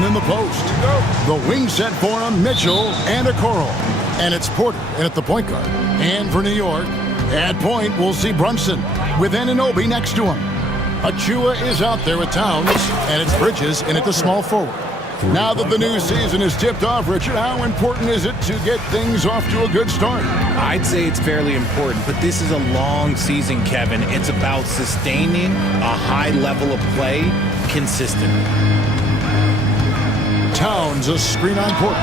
Allen in the post. The wing set for him, Mitchell and Okoro. And it's Porter in at the point guard. And for New York, at point, we'll see Brunson with Anunoby next to him. Achua is out there with Towns, and it's Bridges in at the small forward. Now that the new season is tipped off, Richard, how important is it to get things off to a good start? I'd say it's fairly important, but this is a long season, Kevin. It's about sustaining a high level of play consistently. Towns, a screen on Porter.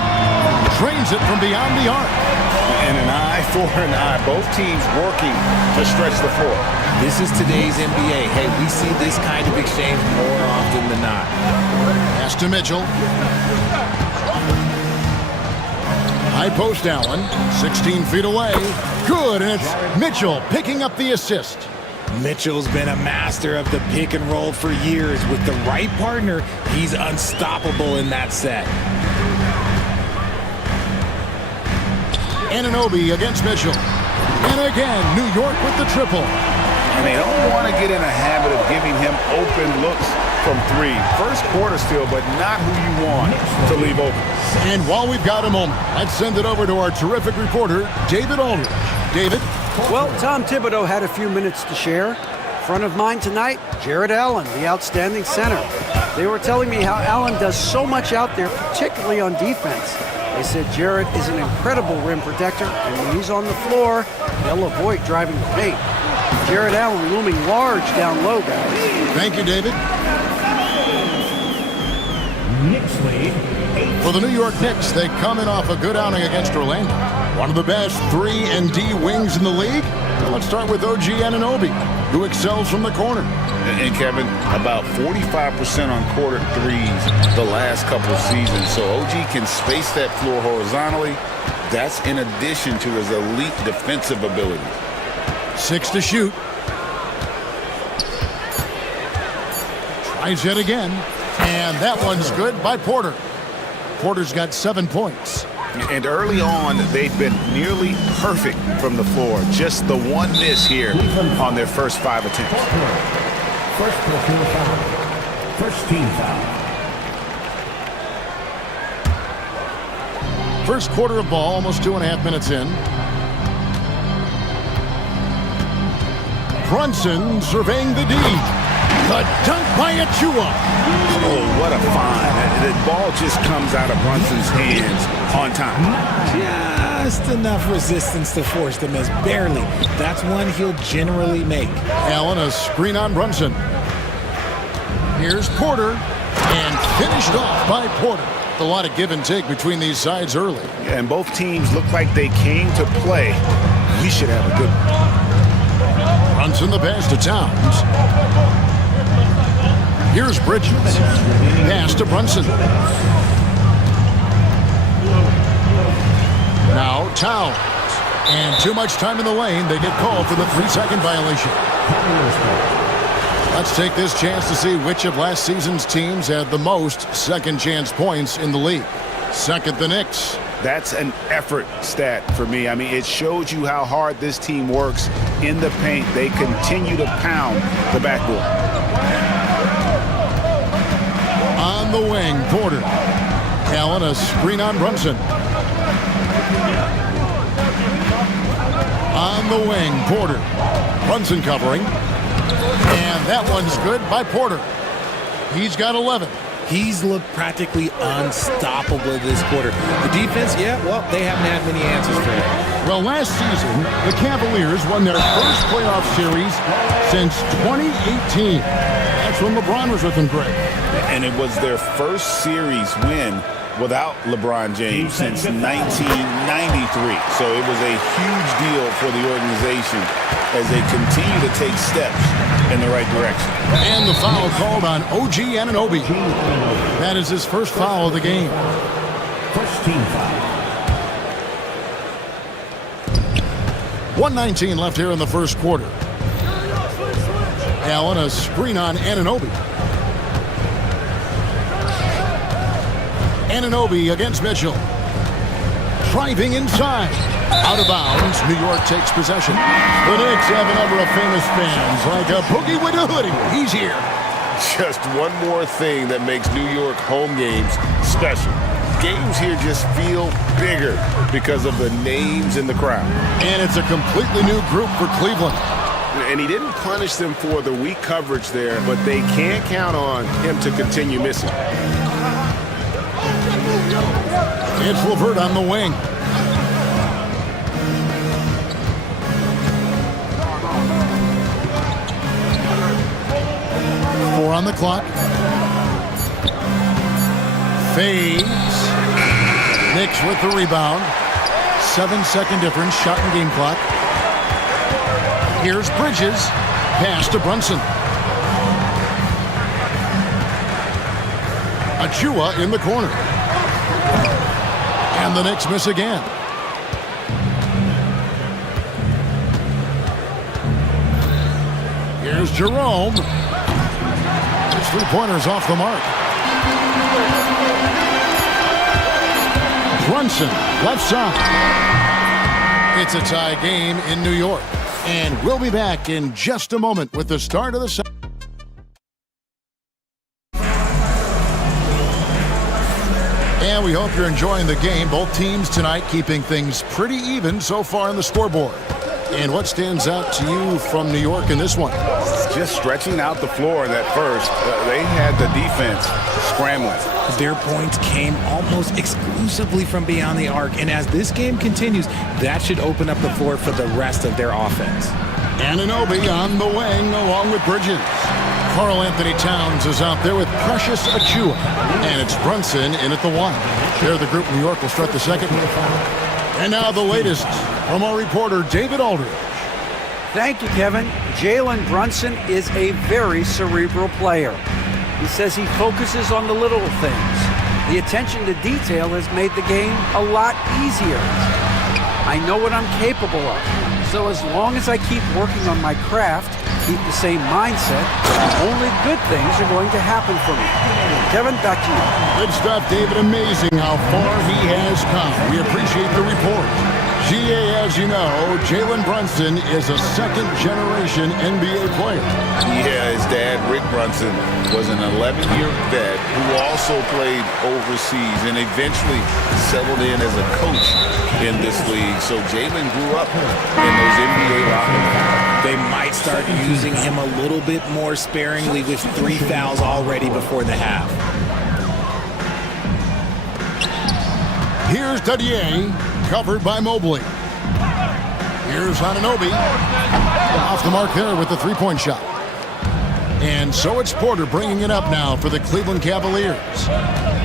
Trains it from beyond the arc. And an eye for an eye. Both teams working to stretch the floor. This is today's NBA. Hey, we see this kind of exchange more often than not. Pass to Mitchell. High post Allen, 16 feet away. Good, and it's Mitchell picking up the assist. Mitchell's been a master of the pick and roll for years. With the right partner, he's unstoppable in that set. Anunoby against Mitchell. And again, New York with the triple. And they don't want to get in a habit of giving him open looks from three. First quarter still, but not who you want to leave open. And while we've got a moment, let's send it over to our terrific reporter, David Aldridge. David? Well, Tom Thibodeau had a few minutes to share. Front of mind tonight, Jared Allen, the outstanding center. They were telling me how Allen does so much out there, particularly on defense. They said Jared is an incredible rim protector, and when he's on the floor, they'll avoid driving the paint. Jared Allen looming large down low, guys. Thank you, David. For the New York Knicks, they come in off a good outing against Orlando. One of the best 3 and D wings in the league. Well, let's start with OG Anunoby, who excels from the corner. And Kevin, about 45% on quarter threes the last couple of seasons. So OG can space that floor horizontally. That's in addition to his elite defensive ability. 6 to shoot. Tries yet again. And that one's good by Porter. Porter's got 7 points. And early on, they've been nearly perfect from the floor. Just the one miss here on their first 5 attempts. First personal foul. First team foul. First quarter of ball, almost 2.5 minutes in. Brunson surveying the D. The dunk by Achua. Oh, what a find. The ball just comes out of Brunson's hands on time. Just enough resistance to force the miss. Barely. That's one he'll generally make. Allen, a screen on Brunson. Here's Porter. And finished off by Porter. A lot of give and take between these sides early. Yeah, and both teams look like they came to play. We should have a good one. Brunson the pass to Towns. Here's Bridges. Pass to Brunson. Now Towns. And too much time in the lane. They get called for the 3-second violation. Let's take this chance to see which of last season's teams had the most second chance points in the league. Second, the Knicks. That's an effort stat for me. I mean, it shows you how hard this team works in the paint. They continue to pound the backboard. On the wing, Porter. Allen, a screen on Brunson. On the wing, Porter. Brunson covering. And that one's good by Porter. He's got 11. He's looked practically unstoppable this quarter. The defense, yeah, well, they haven't had many answers for it. Well, last season, the Cavaliers won their first playoff series since 2018. That's when LeBron was with them, Greg. And it was their first series win without LeBron James since 1993. So it was a huge deal for the organization as they continue to take steps in the right direction. And the foul called on OG Anunoby. That is his first foul of the game. First team foul. 1:19 left here in the first quarter. Allen, a screen on Anunoby. Anunoby against Mitchell. Driving inside. Out of bounds. New York takes possession. The Knicks have a number of famous fans like a boogie with a hoodie. He's here. Just one more thing that makes New York home games special. Games here just feel bigger because of the names in the crowd. And it's a completely new group for Cleveland. And he didn't punish them for the weak coverage there, but they can't count on him to continue missing. It's LeVert on the wing. Four on the clock. Fades. Knicks with the rebound. 7-second difference, shot and game clock. Here's Bridges. Pass to Brunson. Achua in the corner. And the Knicks miss again. Here's Jerome. His three-pointer's off the mark. Brunson, left side. It's a tie game in New York. And we'll be back in just a moment with the start of the second. And we hope you're enjoying the game. Both teams tonight keeping things pretty even so far on the scoreboard. And what stands out to you from New York in this one? Just stretching out the floor in that first. They had the defense scrambling. Their points came almost exclusively from beyond the arc. And as this game continues, that should open up the floor for the rest of their offense. Anunoby on the wing along with Bridges. Karl Anthony Towns is out there with Precious Achua. And it's Brunson in at the one. There the group New York will start the second. And now the latest from our reporter David Aldridge. Thank you, Kevin. Jalen Brunson is a very cerebral player. He says he focuses on the little things. The attention to detail has made the game a lot easier. I know what I'm capable of. So as long as I keep working on my craft, keep the same mindset, only good things are going to happen for me. Kevin, back to you. Good stuff, David. Amazing how far he has come. We appreciate the report. GA, as you know, Jalen Brunson is a second-generation NBA player. Yeah, his dad, Rick Brunson, was an 11-year vet who also played overseas and eventually settled in as a coach in this league. So Jalen grew up in those NBA locker rooms. They might start using him a little bit more sparingly with 3 fouls already before the half. Here's Dadier, covered by Mobley. Here's Anunoby. Off the mark there with the three-point shot. And so it's Porter bringing it up now for the Cleveland Cavaliers.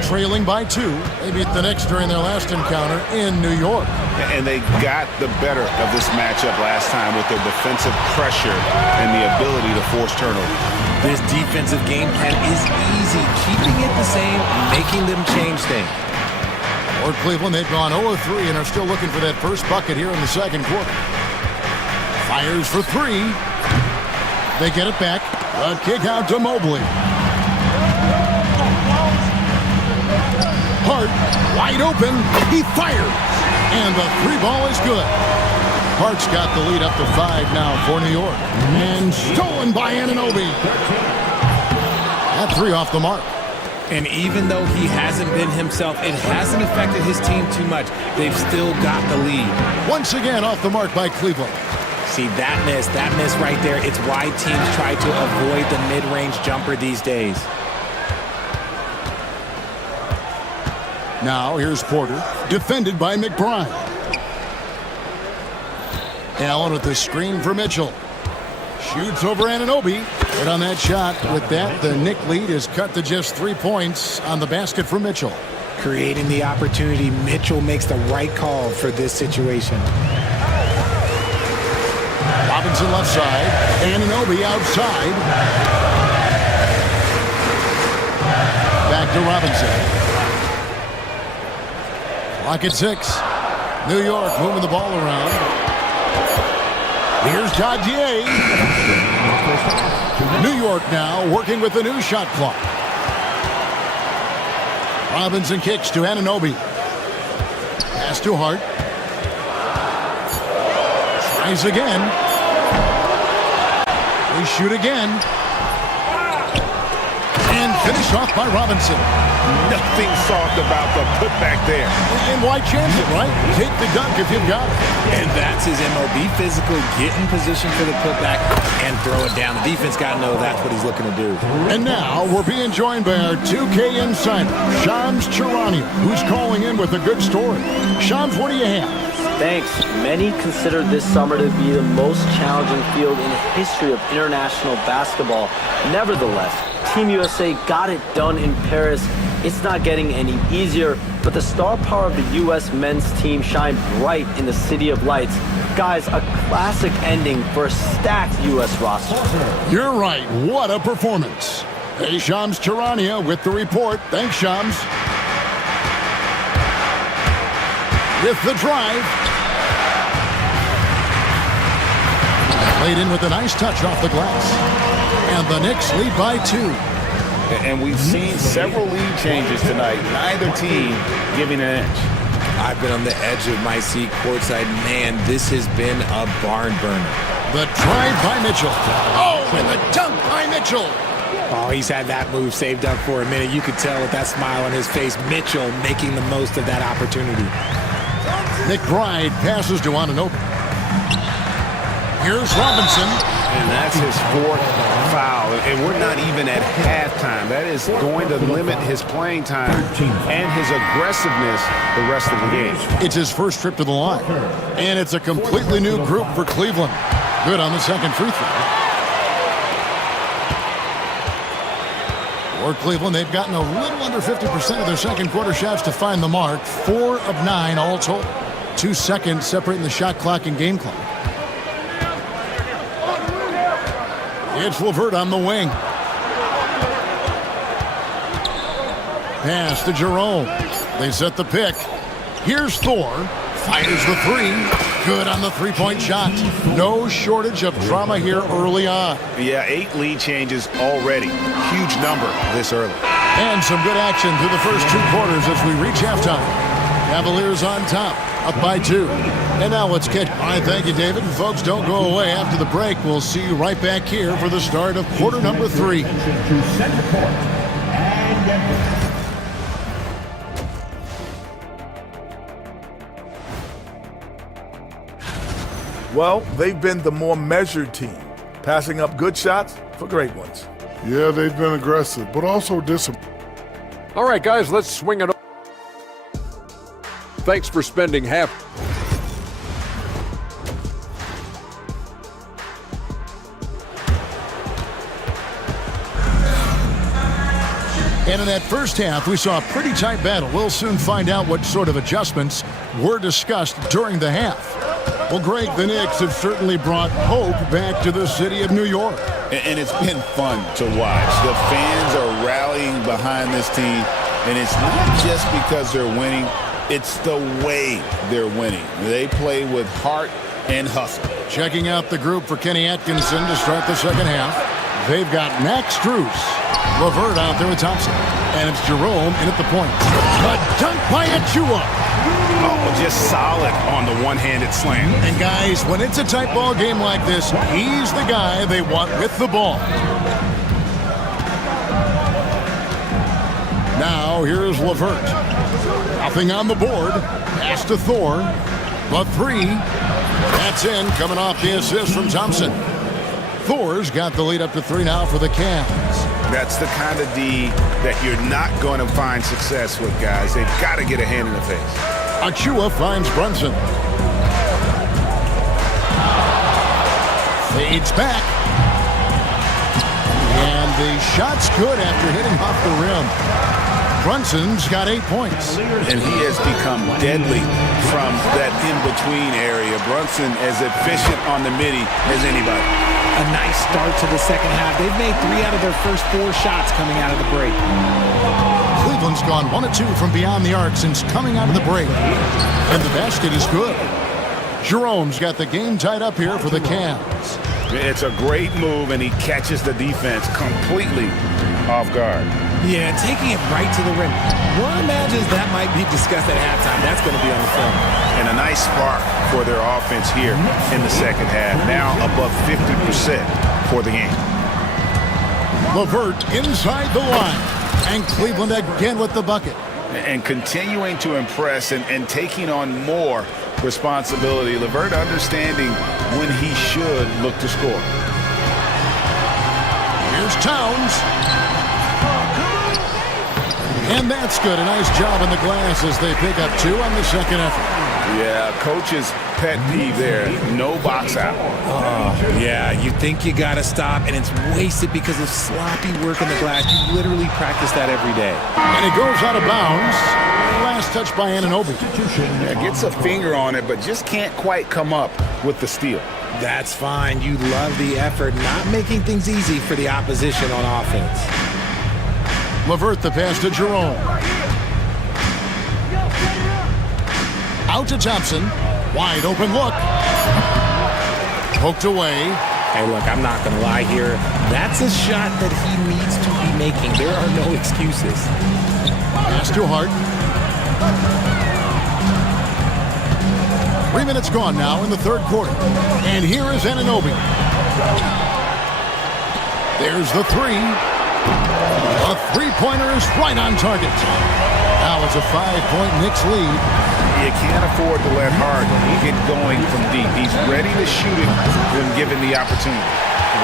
Trailing by 2. They beat the Knicks during their last encounter in New York. And they got the better of this matchup last time with their defensive pressure and the ability to force turnovers. This defensive game plan is easy, keeping it the same, making them change things. For Cleveland, they've gone 0-3 and are still looking for that first bucket here in the second quarter. Fires for 3. They get it back. A kick out to Mobley. Hart, wide open. He fires. And the 3 ball is good. Hart's got the lead up to 5 now for New York. And stolen by Anunoby. That 3 off the mark. And even though he hasn't been himself, it hasn't affected his team too much. They've still got the lead. Once again off the mark by Cleveland. See, that miss right there, it's why teams try to avoid the mid-range jumper these days. Now here's Porter, defended by McBride. Allen with the screen for Mitchell. Shoots over Anunoby. Right on that shot. With that, the Knick lead is cut to just 3 points on the basket for Mitchell. Creating the opportunity, Mitchell makes the right call for this situation. Robinson left side. Anunoby outside. Back to Robinson. Clock at 6. New York moving the ball around. Here's Dadier. New York now working with the new shot clock. Robinson kicks to Anunoby. Pass to Hart. Tries again. They shoot again. Finished off by Robinson. Nothing soft about the putback there. And why chance it, right? Take the dunk if you've got it. And that's his MO. Be physical, get in position for the putback, and throw it down. The defense got to know that's what he's looking to do. And now we're being joined by our 2K insider, Shams Charania, who's calling in with a good story. Shams, what do you have? Thanks. Many consider this summer to be the most challenging field in the history of international basketball. Nevertheless, Team USA got it done in Paris. It's not getting any easier, but the star power of the U.S. men's team shined bright in the City of Lights. Guys, a classic ending for a stacked U.S. roster. You're right. What a performance. Hey, Shams Charania with the report. Thanks, Shams. With the drive. Played in with a nice touch off the glass. And the Knicks lead by 2. And we've seen several lead changes tonight. Neither team giving an inch. I've been on the edge of my seat courtside. Man, this has been a barn burner. The drive by Mitchell. Oh, and the dunk by Mitchell. Oh, he's had that move saved up for a minute. You could tell with that smile on his face, Mitchell making the most of that opportunity. McBride passes to Anunoby. Here's Robinson. And that's his 4th foul. And we're not even at halftime. That is going to limit his playing time and his aggressiveness the rest of the game. It's his first trip to the line. And it's a completely new group for Cleveland. Good on the second free throw. For Cleveland, they've gotten a little under 50% of their second quarter shots to find the mark. 4 of 9 all told. 2 seconds separating the shot clock and game clock. It's LeVert on the wing. Pass to Jerome. They set the pick. Here's Thor. Fires the 3. Good on the three-point shot. No shortage of drama here early on. Yeah, 8 lead changes already. Huge number this early. And some good action through the first 2 quarters as we reach halftime. Cavaliers on top, up by 2. And now let's catch. All right, thank you, David. And folks, don't go away. After the break, we'll see you right back here for the start of quarter number 3. Well, they've been the more measured team, passing up good shots for great ones. Yeah, they've been aggressive, but also disciplined. All right, guys, let's swing it. Thanks for spending half. And in that first half, we saw a pretty tight battle. We'll soon find out what sort of adjustments were discussed during the half. Well, Greg, the Knicks have certainly brought hope back to the city of New York. And it's been fun to watch. The fans are rallying behind this team, and it's not just because they're winning, it's the way they're winning. They play with heart and hustle. Checking out the group for Kenny Atkinson to start the second half. They've got Max Strus, LeVert out there with Thompson, and it's Jerome in at the point. A dunk by Achua. Oh, just solid on the one-handed slam. And guys, when it's a tight ball game like this, he's the guy they want with the ball. Now here's LeVert. Nothing on the board. Pass to Thor. The 3. That's in, coming off the assist from Thompson. Thor's got the lead up to 3 now for the Cavs. That's the kind of D that you're not going to find success with, guys. They've got to get a hand in the face. Achua finds Brunson. Fades back. And the shot's good after hitting off the rim. Brunson's got 8 points. And he has become deadly from that in-between area. Brunson as efficient on the midi as anybody. A nice start to the second half. They've made 3 out of their first 4 shots coming out of the break. Cleveland's gone 1 of 2 from beyond the arc since coming out of the break. And the basket is good. Jerome's got the game tied up here for the Cavs. It's a great move, and he catches the defense completely off guard. Yeah, taking it right to the rim. One imagines that might be discussed at halftime. That's going to be on the film. And a nice spark for their offense here in the second half. Now above 50% for the game. LeVert inside the line. And Cleveland again with the bucket. And continuing to impress and taking on more responsibility. LeVert understanding when he should look to score. Here's Towns. And that's good. A nice job in the glass as they pick up 2 on the second effort. Yeah, coach's pet peeve there. No box out. Yeah, you think you got to stop, and it's wasted because of sloppy work in the glass. You literally practice that every day. And it goes out of bounds. Last touch by Anunoby. Yeah, gets a finger on it, but just can't quite come up with the steal. That's fine. You love the effort, not making things easy for the opposition on offense. LeVert the pass to Jerome. Out to Thompson. Wide open look. Poked away. Hey, look, I'm not going to lie here. That's a shot that he needs to be making. There are no excuses. Pass to Hart. 3 minutes gone now in the third quarter. And here is Anunoby. There's the 3. A three-pointer is right on target. Now it's a 5-point Knicks lead. You can't afford to let Hart get going from deep. He's ready to shoot it when given the opportunity.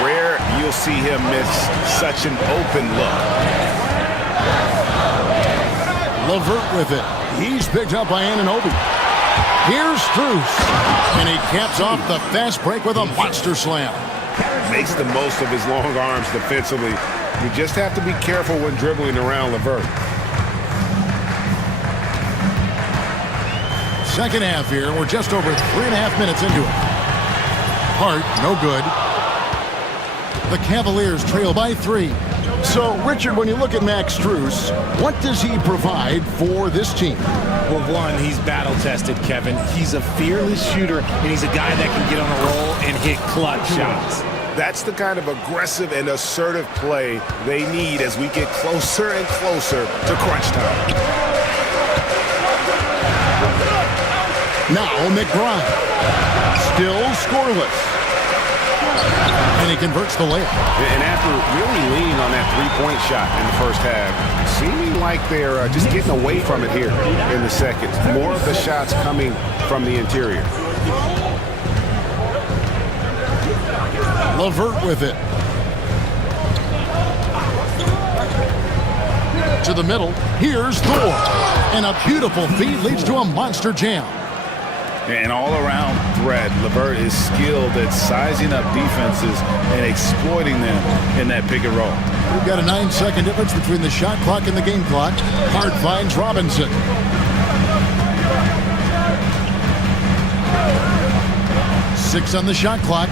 Rare you'll see him miss such an open look. LeVert with it. He's picked up by Anunoby. Here's Strus. And he caps off the fast break with a monster slam. Makes the most of his long arms defensively. You just have to be careful when dribbling around LeVert. Second half here. We're just over 3.5 minutes into it. Hart, no good. The Cavaliers trail by 3. So, Richard, when you look at Max Strus, what does he provide for this team? Well, one, he's battle-tested, Kevin. He's a fearless shooter, and he's a guy that can get on a roll and hit clutch shots. That's the kind of aggressive and assertive play they need as we get closer and closer to crunch time. Now McBride. Still scoreless. And he converts the layup. And after really leaning on that three-point shot in the first half, seeming like they're just getting away from it here in the second. More of the shots coming from the interior. LeVert with it. To the middle. Here's Thor. And a beautiful feed leads to a monster jam. And all-around threat, LeVert is skilled at sizing up defenses and exploiting them in that pick and roll. We've got a 9-second difference between the shot clock and the game clock. Hart finds Robinson. Six on the shot clock.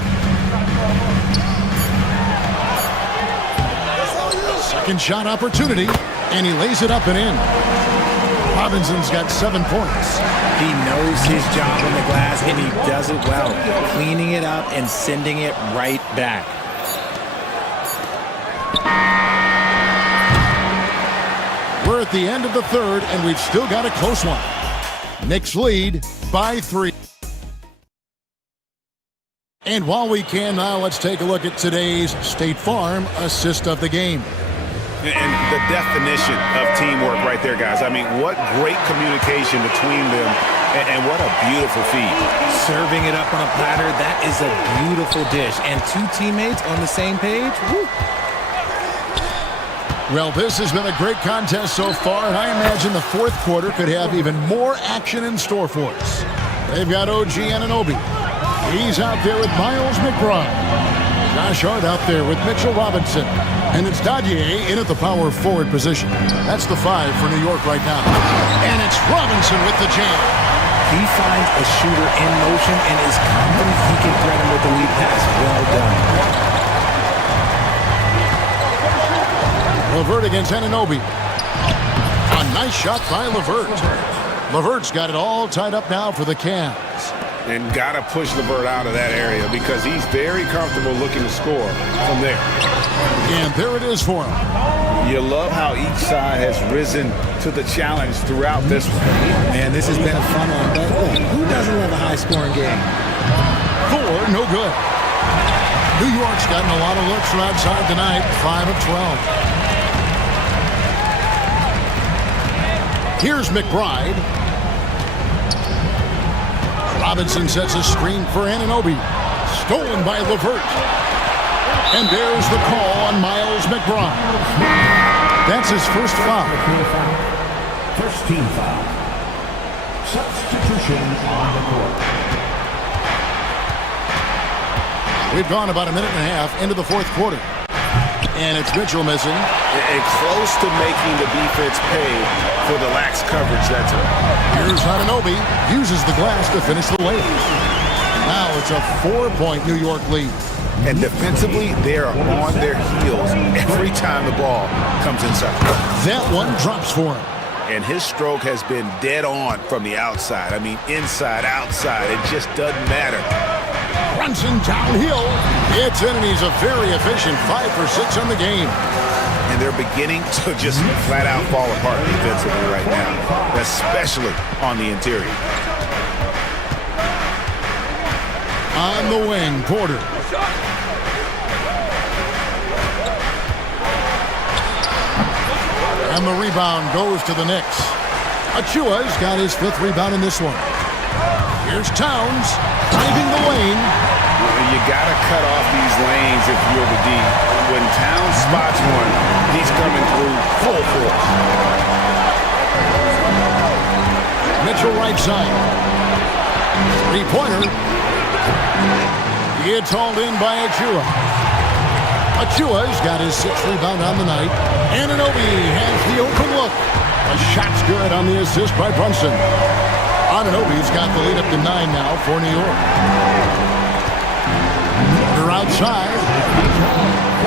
Second shot opportunity, and he lays it up and in. Robinson's got 7 points. He knows his job on the glass, and he does it well, cleaning it up and sending it right back. We're at the end of the third, and we've still got a close one. Knicks lead by 3. And while we can now, let's take a look at today's State Farm assist of the game. And the definition of teamwork right there, guys. I mean, what great communication between them, and what a beautiful feed. Serving it up on a platter, that is a beautiful dish. And 2 teammates on the same page, woo. Well, this has been a great contest so far, and I imagine the fourth quarter could have even more action in store for us. They've got OG Anunoby. He's out there with Miles McBride. Josh Hart out there with Mitchell Robinson. And it's Dadier in at the power forward position. That's the 5 for New York right now. And it's Robinson with the jam. He finds a shooter in motion and is confident he can thread him with the lead pass. Well done. LeVert against Anunoby. A nice shot by LeVert. LeVert's got it all tied up now for the Cavs. And got to push LeVert out of that area because he's very comfortable looking to score from there. And there it is for him. You love how each side has risen to the challenge throughout this one. Man, this has been a fun one, but look, who doesn't love a high-scoring game? 4, no good. New York's gotten a lot of looks from outside tonight, 5 of 12. Here's McBride. Robinson sets a screen for Anunoby. Stolen by Levert. And there's the call on Miles McBride. That's his first foul. First team foul. Substitution on the court. We've gone about a minute and a half into the fourth quarter. And it's Mitchell missing. And close to making the defense pay for the lax coverage that's it. Here's Anunoby. Uses the glass to finish the layup. Now it's a 4-point New York lead. And defensively, they are on their heels every time the ball comes inside. That one drops for him. And his stroke has been dead on from the outside. I mean, inside, outside, it just doesn't matter. Brunson downhill. It's in, and he's a very efficient 5 for 6 on the game. And they're beginning to just flat out fall apart defensively right now, especially on the interior. On the wing, Porter. And the rebound goes to the Knicks. Achua's got his 5th rebound in this one. Here's Towns, driving the lane. You got to cut off these lanes if you're the D. When Towns spots one, he's coming through full force. Mitchell right side. 3-pointer. It's hauled in by Achua. Achua's got his 6th rebound on the night. Anunoby has the open look. A shot's good on the assist by Brunson. Anunoby's got the lead up to 9 now for New York. They're outside.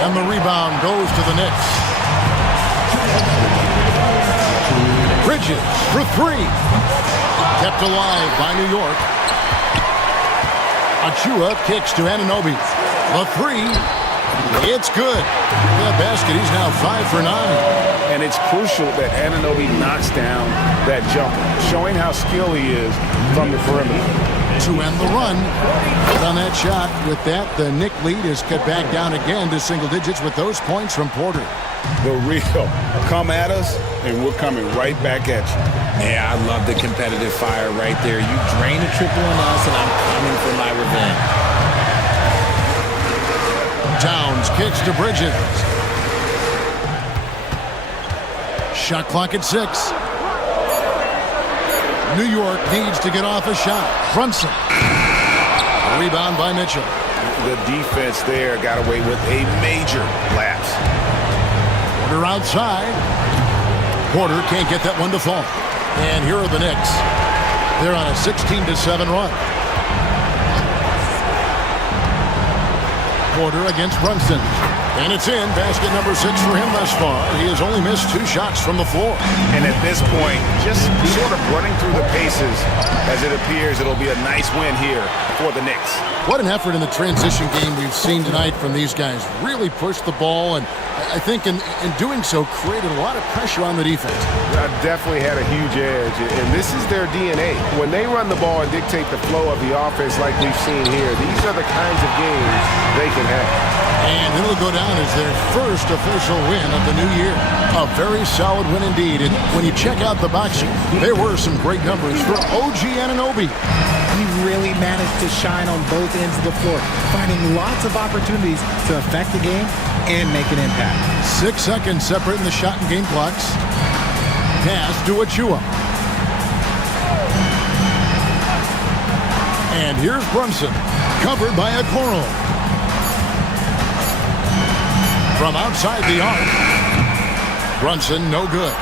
And the rebound goes to the Knicks. Bridges for 3. Kept alive by New York. Achua kicks to Anunoby. The 3. It's good. That basket, he's now 5 for 9. And it's crucial that Anunoby knocks down that jumper, showing how skilled he is from the perimeter. To end the run on that shot. With that, the Knick lead is cut back down again to single digits with those points from Porter. The real come at us, and we're coming right back at you. Yeah, I love the competitive fire right there. You drain a triple on us, and I'm coming for my revenge. Towns kicks to Bridges. Shot clock at 6. New York needs to get off a shot. Brunson. Rebound by Mitchell. The defense there got away with a major lapse. Porter outside. Porter can't get that one to fall. And here are the Knicks. They're on a 16-7 run. Porter against Brunson. And it's in. Basket number 6 for him thus far. He has only missed 2 shots from the floor. And at this point, just sort of running through the paces as it appears it'll be a nice win here for the Knicks. What an effort in the transition game we've seen tonight from these guys. Really pushed the ball, and I think in doing so created a lot of pressure on the defense. Definitely had a huge edge, and this is their DNA. When they run the ball and dictate the flow of the offense like we've seen here, these are the kinds of games they can have. And it'll go down as their first official win of the new year. A very solid win indeed. And when you check out the boxing, there were some great numbers for OG Anunoby. He really managed to shine on both ends of the floor, finding lots of opportunities to affect the game and make an impact. 6 seconds separating the shot and game clocks. Pass to Achua. And here's Brunson, covered by Okoro. From outside the arc. Brunson, no good.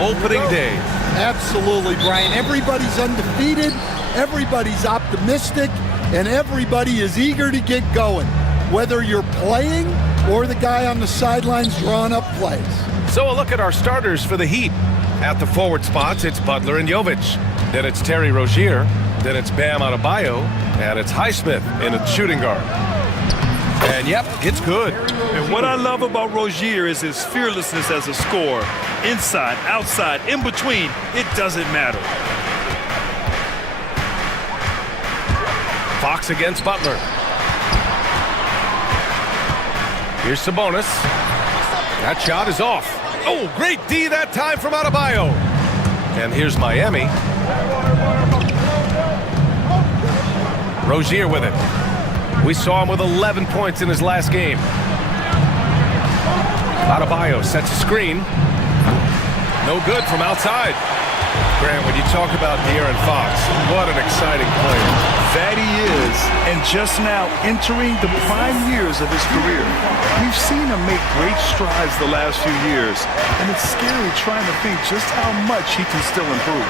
opening day. Absolutely, Brian. Everybody's undefeated, everybody's optimistic, and everybody is eager to get going, whether you're playing or the guy on the sidelines drawing up plays. So a look at our starters for the Heat. At the forward spots, it's Butler and Jovic. Then it's Terry Rozier. Then it's Bam Adebayo. And it's Highsmith in a shooting guard. And yep, it's good. And what I love about Rozier is his fearlessness as a scorer. Inside, outside, in between, it doesn't matter. Fox against Butler. Here's Sabonis. That shot is off. Oh, great D that time from Adebayo. And here's Miami. Rozier with it. We saw him with 11 points in his last game. Adebayo sets a screen. No good from outside. Grant, when you talk about De'Aaron Fox, what an exciting player. That he is, and just now entering the prime years of his career. We've seen him make great strides the last few years, and it's scary trying to think just how much he can still improve.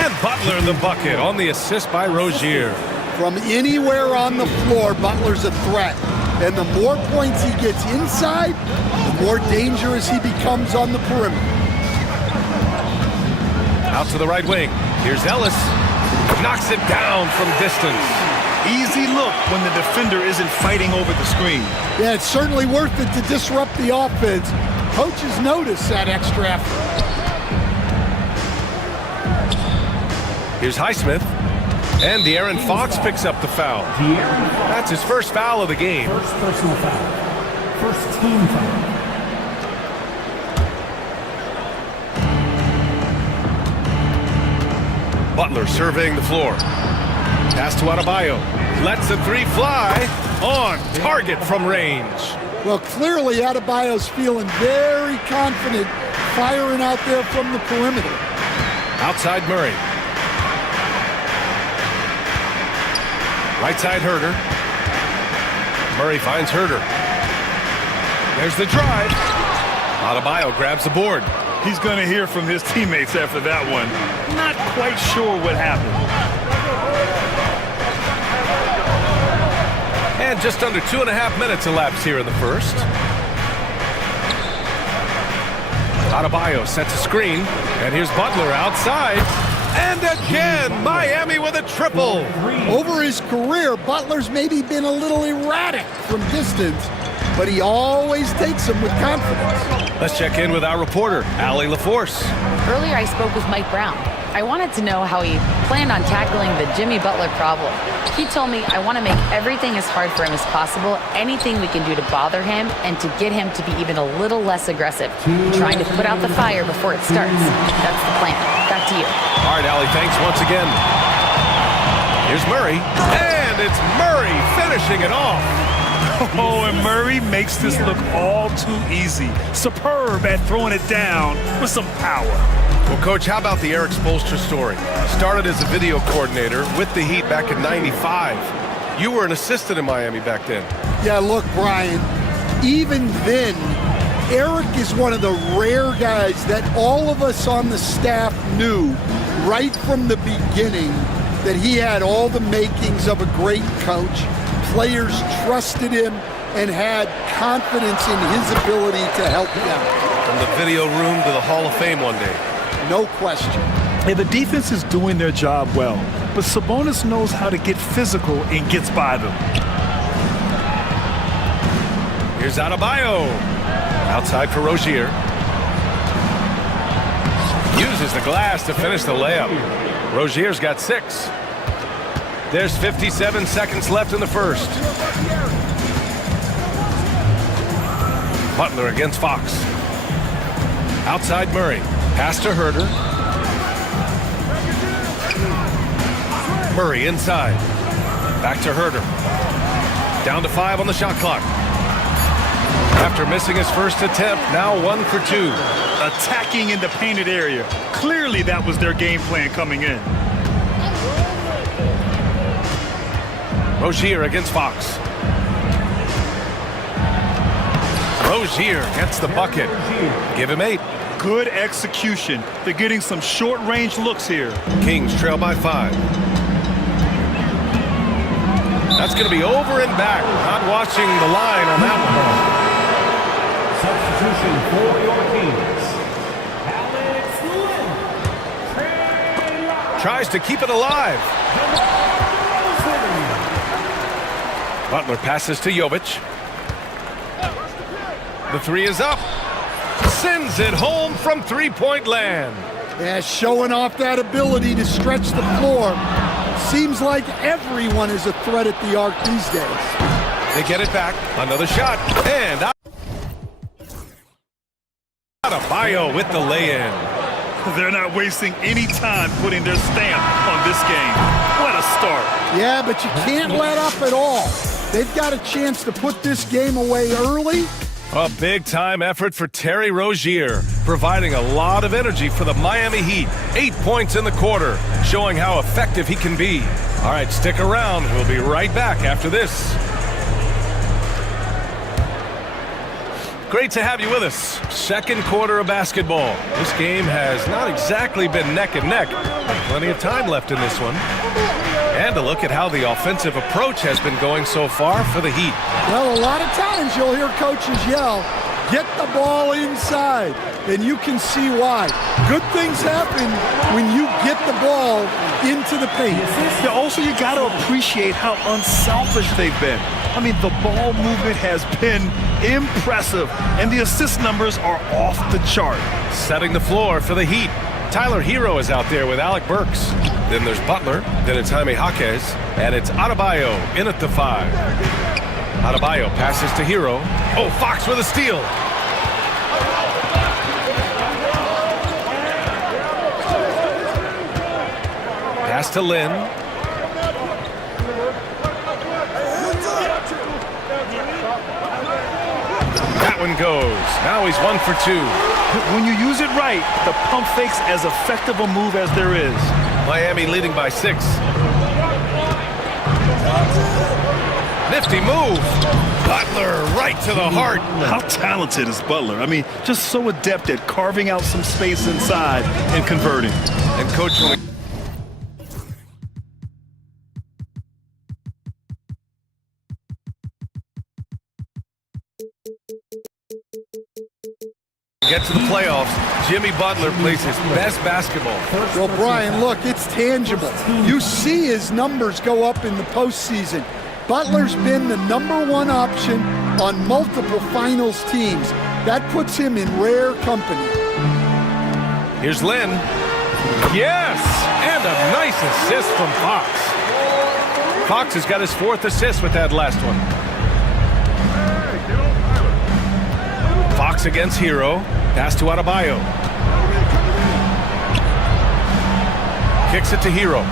And Butler the bucket on the assist by Rozier. From anywhere on the floor, Butler's a threat. And the more points he gets inside, the more dangerous he becomes on the perimeter. Out to the right wing. Here's Ellis. Knocks it down from distance. Easy look when the defender isn't fighting over the screen. Yeah, it's certainly worth it to disrupt the offense. Coaches notice that extra effort. Here's Highsmith. And De'Aaron Fox picks up the foul. That's his first foul of the game. First personal foul. First team foul. Butler surveying the floor. Pass to Adebayo. Lets the three fly. On target from range. Well, clearly Adebayo's feeling very confident firing out there from the perimeter. Outside Murray. Right side Herter. Murray finds Herter. There's the drive. Adebayo grabs the board. He's going to hear from his teammates after that one. Not quite sure what happened. And just under 2.5 minutes elapsed here in the first. Adebayo sets a screen. And here's Butler outside. And again, Miami with a triple. Over his career, Butler's maybe been a little erratic from distance, but he always takes them with confidence. Let's check in with our reporter, Allie LaForce. Earlier, I spoke with Mike Brown. I wanted to know how he planned on tackling the Jimmy Butler problem. He told me, I want to make everything as hard for him as possible, anything we can do to bother him and to get him to be even a little less aggressive, trying to put out the fire before it starts. That's the plan. Back to you. All right, Allie, thanks once again. Here's Murray, and it's Murray finishing it off. Oh, and Murray makes this look all too easy. Superb at throwing it down with some power. Well, Coach, how about the Eric Spoelstra story? Started as a video coordinator with the Heat back in '95. You were an assistant in Miami back then. Yeah, look, Brian, even then, Eric is one of the rare guys that all of us on the staff knew right from the beginning that he had all the makings of a great coach. Players trusted him and had confidence in his ability to help them. From the video room to the Hall of Fame one day. No question. And the defense is doing their job well, but Sabonis knows how to get physical and gets by them. Here's Adebayo. Outside for Rozier. Uses the glass to finish the layup. Rozier's got 6. There's 57 seconds left in the first. Butler against Fox. Outside Murray. Pass to Herter. Murray inside. Back to Herter. Down to 5 on the shot clock. After missing his first attempt, now 1 for 2. Attacking in the painted area. Clearly that was their game plan coming in. Rozier against Fox. Rozier gets the bucket. Give him 8. Good execution. They're getting some short-range looks here. Kings trail by 5. That's going to be over and back. Not watching the line on that one. Substitution for your Kings. Tries to keep it alive. Butler passes to Jovic. The three is up. Sends it home from three-point land. Yeah, showing off that ability to stretch the floor. Seems like everyone is a threat at the arc these days. They get it back. Another shot. And Adebayo with the lay-in. They're not wasting any time putting their stamp on this game. What a start. Yeah, but you can't let up at all. They've got a chance to put this game away early. A big-time effort for Terry Rozier, providing a lot of energy for the Miami Heat. 8 points in the quarter, showing how effective he can be. All right, stick around. We'll be right back after this. Great to have you with us. Second quarter of basketball. This game has not exactly been neck and neck. Plenty of time left in this one. And a look at how the offensive approach has been going so far for the Heat. Well, a lot of times you'll hear coaches yell, get the ball inside, and you can see why. Good things happen when you get the ball into the paint. Yeah, also, you got to appreciate how unselfish they've been. I mean, the ball movement has been impressive, and the assist numbers are off the chart. Setting the floor for the Heat. Tyler Hero is out there with Alec Burks. Then there's Butler. Then it's Jaime Jaquez. And it's Adebayo in at the 5. Adebayo passes to Hero. Oh, Fox with a steal. Pass to Lynn. That one goes. Now he's 1 for 2. When you use it right, the pump fake's as effective a move as there is. Miami leading by 6. Nifty move. Butler right to the heart. How talented is Butler? I mean, just so adept at carving out some space inside and converting. And coach will get to the playoffs. Jimmy Butler plays his best basketball. Well, Brian, look, it's tangible. You see his numbers go up in the postseason. Butler's been the #1 option on multiple finals teams. That puts him in rare company. Here's Lynn. Yes! And a nice assist from Fox. Fox has got his 4th assist with that last one. Fox against Hero. Pass to Adebayo. Kicks it to Hero.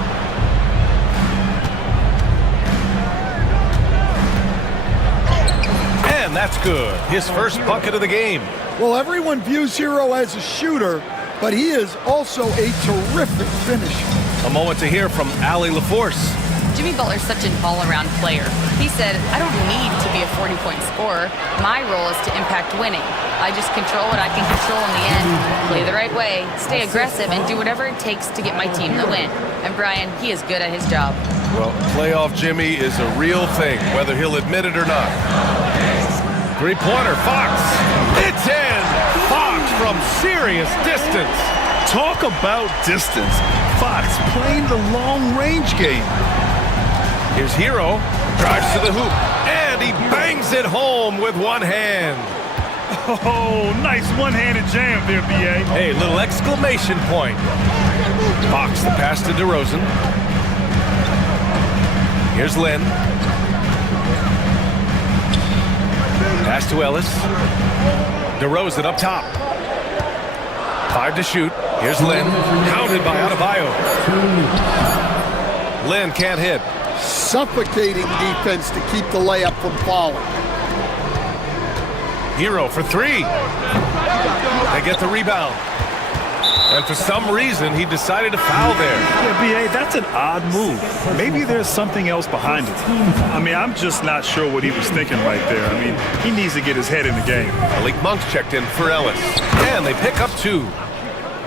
And that's good. His first bucket of the game. Well, everyone views Hero as a shooter, but he is also a terrific finisher. A moment to hear from Allie LaForce. Jimmy Butler's such an all-around player. He said, I don't need to be a 40-point scorer. My role is to impact winning. I just control what I can control in the end, play the right way, stay aggressive, and do whatever it takes to get my team the win. And Brian, he is good at his job. Well, playoff Jimmy is a real thing, whether he'll admit it or not. Three-pointer, Fox. It's in! Fox from serious distance. Talk about distance. Fox playing the long-range game. Here's Hero, drives to the hoop, and he bangs it home with one hand. Oh, nice one-handed jam there, B.A. Hey, little exclamation point. Fox the pass to DeRozan. Here's Lynn. Pass to Ellis. DeRozan up top. 5 to shoot. Here's Lynn. Counted by Adebayo. Lynn can't hit. Suffocating defense to keep the layup from falling. Hero for 3. They get the rebound. And for some reason, he decided to foul there. Yeah, B.A., that's an odd move. Maybe there's something else behind it. I mean, I'm just not sure what he was thinking right there. I mean, he needs to get his head in the game. Malik Monk's checked in for Ellis. And they pick up 2.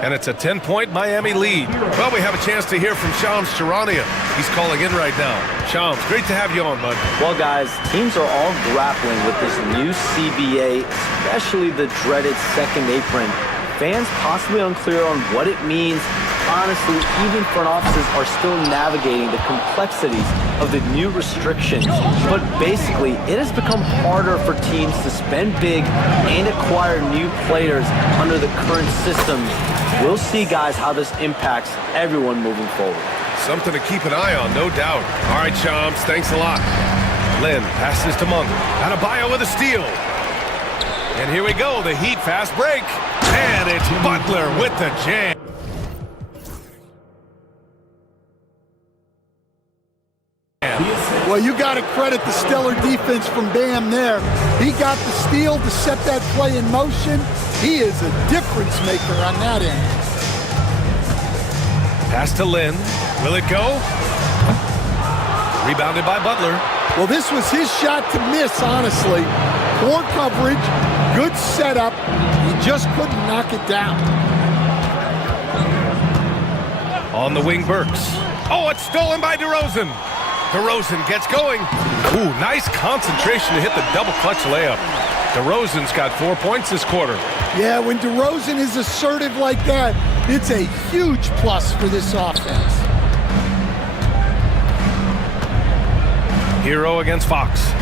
And it's a 10-point Miami lead. Well, we have a chance to hear from Shams Charania. He's calling in right now. Shams, great to have you on, bud. Well, guys, teams are all grappling with this new CBA, especially the dreaded second apron. Fans possibly unclear on what it means. Honestly, even front offices are still navigating the complexities of the new restrictions. But basically, it has become harder for teams to spend big and acquire new players under the current systems. We'll see, guys, how this impacts everyone moving forward. Something to keep an eye on, no doubt. All right, Shams, thanks a lot. Lynn passes to Monk. Adebayo with a steal. And here we go, the Heat fast break. And it's Butler with the jam. Well, you got to credit the stellar defense from Bam there. He got the steal to set that play in motion. He is a difference maker on that end. Pass to Lynn. Will it go? Rebounded by Butler. Well, this was his shot to miss, honestly. Poor coverage, good setup. He just couldn't knock it down. On the wing, Burks. Oh, it's stolen by DeRozan. DeRozan gets going. Ooh, nice concentration to hit the double clutch layup. DeRozan's got 4 points this quarter. Yeah, when DeRozan is assertive like that, it's a huge plus for this offense. Hero against Fox.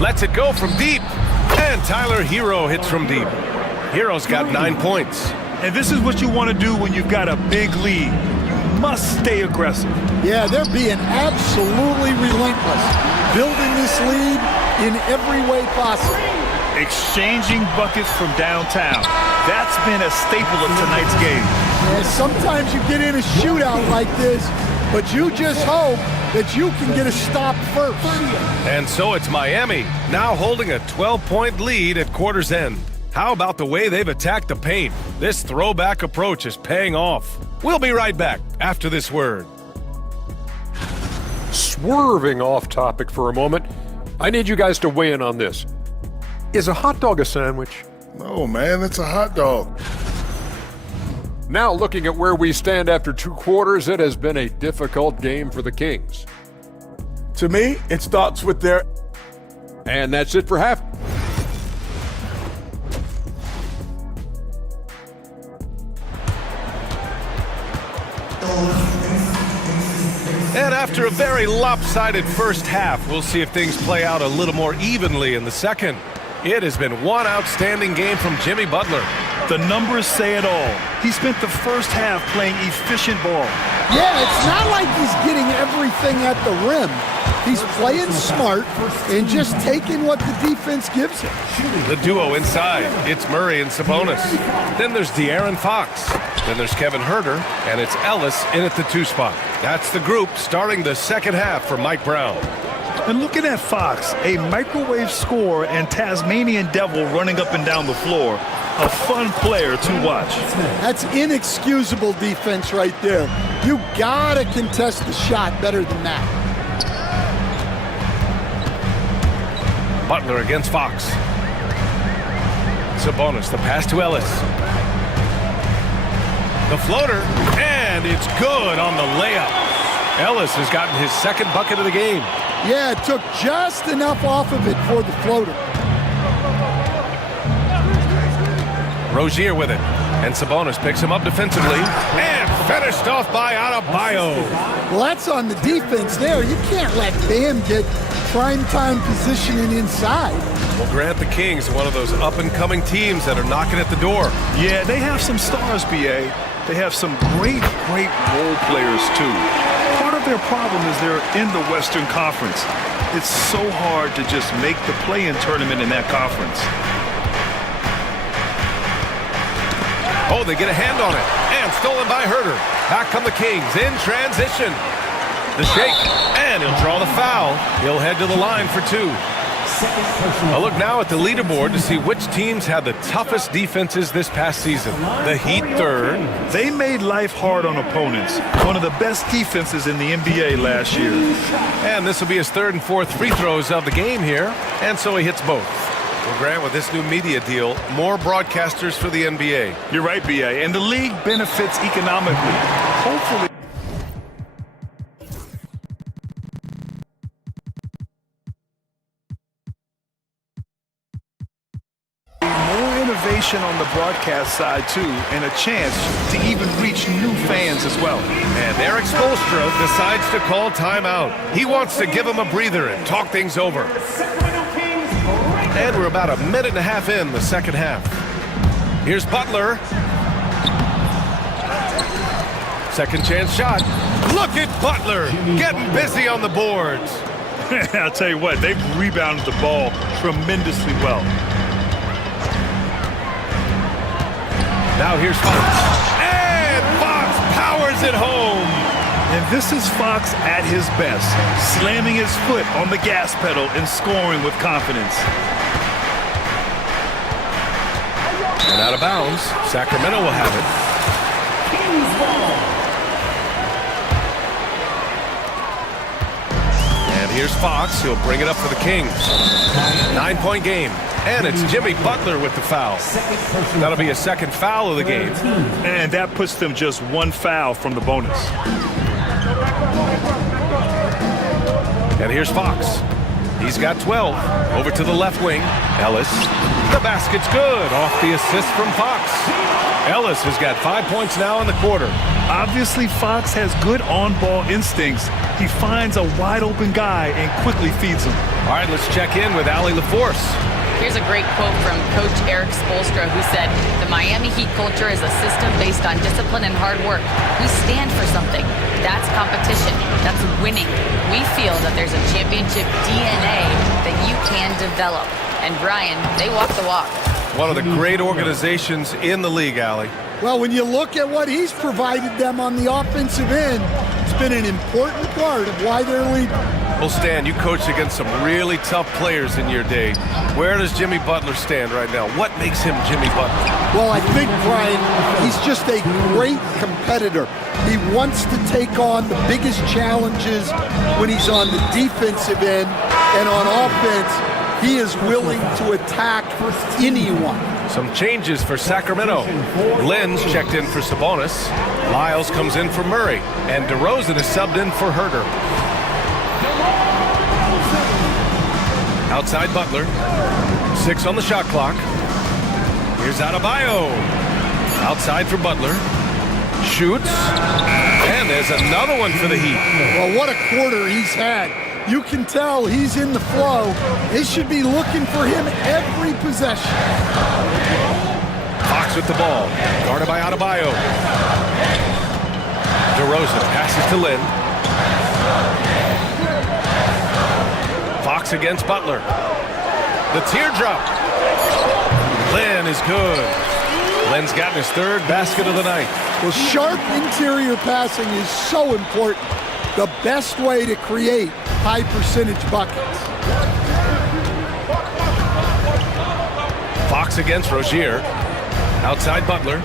Lets it go from deep. And Tyler Hero hits from deep. Hero's got 9 points. And this is what you want to do when you've got a big lead. You must stay aggressive. Yeah, they're being absolutely relentless. Building this lead in every way possible. Exchanging buckets from downtown. That's been a staple of tonight's game. Yeah, sometimes you get in a shootout like this, but you just hope that you can get a stop first. And so it's Miami, now holding a 12-point lead at quarter's end. How about the way they've attacked the paint? This throwback approach is paying off. We'll be right back after this word. Swerving off topic for a moment, I need you guys to weigh in on this. Is a hot dog a sandwich? No, man, it's a hot dog. Now looking at where we stand after 2 quarters, it has been a difficult game for the Kings. To me, it starts with their... And that's it for half. And after a very lopsided first half, we'll see if things play out a little more evenly in the second. It has been one outstanding game from Jimmy Butler. The numbers say it all. He spent the first half playing efficient ball. Yeah, it's not like he's getting everything at the rim. He's playing smart and just taking what the defense gives him. The duo inside, it's Murray and Sabonis. Then there's De'Aaron Fox. Then there's Kevin Huerter, and it's Ellis in at the 2 spot. That's the group starting the second half for Mike Brown. And looking at Fox, a microwave scorer and Tasmanian devil running up and down the floor. A fun player to watch. That's inexcusable defense right there. You gotta contest the shot better than that. Butler against Fox. Sabonis, the pass to Ellis. The floater, and it's good on the layup. Ellis has gotten his second bucket of the game. Yeah, it took just enough off of it for the floater. Rozier with it, and Sabonis picks him up defensively, and finished off by Adebayo. Well, that's on the defense there. You can't let Bam get primetime positioning inside. Well, Grant, the Kings, one of those up-and-coming teams that are knocking at the door. Yeah, they have some stars, B.A. They have some great role players, too. Part of their problem is they're in the Western Conference. It's so hard to just make the play-in tournament in that conference. Oh, they get a hand on it, and stolen by Huerter. Back come the Kings in transition. The shake, and he'll draw the foul. He'll head to the line for 2. A look now at the leaderboard to see which teams had the toughest defenses this past season. The Heat third. They made life hard on opponents. One of the best defenses in the NBA last year. And this will be his third and fourth free throws of the game here. And so he hits both. Well, Grant, with this new media deal, more broadcasters for the NBA. You're right, B.A. And the league benefits economically. Hopefully. More innovation on the broadcast side, too, and a chance to even reach new fans as well. And Eric Spoelstra decides to call timeout. He wants to give him a breather and talk things over. And we're about a minute and a half in the second half. Here's Butler. Second chance shot. Look at Butler getting busy on the boards. I'll tell you what, they've rebounded the ball tremendously well. Now here's Fox. And Fox powers it home. And this is Fox at his best, slamming his foot on the gas pedal and scoring with confidence. And out of bounds, Sacramento will have it. And here's Fox. He'll bring it up for the Kings. 9-point game. And it's Jimmy Butler with the foul. That'll be a second foul of the game. And that puts them just one foul from the bonus. And here's Fox. He's got 12. Over to the left wing. Ellis. The basket's good. Off the assist from Fox. Ellis has got 5 points now in the quarter. Obviously, Fox has good on-ball instincts. He finds a wide-open guy and quickly feeds him. All right, let's check in with Allie LaForce. Here's a great quote from Coach Eric Spoelstra, who said, "The Miami Heat culture is a system based on discipline and hard work. We stand for something. That's competition. That's winning. We feel that there's a championship DNA that you can develop." And Brian, they walk the walk. One of the great organizations in the league, Allie. Well, when you look at what he's provided them on the offensive end, it's been an important part of why they're leading. Well, Stan, you coached against some really tough players in your day. Where does Jimmy Butler stand right now? What makes him Jimmy Butler? Well, I think, Brian, he's just a great competitor. He wants to take on the biggest challenges when he's on the defensive end, and on offense, he is willing to attack anyone. Some changes for Sacramento. Lynn's checked in for Sabonis. Lyles comes in for Murray. And DeRozan is subbed in for Herter. Outside Butler. 6 on the shot clock. Here's Adebayo. Outside for Butler. Shoots. And there's another one for the Heat. Well, what a quarter he's had. You can tell he's in the flow. They should be looking for him every possession. Fox with the ball. Guarded by Adebayo. DeRozan passes to Lynn. Fox against Butler. The teardrop. Lynn is good. Lynn's gotten his third basket of the night. Well, sharp interior passing is so important. The best way to create high percentage buckets. Fox against Rozier. Outside Butler.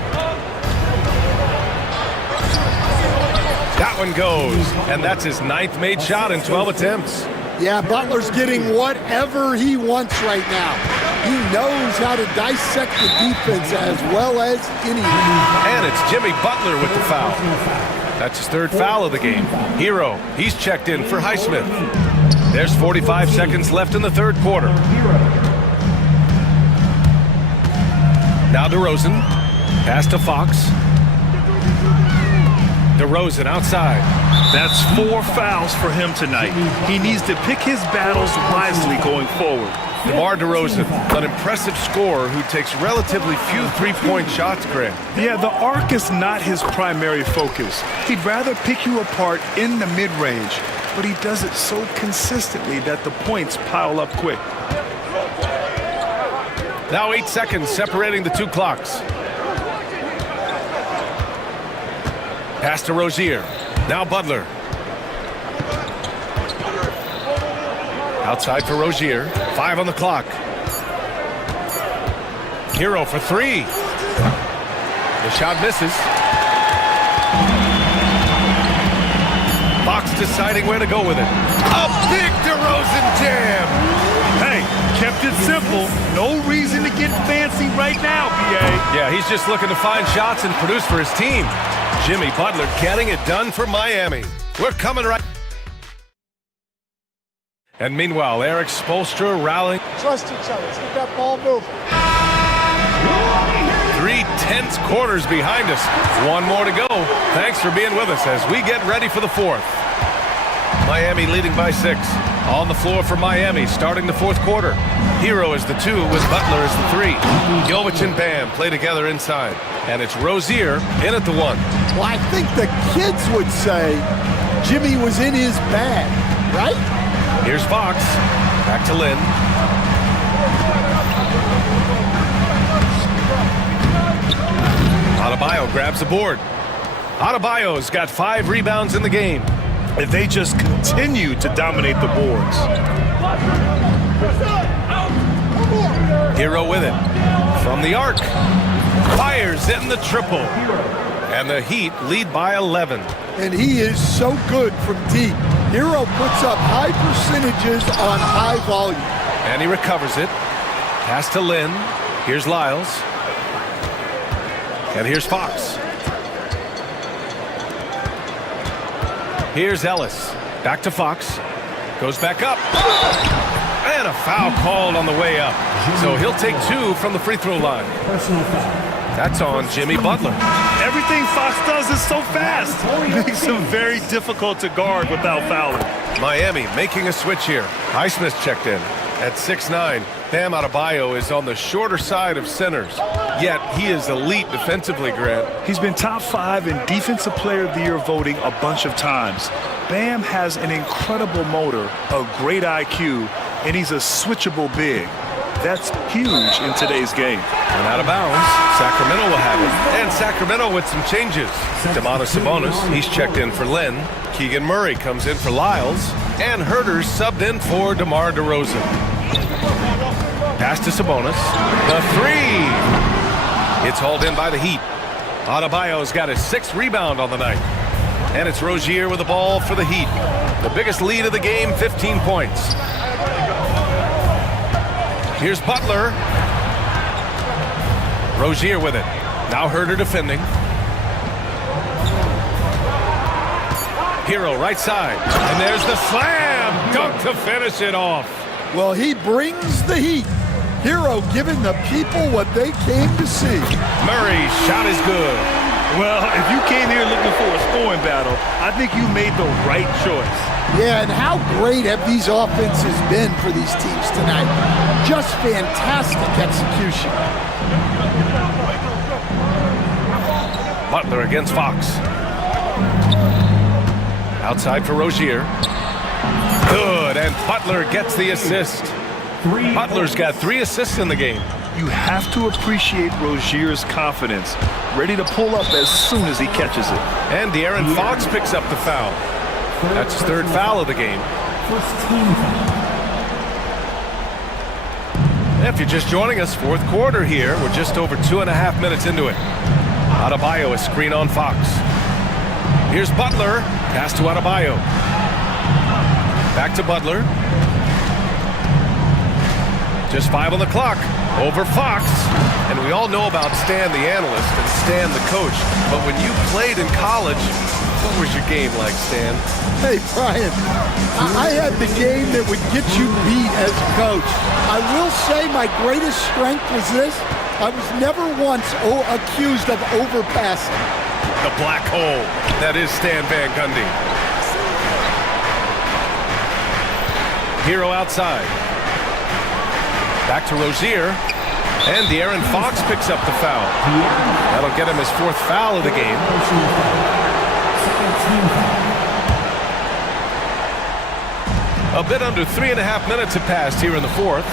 That one goes. And that's his 9th made shot in 12 attempts. Yeah, Butler's getting whatever he wants right now. He knows how to dissect the defense as well as anyone. And it's Jimmy Butler with the foul. That's his third foul of the game. Hero, he's checked in for Highsmith. There's 45 seconds left in the third quarter. Now DeRozan. Pass to Fox. DeRozan outside. That's 4 fouls for him tonight. He needs to pick his battles wisely going forward. DeMar DeRozan, an impressive scorer who takes relatively few three-point shots, Grant. Yeah, the arc is not his primary focus. He'd rather pick you apart in the mid-range, but he does it so consistently that the points pile up quick. Now 8 seconds separating the two clocks. Pass to Rozier. Now Butler. Outside for Rozier. 5 on the clock. Hero for 3. The shot misses. Fox deciding where to go with it. A big DeRozan jam. Hey, kept it simple. No reason to get fancy right now, BA. Yeah, he's just looking to find shots and produce for his team. Jimmy Butler getting it done for Miami. We're coming right. And meanwhile, Eric Spoelstra rallying. Trust each other. Let's get that ball moving. 3 tense quarters behind us. 1 more to go. Thanks for being with us as we get ready for the 4th. Miami leading by 6. On the floor for Miami, starting the 4th quarter. Hero is the 2, with Butler as the 3. Jovic and Bam play together inside. And it's Rozier in at the 1. Well, I think the kids would say Jimmy was in his bag, right? Here's Fox. Back to Lynn. Adebayo grabs the board. Adebayo's got 5 rebounds in the game. If they just continue to dominate the boards. Hero with it. From the arc. Fires in the triple. And the Heat lead by 11. And he is so good from deep. Hero puts up high percentages on high volume. And he recovers it. Pass to Lynn. Here's Lyles. And here's Fox. Here's Ellis. Back to Fox. Goes back up. And a foul called on the way up. So he'll take 2 from the free throw line. That's on Jimmy Butler. Everything Fox does is so fast. It makes him very difficult to guard without fouling. Miami making a switch here. Highsmith checked in. At 6'9", Bam Adebayo is on the shorter side of centers. Yet he is elite defensively, Grant. He's been top 5 in Defensive Player of the Year voting a bunch of times. Bam has an incredible motor, a great IQ, and he's a switchable big. That's huge in today's game. And out of bounds, Sacramento will have it. And Sacramento with some changes. Domantas Sabonis, he's checked in for Lynn. Keegan Murray comes in for Lyles. And Herter's subbed in for DeMar DeRozan. Pass to Sabonis. The 3! It's hauled in by the Heat. Adebayo's got his 6th rebound on the night. And it's Rozier with the ball for the Heat. The biggest lead of the game, 15 points. Here's Butler. Rozier with it. Now Herter defending. Hero right side. And there's the slam. Dunk to finish it off. Well, he brings the heat. Hero giving the people what they came to see. Murray's shot is good. Well, if you came here looking for a scoring battle, I think you made the right choice. Yeah, and how great have these offenses been for these teams tonight? Just fantastic execution. Butler against Fox. Outside for Rozier. Good, and Butler gets the assist. Butler's got 3 assists in the game. You have to appreciate Rozier's confidence, ready to pull up as soon as he catches it. And De'Aaron Fox picks up the foul. That's his 3rd foul of the game. If you're just joining us, 4th quarter here. We're just over 2.5 minutes into it. Adebayo, a screen on Fox. Here's Butler. Pass to Adebayo. Back to Butler. Just 5 on the clock. Over Fox. And we all know about Stan the analyst and Stan the coach. But when you played in college, what was your game like, Stan? Hey, Brian, I had the game that would get you beat as a coach. I will say my greatest strength was this. I was never once accused of overpassing. The black hole. That is Stan Van Gundy. Hero outside. Back to Rozier. And De'Aaron Fox picks up the foul. That'll get him his 4th foul of the game. A bit under 3.5 minutes have passed here in the 4th.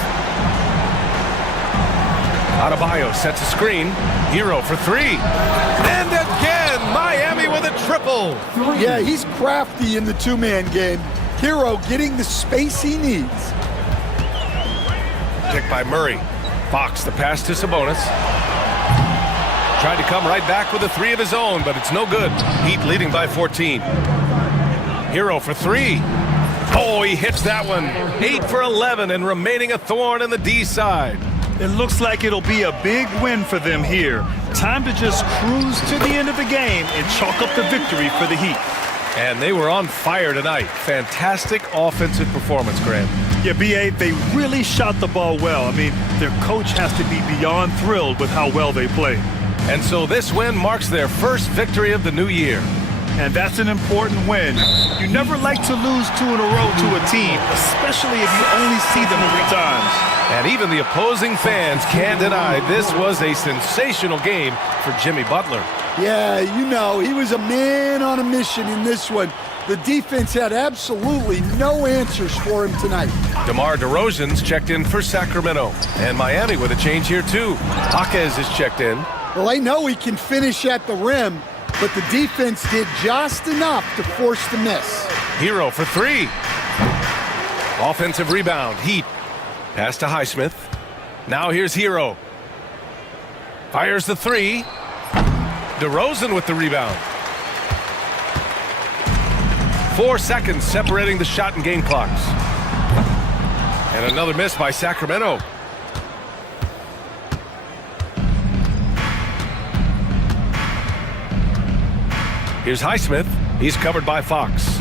Adebayo sets a screen. Hero for 3. And again, Miami with a triple. Yeah, he's crafty in the 2-man game. Hero getting the space he needs. Picked by Murray. Fox, the pass to Sabonis. Tried to come right back with a three of his own, but it's no good. Heat leading by 14. Hero for three. Oh, he hits that one. 8 for 11 and remaining a thorn in the D side. It looks like it'll be a big win for them here. Time to just cruise to the end of the game and chalk up the victory for the Heat. And they were on fire tonight. Fantastic offensive performance, Grant. Yeah, B.A., they really shot the ball well. I mean, their coach has to be beyond thrilled with how well they played. And so this win marks their first victory of the new year. And that's an important win. You never like to lose 2 in a row to a team, especially if you only see them 3 times. And even the opposing fans can't deny this was a sensational game for Jimmy Butler. Yeah, you know, he was a man on a mission in this one. The defense had absolutely no answers for him tonight. DeMar DeRozan's checked in for Sacramento. And Miami with a change here too. Jaquez is checked in. Well, they know he can finish at the rim, but the defense did just enough to force the miss. Hero for three. Offensive rebound. Heat. Pass to Highsmith. Now here's Hero. Fires the three. DeRozan with the rebound. 4 seconds separating the shot and game clocks. And another miss by Sacramento. Here's Highsmith. He's covered by Fox.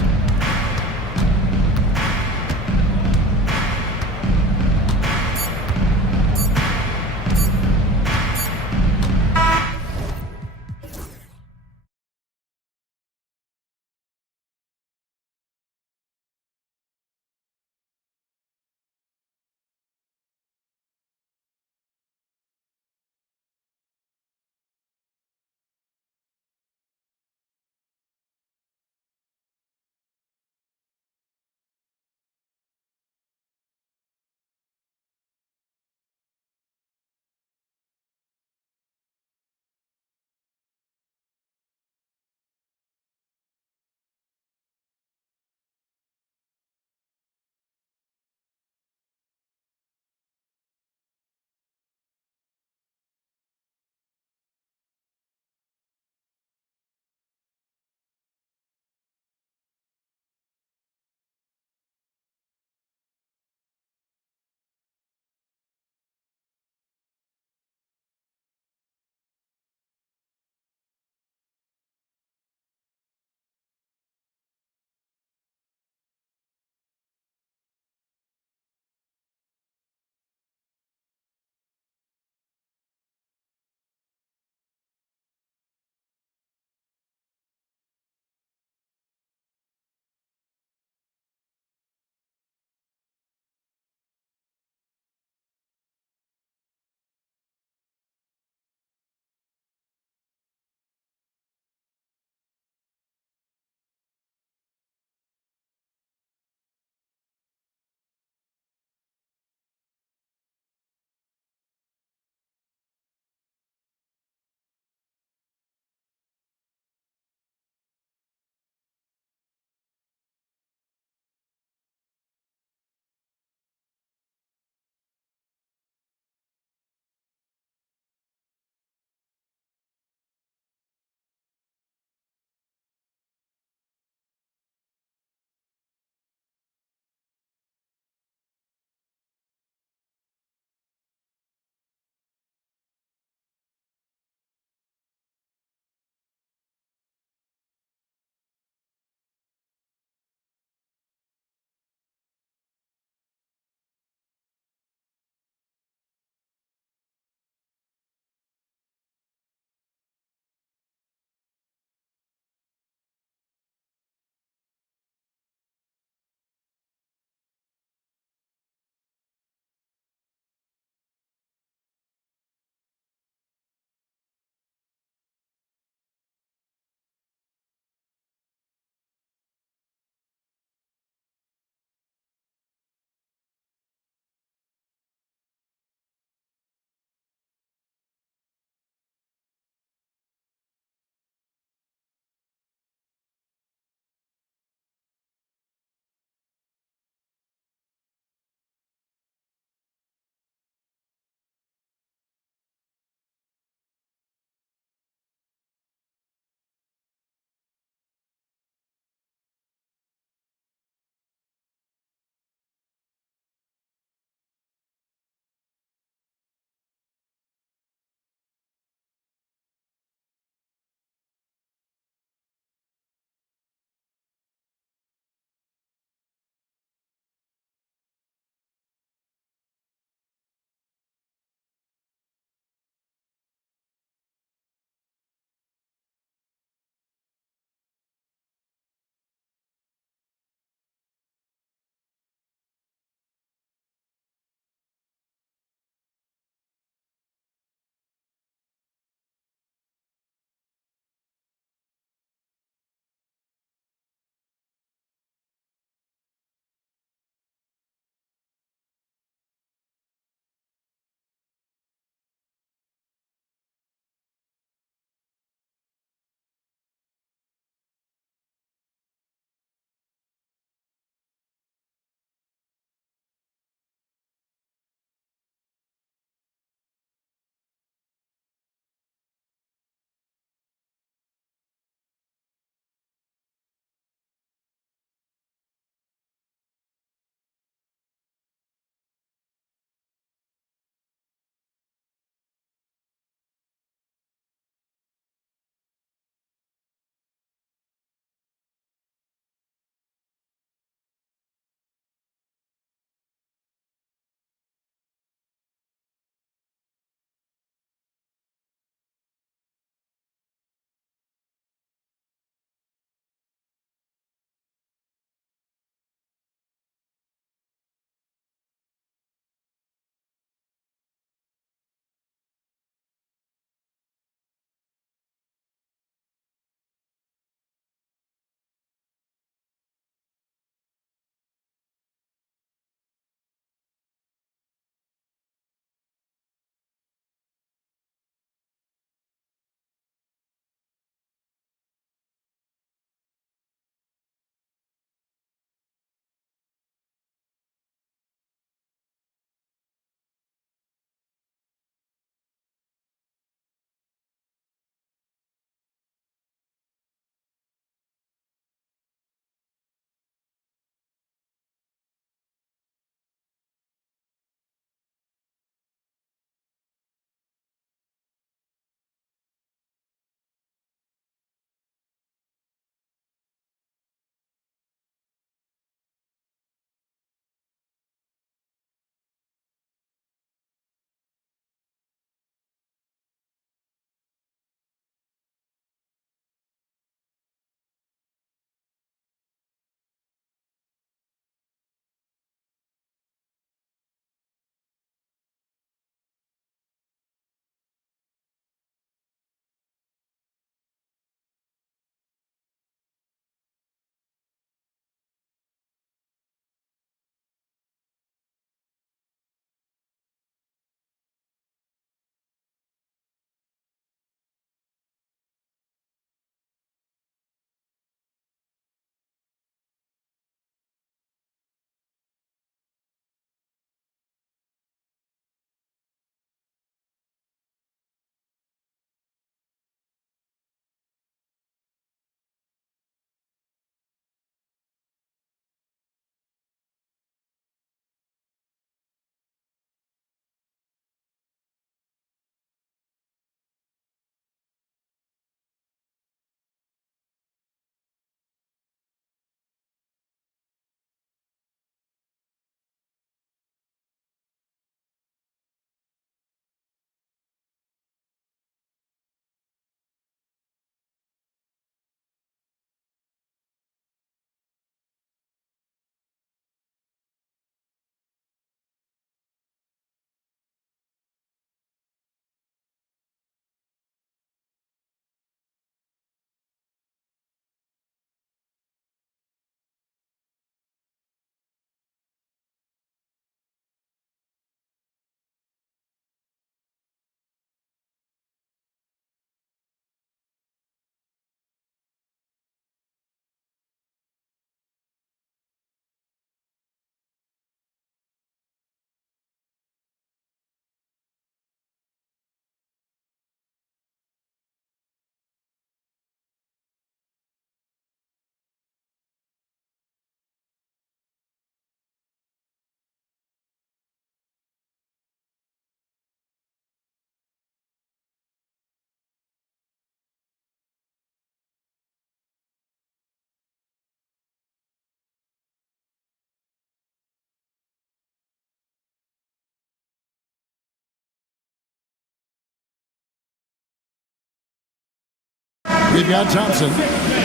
We've got Thompson.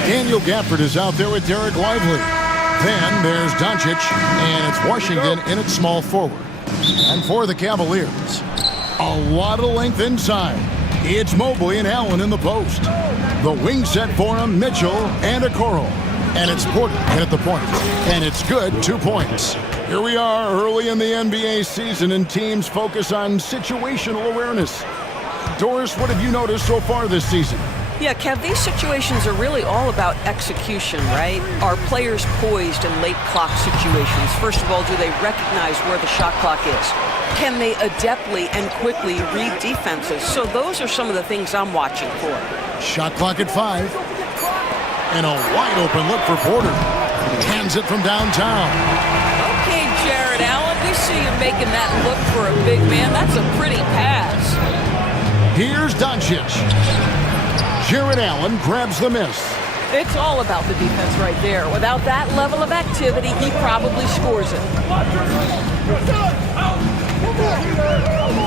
Daniel Gafford is out there with Derek Lively. Then there's Doncic, and it's Washington in its small forward. And for the Cavaliers, a lot of length inside. It's Mobley and Allen in the post. The wing set for him, Mitchell and Okoro. And it's Porter at the point. And it's good, 2 points. Here we are early in the NBA season, and teams focus on situational awareness. Doris, what have you noticed so far this season? Yeah, Kev, these situations are really all about execution, right? Are players poised in late clock situations? First of all, do they recognize where the shot clock is? Can they adeptly and quickly read defenses? So those are some of the things I'm watching for. Shot clock at 5. And a wide open look for Porter. Hands it from downtown. Okay, Jared Allen, we see you making that look for a big man. That's a pretty pass. Here's Doncic. Jared Allen grabs the miss. It's all about the defense right there. Without that level of activity, he probably scores it.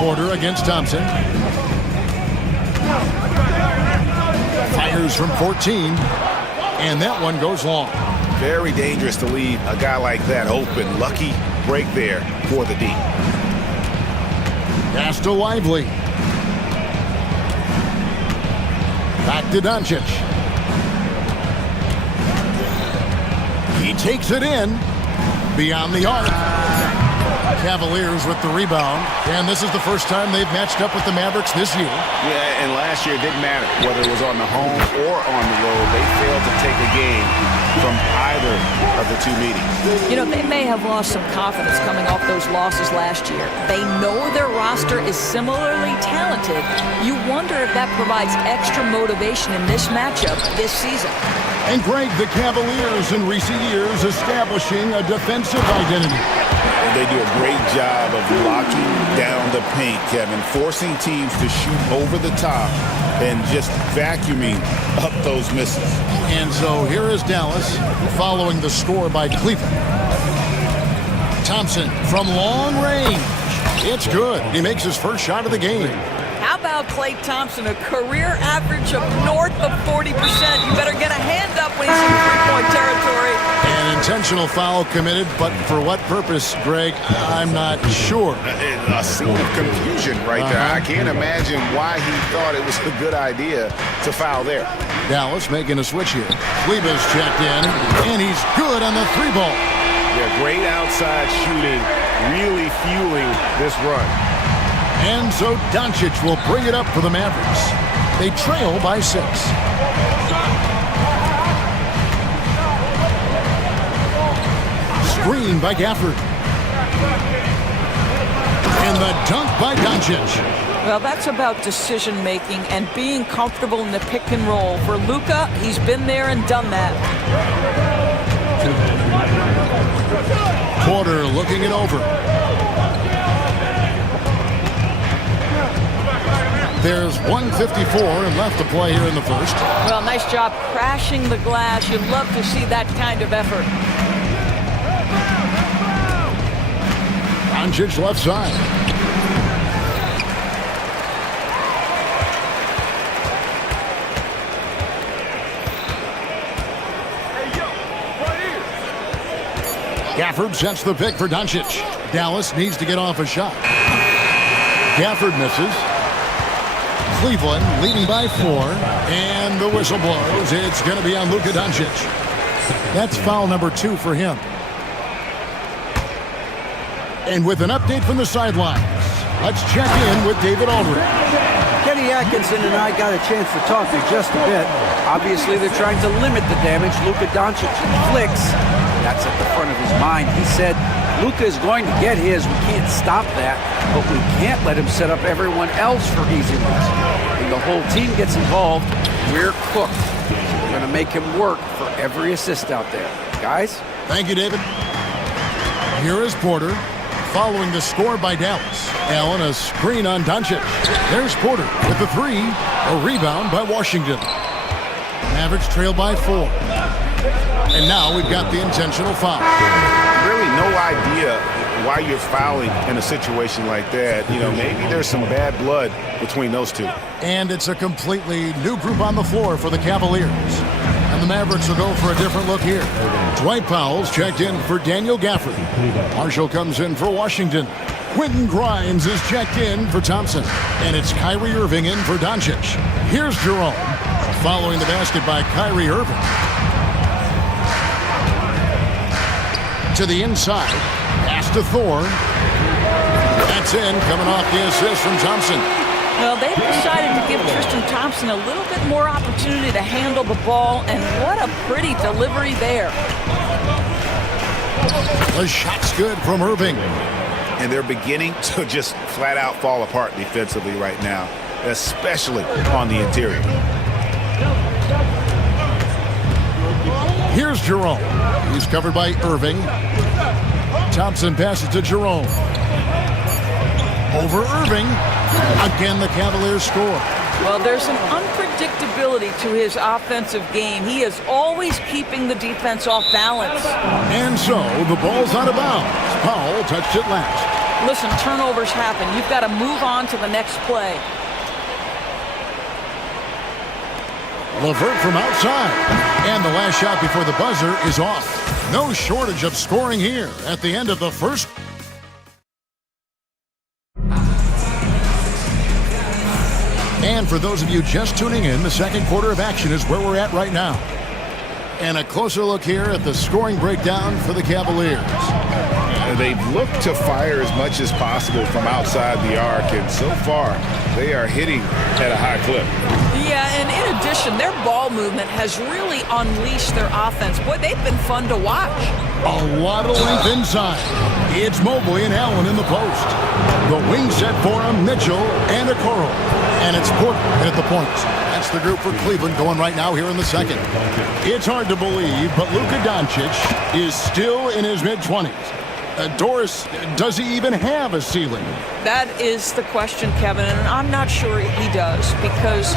Porter against Thompson. Fires from 14. And that one goes long. Very dangerous to leave a guy like that open. Lucky break there for the D. Pass to Lively. Back to Doncic. He takes it in. Beyond the arc. Cavaliers with the rebound. And this is the first time they've matched up with the Mavericks this year. Yeah, and last year it didn't matter whether it was on the home or on the road. They failed to take a game from either of the two meetings. You know, they may have lost some confidence coming off those losses last year. They know their roster is similarly talented. You wonder if that provides extra motivation in this matchup this season. And Greg, the Cavaliers in recent years establishing a defensive identity. They do a great job of locking down the paint, Kevin, forcing teams to shoot over the top and just vacuuming up those misses. And so here is Dallas following the score by Cleveland. Thompson from long range. It's good. He makes his first shot of the game. How about Klay Thompson, a career average of north of 40%? You better get a hand up when he's in three-point territory. An intentional foul committed, but for what purpose, Greg? I'm not sure. A scene of confusion right there. I can't imagine why he thought it was a good idea to foul there. Dallas making a switch here. Kleba's checked in, and he's good on the three ball. Yeah, great outside shooting, really fueling this run. And so Doncic will bring it up for the Mavericks. They trail by 6. Screen by Gafford. And the dunk by Doncic. Well, that's about decision-making and being comfortable in the pick and roll. For Luka, he's been there and done that. Porter looking it over. There's 1:54 left to play here in the first. Well, nice job crashing the glass. You'd love to see that kind of effort. Doncic left side. Gafford sets the pick for Doncic. Dallas needs to get off a shot. Gafford misses. Cleveland leading by 4, and the whistle blows. It's going to be on Luka Doncic. That's foul number 2 for him. And with an update from the sidelines, let's check in with David Aldridge. Kenny Atkinson and I got a chance to talk for just a bit. Obviously, they're trying to limit the damage Luka Doncic inflicts. That's at the front of his mind. He said, Luka is going to get his. We can't stop that, but we can't let him set up everyone else for easy ones. When the whole team gets involved, we're cooked. We're going to make him work for every assist out there. Guys? Thank you, David. Here is Porter following the score by Dallas. Allen, a screen on Doncic. There's Porter with the 3. A rebound by Washington. Mavericks trail by 4. And now we've got the intentional foul. Really no idea why you're fouling in a situation like that. You know, maybe there's some bad blood between those two. And it's a completely new group on the floor for the Cavaliers. And the Mavericks will go for a different look here. Dwight Powell's checked in for Daniel Gafford. Marshall comes in for Washington. Quentin Grimes is checked in for Thompson. And it's Kyrie Irving in for Doncic. Here's Jerome, following the basket by Kyrie Irving. To the inside, pass to Thor. That's in, coming off the assist from Thompson. Well, they've decided to give Tristan Thompson a little bit more opportunity to handle the ball, and what a pretty delivery there. The shot's good from Irving. And they're beginning to just flat out fall apart defensively right now, especially on the interior. Here's Jerome. He's covered by Irving. Thompson passes to Jerome. Over Irving. Again, the Cavaliers score. Well, there's an unpredictability to his offensive game. He is always keeping the defense off balance. And so, the ball's out of bounds. Powell touched it last. Listen, turnovers happen. You've got to move on to the next play. LeVert from outside. And the last shot before the buzzer is off. No shortage of scoring here at the end of the first. And for those of you just tuning in, the second quarter of action is where we're at right now. And a closer look here at the scoring breakdown for the Cavaliers. They've looked to fire as much as possible from outside the arc, and so far they are hitting at a high clip. Yeah, and in addition, their ball movement has really unleashed their offense. Boy, they've been fun to watch. A lot of length inside. It's Mobley and Allen in the post. The wing set for him, Mitchell and Okoro. And it's Porter at the point. That's the group for Cleveland going right now here in the second. It's hard to believe, but Luka Doncic is still in his mid-20s. Doris, does he even have a ceiling? That is the question, Kevin, and I'm not sure he does, because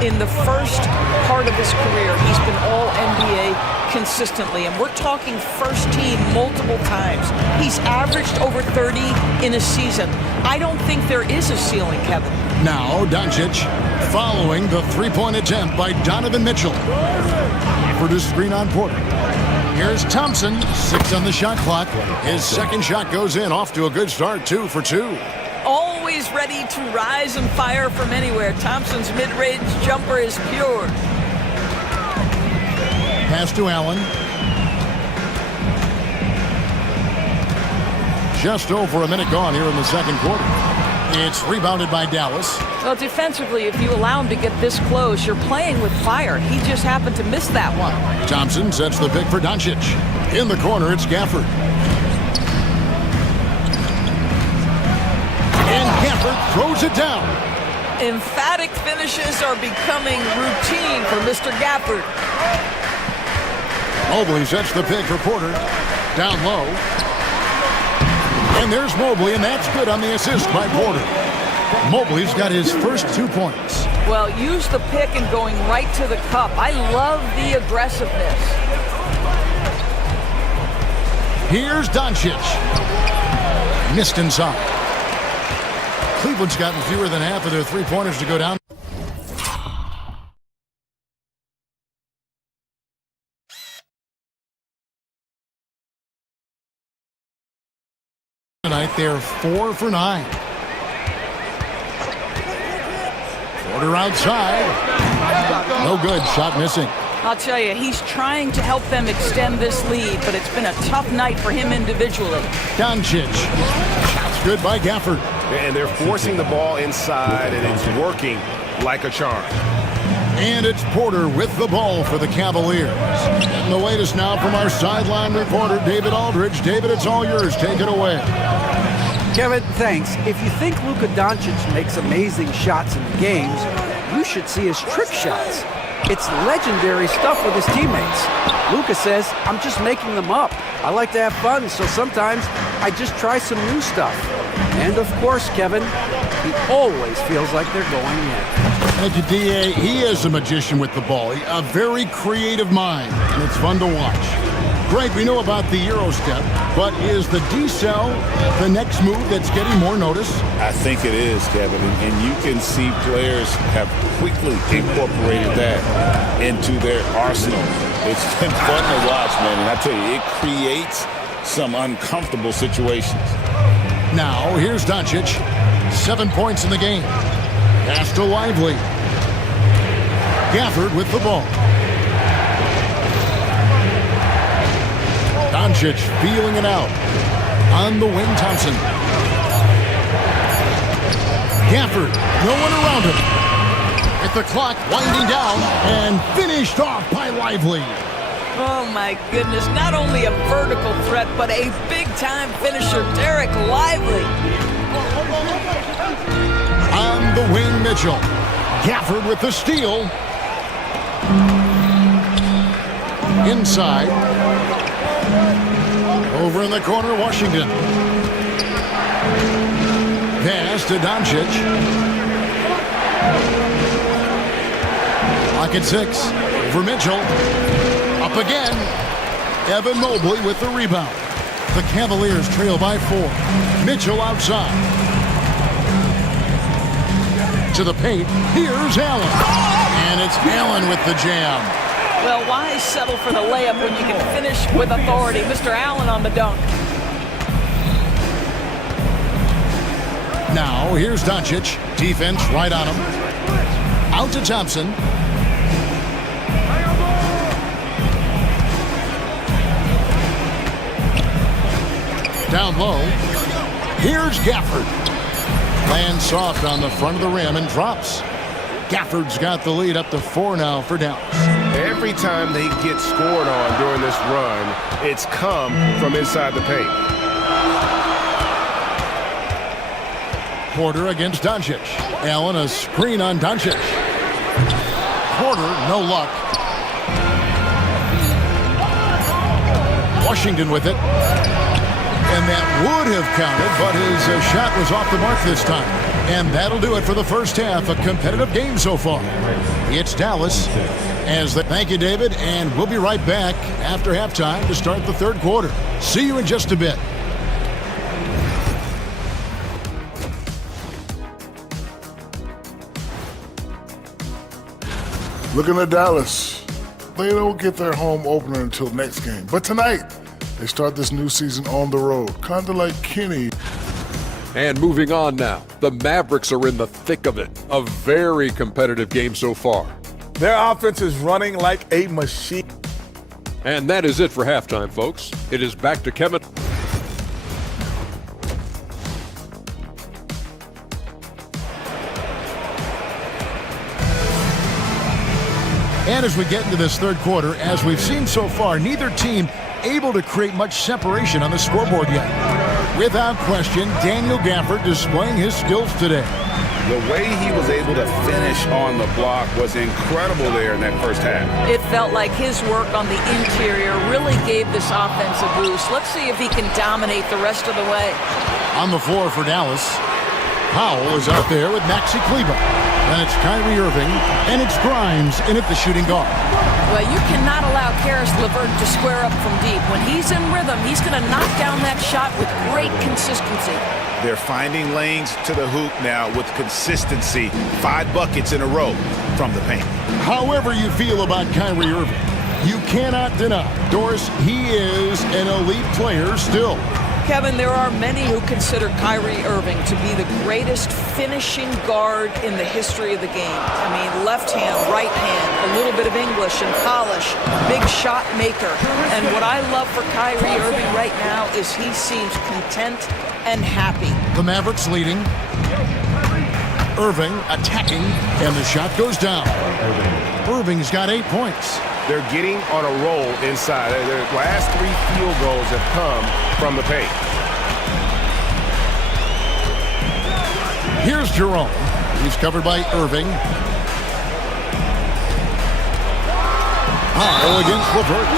in the first part of his career, he's been all-NBA consistently, and we're talking first team multiple times. He's averaged over 30 in a season. I don't think there is a ceiling, Kevin. Now, Doncic following the three-point attempt by Donovan Mitchell. For the screen on Porter. Here's Thompson, 6 on the shot clock. His second shot goes in, off to a good start, 2 for 2. Always ready to rise and fire from anywhere. Thompson's mid-range jumper is pure. Pass to Allen. Just over a minute gone here in the second quarter. It's rebounded by Dallas. Well, defensively, if you allow him to get this close, you're playing with fire. He just happened to miss that one. Thompson sets the pick for Doncic. In the corner, it's Gafford. And Gafford throws it down. Emphatic finishes are becoming routine for Mr. Gafford. Mobley sets the pick for Porter. Down low. And there's Mobley, and that's good on the assist by Porter. Mobley's got his first 2 points. Well, use the pick and going right to the cup. I love the aggressiveness. Here's Doncic. Missed inside. Cleveland's gotten fewer than half of their three-pointers to go down. Tonight they're 4 for 9. Porter outside. No good. Shot missing. I'll tell you, he's trying to help them extend this lead, but it's been a tough night for him individually. Doncic. Shot's good by Gafford. And they're forcing the ball inside, and it's working like a charm. And it's Porter with the ball for the Cavaliers. And the latest now from our sideline reporter, David Aldridge. David, it's all yours. Take it away. Kevin, thanks. If you think Luka Doncic makes amazing shots in the games, you should see his trick shots. It's legendary stuff with his teammates. Luka says, I'm just making them up. I like to have fun, so sometimes I just try some new stuff. And of course, Kevin, he always feels like they're going in. Thank you, D.A. He is a magician with the ball. A very creative mind, and it's fun to watch. Greg, we know about the Euro step, but is the decel the next move that's getting more notice? I think it is, Kevin, and you can see players have quickly incorporated that into their arsenal. It's been fun to watch, man, and I tell you, it creates some uncomfortable situations. Now, here's Doncic. 7 points in the game. Pass to Lively. Gafford with the ball. Doncic feeling it out. On the wing, Thompson. Gafford, no one around him. At the clock, winding down, and finished off by Lively. Oh, my goodness. Not only a vertical threat, but a big-time finisher, Derek Lively. On the wing, Mitchell. Gafford with the steal. Inside. Over in the corner, Washington. Pass to Doncic. Clock at 6. Over Mitchell. Up again. Evan Mobley with the rebound. The Cavaliers trail by 4. Mitchell outside. To the paint. Here's Allen. And it's Allen with the jam. Well, why settle for the layup when you can finish with authority? Mr. Allen on the dunk. Now, here's Doncic. Defense right on him. Out to Thompson. Down low. Here's Gafford. Lands soft on the front of the rim and drops. Gafford's got the lead up to 4 now for Dallas. Every time they get scored on during this run, it's come from inside the paint. Porter against Doncic. Allen a screen on Doncic. Porter, no luck. Washington with it. And that would have counted, but his shot was off the mark this time. And that'll do it for the first half. A competitive game so far. It's Dallas. Thank you, David, and we'll be right back after halftime to start the third quarter. See you in just a bit. Looking at Dallas, they don't get their home opener until next game. But tonight, they start this new season on the road, kind of like Kenny. And moving on now, the Mavericks are in the thick of it. A very competitive game so far. Their offense is running like a machine. And that is it for halftime, folks. It is back to Kevin. And as we get into this third quarter, as we've seen so far, neither team able to create much separation on the scoreboard yet. Without question, Daniel Gafford displaying his skills today. The way he was able to finish on the block was incredible there in that first half. It felt like his work on the interior really gave this offense a boost. Let's see if he can dominate the rest of the way. On the floor for Dallas, Powell is out there with Maxi Kleber. And it's Kyrie Irving, and it's Grimes in at the shooting guard. Well, you cannot allow Karis LeVert to square up from deep. When he's in rhythm, he's going to knock down that shot with great consistency. They're finding lanes to the hoop now with consistency. 5 buckets in a row from the paint. However you feel about Kyrie Irving, you cannot deny, Doris, he is an elite player still. Kevin, there are many who consider Kyrie Irving to be the greatest finishing guard in the history of the game. I mean, left hand, right hand, a little bit of English and polish, big shot maker. And what I love for Kyrie Irving right now is he seems content and happy. The Mavericks leading. Irving attacking, and the shot goes down. Irving's got 8 points. They're getting on a roll inside. Their last 3 field goals have come from the paint. Here's Jerome. He's covered by Irving. Powell against LeVert.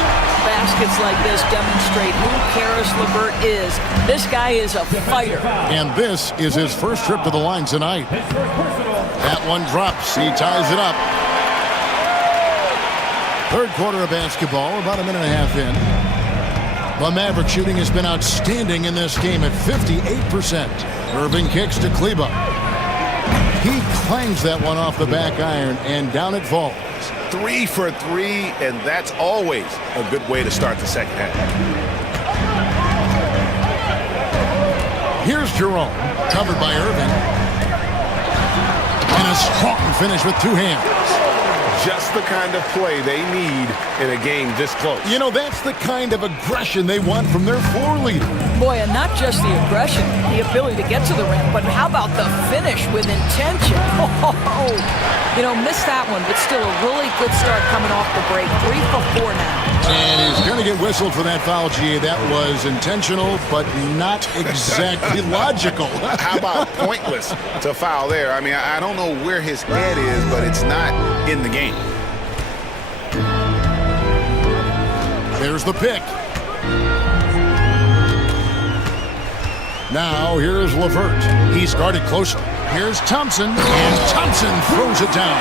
Baskets like this demonstrate who Karis LeVert is. This guy is a fighter. And this is his first trip to the line tonight. That one drops. He ties it up. Third quarter of basketball, about a minute and a half in. The Maverick shooting has been outstanding in this game at 58%. Irving kicks to Kleba. He clangs that one off the back iron, and down it falls. 3 for 3, and that's always a good way to start the second half. Here's Jerome, covered by Irving. And a strong finish with two hands. Just the kind of play they need in a game this close. You know, that's the kind of aggression they want from their floor leader. Boy, and not just the aggression, the ability to get to the rim, but how about the finish with intention? Oh, you know, missed that one, but still a really good start coming off the break. 3 for 4 now. And he's going to get whistled for that foul, GA. That was intentional, but not exactly logical. How about pointless to foul there? I mean, I don't know where his head is, but it's not in the game. There's the pick. Now, here's LeVert. He's guarded closer. Here's Thompson, and Thompson throws it down.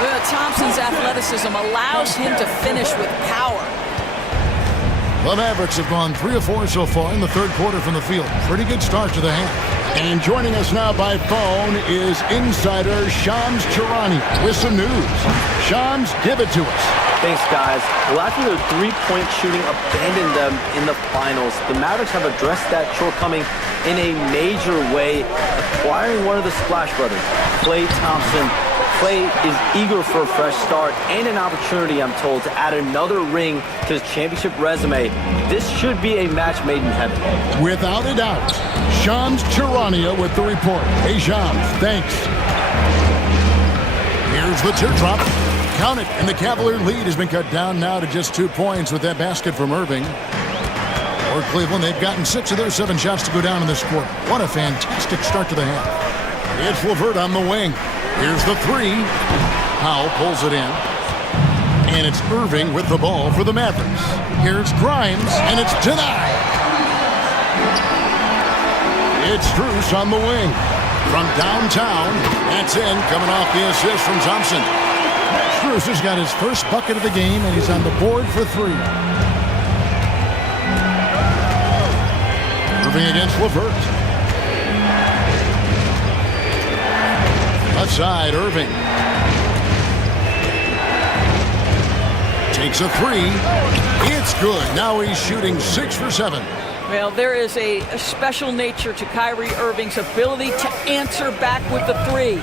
Well, Thompson's athleticism allows him to finish with power. The Mavericks have gone 3 of 4 so far in the third quarter from the field. Pretty good start to the half. And joining us now by phone is insider Shams Charania with some news. Shams, give it to us. Thanks, guys. Well, after their three-point shooting abandoned them in the finals, the Mavericks have addressed that shortcoming in a major way, acquiring one of the Splash Brothers, Klay Thompson. Klay is eager for a fresh start and an opportunity, I'm told, to add another ring to his championship resume. This should be a match made in heaven. Without a doubt. Shams Charania with the report. Hey, Shams, thanks. Here's the teardrop. Count it, and the Cavalier lead has been cut down now to just 2 points with that basket from Irving. For Cleveland, they've gotten 6 of their 7 shots to go down in this quarter. What a fantastic start to the half. It's LeVert on the wing. Here's the 3. Powell pulls it in. And it's Irving with the ball for the Mavericks. Here's Grimes, and it's denied. It's Strus on the wing. From downtown, that's in, coming off the assist from Thompson. Strus has got his first bucket of the game, and he's on the board for 3. Irving against LeVert. Left side, Irving. Takes a 3. It's good. Now he's shooting 6 for 7. Well, there is a special nature to Kyrie Irving's ability to answer back with the 3.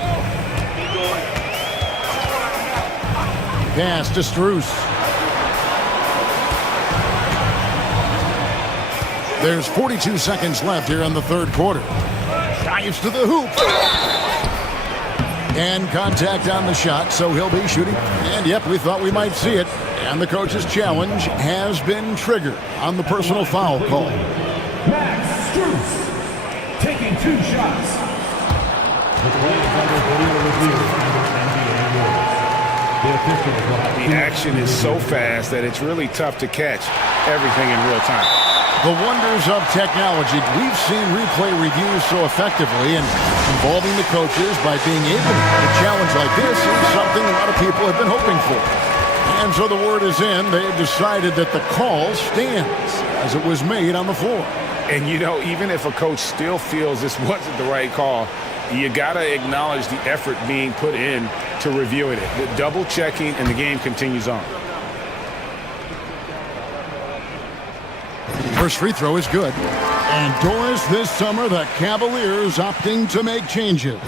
Pass to Strus. There's 42 seconds left here in the third quarter. Dives to the hoop. And contact on the shot, so he'll be shooting. And yep, we thought we might see it. And the coach's challenge has been triggered on the personal foul call. Max Strus taking 2 shots. The action is so fast that it's really tough to catch everything in real time. The wonders of technology. We've seen replay reviews so effectively, and involving the coaches by being able to get a challenge like this is something a lot of people have been hoping for. And so the word is in. They've decided that the call stands as it was made on the floor. And you know, even if a coach still feels this wasn't the right call, you got to acknowledge the effort being put in to reviewing it. The double checking, and the game continues on. First free throw is good. And Doris, this summer, the Cavaliers opting to make changes.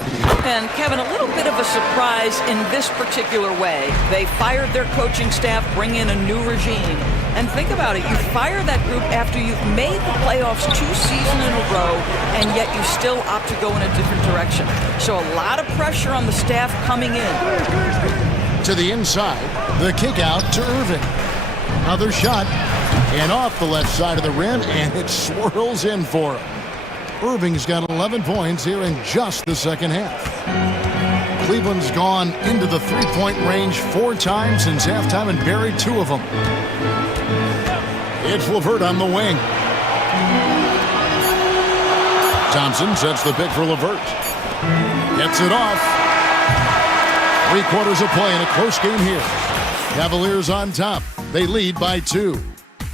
And Kevin, a little bit of a surprise in this particular way. They fired their coaching staff, bring in a new regime. And think about it, you fire that group after you've made the playoffs 2 seasons in a row, and yet you still opt to go in a different direction. So a lot of pressure on the staff coming in. To the inside, the kick out to Irving. Another shot, and off the left side of the rim, and it swirls in for him. Irving's got 11 points here in just the second half. Cleveland's gone into the 3-point range 4 times since halftime and buried 2 of them. It's LeVert on the wing. Thompson sets the pick for LeVert. Gets it off. 3 quarters of play in a close game here. Cavaliers on top. They lead by 2.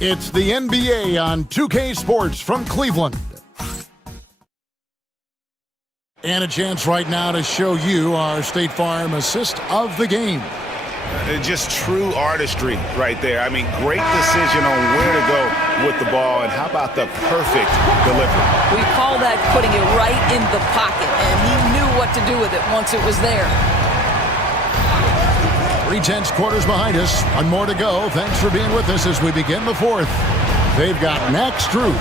It's the NBA on 2K Sports from Cleveland. And a chance right now to show you our State Farm assist of the game. Just true artistry right there. I mean, great decision on where to go with the ball, and how about the perfect delivery? We call that putting it right in the pocket, and he knew what to do with it once it was there. 3/10 quarters behind us. One more to go. Thanks for being with us as we begin the fourth. They've got Max Strus,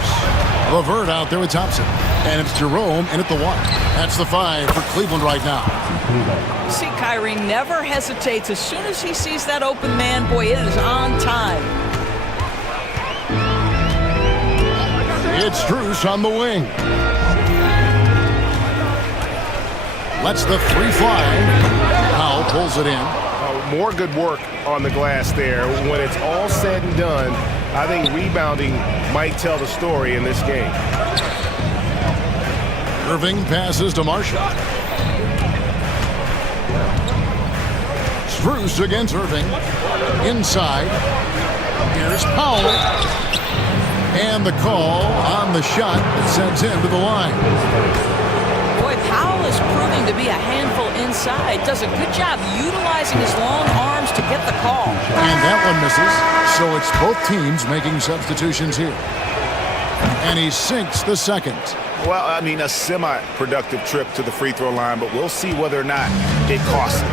Levert out there with Thompson, and it's Jerome in at the 1. That's the 5 for Cleveland right now. See, Kyrie never hesitates. As soon as he sees that open man, boy, it is on time. It's Strus on the wing. Lets the 3 fly. Powell pulls it in. More good work on the glass there. When it's all said and done, I think rebounding might tell the story in this game. Irving passes to Marshall. Strus against Irving. Inside. Here's Powell. And the call on the shot that sends him to the line. Boy, Powell is proving to be a handful inside. Does a good job utilizing his long arms to get the call. And that one misses. So it's both teams making substitutions here. And he sinks the second. Well, I mean, a semi-productive trip to the free throw line, but we'll see whether or not it costs him.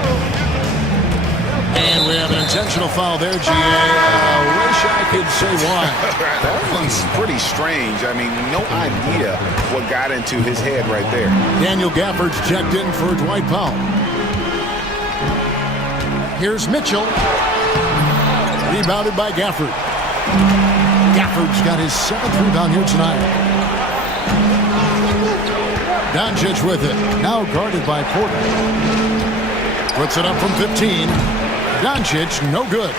And we have an intentional foul there, G.A. Wish I could say why. That one's pretty strange. I mean, no idea what got into his head right there. Daniel Gafford's checked in for Dwight Powell. Here's Mitchell. Rebounded by Gafford. Gafford's got his 7th rebound here tonight. Doncic with it. Now guarded by Porter. Puts it up from 15. Doncic, no good.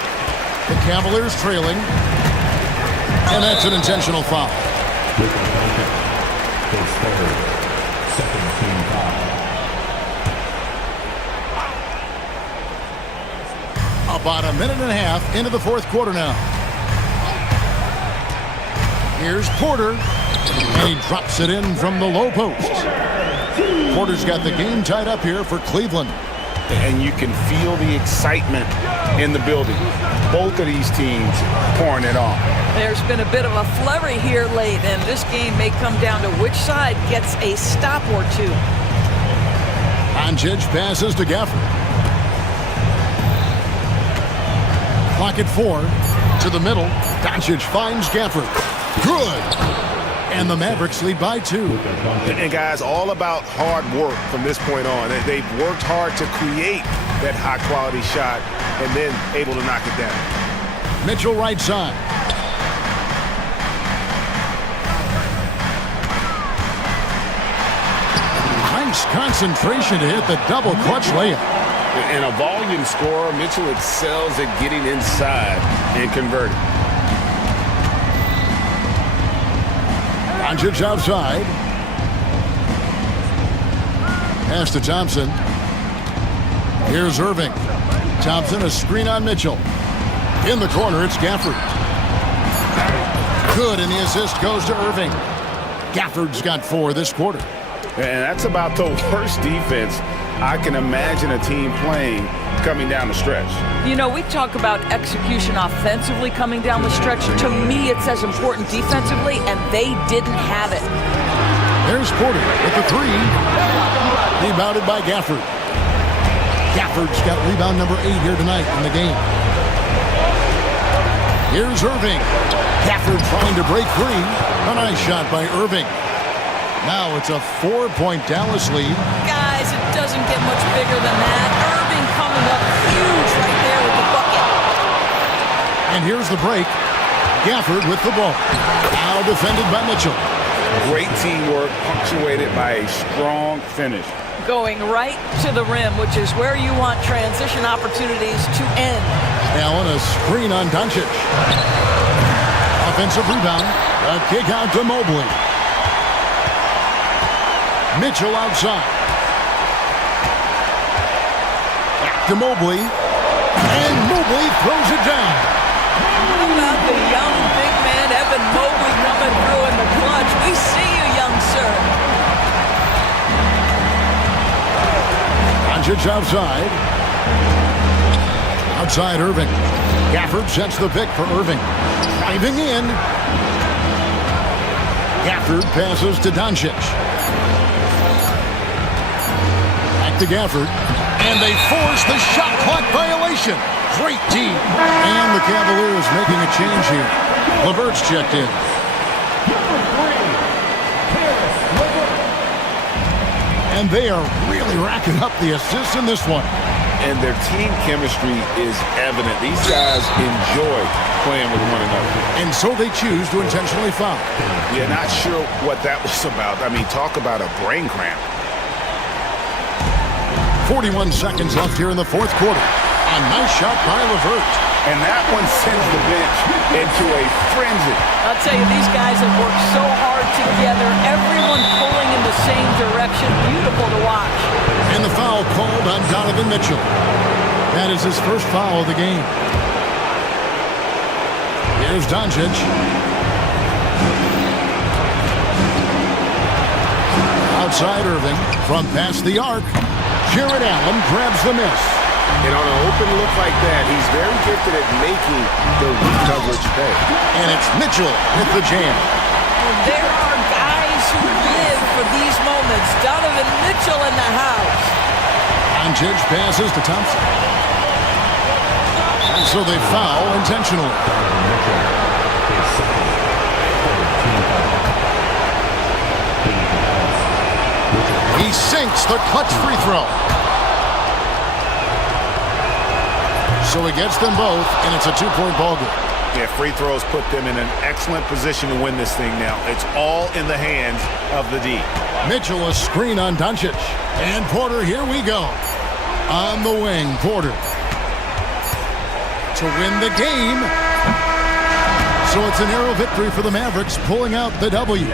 The Cavaliers trailing. And that's an intentional foul. About a minute and a half into the fourth quarter now. Here's Porter. And he drops it in from the low post. Porter's got the game tied up here for Cleveland. And you can feel the excitement in the building. Both of these teams pouring it on. There's been a bit of a flurry here late, and this game may come down to which side gets a stop or two. Doncic passes to Gafford. Clock at 4. To the middle. Doncic finds Gafford. Good. And the Mavericks lead by 2. And guys, all about hard work from this point on. They've worked hard to create that high-quality shot and then able to knock it down. Mitchell right side. Nice concentration to hit the double clutch layup. And a volume scorer, Mitchell excels at getting inside and converting. Doncic outside. Pass to Thompson. Here's Irving. Thompson, a screen on Mitchell. In the corner, it's Gafford. Good, and the assist goes to Irving. Gafford's got 4 this quarter. And that's about the worst defense I can imagine a team playing coming down the stretch. You know, we talk about execution offensively coming down the stretch. To me, it's as important defensively, and they didn't have it. There's Porter with the 3. Rebounded by Gafford. Gafford's got rebound number 8 here tonight in the game. Here's Irving. Gafford trying to break free. A nice shot by Irving. Now it's a 4-point Dallas lead. Guys, it doesn't get much bigger than that. Irving coming up huge right there with the bucket. And here's the break. Gafford with the ball. Now defended by Mitchell. Great teamwork punctuated by a strong finish. Going right to the rim, which is where you want transition opportunities to end. Allen, a screen on Doncic. Offensive rebound. A kick out to Mobley. Mitchell outside. Back to Mobley. And Mobley throws it down. How about the young big Doncic outside. Outside Irving. Gafford sets the pick for Irving. Driving in. Gafford passes to Doncic. Back to Gafford. And they force the shot clock violation. Great team. And the Cavaliers making a change here. LeVert's checked in. And they are really racking up the assists in this one. And their team chemistry is evident. These guys enjoy playing with one another. And so they choose to intentionally foul. Yeah, not sure what that was about. I mean, talk about a brain cramp. 41 seconds left here in the fourth quarter. A nice shot by LeVert. And that one sends the bench into a frenzy. I'll tell you, these guys have worked so hard together. Everyone pulling in the same direction. Beautiful to watch. And the foul called on Donovan Mitchell. That is his first foul of the game. Here's Doncic. Outside Irving. From past the arc. Jared Allen grabs the miss. And on an open look like that, he's very gifted at making the coverage pay. And it's Mitchell with the jam. And there are guys who live for these moments. Donovan Mitchell in the house. Doncic passes to Thompson. And so they foul intentionally. He sinks the clutch free throw. So he gets them both, and it's a two-point ball game. Yeah, free throws put them in an excellent position to win this thing now. It's all in the hands of the D. Mitchell, a screen on Doncic. And Porter, here we go. On the wing, Porter. To win the game. So it's a narrow victory for the Mavericks, pulling out the W.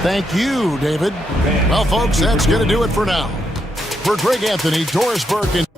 Thank you, David. Well, folks, that's going to do it for now. For Greg Anthony, Doris Burke, and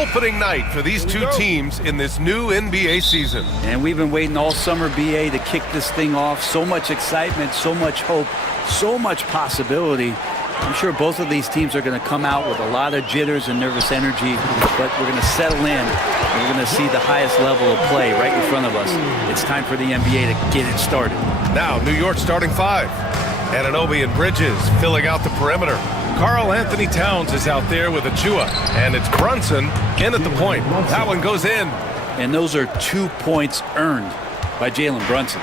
opening night for these two teams in this new NBA season. And we've been waiting all summer, BA, to kick this thing off. So much excitement, so much hope, so much possibility. I'm sure both of these teams are going to come out with a lot of jitters and nervous energy, but we're going to settle in and we're going to see the highest level of play right in front of us. It's time for the NBA to get it started. Now, New York starting five. Anunoby and Bridges filling out the perimeter. Karl Anthony Towns is out there with Achua, and it's Brunson in at the point. That one goes in. And those are 2 points earned by Jalen Brunson.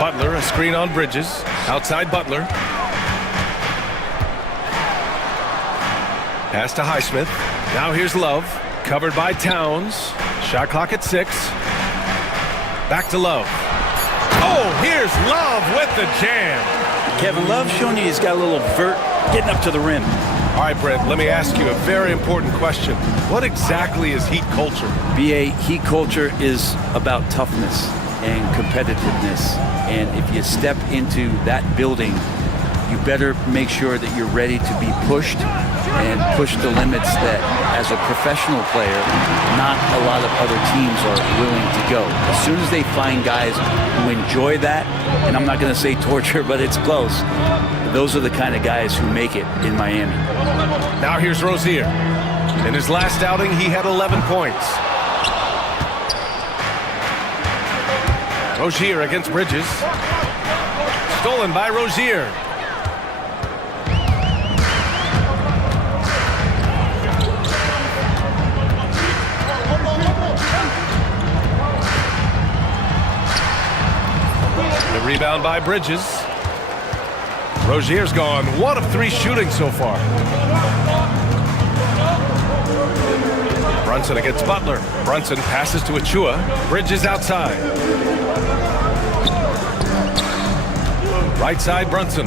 Butler, a screen on Bridges. Outside Butler. Pass to Highsmith. Now here's Love. Covered by Towns. Shot clock at 6. Back to Love. Oh, here's Love with the jam. Kevin Love showing you he's got a little vert getting up to the rim. All right, Brent, let me ask you a very important question. What exactly is Heat culture? BA, Heat culture is about toughness and competitiveness. And if you step into that building, you better make sure that you're ready to be pushed and push the limits that, as a professional player, not a lot of other teams are willing to go. As soon as they find guys who enjoy that, and I'm not going to say torture, but it's close, those are the kind of guys who make it in Miami. Now here's Rozier. In his last outing, he had 11 points. Rozier against Bridges. Stolen by Rozier. The rebound by Bridges. Rozier's gone 1 of 3 shooting so far. Brunson against Butler. Brunson passes to Achua. Bridges outside. Right side, Brunson.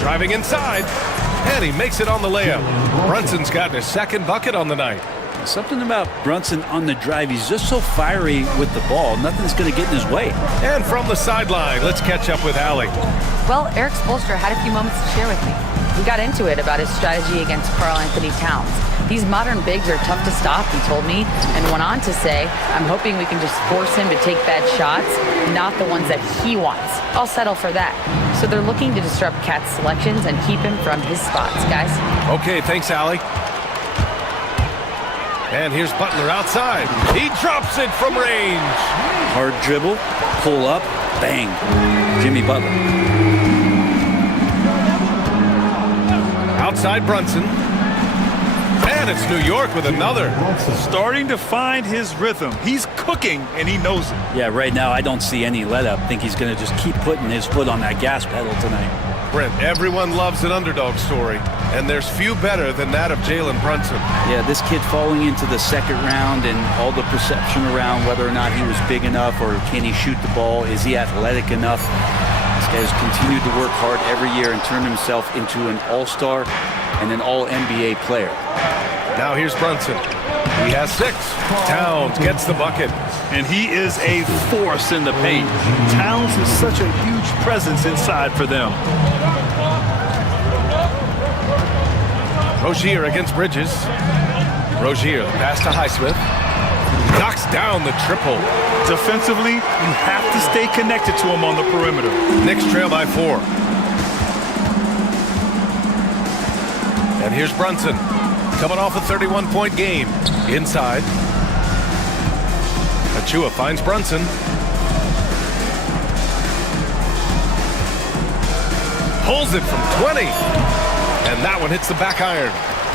Driving inside. And he makes it on the layup. Brunson's gotten his second bucket on the night. Something about Brunson on the drive. He's just so fiery with the ball. Nothing's going to get in his way. And from the sideline, let's catch up with Allie. Well, Eric Spoelstra had a few moments to share with me. We got into it about his strategy against Karl Anthony Towns. These modern bigs are tough to stop, he told me, and went on to say, I'm hoping we can just force him to take bad shots, not the ones that he wants. I'll settle for that. So they're looking to disrupt Cat's selections and keep him from his spots, guys. Okay, thanks, Allie. And here's Butler outside. He drops it from range. Hard dribble, pull up, bang. Jimmy Butler. Outside Brunson. And it's New York with another. Starting to find his rhythm. He's cooking, and he knows it. Yeah, right now I don't see any let-up. I think he's going to just keep putting his foot on that gas pedal tonight. Brent, everyone loves an underdog story, and there's few better than that of Jalen Brunson. Yeah, this kid falling into the second round and all the perception around whether or not he was big enough or can he shoot the ball, is he athletic enough? This guy has continued to work hard every year and turned himself into an all-star and an all-NBA player. Now here's Brunson. He has 6. Towns gets the bucket. And he is a force in the paint. Towns is such a huge presence inside for them. Rozier against Bridges. Rozier, the pass to Highsmith. Knocks down the triple. Defensively, you have to stay connected to him on the perimeter. Knicks trail by 4. And here's Brunson. Coming off a 31-point game. Inside. Achua finds Brunson. Pulls it from 20. And that one hits the back iron.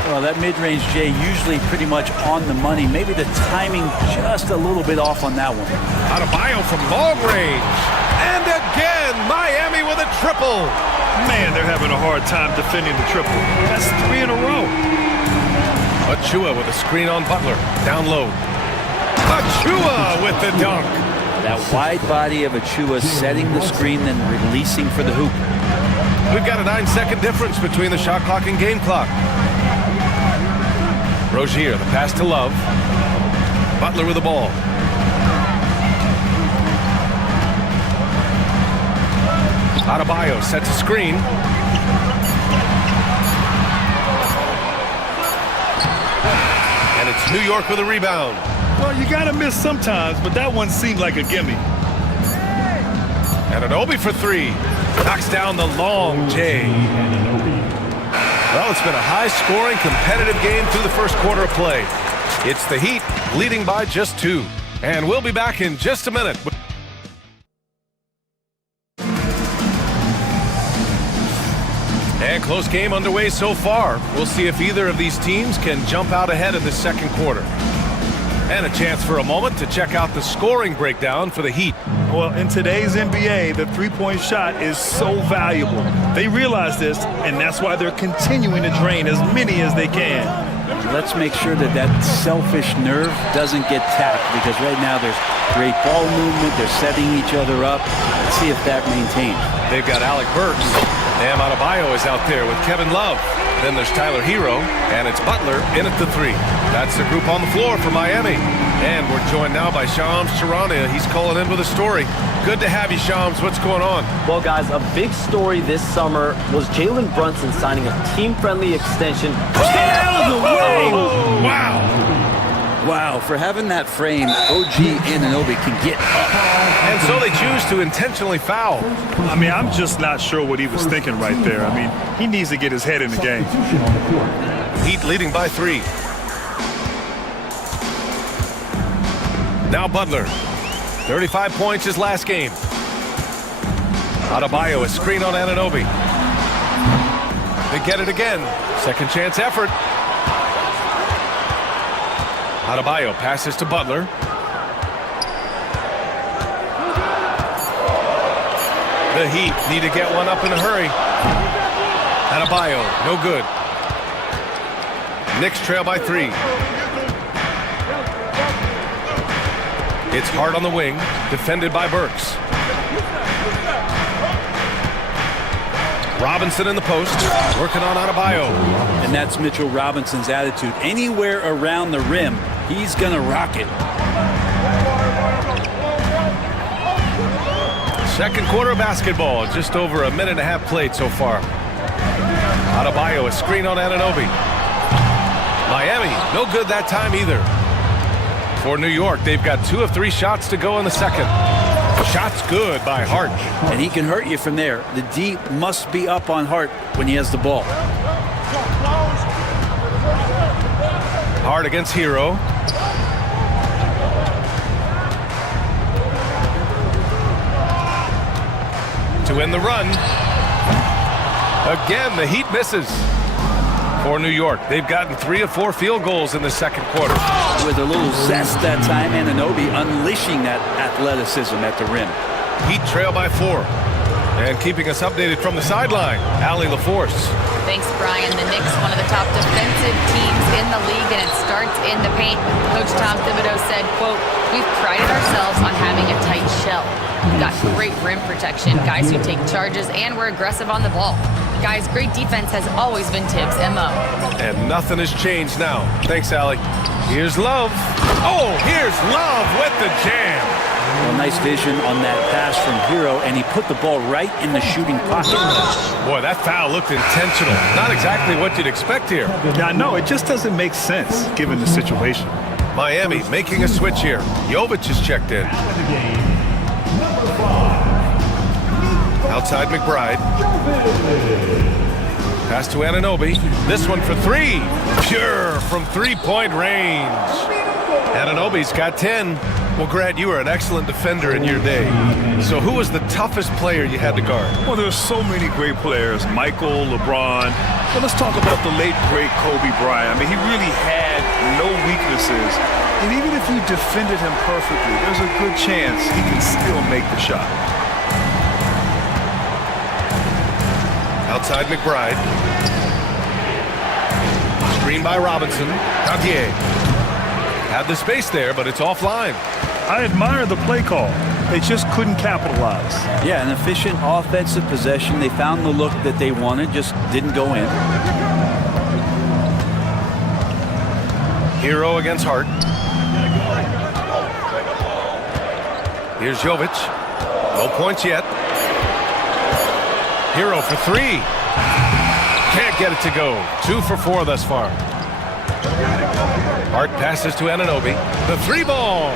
Well, that mid-range, Jay, usually pretty much on the money. Maybe the timing just a little bit off on that one. Adebayo from long range. And again, Miami with a triple. Man, they're having a hard time defending the triple. That's 3 in a row. Achua with a screen on Butler. Down low. Achua with the dunk. That wide body of Achua setting the screen and releasing for the hoop. We've got a 9-second difference between the shot clock and game clock. Rozier, the pass to Love. Butler with the ball. Adebayo sets a screen. New York with a rebound. Well, you gotta miss sometimes, but that one seemed like a gimme. Anunoby for three. Knocks down the long J. Well, it's been a high-scoring, competitive game through the first quarter of play. It's the Heat leading by just 2. And we'll be back in just a minute. And close game underway so far. We'll see if either of these teams can jump out ahead in the second quarter. And a chance for a moment to check out the scoring breakdown for the Heat. Well, in today's NBA, the three-point shot is so valuable. They realize this, and that's why they're continuing to drain as many as they can. Let's make sure that that selfish nerve doesn't get tapped, because right now there's great ball movement. They're setting each other up. Let's see if that maintains. They've got Alec Burks. Bam Adebayo is out there with Kevin Love. Then there's Tyler Hero, and it's Butler in at the 3. That's the group on the floor for Miami. And we're joined now by Shams Charania. He's calling in with a story. Good to have you, Shams. What's going on? Well, guys, a big story this summer was Jalen Brunson signing a team-friendly extension. Stay out of the way! Wow! Wow, for having that frame, OG Anunoby can get up. And so they choose to intentionally foul. I mean, I'm just not sure what he was thinking right there. I mean, he needs to get his head in the game. Heat leading by 3. Now Butler. 35 points his last game. Adebayo, a screen on Anunoby. They get it again. Second chance effort. Adebayo passes to Butler. The Heat need to get one up in a hurry. Adebayo, no good. Knicks trail by 3. It's hard on the wing, defended by Burks. Robinson in the post, working on Adebayo. And that's Mitchell Robinson's attitude. Anywhere around the rim, he's going to rock it. Second quarter of basketball, just over a minute and a half played so far. Adebayo, a screen on Anunoby. Miami, no good that time either. For New York, they've got 2 of 3 shots to go in the second. Shot's good by Hart. And he can hurt you from there. The D must be up on Hart when he has the ball. Hart against Hero. To end the run. Again, the Heat misses. For New York, they've gotten 3 of 4 field goals in the second quarter. With a little zest that time, Anunoby unleashing that athleticism at the rim. Heat trail by 4. And keeping us updated from the sideline, Allie LaForce. Thanks, Brian. The Knicks, one of the top defensive teams in the league, and it starts in the paint. Coach Tom Thibodeau said, quote, "We've prided ourselves on having a tight shell. We've got great rim protection, guys who take charges, and we're aggressive on the ball. Guys, great defense has always been Tibbs' MO." And nothing has changed now. Thanks, Allie. Here's Love. Oh, here's Love with the jam. Well, nice vision on that pass from Hero, and he put the ball right in the shooting pocket. Boy, that foul looked intentional. Not exactly what you'd expect here. Yeah, I know. It just doesn't make sense given the situation. Miami making a switch here. Jovic is checked in. Outside McBride. Pass to Anunoby. This one for 3. Pure from 3-point range. Anunoby's got 10. Well, Grant, you were an excellent defender in your day. So who was the toughest player you had to guard? Well, there's so many great players. Michael, LeBron. But let's talk about the late, great Kobe Bryant. I mean, he really had no weaknesses. And even if you defended him perfectly, there's a good chance he can still make the shot. Outside McBride. Screen by Robinson. Gautier. Had the space there, but it's offline. I admire the play call. They just couldn't capitalize. Yeah, an efficient offensive possession. They found the look that they wanted, just didn't go in. Hero against Hart. Here's Jovic. No points yet. Hero for 3. Can't get it to go. 2 for 4 thus far. Hart passes to Anunoby. The three ball.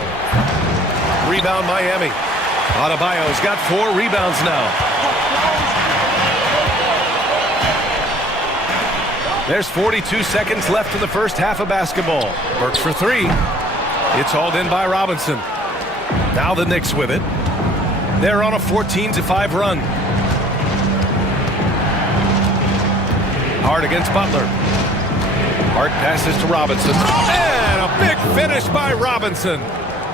Rebound Miami. Adebayo's got 4 rebounds now. There's 42 seconds left in the first half of basketball. Burks for 3. It's hauled in by Robinson. Now the Knicks with it. They're on a 14-5 run. Hart against Butler. Hart passes to Robinson. And a big finish by Robinson.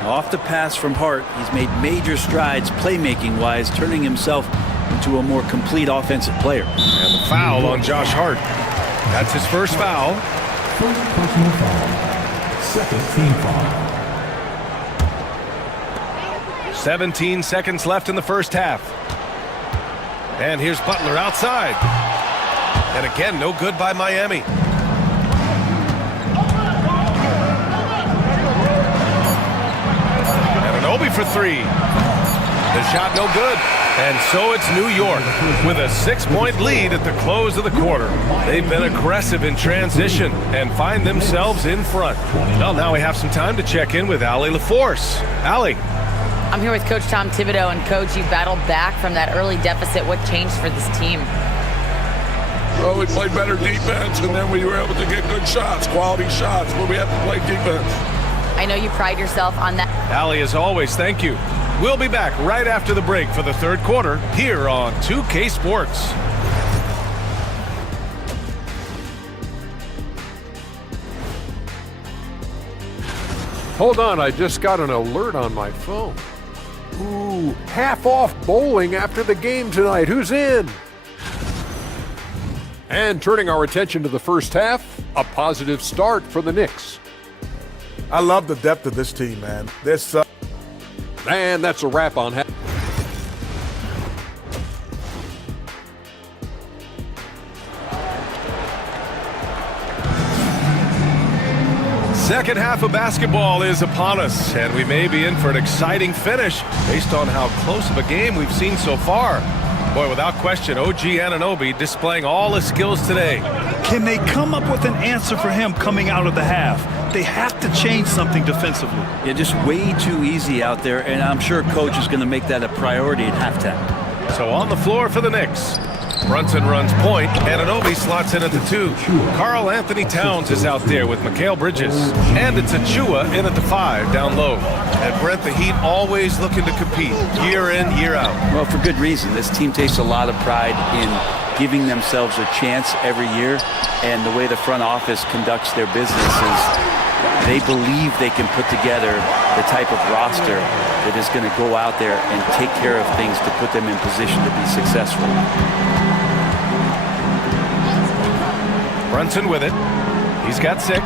Off the pass from Hart, he's made major strides playmaking-wise, turning himself into a more complete offensive player. And the foul on Josh Hart. That's his first foul. First personal foul. Second team foul. 17 seconds left in the first half. And here's Butler outside. And again, no good by Miami. Anunoby for 3. The shot no good. And so it's New York with a 6-point lead at the close of the quarter. They've been aggressive in transition and find themselves in front. Well, now we have some time to check in with Allie LaForce. Allie. I'm here with Coach Tom Thibodeau, and Coach, you battled back from that early deficit. What changed for this team? Well, we played better defense, and then we were able to get good shots, quality shots, but we have to play defense. I know you pride yourself on that. Allie, as always, thank you. We'll be back right after the break for the third quarter here on 2K Sports. Hold on, I just got an alert on my phone. Ooh, half off bowling after the game tonight. Who's in? And turning our attention to the first half, a positive start for the Knicks. I love the depth of this team, man. And that's a wrap on half. Second half of basketball is upon us, and we may be in for an exciting finish based on how close of a game we've seen so far. Boy, without question, OG Anunoby displaying all his skills today. Can they come up with an answer for him coming out of the half? They have to change something defensively. Yeah, just way too easy out there, and I'm sure Coach is going to make that a priority at halftime. So on the floor for the Knicks. Brunson runs point. Anunoby slots in at the 2. Karl Anthony Towns is out there with Mikal Bridges. And it's Achua in at the 5 down low. And Brent, the Heat always looking to compete year in, year out. Well, for good reason. This team takes a lot of pride in giving themselves a chance every year. And the way the front office conducts their business is they believe they can put together the type of roster that is going to go out there and take care of things to put them in position to be successful. Brunson with it. He's got 6.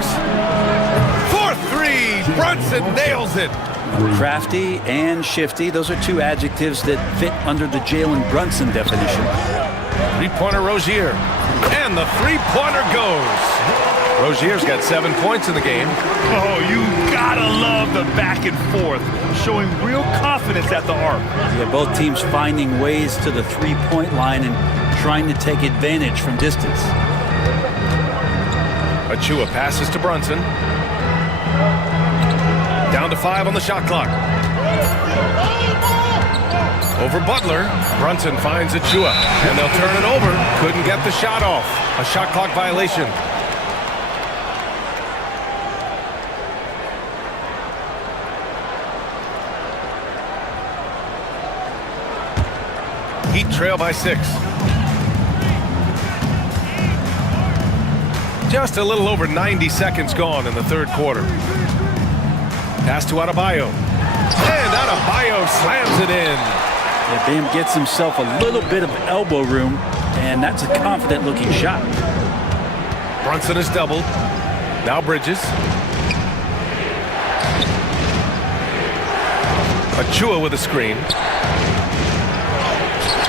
4-3. Brunson nails it. Crafty and shifty. Those are 2 adjectives that fit under the Jalen Brunson definition. Three-pointer Rozier. And the three-pointer goes. Rozier's got 7 points in the game. Oh, you gotta love the back and forth, showing real confidence at the arc. Yeah, both teams finding ways to the three-point line and trying to take advantage from distance. Achua passes to Brunson. Down to 5 on the shot clock. Over Butler. Brunson finds Achua, and they'll turn it over. Couldn't get the shot off. A shot clock violation. Heat trail by 6. Just a little over 90 seconds gone in the third quarter. Pass to Adebayo. And Adebayo slams it in. Yeah, Bam gets himself a little bit of elbow room, and that's a confident-looking shot. Brunson is doubled. Now Bridges. Achua with a screen.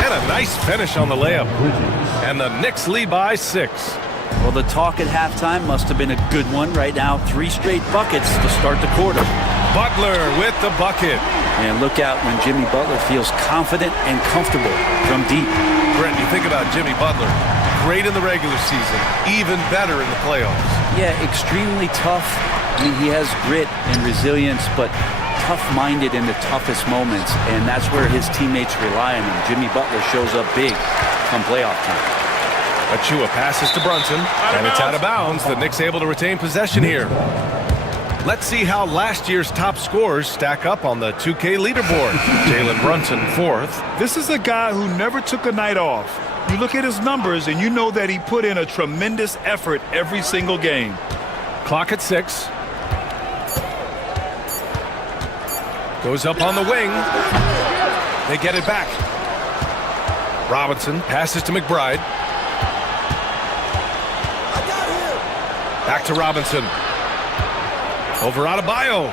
And a nice finish on the layup. And the Knicks lead by 6. Well, the talk at halftime must have been a good one. Right now, 3 straight buckets to start the quarter. Butler with the bucket. And look out when Jimmy Butler feels confident and comfortable from deep. Brent, you think about Jimmy Butler. Great in the regular season. Even better in the playoffs. Yeah, extremely tough. I mean, he has grit and resilience, but tough-minded in the toughest moments, and that's where his teammates rely on him. Jimmy Butler shows up big come playoff time. Achua passes to Brunson, and it's out of bounds. The Knicks able to retain possession here. Let's see how last year's top scorers stack up on the 2K leaderboard. Jalen Brunson, 4th. This is a guy who never took a night off. You look at his numbers, and you know that he put in a tremendous effort every single game. Clock at 6. Goes up on the wing. They get it back. Robinson passes to McBride. Back to Robinson. Over Adebayo.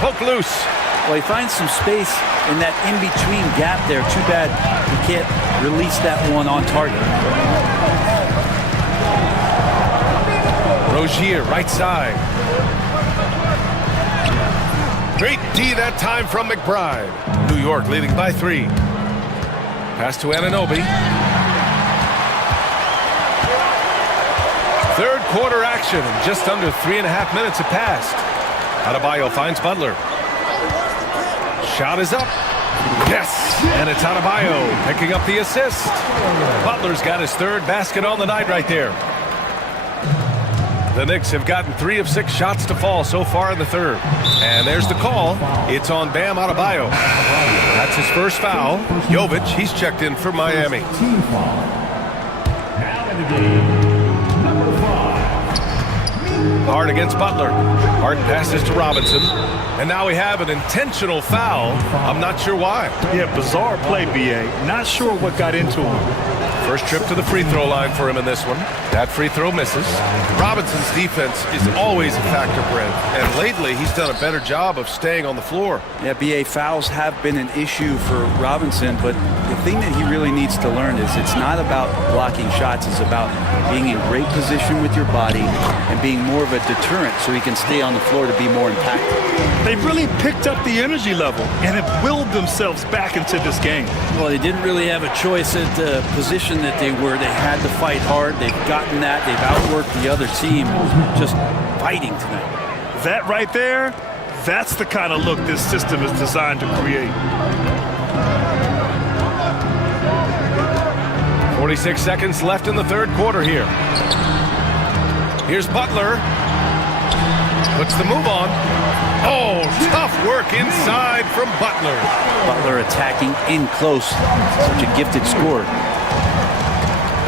Poke loose. Well, he finds some space in that in-between gap there. Too bad he can't release that one on target. Rozier, right side. Great D that time from McBride. New York leading by 3. Pass to Anunoby. Third quarter action, and just under 3.5 minutes have passed. Adebayo finds Butler. Shot is up. Yes, and it's Adebayo picking up the assist. Butler's got his 3rd basket on the night right there. The Knicks have gotten 3 of 6 shots to fall so far in the 3rd. And there's the call. It's on Bam Adebayo. That's his first foul. Jovic, he's checked in for Miami. Hart against Butler. Hart passes to Robinson. And now we have an intentional foul. I'm not sure why. Yeah, bizarre play, B.A. Not sure what got into him. First trip to the free throw line for him in this one. That free throw misses. Robinson's defense is always a factor, Brent. And lately, he's done a better job of staying on the floor. Yeah, B.A., fouls have been an issue for Robinson, but the thing that he really needs to learn is it's not about blocking shots. It's about being in great position with your body and being more of a deterrent so he can stay on the floor to be more impactful. They've really picked up the energy level and have willed themselves back into this game. Well, they didn't really have a choice at the position that they were. They had to fight hard. They've gotten that. They've outworked the other team, just fighting tonight. That right there, that's the kind of look this system is designed to create. 46 seconds left in the 3rd quarter here. Here's Butler. Puts the move on. Oh, tough work inside from Butler. Butler attacking in close. Such a gifted scorer.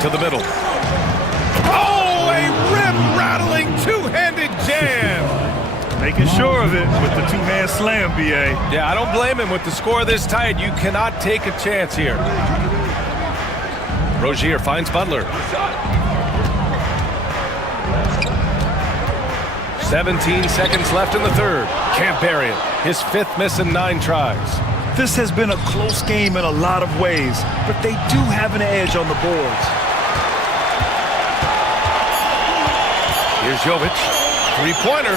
To the middle. Oh, a rim-rattling two-handed jam. Making sure of it with the two-hand slam, B.A. Yeah, I don't blame him with the score this tight. You cannot take a chance here. Rozier finds Butler. 17 seconds left in the 3rd. Can't bury it. His 5th miss in 9 tries. This has been a close game in a lot of ways, but they do have an edge on the boards. Here's Jovic. 3-pointer.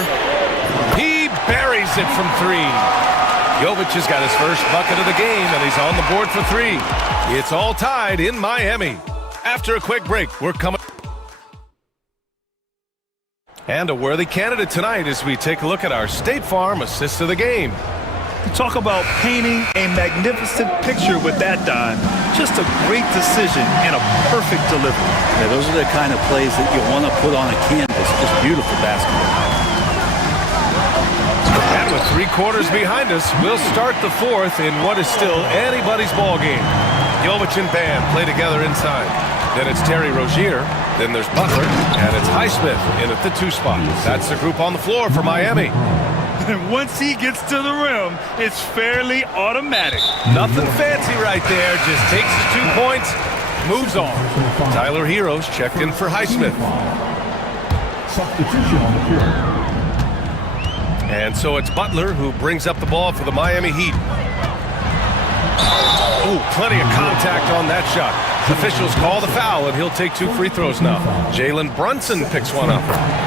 He buries it from 3. Jovic has got his first bucket of the game, and he's on the board for 3. It's all tied in Miami. After a quick break, we're coming. And a worthy candidate tonight as we take a look at our State Farm assist of the game. Talk about painting a magnificent picture with that dime. Just a great decision and a perfect delivery. Yeah, those are the kind of plays that you want to put on a canvas. Just beautiful basketball. And with 3 quarters behind us, we'll start the 4th in what is still anybody's ball game. Jovic and Bam play together inside. Then it's Terry Rozier. Then there's Butler. And it's Highsmith in at the 2 spot. That's the group on the floor for Miami. And once he gets to the rim, it's fairly automatic. Nothing fancy right there. Just takes his 2 points, moves on. Tyler Heroes checked in for Highsmith. Substitution on the field. And so it's Butler who brings up the ball for the Miami Heat. Oh, plenty of contact on that shot. Officials call the foul, and he'll take 2 free throws now. Jalen Brunson picks one up.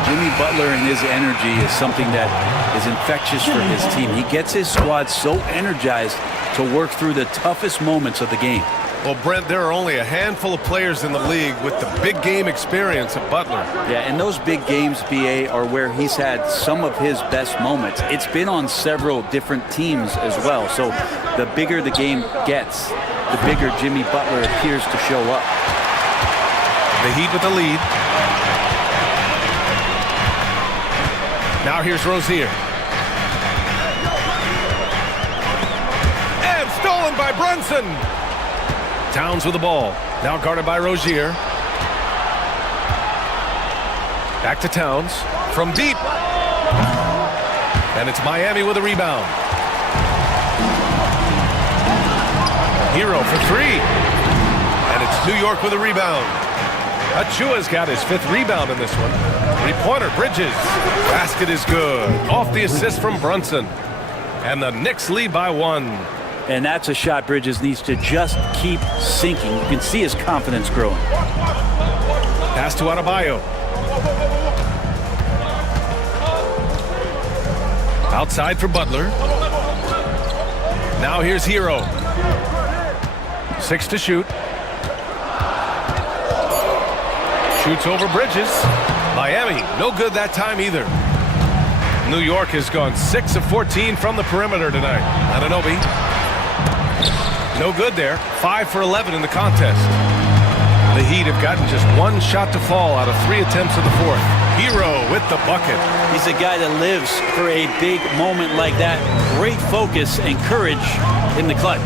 Jimmy Butler and his energy is something that is infectious for his team. He gets his squad so energized to work through the toughest moments of the game. Well, Brent, there are only a handful of players in the league with the big game experience of Butler. Yeah, and those big games, BA, are where he's had some of his best moments. It's been on several different teams as well. So the bigger the game gets, the bigger Jimmy Butler appears to show up. The Heat with the lead. Now here's Rozier. And stolen by Brunson. Towns with the ball. Now guarded by Rozier. Back to Towns. From deep. And it's Miami with a rebound. Hero for three. And it's New York with a rebound. Achua's got his 5th rebound in this one. Three-pointer, Bridges. Basket is good. Off the assist from Brunson. And the Knicks lead by 1. And that's a shot Bridges needs to just keep sinking. You can see his confidence growing. Pass to Adebayo. Outside for Butler. Now here's Hero. 6 to shoot. Shoots over Bridges. Miami, no good that time either. New York has gone 6 of 14 from the perimeter tonight. Anunoby. No good there. 5 for 11 in the contest. The Heat have gotten just 1 shot to fall out of 3 attempts in the 4th. Hero with the bucket. He's a guy that lives for a big moment like that. Great focus and courage in the clutch.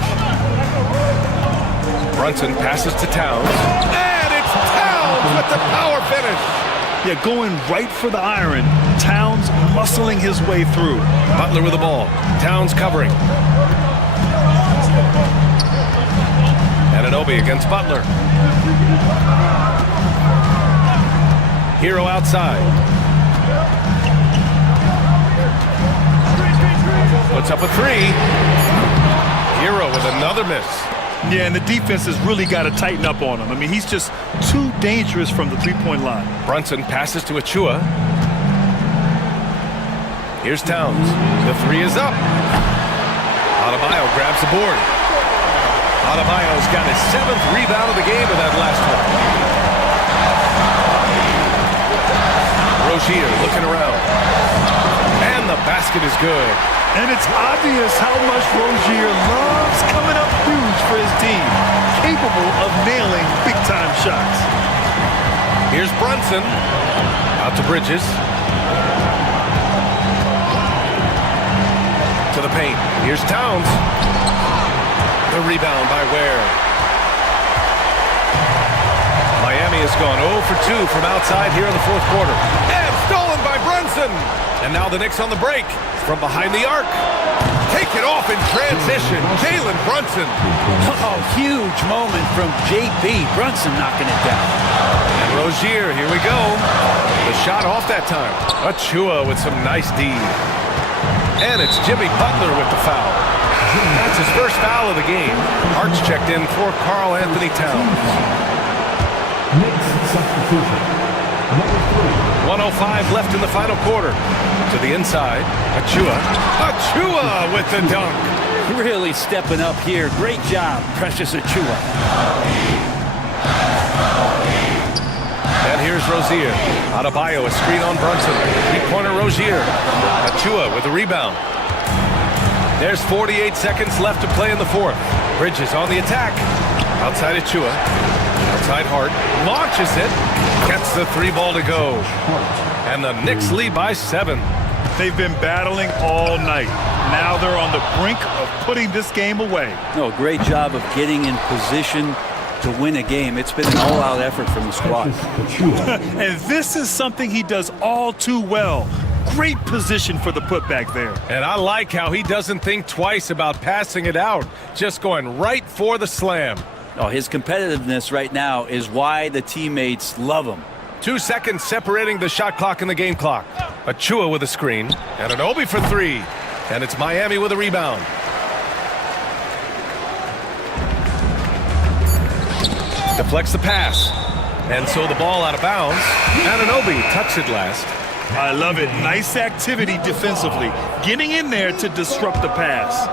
Brunson passes to Towns. And it's Towns with the power finish. Yeah, going right for the iron. Towns muscling his way through. Butler with the ball. Towns covering. Anunoby against Butler. Hero outside. Puts up a 3. Hero with another miss. Yeah, and the defense has really got to tighten up on him. I mean, he's just too dangerous from the three-point line. Brunson passes to Achua. Here's Towns. The 3 is up. Adebayo grabs the board. Adebayo's got his 7th rebound of the game with that last one. Rozier looking around. And the basket is good. And it's obvious how much Rozier loves coming up huge for his team. Capable of nailing big-time shots. Here's Brunson. Out to Bridges. To the paint. Here's Towns. The rebound by Ware. Miami has gone 0 for 2 from outside here in the 4th quarter. And stolen by Brunson. And now the Knicks on the break. From behind the arc. Take it off in transition. Jalen Brunson. Oh, huge moment from JB. Brunson knocking it down. And Rozier, here we go. The shot off that time. Achua with some nice D. And it's Jimmy Butler with the foul. That's his first foul of the game. Hart's checked in for Karl Anthony Towns. Next substitution. Number 3. 1:05 left in the final quarter. To the inside. Achua. Achua with the dunk. Really stepping up here. Great job, Precious Achua. And here's Rozier. Adebayo, a screen on Brunson. Three-pointer Rozier. Achua with a rebound. There's 48 seconds left to play in the 4th. Bridges on the attack. Outside Achua. Outside Hart. Launches it. Gets the 3 ball to go. And the Knicks lead by 7. They've been battling all night. Now they're on the brink of putting this game away. No, great job of getting in position to win a game. It's been an all-out effort from the squad. And this is something he does all too well. Great position for the putback there. And I like how he doesn't think twice about passing it out. Just going right for the slam. Oh, his competitiveness right now is why the teammates love him. 2 seconds separating the shot clock and the game clock. Achua with a screen. And Anunoby for 3. And it's Miami with a rebound. Deflects the pass. And so the ball out of bounds. Anunoby touched it last. I love it. Nice activity defensively. Getting in there to disrupt the pass.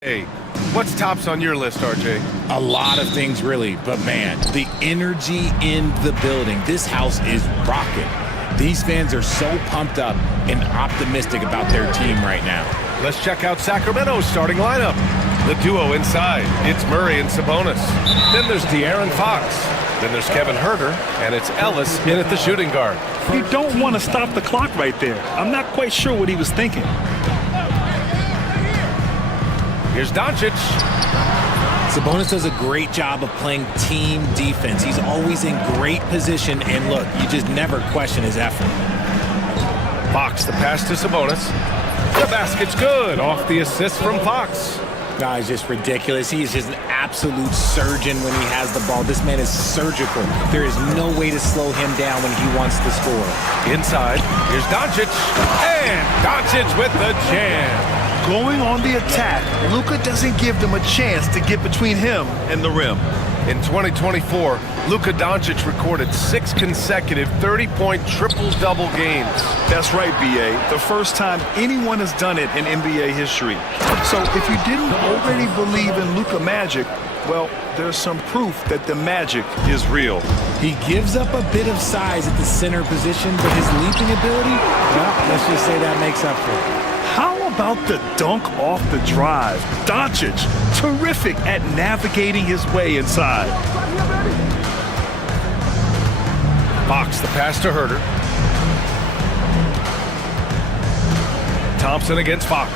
Hey, what's tops on your list, RJ? A lot of things, really. But, man, the energy in the building. This house is rocking. These fans are so pumped up and optimistic about their team right now. Let's check out Sacramento's starting lineup. The duo inside, it's Murray and Sabonis. Then there's De'Aaron Fox. Then there's Kevin Huerter, and it's Ellis in at the shooting guard. You don't want to stop the clock right there. I'm not quite sure what he was thinking. Here's Doncic. Sabonis does a great job of playing team defense. He's always in great position, and look, you just never question his effort. Fox, the pass to Sabonis. The basket's good off the assist from Fox. Guys, just ridiculous. He is just an absolute surgeon when he has the ball. This man is surgical. There is no way to slow him down when he wants to score. Inside, here's Doncic, and Doncic with the jam. Going on the attack, Luka doesn't give them a chance to get between him and the rim. In 2024, Luka Doncic recorded 6 consecutive 30-point triple-double games. That's right, B.A. The first time anyone has done it in NBA history. So if you didn't already believe in Luka magic, well, there's some proof that the magic is real. He gives up a bit of size at the center position, but his leaping ability, well, let's just say that makes up for it. How about the dunk off the drive? Doncic, terrific at navigating his way inside. Fox, the pass to Huerter. Thompson against Fox.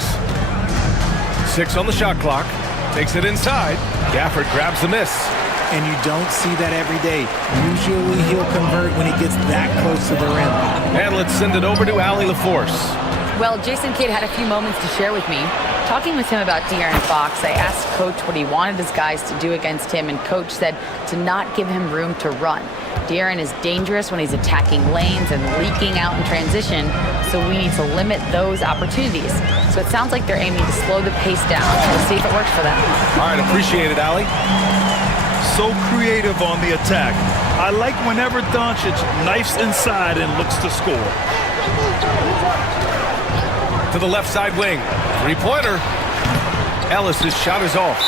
6 on the shot clock. Takes it inside. Gafford grabs the miss. And you don't see that every day. Usually he'll convert when he gets that close to the rim. And let's send it over to Allie LaForce. Well, Jason Kidd had a few moments to share with me. Talking with him about De'Aaron Fox, I asked Coach what he wanted his guys to do against him, and Coach said to not give him room to run. De'Aaron is dangerous when he's attacking lanes and leaking out in transition, so we need to limit those opportunities. So it sounds like they're aiming to slow the pace down. We'll see if it works for them. All right, appreciate it, Allie. So creative on the attack. I like whenever Doncic knifes inside and looks to score. To the left side wing. 3-pointer. Ellis's shot is off.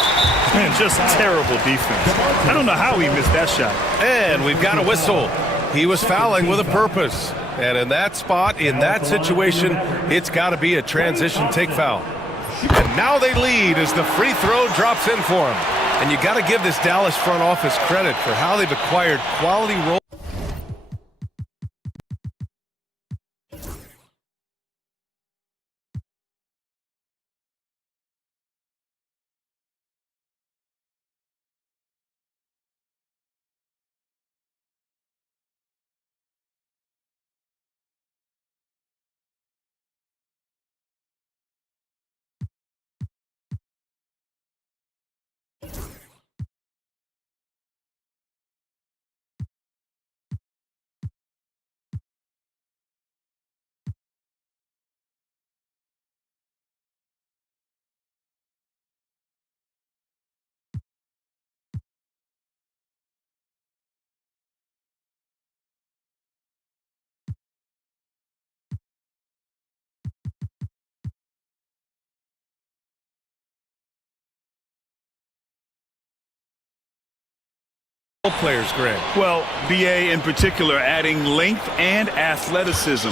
Man, just terrible defense. I don't know how he missed that shot. And we've got a whistle. He was fouling with a purpose. And in that spot, in that situation, it's got to be a transition take foul. And now they lead as the free throw drops in for him. And you got to give this Dallas front office credit for how they've acquired quality role. Players, Greg. Well, BA in particular adding length and athleticism.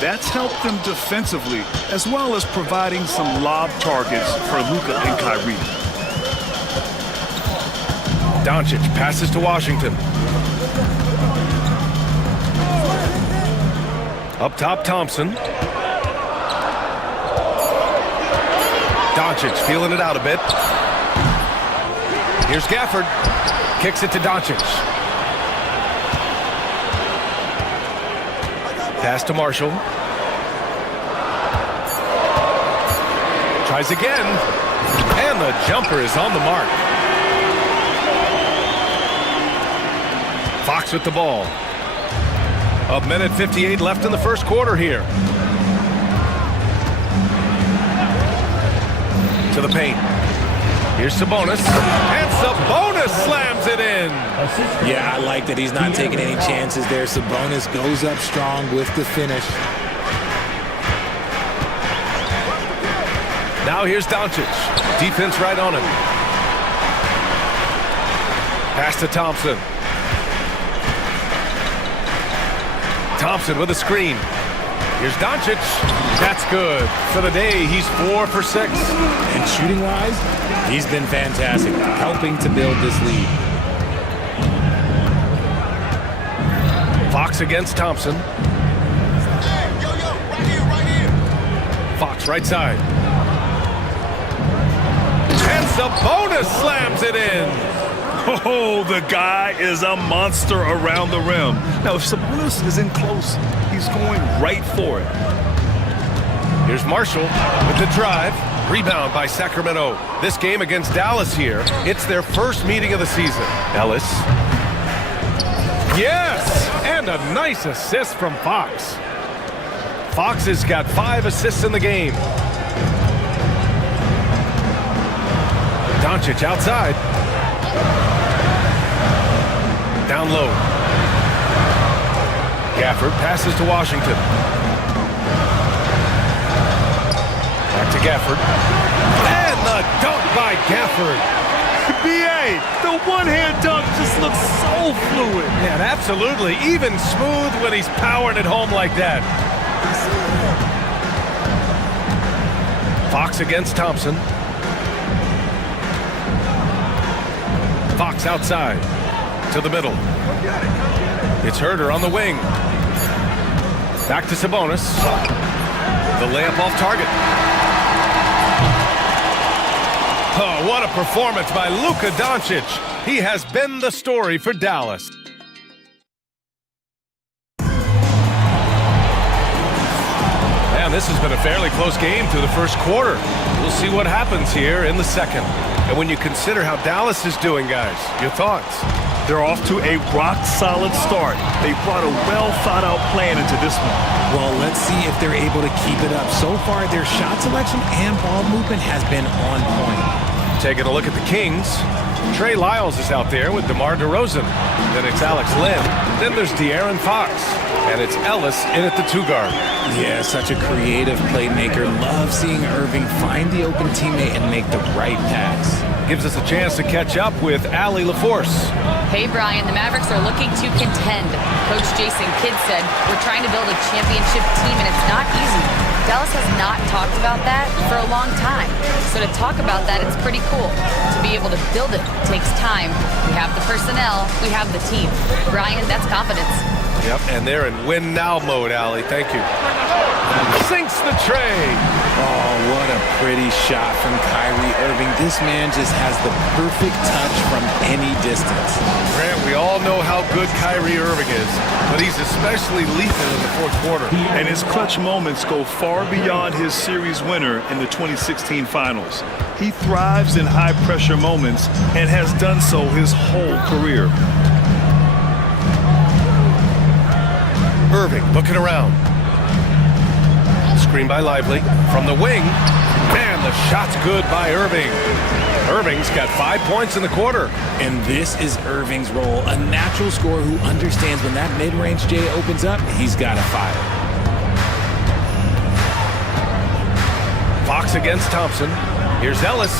That's helped them defensively, as well as providing some lob targets for Luka and Kyrie. Doncic passes to Washington. Up top, Thompson. Doncic feeling it out a bit. Here's Gafford. Kicks it to Doncic. Pass to Marshall. Tries again. And the jumper is on the mark. Fox with the ball. A minute 58 left in the first quarter here. To the paint. Here's Sabonis. And Sabonis slams it in. Yeah, I like that he's not taking any chances there. Sabonis goes up strong with the finish. Now here's Doncic. Defense right on him. Pass to Thompson. Thompson with a screen. Here's Doncic. That's good. For the day, he's 4 for 6. And shooting-wise, he's been fantastic, helping to build this lead. Fox against Thompson. Fox right side. And Sabonis slams it in. Oh, the guy is a monster around the rim. Now, if Sabonis is in close, he's going right for it. Here's Marshall with the drive. Rebound by Sacramento. This game against Dallas here, it's their first meeting of the season. Ellis. Yes! And a nice assist from Fox. Fox has got 5 assists in the game. Doncic outside. Down low. Gafford passes to Washington. Back to Gafford. And the dunk by Gafford. B.A., the one-hand dunk just looks so fluid. Yeah, absolutely. Even smooth when he's powering it home like that. Fox against Thompson. Fox outside. To the middle. It's Herter on the wing. Back to Sabonis. The layup off target. Oh, what a performance by Luka Doncic. He has been the story for Dallas. Man, this has been a fairly close game through the first quarter. We'll see what happens here in the second. And when you consider how Dallas is doing, guys, your thoughts? They're off to a rock-solid start. They brought a well-thought-out plan into this one. Well, let's see if they're able to keep it up. So far, their shot selection and ball movement has been on point. Taking a look at the Kings. Trey Lyles is out there with DeMar DeRozan. Then it's Alex Len. Then there's De'Aaron Fox. And it's Ellis in at the 2-guard. Yeah, such a creative playmaker. Love seeing Irving find the open teammate and make the right pass. Gives us a chance to catch up with Allie LaForce. Hey, Brian, the Mavericks are looking to contend. Coach Jason Kidd said, we're trying to build a championship team, and it's not easy. Dallas has not talked about that for a long time. So to talk about that, it's pretty cool. To be able to build it takes time. We have the personnel, we have the team. Brian, that's confidence. Yep, and they're in win now mode, Allie. Thank you. Sinks the tray. Oh, what a pretty shot from Kyrie Irving. This man just has the perfect touch from any distance. Grant, we all know how good Kyrie Irving is, but he's especially lethal in the fourth quarter. And his clutch moments go far beyond his series winner in the 2016 finals. He thrives in high-pressure moments and has done so his whole career. Irving looking around. Screen by Lively from the wing. Man, the shot's good by Irving. Irving's got 5 points in the quarter. And this is Irving's role, a natural scorer who understands when that mid-range J opens up, he's got to fire. Fox against Thompson. Here's Ellis.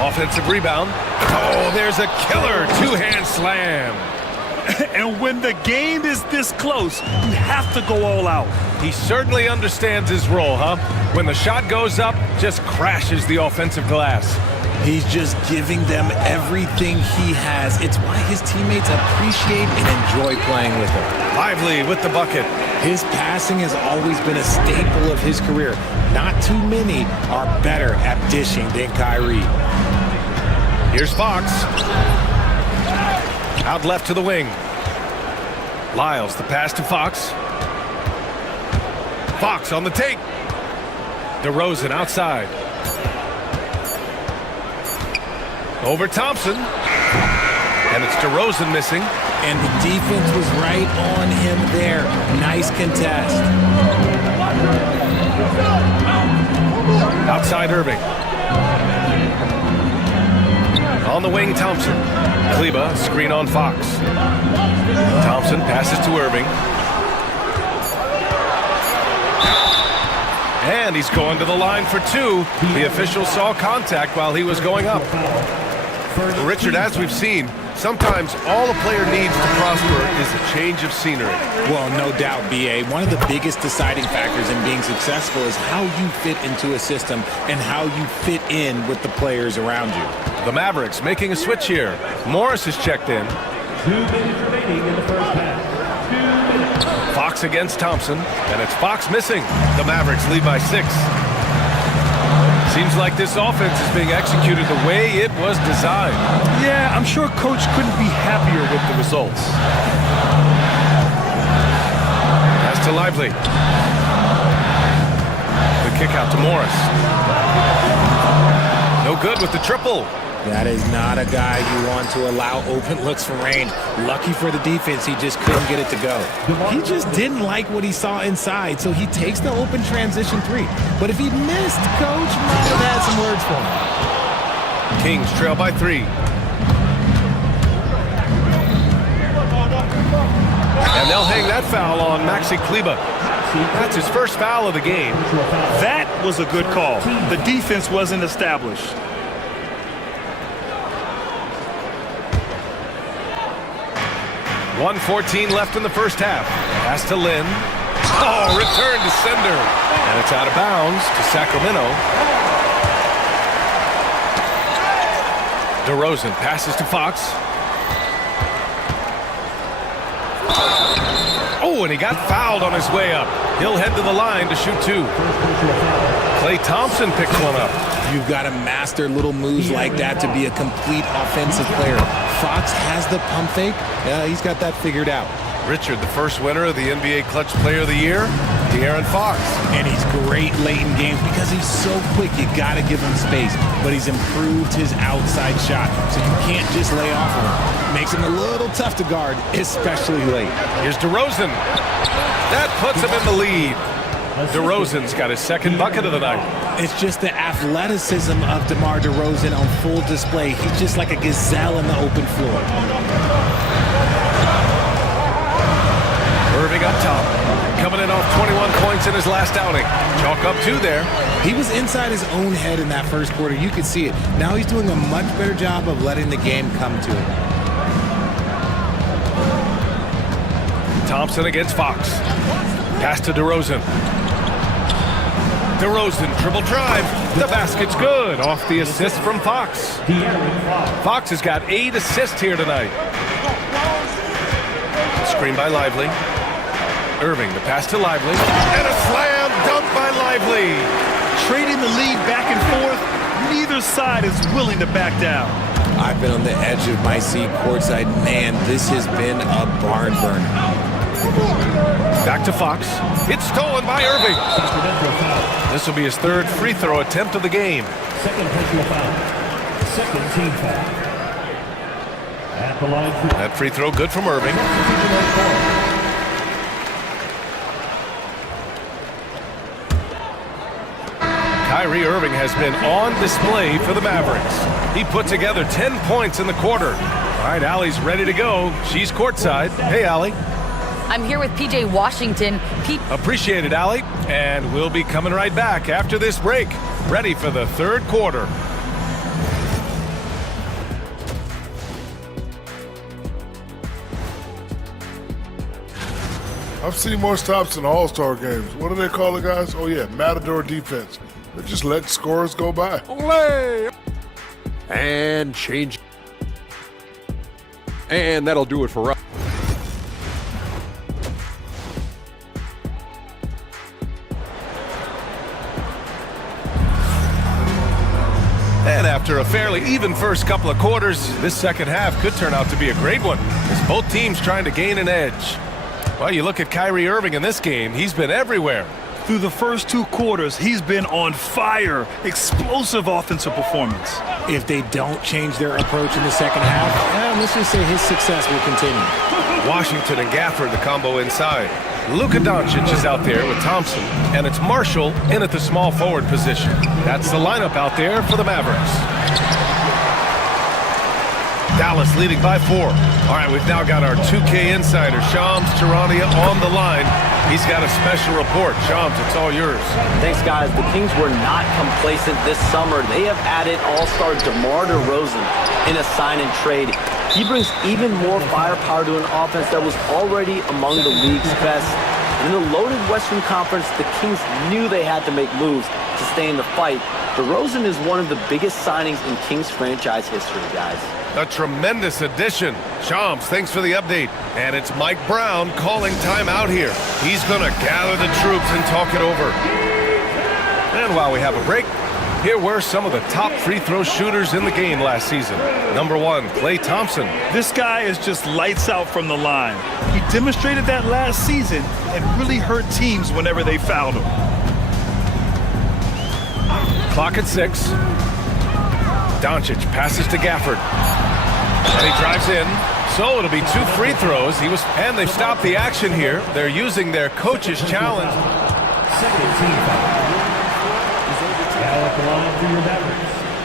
Offensive rebound. Oh, there's a killer two-hand slam. And when the game is this close, you have to go all out. He certainly understands his role, huh? When the shot goes up, just crashes the offensive glass. He's just giving them everything he has. It's why his teammates appreciate and enjoy playing with him. Lively with the bucket. His passing has always been a staple of his career. Not too many are better at dishing than Kyrie. Here's Fox. Out left to the wing. Lyles, the pass to Fox. Fox on the take. DeRozan outside. Over Thompson. And it's DeRozan missing. And the defense was right on him there. Nice contest. Outside Irving. On the wing, Thompson. Kleba, screen on Fox. Thompson passes to Irving. And And he's going to the line for two. The official saw contact while he was going up. Richard, as we've seen, sometimes all a player needs to prosper is a change of scenery. Well, no doubt, B.A. One of the biggest deciding factors in being successful is how you fit into a system and how you fit in with the players around you. The Mavericks making a switch here. Morris is checked in. 2 minutes remaining in the first half. Fox against Thompson, and it's Fox missing. The Mavericks lead by 6. Seems like this offense is being executed the way it was designed. Yeah, I'm sure Coach couldn't be happier with the results. Pass to Lively. The kick out to Morris. No good with the triple. That is not a guy you want to allow open looks from range. Lucky for the defense, he just couldn't get it to go. He just didn't like what he saw inside, so he takes the open transition 3. But if he missed, Coach might have had some words for him. Kings trail by 3. And they'll hang that foul on Maxi Kleba. That's his first foul of the game. That was a good call. The defense wasn't established. .114 left in the first half. Pass to Lynn. Oh, return to sender. And it's out of bounds to Sacramento. DeRozan passes to Fox. Oh, and he got fouled on his way up. He'll head to the line to shoot 2. Klay Thompson picks one up. You've got to master little moves like that to be a complete offensive player. Fox has the pump fake. He's got that figured out. Richard, the first winner of the NBA Clutch Player of the Year, De'Aaron Fox. And he's great late in games because he's so quick. You got to give him space. But he's improved his outside shot, so you can't just lay off of him. Makes him a little tough to guard, especially late. Here's DeRozan. That puts him in the lead. DeRozan's got his second bucket of the night. It's just the athleticism of DeMar DeRozan on full display. He's just like a gazelle in the open floor. Irving up top, coming in off 21 points in his last outing. Chalk up 2 there. He was inside his own head in that first quarter. You could see it. Now he's doing a much better job of letting the game come to him. Thompson against Fox. Pass to DeRozan. DeRozan, dribble drive. The basket's good. Off the assist from Fox. Fox has got 8 assists here tonight. Screen by Lively. Irving, the pass to Lively. And a slam dunk by Lively. Trading the lead back and forth, neither side is willing to back down. I've been on the edge of my seat courtside. Man, this has been a barn burner. Back to Fox. It's stolen by Irving. This will be his 3rd free throw attempt of the game. Second personal foul. Second team foul. At the line for that free throw good from Irving. Kyrie Irving has been on display for the Mavericks. He put together 10 points in the quarter. All right, Allie's ready to go. She's courtside. Hey, Allie. I'm here with PJ Washington. Appreciate it, Allie. And we'll be coming right back after this break. Ready for the 3rd quarter. I've seen more stops in All-Star games. What do they call it, guys? Oh, yeah, Matador defense. They just let scores go by. Olay! And change. And that'll do it for us. And after a fairly even first couple of quarters, this second half could turn out to be a great one, as both teams trying to gain an edge. Well, you look at Kyrie Irving in this game, he's been everywhere. Through the first 2 quarters, he's been on fire. Explosive offensive performance. If they don't change their approach in the second half, let's just say his success will continue. Washington and Gafford, the combo inside. Luka Doncic is out there with Thompson, and it's Marshall in at the small forward position. That's the lineup out there for the Mavericks. Dallas leading by 4. All right, we've now got our 2K insider, Shams Charania, on the line. He's got a special report. Shams, it's all yours. Thanks, guys. The Kings were not complacent this summer. They have added all-star DeMar DeRozan in a sign-and-trade. He brings even more firepower to an offense that was already among the league's best. In the loaded Western Conference, the Kings knew they had to make moves to stay in the fight. DeRozan is one of the biggest signings in Kings franchise history, guys. A tremendous addition. Shams, thanks for the update. And it's Mike Brown calling time out here. He's going to gather the troops and talk it over. And while we have a break, here were some of the top free throw shooters in the game last season. Number 1, Klay Thompson. This guy is just lights out from the line. He demonstrated that last season and really hurt teams whenever they fouled him. Clock at 6. Doncic passes to Gafford. And he drives in. So it'll be 2 free throws. And they've stopped the action here. They're using their coach's challenge. Second team foul. Foul at the line for your Mavericks.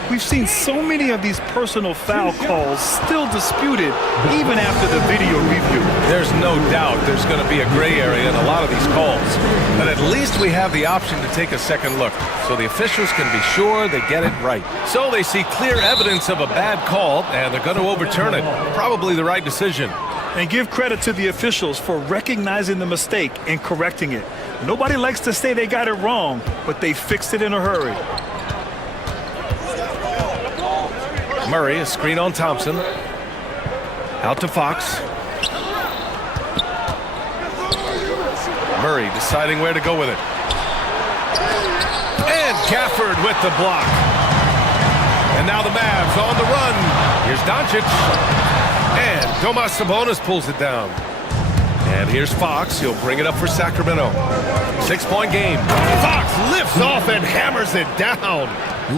We've seen so many of these personal foul calls still disputed even after the video review. There's no doubt there's going to be a gray area in a lot of these calls. But at least we have the option to take a second look, so the officials can be sure they get it right. So they see clear evidence of a bad call, and they're going to overturn it. Probably the right decision. And give credit to the officials for recognizing the mistake and correcting it. Nobody likes to say they got it wrong, but they fixed it in a hurry. Murray, a screen on Thompson. Out to Fox. Murray deciding where to go with it. And Gafford with the block. And now the Mavs on the run. Here's Doncic. And Domas Sabonis pulls it down. And here's Fox. He'll bring it up for Sacramento. 6-point game. Fox lifts off and hammers it down.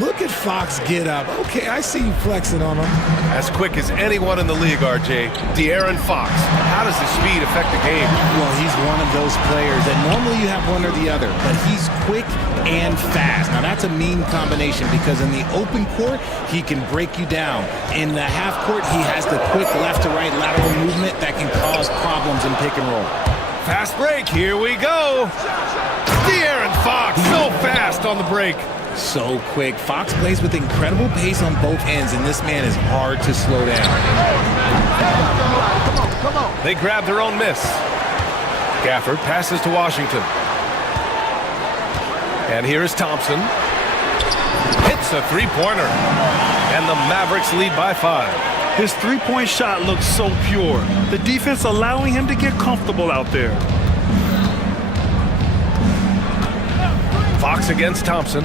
Look at Fox get up. Okay, I see you flexing on him. As quick as anyone in the league, RJ. De'Aaron Fox. How does his speed affect the game? Well, he's one of those players that normally you have one or the other, but he's quick and fast. Now, that's a mean combination because in the open court, he can break you down. In the half court, he has the quick left to right lateral movement that can cause problems in pick and roll. Fast break. Here we go. De'Aaron Fox, so fast on the break. So quick. Fox plays with incredible pace on both ends, and this man is hard to slow down. Come on. They grab their own miss. Gafford passes to Washington. And here is Thompson. Hits a three-pointer. And the Mavericks lead by 5. His three-point shot looks so pure. The defense allowing him to get comfortable out there. Fox against Thompson.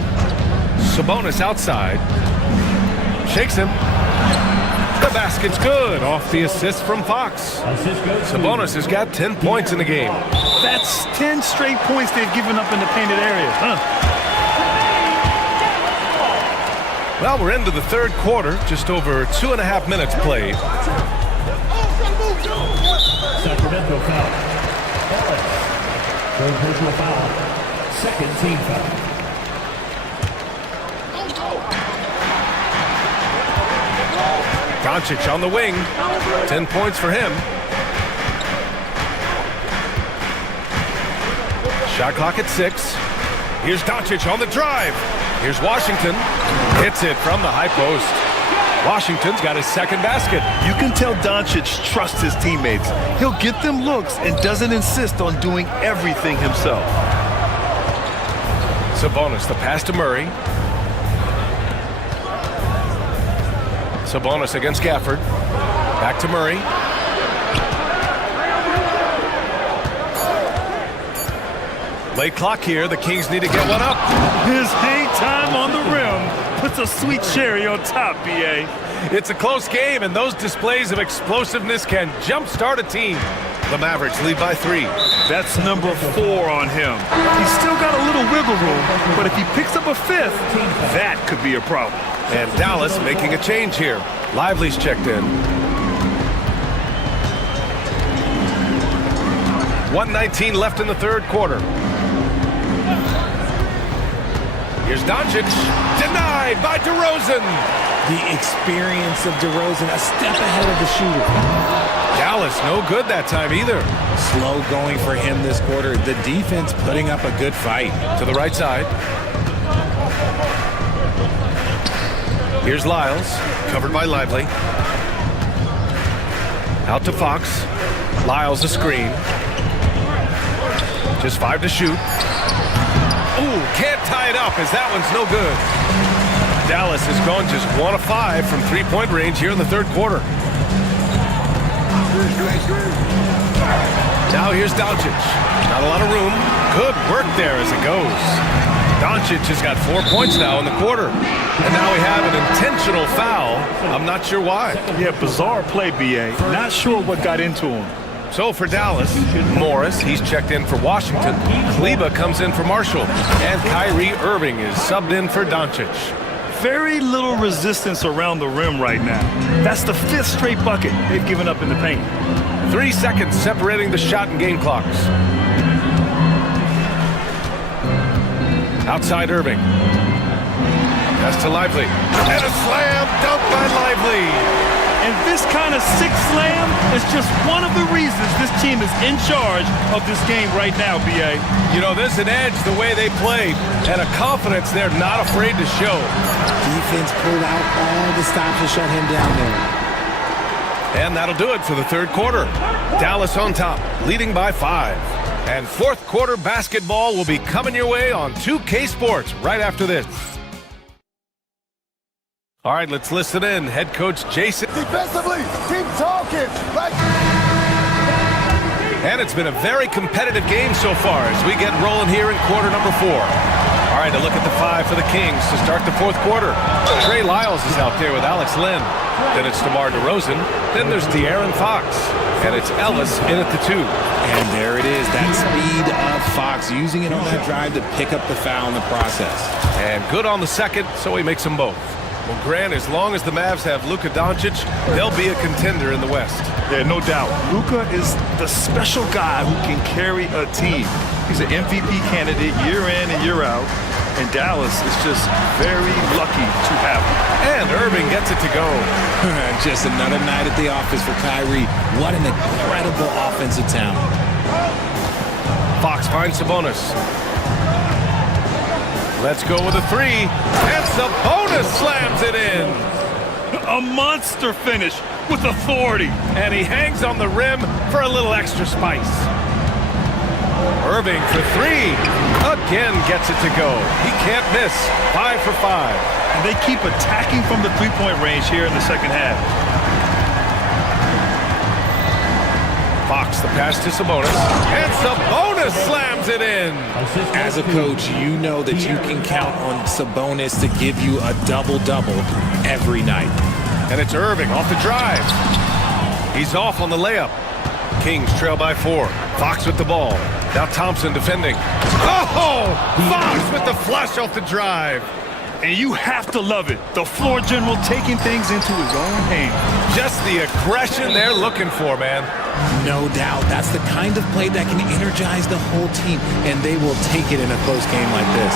Sabonis outside. Shakes him. The basket's good. Off the assist from Fox. Sabonis has got 10 points in the game. That's 10 straight points they've given up in the painted area. Well, we're into the third quarter. Just over 2.5 minutes played. Sacramento foul. Third personal foul. Second team foul. Doncic on the wing. 10 points for him. Shot clock at 6. Here's Doncic on the drive. Here's Washington. Hits it from the high post. Washington's got his second basket. You can tell Doncic trusts his teammates. He'll get them looks and doesn't insist on doing everything himself. Sabonis, the pass to Murray. Sabonis against Gafford. Back to Murray. Late clock here. The Kings need to get one up. His hang time on the rim puts a sweet cherry on top, B.A. It's a close game, and those displays of explosiveness can jumpstart a team. The Mavericks lead by 3. That's number 4 on him. He's still got a little wiggle room, but if he picks up a 5th, that could be a problem. And Dallas making a change here. Lively's checked in. 1:19 left in the third quarter. Here's Doncic. Denied by DeRozan. The experience of DeRozan, a step ahead of the shooter. Dallas, no good that time either. Slow going for him this quarter. The defense putting up a good fight. To the right side. Here's Lyles, covered by Lively. Out to Fox. Lyles a screen. Just 5 to shoot. Ooh, can't tie it up as that one's no good. Dallas has gone just 1 of 5 from three-point range here in the third quarter. Now here's Doncic. Not a lot of room. Good work there as it goes. Doncic has got 4 points now in the quarter. And now we have an intentional foul. I'm not sure why. Yeah, bizarre play, B.A. Not sure what got into him. So for Dallas, Morris, he's checked in for Washington. Kleba comes in for Marshall. And Kyrie Irving is subbed in for Doncic. Very little resistance around the rim right now. That's the 5th straight bucket they've given up in the paint. 3 seconds separating the shot and game clocks. Outside Irving. That's to Lively. And a slam dunk by Lively. And this kind of sick slam is just one of the reasons this team is in charge of this game right now, B.A. You know, there's an edge the way they played and a confidence they're not afraid to show. Defense pulled out all the stops to shut him down there. And that'll do it for the third quarter. Dallas on top, leading by 5. And fourth quarter basketball will be coming your way on 2K Sports right after this. All right, let's listen in. Head coach Jason. Defensively, keep talking. And it's been a very competitive game so far as we get rolling here in quarter number 4. All right, a look at the 5 for the Kings to start the fourth quarter. Trey Lyles is out there with Alex Len. Then it's DeMar DeRozan. Then there's De'Aaron Fox. And it's Ellis in at the 2. And there it is, that speed of Fox, using it on that drive to pick up the foul in the process. And good on the second, so he makes them both. Well, Grant, as long as the Mavs have Luka Doncic, they'll be a contender in the West. Yeah, no doubt. Luka is the special guy who can carry a team. He's an MVP candidate year in and year out. And Dallas is just very lucky to have him. And Irving gets it to go. Just another night at the office for Kyrie. What an incredible offensive talent. Fox finds Sabonis. Let's go with a 3. And Sabonis slams it in. A monster finish with authority. And he hangs on the rim for a little extra spice. Irving for 3. Again gets it to go. He can't miss. 5 for 5. And they keep attacking from the three-point range here in the second half. Fox, the pass to Sabonis. And Sabonis slams it in. As a coach, you know that you can count on Sabonis to give you a double-double every night. And it's Irving off the drive. He's off on the layup. Kings trail by 4. Fox with the ball. Now Thompson defending. Oh! Fox with the flush off the drive. And you have to love it. The floor general taking things into his own hands. Just the aggression they're looking for, man. No doubt. That's the kind of play that can energize the whole team, and they will take it in a close game like this.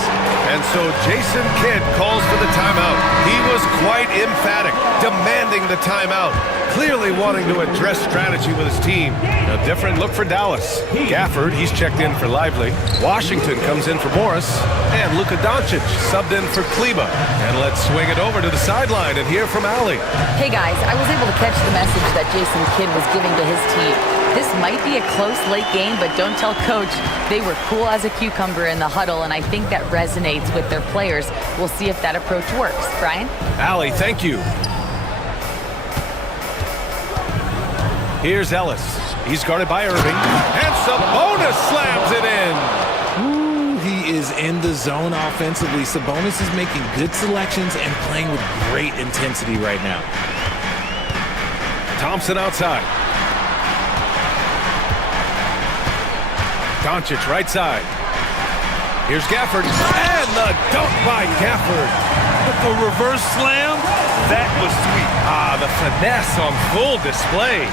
And so Jason Kidd calls for the timeout. He was quite emphatic, demanding the timeout. Clearly wanting to address strategy with his team. A different look for Dallas. Gafford, he's checked in for Lively. Washington comes in for Morris. And Luka Doncic subbed in for Kleba. And let's swing it over to the sideline and hear from Allie. Hey guys, I was able to catch the message that Jason Kidd was giving to his team. This might be a close late game, but don't tell coach. They were cool as a cucumber in the huddle, and I think that resonates with their players. We'll see if that approach works. Brian? Allie, thank you. Here's Ellis. He's guarded by Irving. And Sabonis slams it in. Ooh, he is in the zone offensively. Sabonis is making good selections and playing with great intensity right now. Thompson outside. Doncic right side. Here's Gafford. And the dunk by Gafford. The reverse slam, that was sweet. Ah, the finesse on full display.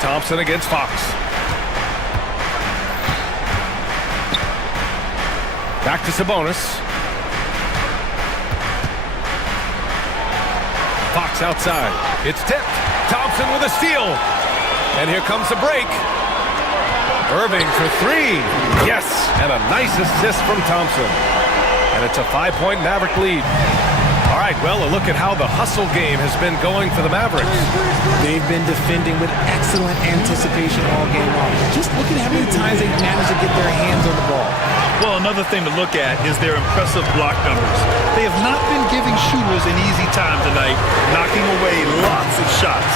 Thompson against Fox. Back to Sabonis. Fox outside. It's tipped. Thompson with a steal. And here comes the break. Irving for three. Yes, and a nice assist from Thompson. And it's a 5-point Maverick lead. All right, well, a look at how the hustle game has been going for the Mavericks. They've been defending with excellent anticipation all game long. Just look at how many times they've managed to get their hands on the ball. Well, another thing to look at is their impressive block numbers. They have not been giving shooters an easy time tonight, knocking away lots of shots.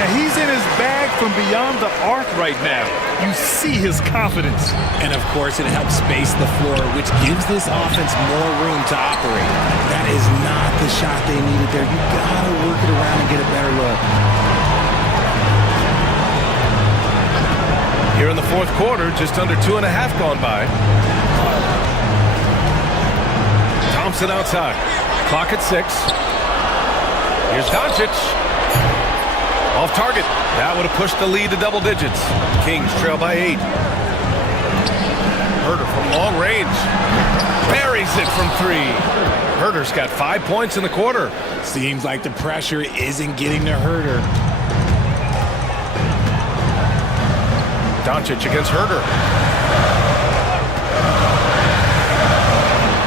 Now, he's in his bag from beyond the arc right now. You see his confidence. And, of course, it helps space the floor, which gives this offense more room to operate. That is not the shot they needed there. You got to work it around and get a better look. Here in the fourth quarter, just under 2.5 gone by. Thompson outside. Clock at 6. Here's Doncic. Off target. That would have pushed the lead to double digits. Kings trail by 8. Herter from long range. Buries it from 3. Herter's got 5 points in the quarter. Seems like the pressure isn't getting to Herter. Doncic against Herter.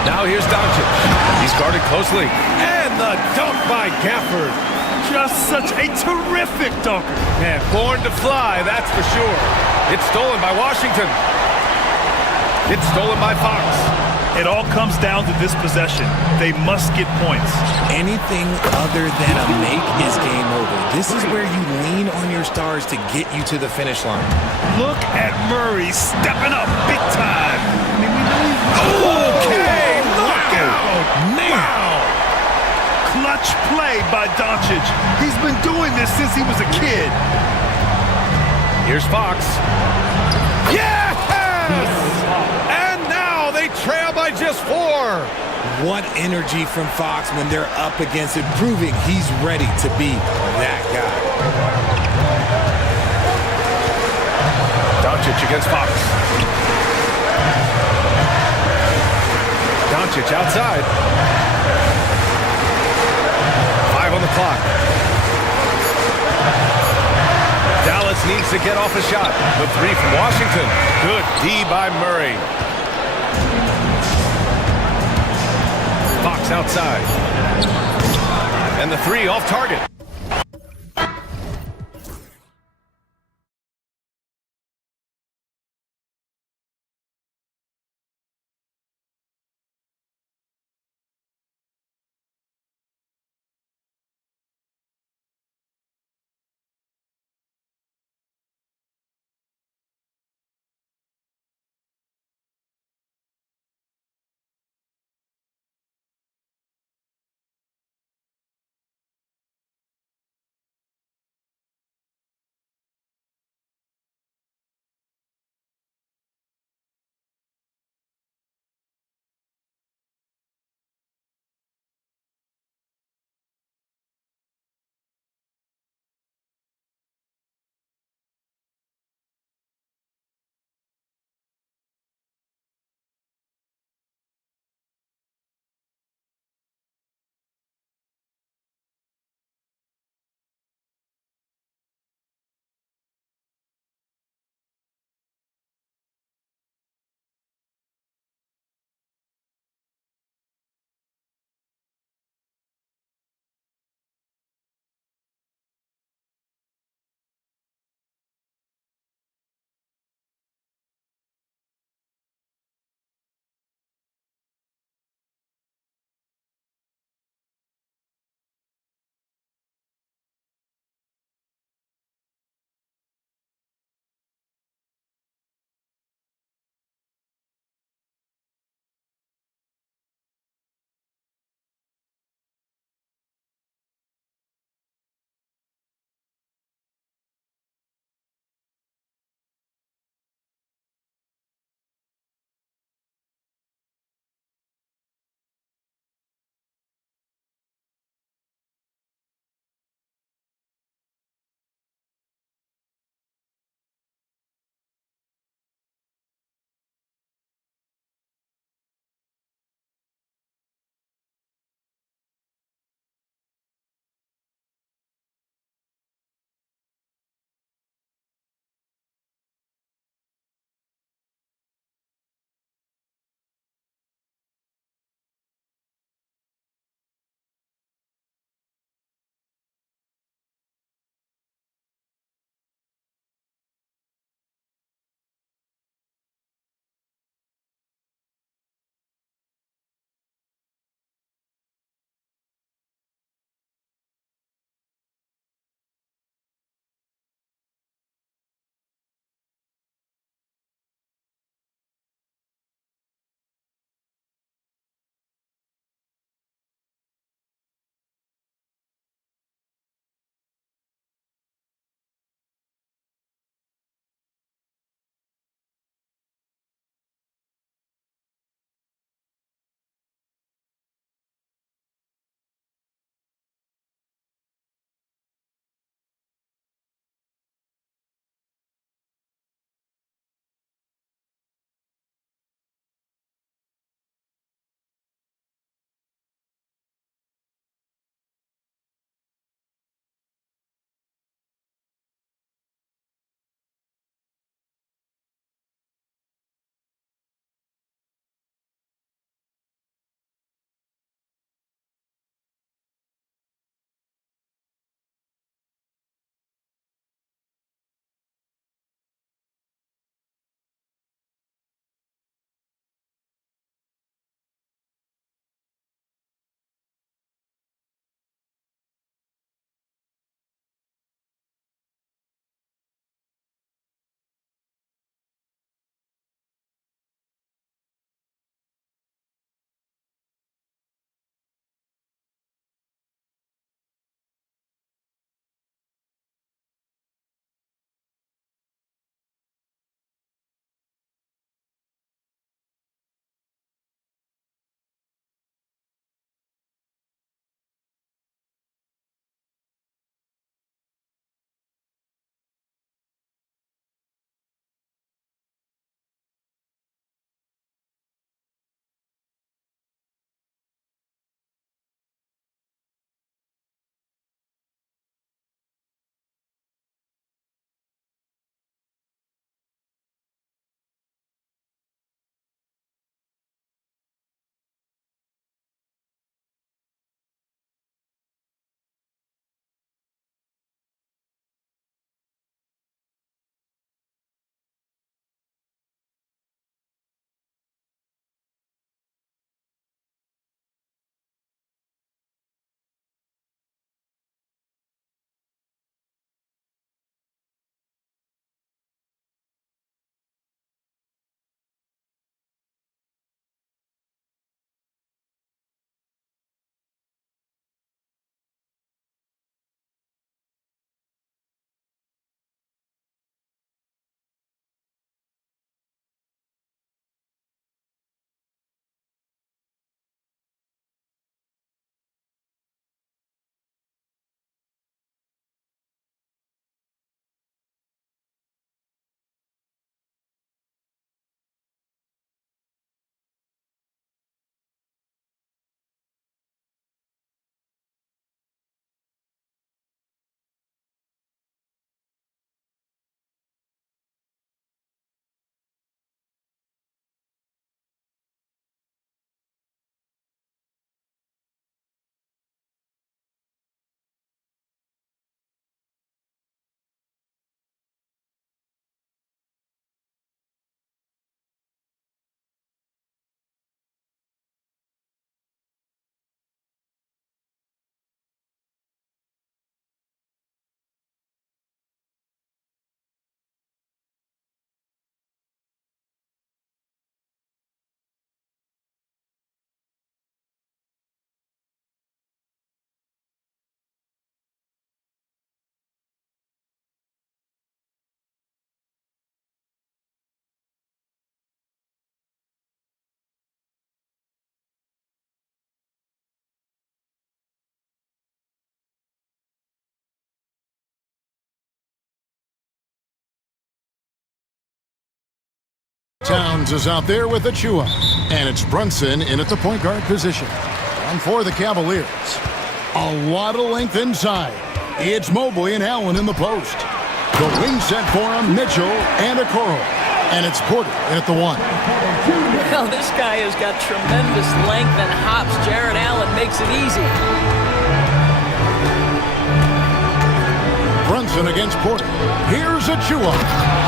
Now here's Doncic. He's guarded closely. And the dunk by Gafford. Just such a terrific dunker. Man, born to fly, that's for sure. It's stolen by Washington. It's stolen by Fox. It all comes down to this possession. They must get points. Anything other than a make is game over. This is where you lean on your stars to get you to the finish line. Look at Murray stepping up big time. I mean, we know he's... Okay, knockout. Man. Wow. Clutch play by Doncic. He's been doing this since he was a kid. Here's Fox. Yes! And now they trail by just 4. What energy from Fox when they're up against it, proving he's ready to be that guy. Doncic against Fox. Doncic outside. 5 on the clock. Dallas needs to get off a shot. The 3 from Washington. Good D by Murray. Fox outside. And the 3 off target. Towns is out there with Achua. And it's Brunson in at the point guard position. And for the Cavaliers, a lot of length inside. It's Mobley and Allen in the post. The wing set for him, Mitchell and Okoro. And it's Porter in at the 1. Well, this guy has got tremendous length and hops. Jared Allen makes it easy. Brunson against Porter. Here's Achua.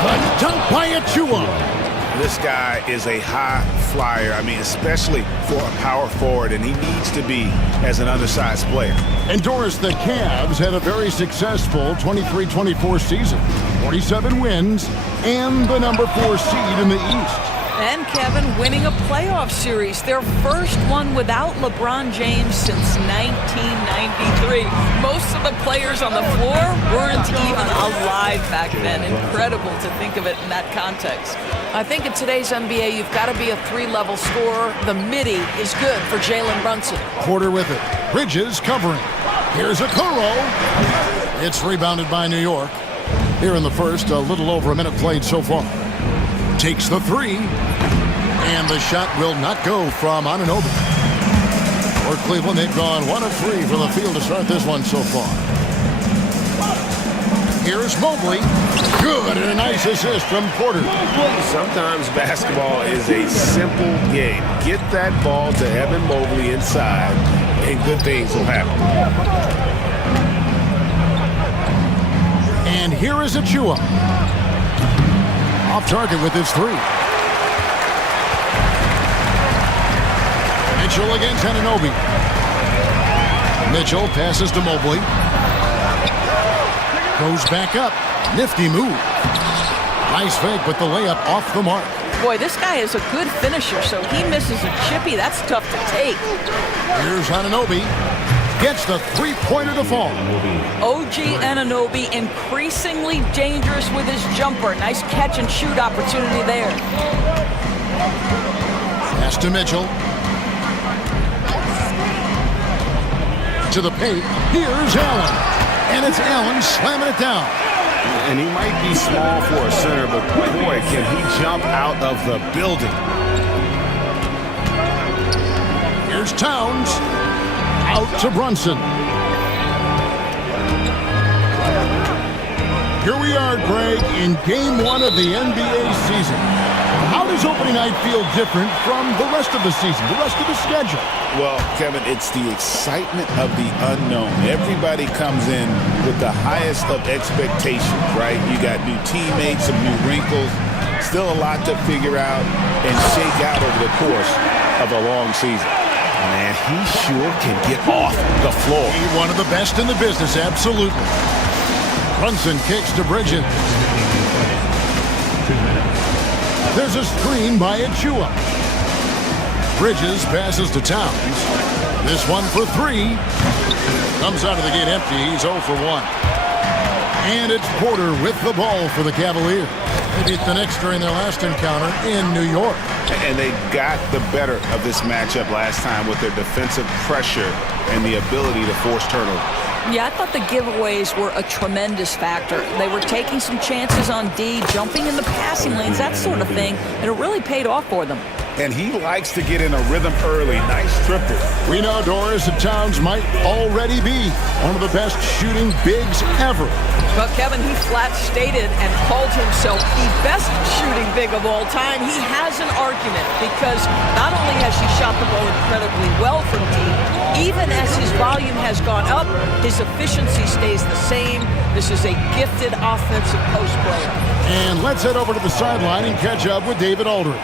The dunk by Achua. This guy is a high flyer. I mean, especially for a power forward, and he needs to be as an undersized player. And Doris, the Cavs had a very successful 23-24 season. 47 wins and the number 4 seed in the East. And Kevin winning a playoff series, their first one without LeBron James since 1993. Most of the players on the floor weren't even alive back then. Incredible to think of it in that context. I think in today's NBA, you've got to be a 3-level scorer. The midi is good for Jalen Brunson. Porter with it. Bridges covering. Here's Okoro. It's rebounded by New York. Here in the first, a little over a minute played so far. Takes the 3. And the shot will not go from Anunoby. For Cleveland, they've gone 1 of 3 from the field to start this one so far. Here's Mobley. Good, and a nice assist from Porter. Sometimes basketball is a simple game. Get that ball to Evan Mobley inside, and good things will happen. And here is Achua. Off target with his 3. Mitchell against Anunoby. Mitchell passes to Mobley. Goes back up. Nifty move. Nice fake, but the layup off the mark. Boy, this guy is a good finisher, so he misses a chippy. That's tough to take. Here's Anunoby. Gets the 3-pointer to fall. OG Anunoby increasingly dangerous with his jumper. Nice catch and shoot opportunity there. Pass to Mitchell. To the paint. Here's Allen. And it's Allen slamming it down. And he might be small for a center, but boy, can he jump out of the building. Here's Towns. Out to Brunson. Here we are, Greg, in Game 1 of the NBA season. How does opening night feel different from the rest of the season, the rest of the schedule? Well, Kevin, it's the excitement of the unknown. Everybody comes in with the highest of expectations, right? You got new teammates, some new wrinkles, still a lot to figure out and shake out over the course of a long season. Man, he sure can get off the floor. He's one of the best in the business, absolutely. Brunson kicks to Bridges. There's a screen by Achua. Bridges passes to Towns. This one for 3. Comes out of the gate empty. He's 0 for 1. And it's Porter with the ball for the Cavaliers. They beat the Knicks during their last encounter in New York. And they got the better of this matchup last time with their defensive pressure and the ability to force turnovers. Yeah, I thought the giveaways were a tremendous factor. They were taking some chances on D, jumping in the passing lanes, that sort of thing, and it really paid off for them. And he likes to get in a rhythm early. Nice triple. We know, Doris, that Towns might already be one of the best shooting bigs ever. But Kevin, he flat stated and called himself the best shooting big of all time. He has an argument because not only has he shot the ball incredibly well from deep, even as his volume has gone up, his efficiency stays the same. This is a gifted offensive post player. And let's head over to the sideline and catch up with David Aldridge.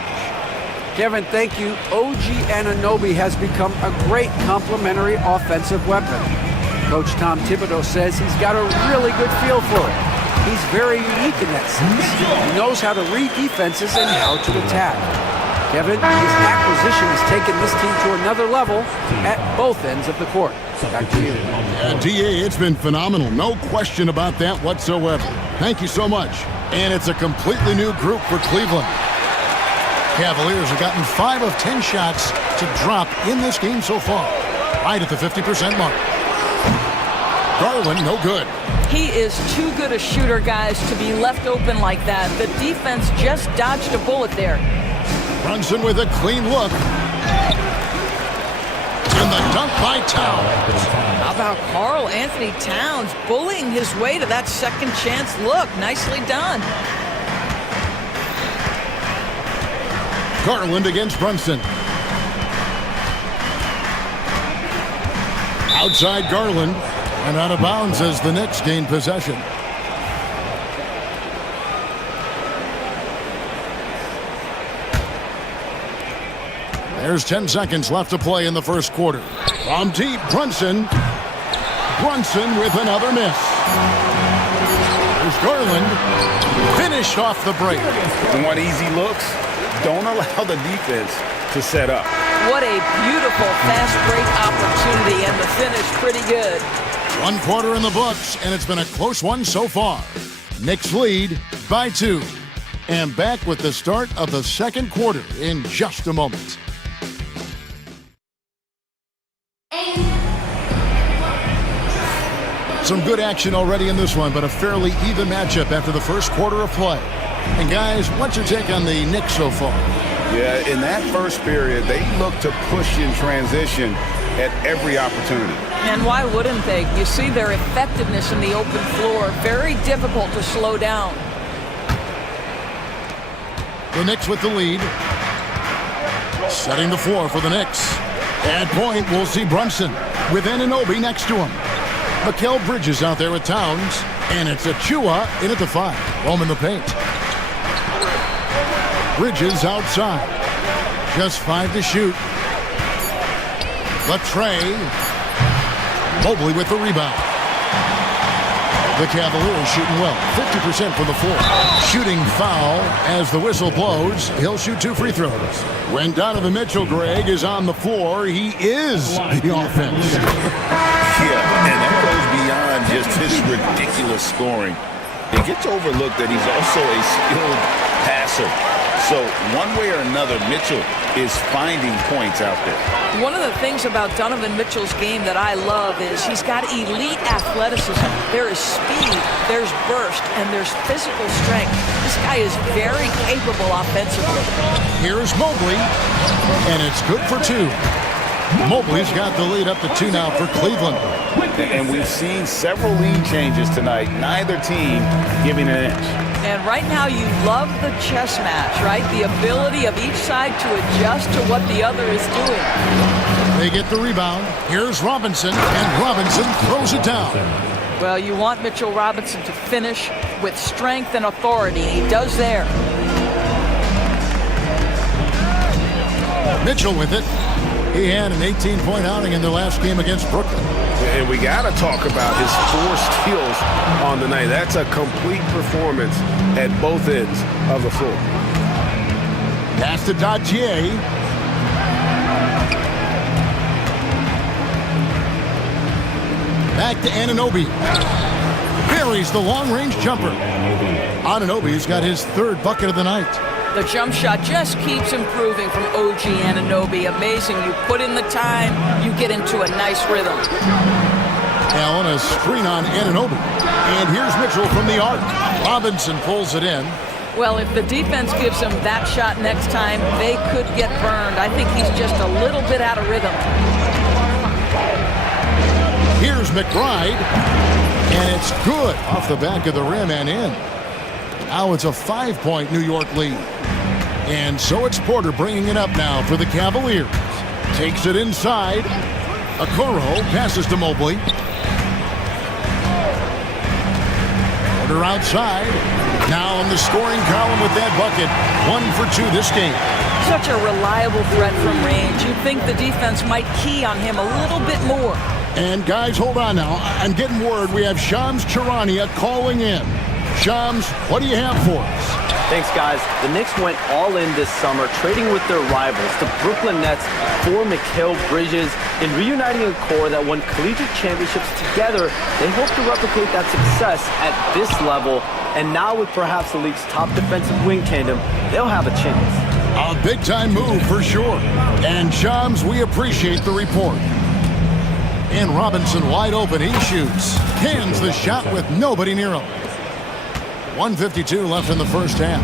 Kevin, thank you. OG Anunoby has become a great complementary offensive weapon. Coach Tom Thibodeau says he's got a really good feel for it. He's very unique in that sense. He knows how to read defenses and how to attack. Kevin, his acquisition has taken this team to another level at both ends of the court. Back to you. DA, it's been phenomenal. No question about that whatsoever. Thank you so much. And it's a completely new group for Cleveland. Cavaliers have gotten 5 of 10 shots to drop in this game so far, right at the 50% mark. Garland, no good. He is too good a shooter, guys, to be left open like that. The defense just dodged a bullet there. Brunson with a clean look. And the dunk by Towns. How about Karl Anthony Towns bullying his way to that second chance look? Nicely done. Garland against Brunson. Outside Garland, and out of bounds as the Knicks gain possession. There's 10 seconds left to play in the first quarter. From deep, Brunson. Brunson with another miss. There's Garland. Finished off the break. You want easy looks? Don't allow the defense to set up. What a beautiful fast break opportunity, and the finish pretty good. 1 quarter in the books, and it's been a close one so far. Knicks lead by 2. And back with the start of the second quarter in just a moment. Some good action already in this one, but a fairly even matchup after the first quarter of play. And guys, what's your take on the Knicks so far? Yeah, in that first period, they looked to push in transition at every opportunity. And why wouldn't they? You see their effectiveness in the open floor. Very difficult to slow down. The Knicks with the lead. Setting the floor for the Knicks. At point, we'll see Brunson with Anunoby next to him. Mikal Bridges out there with Towns. And it's Achua in at the 5. Roaming the paint. Bridges outside. Just 5 to shoot. Latrey. Mobley with the rebound. The Cavaliers shooting well. 50% from the floor. Shooting foul as the whistle blows. He'll shoot 2 free throws. When Donovan Mitchell, Greg, is on the floor, he is the offense. Yeah, and that goes beyond just his ridiculous scoring. It gets overlooked that he's also a skilled passer. So one way or another, Mitchell is finding points out there. One of the things about Donovan Mitchell's game that I love is he's got elite athleticism. There is speed, there's burst, and there's physical strength. This guy is very capable offensively. Here's Mobley, and it's good for 2. Mobley's got the lead up to 2 now for Cleveland. And we've seen several lead changes tonight, neither team giving an inch. And right now you love the chess match, right? The ability of each side to adjust to what the other is doing. They get the rebound. Here's Robinson, and Robinson throws it down. Well, you want Mitchell Robinson to finish with strength and authority, and he does there. Mitchell with it. He had an 18-point outing in their last game against Brooklyn. And we got to talk about his 4 steals on the night. That's a complete performance at both ends of the floor. Pass to Dadier. Back to Anunoby. Buries the long-range jumper. Anunoby's got his 3rd bucket of the night. The jump shot just keeps improving from OG Anunoby. Amazing. You put in the time, you get into a nice rhythm. Allen, a screen on Anunoby. And here's Mitchell from the arc. Robinson pulls it in. Well, if the defense gives him that shot next time, they could get burned. I think he's just a little bit out of rhythm. Here's McBride. And it's good off the back of the rim and in. Now it's a 5-point New York lead. And so it's Porter bringing it up now for the Cavaliers. Takes it inside. Okoro passes to Mobley. Porter outside. Now in the scoring column with that bucket. 1 for 2 this game. Such a reliable threat from range. You'd think the defense might key on him a little bit more. And guys, hold on now. I'm getting word we have Shams Charania calling in. Shams, what do you have for us? Thanks, guys. The Knicks went all in this summer, trading with their rivals, the Brooklyn Nets, for Mikal Bridges, and reuniting a core that won collegiate championships together. They hope to replicate that success at this level, and now with perhaps the league's top defensive wing tandem, they'll have a chance. A big-time move for sure. And Shams, we appreciate the report. And Robinson wide open, he shoots. Cans the shot with nobody near him. 1:52 left in the first half.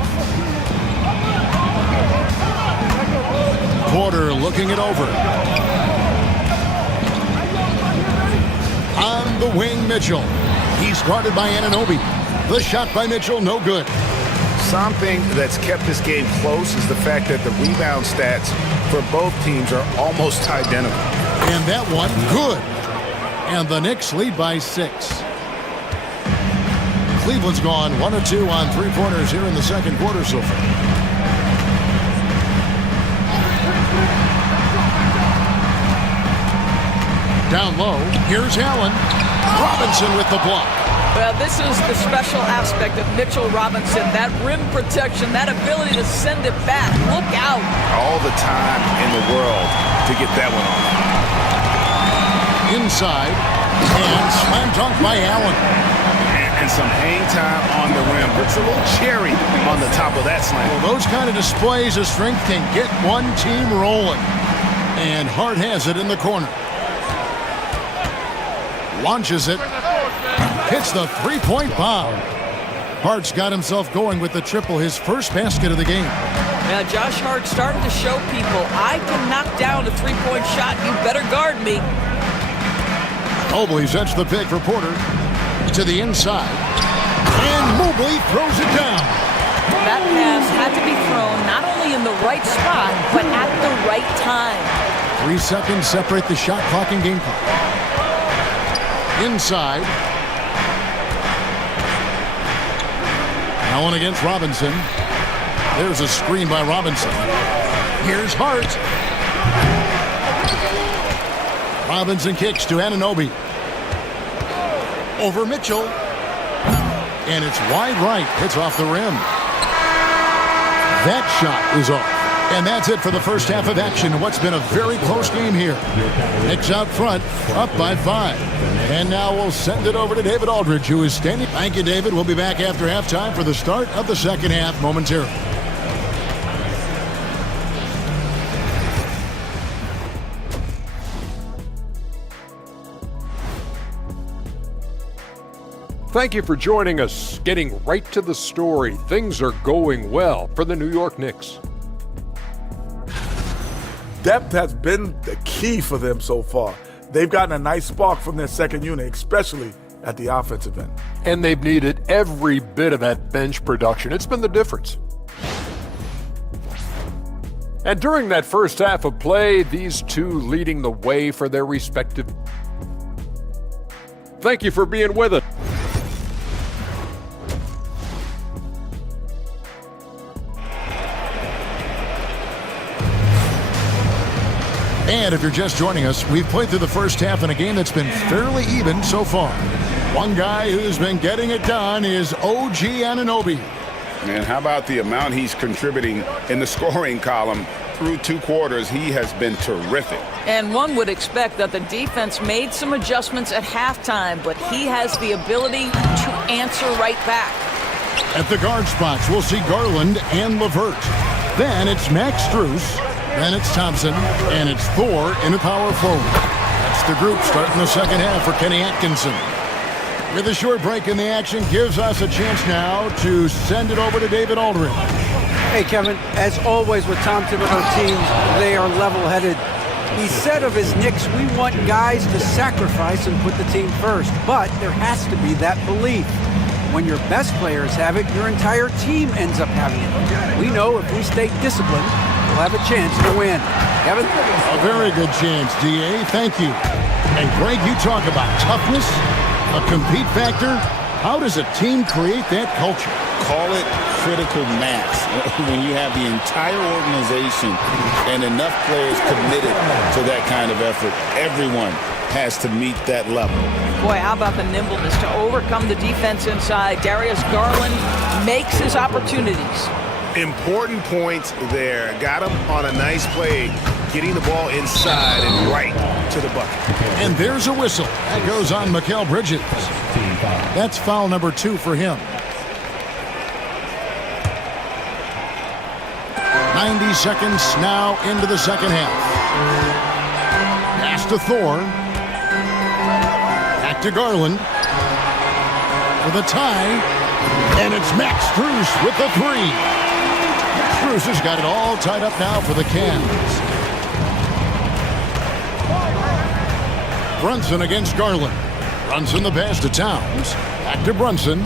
Porter looking it over. On the wing, Mitchell. He's guarded by Anunoby. The shot by Mitchell, no good. Something that's kept this game close is the fact that the rebound stats for both teams are almost identical. And that one, good. And the Knicks lead by 6. Cleveland's gone 1 of 2 on three-pointers here in the second quarter so far. Down low, here's Allen. Robinson with the block. Well, this is the special aspect of Mitchell Robinson, that rim protection, that ability to send it back. Look out. All the time in the world to get that one off. Inside, and slam dunk by Allen. And some hang time on the rim. Puts a little cherry on the top of that slam. Well, those kind of displays of strength can get one team rolling. And Hart has it in the corner. Launches it. Hits the three-point bomb. Hart's got himself going with the triple, his first basket of the game. Now, Josh Hart starting to show people, I can knock down a three-point shot. You better guard me. Mobley sets the pick for Porter. To the inside. And Mobley throws it down. That pass had to be thrown not only in the right spot, but at the right time. 3 seconds separate the shot clock and game clock. Inside. Allen against Robinson. There's a screen by Robinson. Here's Hart. Robinson kicks to Anunoby. Over Mitchell. And it's wide right. It's off the rim. That shot is off. And that's it for the first half of action. What's been a very close game here. Knicks out front, up by 5. And now we'll send it over to David Aldridge, who is standing. Thank you, David. We'll be back after halftime for the start of the second half momentarily. Thank you for joining us. Getting right to the story. Things are going well for the New York Knicks. Depth has been the key for them so far. They've gotten a nice spark from their second unit, especially at the offensive end. And they've needed every bit of that bench production. It's been the difference. And during that first half of play, these two leading the way for their respective. Thank you for being with us. And if you're just joining us, we've played through the first half in a game that's been fairly even so far. One guy who's been getting it done is OG Anunoby. And how about the amount he's contributing in the scoring column? Through 2 quarters, he has been terrific. And one would expect that the defense made some adjustments at halftime, but he has the ability to answer right back. At the guard spots, we'll see Garland and LeVert. Then it's Max Strus. Then it's Thompson, and it's Thor in a power forward. That's the group starting the second half for Kenny Atkinson. With a short break in the action, gives us a chance now to send it over to David Aldridge. Hey, Kevin, as always with Tom Thibodeau teams, they are level-headed. He said of his Knicks, we want guys to sacrifice and put the team first, but there has to be that belief. When your best players have it, your entire team ends up having it. We know if we stay disciplined, we'll have a chance to win. Kevin? A very good chance, DA. Thank you. And Greg, you talk about toughness, a compete factor. How does a team create that culture? Call it critical mass. When you have the entire organization and enough players committed to that kind of effort, everyone has to meet that level. Boy, how about the nimbleness to overcome the defense inside? Darius Garland makes his opportunities. Important points there. Got him on a nice play, getting the ball inside and right to the bucket. And there's a whistle. That goes on Mikal Bridges. That's foul number 2 for him. 90 seconds now into the second half. Pass to Thor. Back to Garland. For the tie. And it's Max Strus with the 3. Strus has got it all tied up now for the Cavs. Brunson against Garland. Brunson the pass to Towns. Back to Brunson.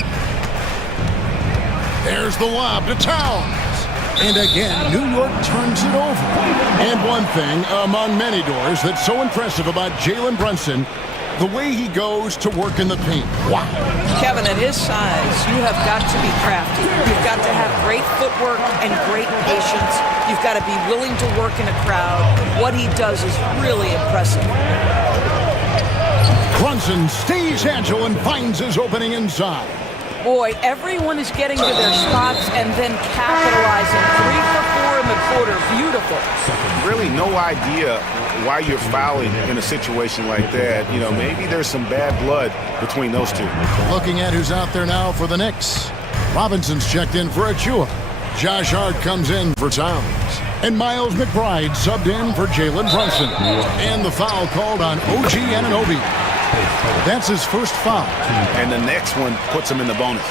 There's the lob to Towns. And again, New York turns it over. And one thing among many doors that's so impressive about Jalen Brunson, the way he goes to work in the paint. Wow. Kevin, at his size, you have got to be crafty. You've got to have great footwork and great patience. You've got to be willing to work in a crowd. What he does is really impressive. Brunson stays agile and finds his opening inside. Boy, everyone is getting to their spots and then capitalizing. 3 for 4 in the quarter. Beautiful. Really no idea why you're fouling in a situation like that. You know, maybe there's some bad blood between those two. Looking at who's out there now for the Knicks. Robinson's checked in for Achua. Josh Hart comes in for Towns. And Miles McBride subbed in for Jalen Brunson. And the foul called on OG Anunoby. That's his first foul. And the next one puts him in the bonus.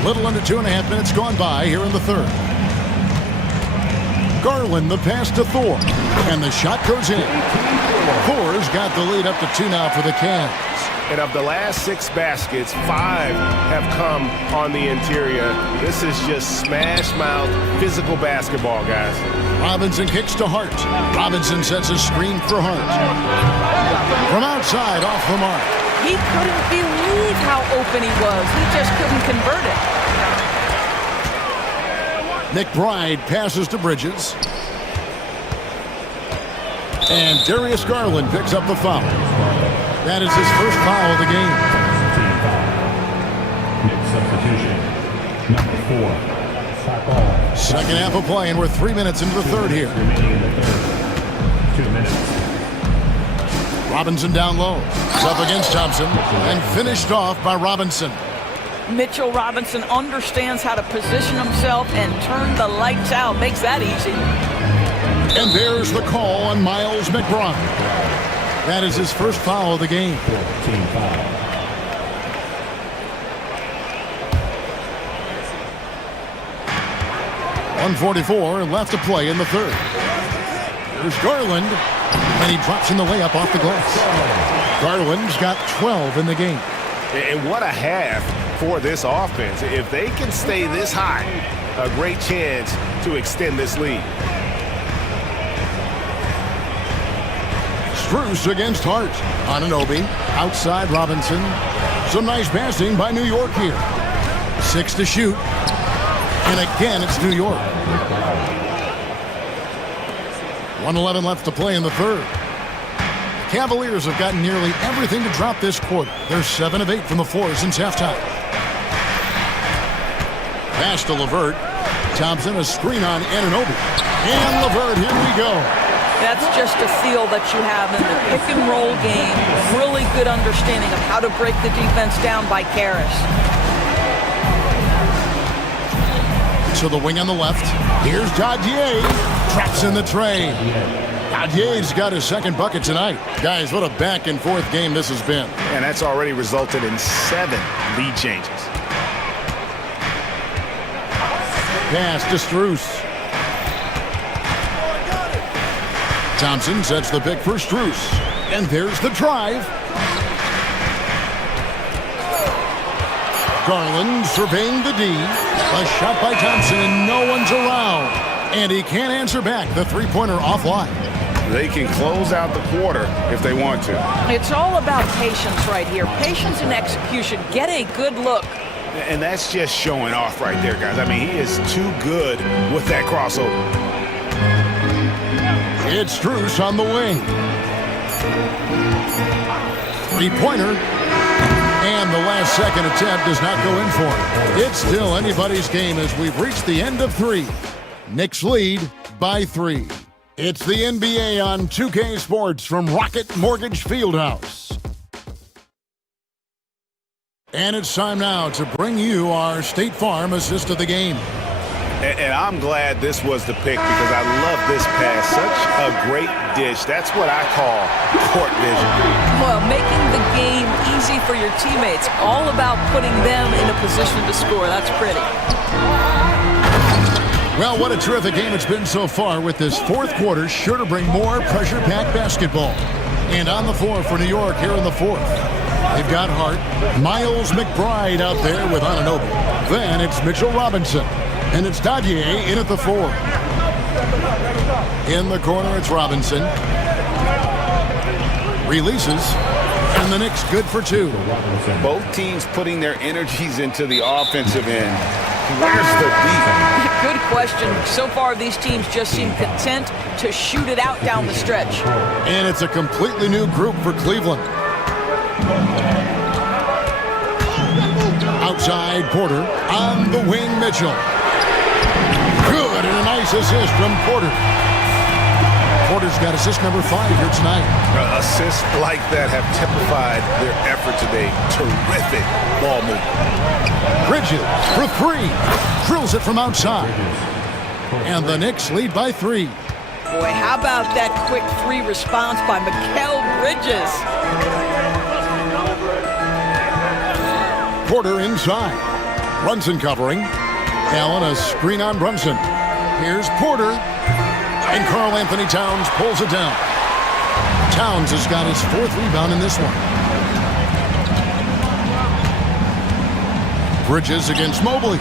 A little under 2.5 minutes gone by here in the third. Garland the pass to Thor. And the shot goes in. Thor's got the lead up to 2 now for the Cavs. And of the last 6 baskets, 5 have come on the interior. This is just smash-mouth physical basketball, guys. Robinson kicks to Hart. Robinson sets a screen for Hart. From outside, off the mark. He couldn't believe how open he was. He just couldn't convert it. McBride passes to Bridges. And Darius Garland picks up the foul. That is his first foul of the game. Substitution. Number 4. Second half of play, and we're 3 minutes into the third here. 2 minutes. Robinson down low. It's up against Thompson and finished off by Robinson. Mitchell Robinson understands how to position himself and turn the lights out. Makes that easy. And there's the call on Miles McBride. That is his first foul of the game. 14 foul. .144 left to play in the third. There's Garland, and he drops in the layup off the glass. Garland's got 12 in the game. And what a half for this offense. If they can stay this high, a great chance to extend this lead. Strus against Hart. Anunoby, outside Robinson. Some nice passing by New York here. 6 to shoot. And again, it's New York. 1:11 left to play in the third. The Cavaliers have gotten nearly everything to drop this quarter. They're 7 of 8 from the floor since halftime. Pass to LeVert. Thompson, a screen on Anunoby. And LeVert, here we go. That's just a feel that you have in the pick and roll game. Really good understanding of how to break the defense down by Karras. To the wing on the left. Here's Dadier. Traps in the tray. Dadier's got his second bucket tonight. Guys, what a back and forth game this has been. And that's already resulted in 7 lead changes. Pass to Strus. Thompson sets the pick for Strus. And there's the drive. Garland surveying the D. A shot by Thompson, and no one's around. And he can't answer back. The three-pointer offline. They can close out the quarter if they want to. It's all about patience right here. Patience and execution. Get a good look. And that's just showing off right there, guys. I mean, he is too good with that crossover. It's Strus on the wing. Three-pointer. And the last second attempt does not go in for him. It's still anybody's game as we've reached the end of 3. Knicks lead by 3. It's the NBA on 2K Sports from Rocket Mortgage Fieldhouse. And it's time now to bring you our State Farm assist of the game. And I'm glad this was the pick because I love this pass. Such a great dish. That's what I call court vision. Well, making the game easy for your teammates. All about putting them in a position to score. That's pretty. Well, what a terrific game it's been so far, with this fourth quarter sure to bring more pressure-packed basketball. And on the floor for New York here in the fourth, they've got Hart, Miles McBride out there with Anunoby. Then it's Mitchell Robinson, and it's Dadier in at the 4. In the corner, it's Robinson. Releases, and the Knicks good for 2. Both teams putting their energies into the offensive end. Where's the beat? Good question. So far, these teams just seem content to shoot it out down the stretch. And it's a completely new group for Cleveland. Outside, Porter. On the wing, Mitchell. Good, and a nice assist from Porter. Porter's got assist number 5 here tonight. Assists like that have typified their effort today. Terrific ball movement. Bridges for 3. Drills it from outside. And the Knicks lead by 3. Boy, how about that quick 3 response by Mikal Bridges? Porter inside. Brunson covering. Allen a screen on Brunson. Here's Porter. And Karl Anthony Towns pulls it down. Towns has got his 4th rebound in this one. Bridges against Mobley.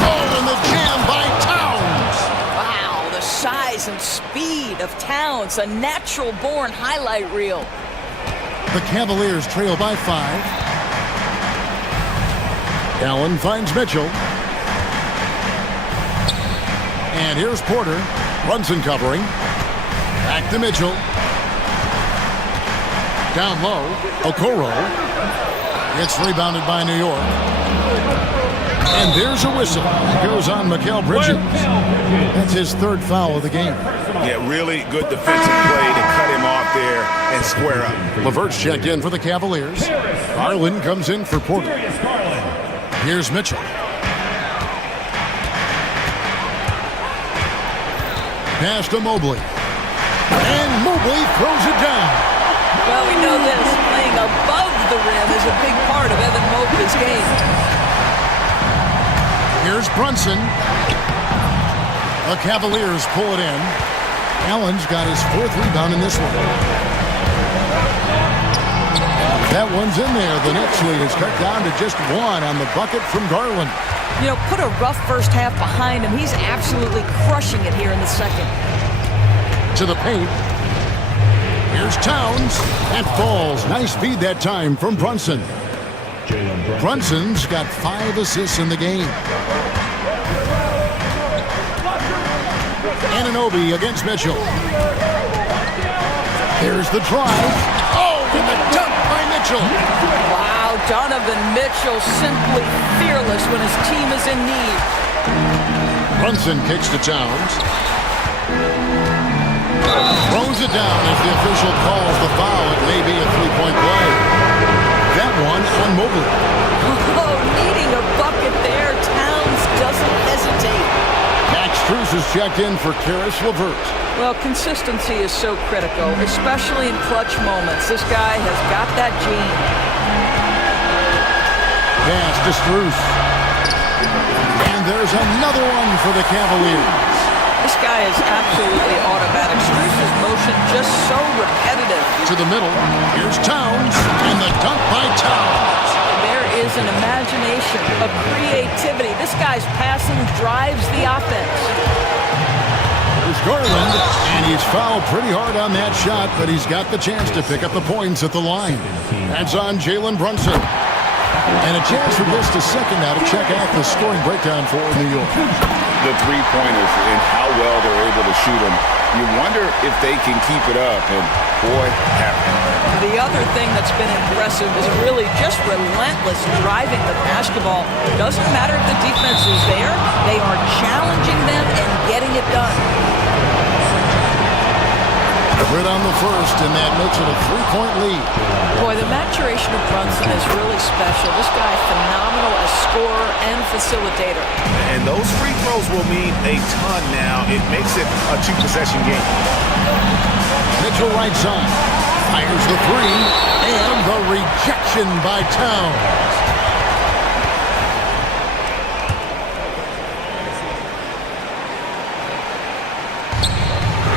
Oh, and the jam by Towns. Wow, the size and speed of Towns, a natural-born highlight reel. The Cavaliers trail by 5. Allen finds Mitchell. And here's Porter. Brunson covering. Back to Mitchell. Down low. Okoro. Gets rebounded by New York. And there's a whistle. It goes on Mikal Bridges. That's his 3rd foul of the game. Yeah, really good defensive play to cut him off there and square up. LeVert's checked in for the Cavaliers. Garland comes in for Porter. Here's Mitchell. Pass to Mobley. And Mobley throws it down. Well, we know this. Playing above the rim is a big part of Evan Mobley's game. Here's Brunson. The Cavaliers pull it in. Allen's got his 4th rebound in this one. That one's in there. The Knicks lead is cut down to just 1 on the bucket from Garland. You know, put a rough first half behind him. He's absolutely crushing it here in the second. To the paint. Here's Towns. That falls. Nice feed that time from Brunson. Brunson's got 5 assists in the game. Anunoby against Mitchell. Here's the drive. Oh, and the dunk by Mitchell. Wow, Donovan Mitchell simply fearless when his team is in need. Brunson kicks to Towns. Throws it down as the official calls the foul. It may be a 3-point play. That one on Mobley. Oh, needing a bucket there. Towns doesn't hesitate. Max Strus is checked in for Karis LeVert. Well, consistency is so critical, especially in clutch moments. This guy has got that gene. Pass to Strus. And there's another one for the Cavaliers. This guy is absolutely automatic. Strus's motion just so repetitive. To the middle. Here's Towns. And the dunk by Towns. There is an imagination, a creativity. This guy's passing drives the offense. There's Garland. And he's fouled pretty hard on that shot, but he's got the chance to pick up the points at the line. That's on Jalen Brunson. And a chance for just a second now to check out the scoring breakdown for New York. The 3-pointers and how well they're able to shoot them. You wonder if they can keep it up, and boy, have they. The other thing that's been impressive is really just relentless driving the basketball. Doesn't matter if the defense is there, they are challenging them and getting it done. Right on the first, and that makes it a 3-point lead. Boy, the maturation of Brunson is really special. This guy, phenomenal as scorer and facilitator. And those free throws will mean a ton now. It makes it a 2-possession game. Mitchell right side. Fires the 3, and the rejection by Towns.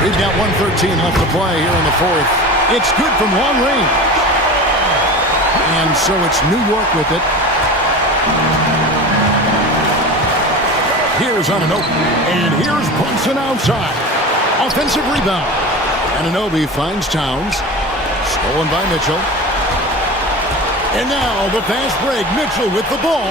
He's got 1:13 left to play here in the fourth. It's good from long range. And so it's New York with it. Here's Anunoby. And here's Brunson outside. Offensive rebound. Anunoby finds Towns. Stolen by Mitchell. And now the fast break. Mitchell with the ball.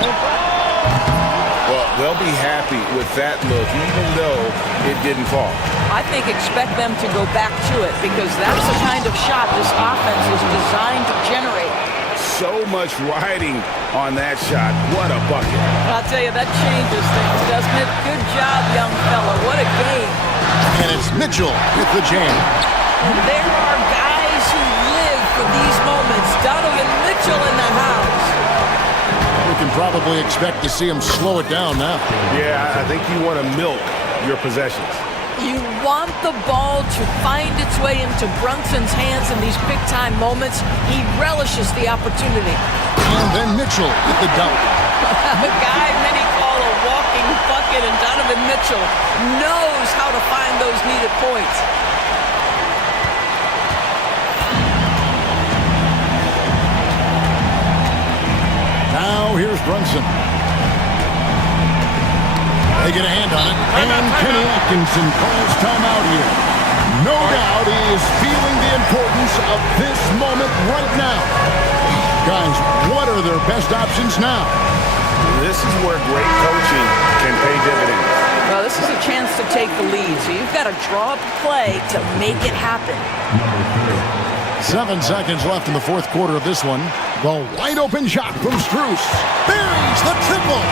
Well, they'll be happy with that look, even though it didn't fall. I think expect them to go back to it because that's the kind of shot this offense is designed to generate. So much riding on that shot. What a bucket. I'll tell you, that changes things, doesn't it? Good job, young fella. What a game. And it's Mitchell with the jam. And there are guys who live for these moments. Donovan Mitchell in the house. We can probably expect to see him slow it down now. Yeah, I think you want to milk your possessions. You want the ball to find its way into Brunson's hands in these big-time moments. He relishes the opportunity. And then Mitchell with the dunk. A guy many call a walking bucket, and Donovan Mitchell knows how to find those needed points. Now here's Brunson. They get a hand on it, and Kenny Atkinson calls timeout here. No doubt he is feeling the importance of this moment right now. Guys, what are their best options now? This is where great coaching can pay dividends. Well, this is a chance to take the lead, so you've got to draw up a play to make it happen. 7 seconds left in the fourth quarter of this one. The wide open shot from Strus. Buries the triple.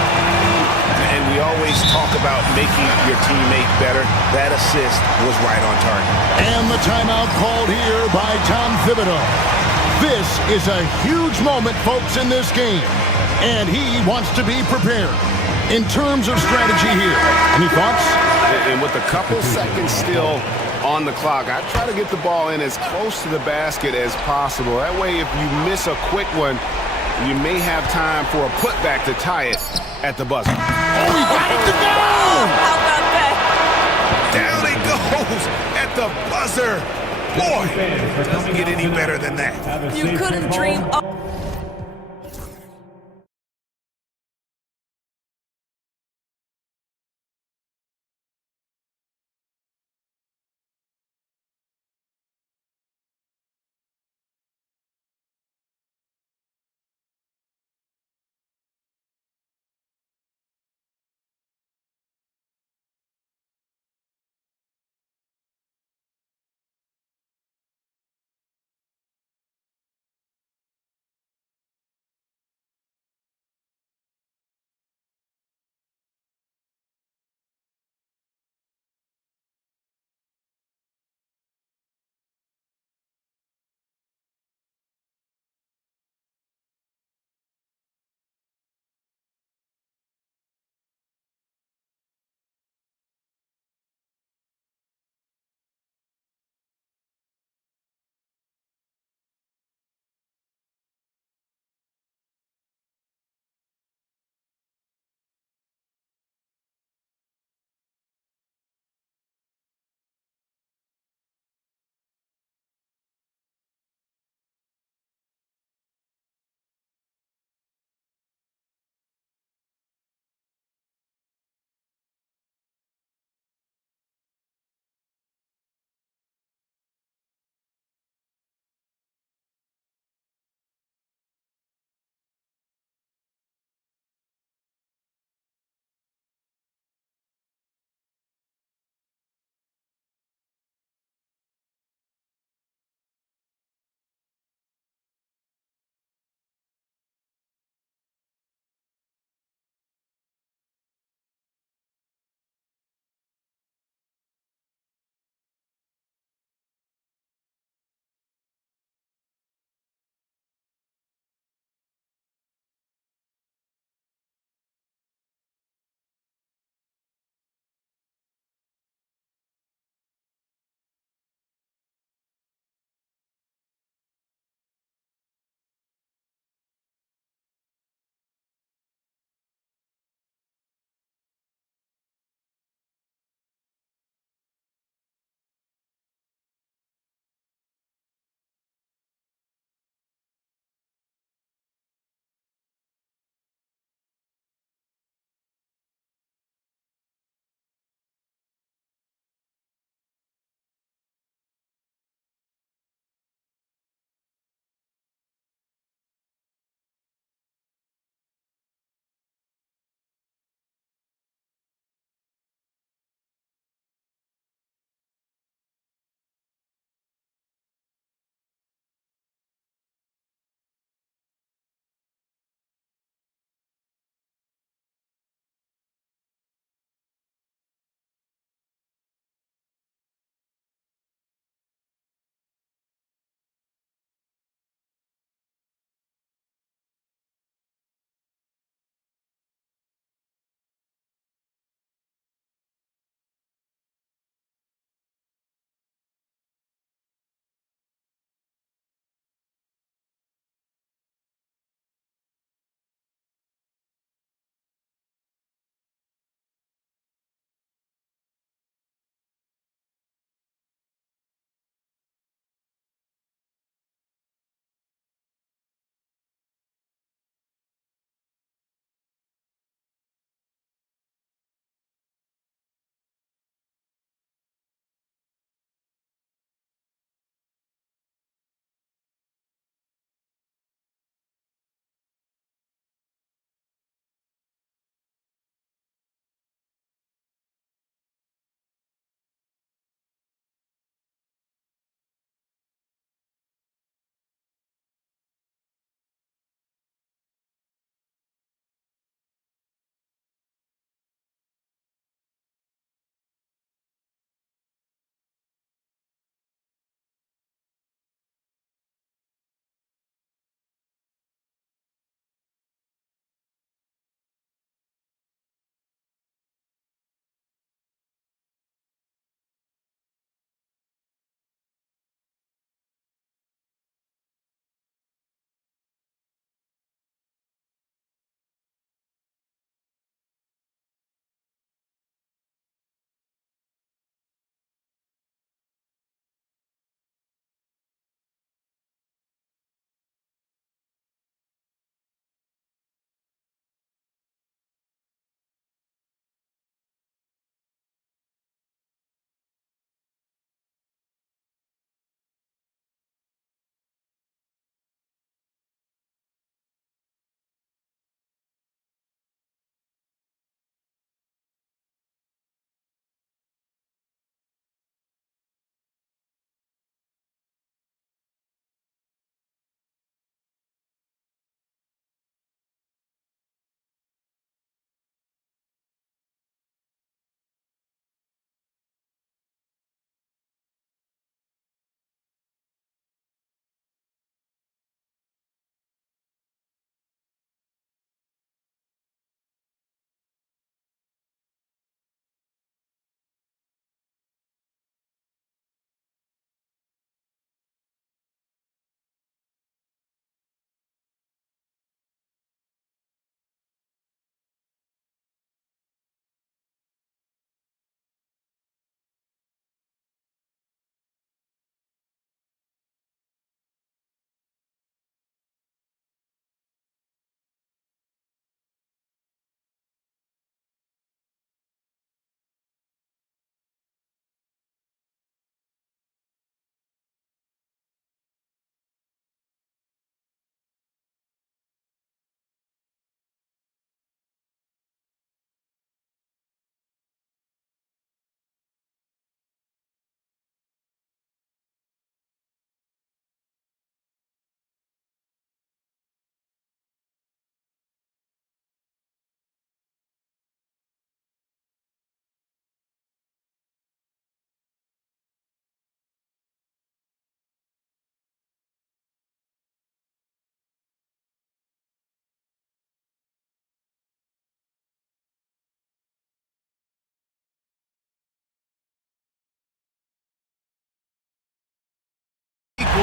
And we always talk about making your teammate better. That assist was right on target. And the timeout called here by Tom Thibodeau. This is a huge moment, folks, in this game. And he wants to be prepared in terms of strategy here. Any thoughts? And with a couple seconds still on the clock, I try to get the ball in as close to the basket as possible. That way, if you miss a quick one, you may have time for a putback to tie it at the buzzer. Oh, he got it to go! How about that? Down it goes at the buzzer. Boy, it doesn't get any better than that. You couldn't dream up.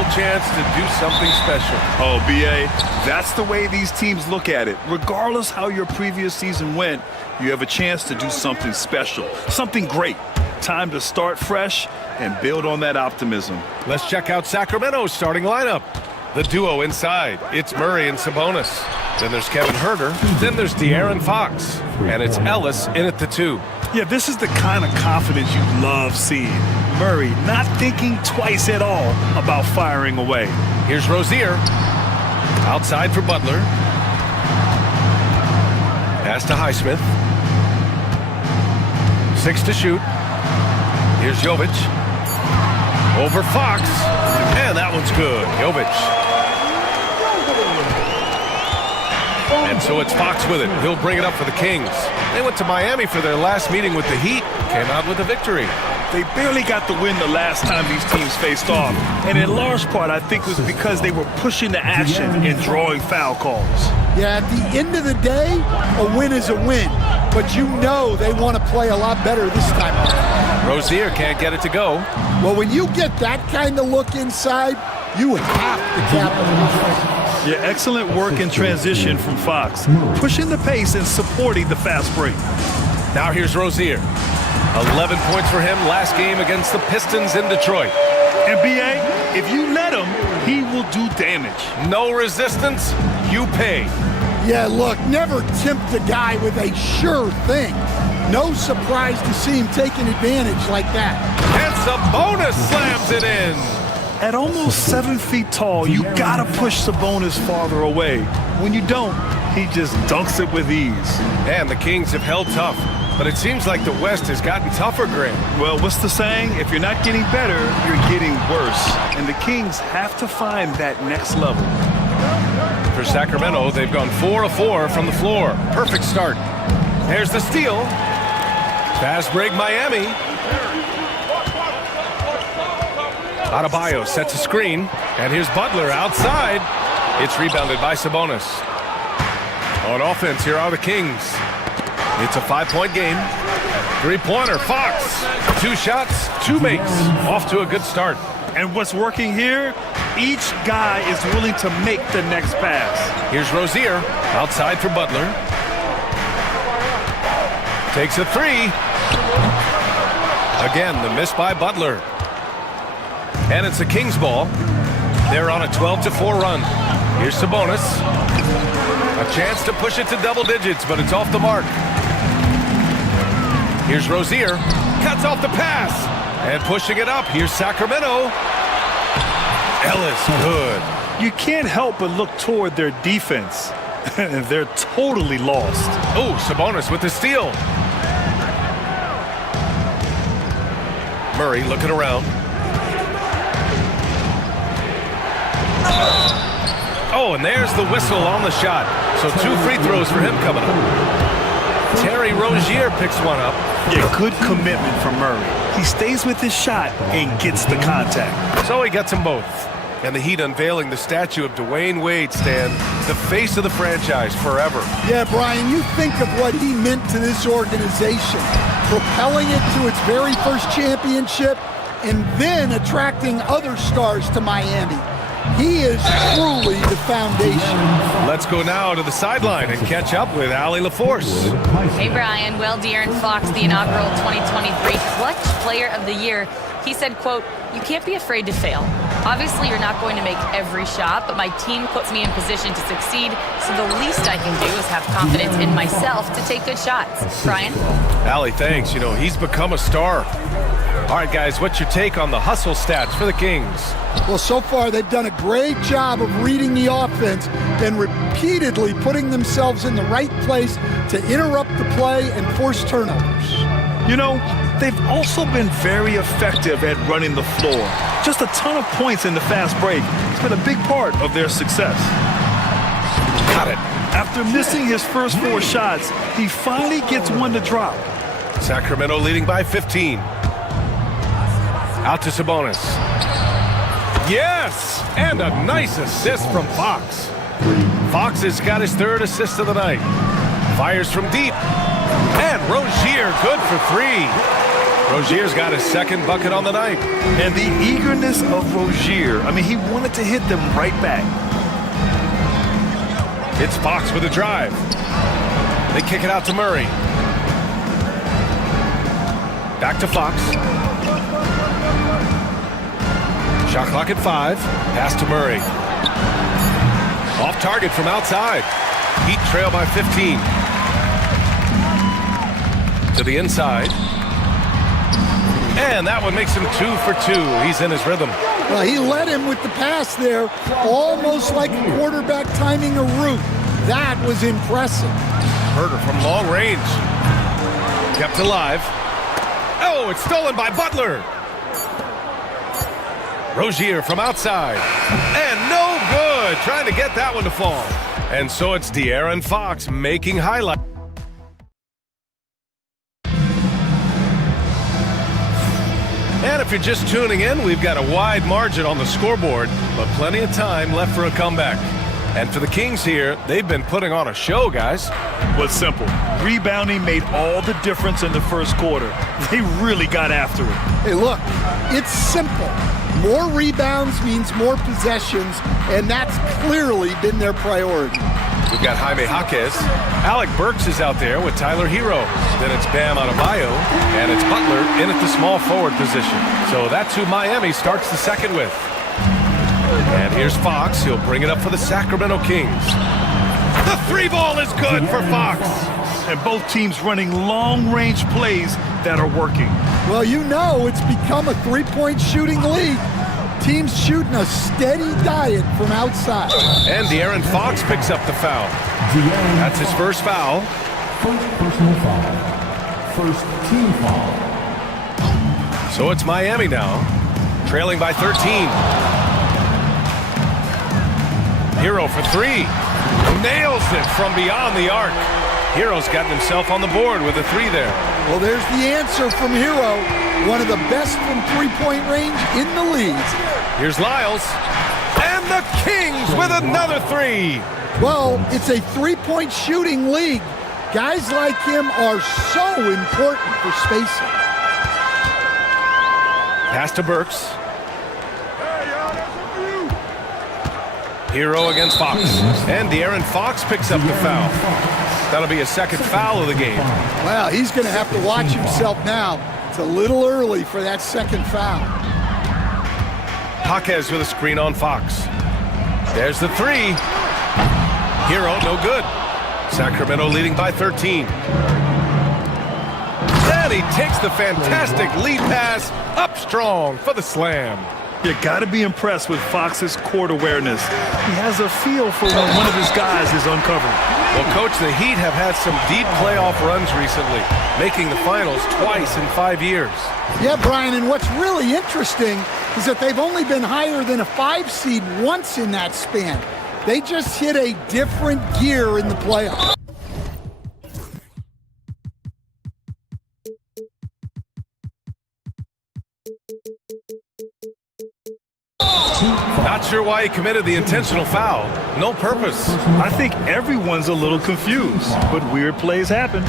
real chance to do something special. Oh, BA, that's the way these teams look at it. Regardless how your previous season went, you have a chance to do something special, something great. Time to start fresh and build on that optimism. Let's check out Sacramento's starting lineup. The duo inside, it's Murray and Sabonis. Then there's Kevin Herter. Then there's De'Aaron Fox. And it's Ellis in at the 2. Yeah, this is the kind of confidence you love seeing. Murray not thinking twice at all about firing away. Here's Rozier. Outside for Butler. Pass to Highsmith. 6 to shoot. Here's Jovic. Over Fox. And that one's good. Jovic. And so it's Fox with it. He'll bring it up for the Kings. They went to Miami for their last meeting with the Heat. Came out with a victory. They barely got the win the last time these teams faced off. And in large part, I think it was because they were pushing the action and drawing foul calls. Yeah, at the end of the day, a win is a win. But you know they want to play a lot better this time around. Rozier can't get it to go. Well, when you get that kind of look inside, you have to capitalize. Yeah, excellent work in transition from Fox, pushing the pace and supporting the fast break. Now here's Rozier. 11 points for him last game against the Pistons in Detroit. And BA, if you let him, he will do damage. No resistance, you pay. Yeah, look, never tempt a guy with a sure thing. No surprise to see him taking advantage like that. And Sabonis slams it in. At almost 7 feet tall, you gotta push Sabonis farther away. When you don't, he just dunks it with ease. And the Kings have held tough, but it seems like the West has gotten tougher, Grant. Well, what's the saying? If you're not getting better, you're getting worse. And the Kings have to find that next level. For Sacramento, they've gone 4 of 4 from the floor. Perfect start. There's the steal. Fast break, Miami. Adebayo sets a screen, and here's Butler outside. It's rebounded by Sabonis. On offense, here are the Kings. It's a 5-point game. 3-pointer, Fox. 2 shots, 2 makes. Off to a good start. And what's working here? Each guy is willing to make the next pass. Here's Rozier, outside for Butler. Takes a 3. Again, the miss by Butler. And it's the Kings ball. They're on a 12-4 run. Here's Sabonis. A chance to push it to double digits, but it's off the mark. Here's Rozier. Cuts off the pass. And pushing it up. Here's Sacramento. Ellis, good. You can't help but look toward their defense. They're totally lost. Oh, Sabonis with the steal. Murray looking around. Oh, and there's the whistle on the shot. So 2 free throws for him coming up. Terry Rozier picks one up. Yeah, good commitment from Murray. He stays with his shot and gets the contact. So he gets them both. And the Heat unveiling the statue of Dwayne Wade, Stan, the face of the franchise forever. Yeah, Brian, you think of what he meant to this organization, propelling it to its very first championship and then attracting other stars to Miami. He is truly the foundation. Let's go now to the sideline and catch up with Allie LaForce. Hey, Brian. Will De'Aaron Fox, the inaugural 2023 Clutch Player of the Year, he said, quote, "You can't be afraid to fail. Obviously, you're not going to make every shot, but my team puts me in position to succeed, so the least I can do is have confidence in myself to take good shots." Brian? Allie, thanks. You know, he's become a star. All right, guys, what's your take on the hustle stats for the Kings? Well, so far they've done a great job of reading the offense and repeatedly putting themselves in the right place to interrupt the play and force turnovers. You know, they've also been very effective at running the floor. Just a ton of points in the fast break. It's been a big part of their success. Got it. After missing his first 4 shots, he finally gets one to drop. Sacramento leading by 15. Out to Sabonis. Yes! And a nice assist from Fox. Fox has got his 3rd assist of the night. Fires from deep. And Rozier good for 3. Rozier's got his second bucket on the night. And the eagerness of Rozier. I mean, he wanted to hit them right back. It's Fox with a drive. They kick it out to Murray. Back to Fox. Shot clock at 5. Pass to Murray. Off target from outside. Heat trail by 15. To the inside. And that one makes him 2 for 2. He's in his rhythm. Well, he led him with the pass there, almost like a quarterback timing a route. That was impressive. Herder from long range. Kept alive. Oh, it's stolen by Butler. Rozier from outside. And no good. Trying to get that one to fall. And so it's De'Aaron Fox making highlight. And if you're just tuning in, we've got a wide margin on the scoreboard, but plenty of time left for a comeback. And for the Kings here, they've been putting on a show, guys. Well, it's simple. Rebounding made all the difference in the first quarter. They really got after it. Hey, look, it's simple. More rebounds means more possessions, and that's clearly been their priority. We've got Jaime Jaquez. Alec Burks is out there with Tyler Hero. Then it's Bam Adebayo, and it's Butler in at the small forward position. So that's who Miami starts the second with. And here's Fox. He'll bring it up for the Sacramento Kings. The 3-ball is good for Fox. And both teams running long-range plays that are working. Well, you know it's become a three-point shooting league. Teams shooting a steady diet from outside. And De'Aaron Fox picks up the foul. That's his first foul. First personal foul. First team foul. So it's Miami now, trailing by 13. Hero for 3. Nails it from beyond the arc. Hero's gotten himself on the board with a 3 there. Well, there's the answer from Hero. One of the best from three-point range in the league. Here's Lyles. And the Kings with another 3. Well, it's a three-point shooting league. Guys like him are so important for spacing. Pass to Burks. Hero against Fox. And De'Aaron Fox picks up the foul. That'll be a second foul of the game. Well, he's going to have to watch himself now. It's a little early for that second foul. Jaquez with a screen on Fox. There's the 3. Hero, no good. Sacramento leading by 13. Then he takes the fantastic lead pass up strong for the slam. You got to be impressed with Fox's court awareness. He has a feel for when one of his guys is uncovered. Well, Coach, the Heat have had some deep playoff runs recently, making the finals twice in 5 years. Yeah, Brian, and what's really interesting is that they've only been higher than a 5 seed once in that span. They just hit a different gear in the playoffs. Not sure why he committed the intentional foul. No purpose. I think everyone's a little confused, but weird plays happen.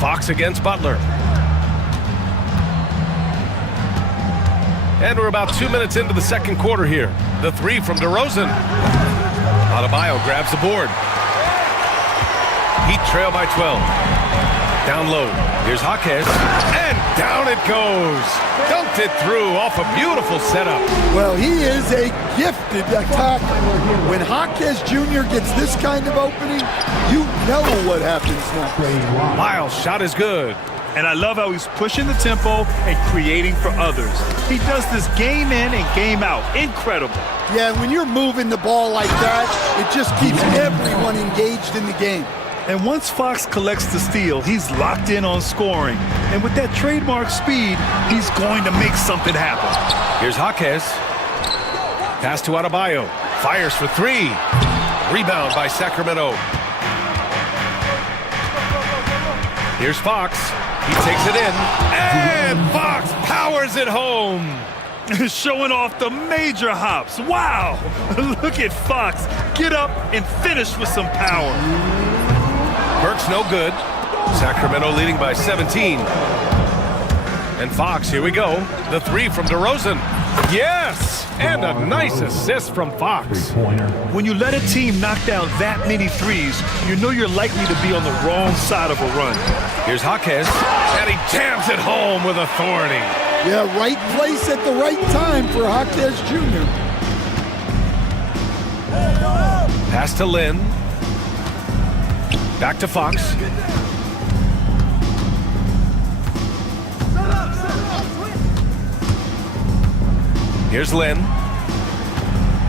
Fox against Butler. And we're about 2 minutes into the second quarter here. The 3 from DeRozan. Adebayo grabs the board. Heat trail by 12. Down low. Here's Jaquez. And down it goes. Dumped it through off a beautiful setup. Well, he is a gifted attacker. When Jaquez Jr. gets this kind of opening, you know what happens next. Lyles' shot is good. And I love how he's pushing the tempo and creating for others. He does this game in and game out. Incredible. Yeah, when you're moving the ball like that, it just keeps everyone engaged in the game. And once Fox collects the steal, he's locked in on scoring. And with that trademark speed, he's going to make something happen. Here's Jaquez. Pass to Adebayo. Fires for 3. Rebound by Sacramento. Here's Fox. He takes it in. And Fox powers it home. Showing off the major hops. Wow. Look at Fox. Get up and finish with some power. Burks no good. Sacramento leading by 17. And Fox, here we go. The three from DeRozan. Yes! And a nice assist from Fox. When you let a team knock down that many threes, you know you're likely to be on the wrong side of a run. Here's Jaquez, and he jams it home with authority. Yeah, right place at the right time for Jaquez Jr. Pass to Lynn. Back to Fox. Here's Lynn.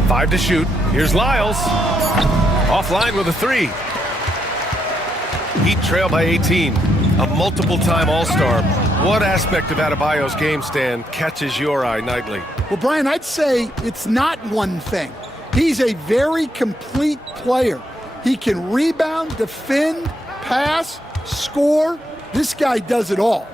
5 to shoot. Here's Lyles. Offline with a 3. Heat trail by 18. A multiple-time All-Star. What aspect of Adebayo's game, Stan, catches your eye nightly? Well, Brian, I'd say it's not one thing. He's a very complete player. He can rebound, defend, pass, score. This guy does it all.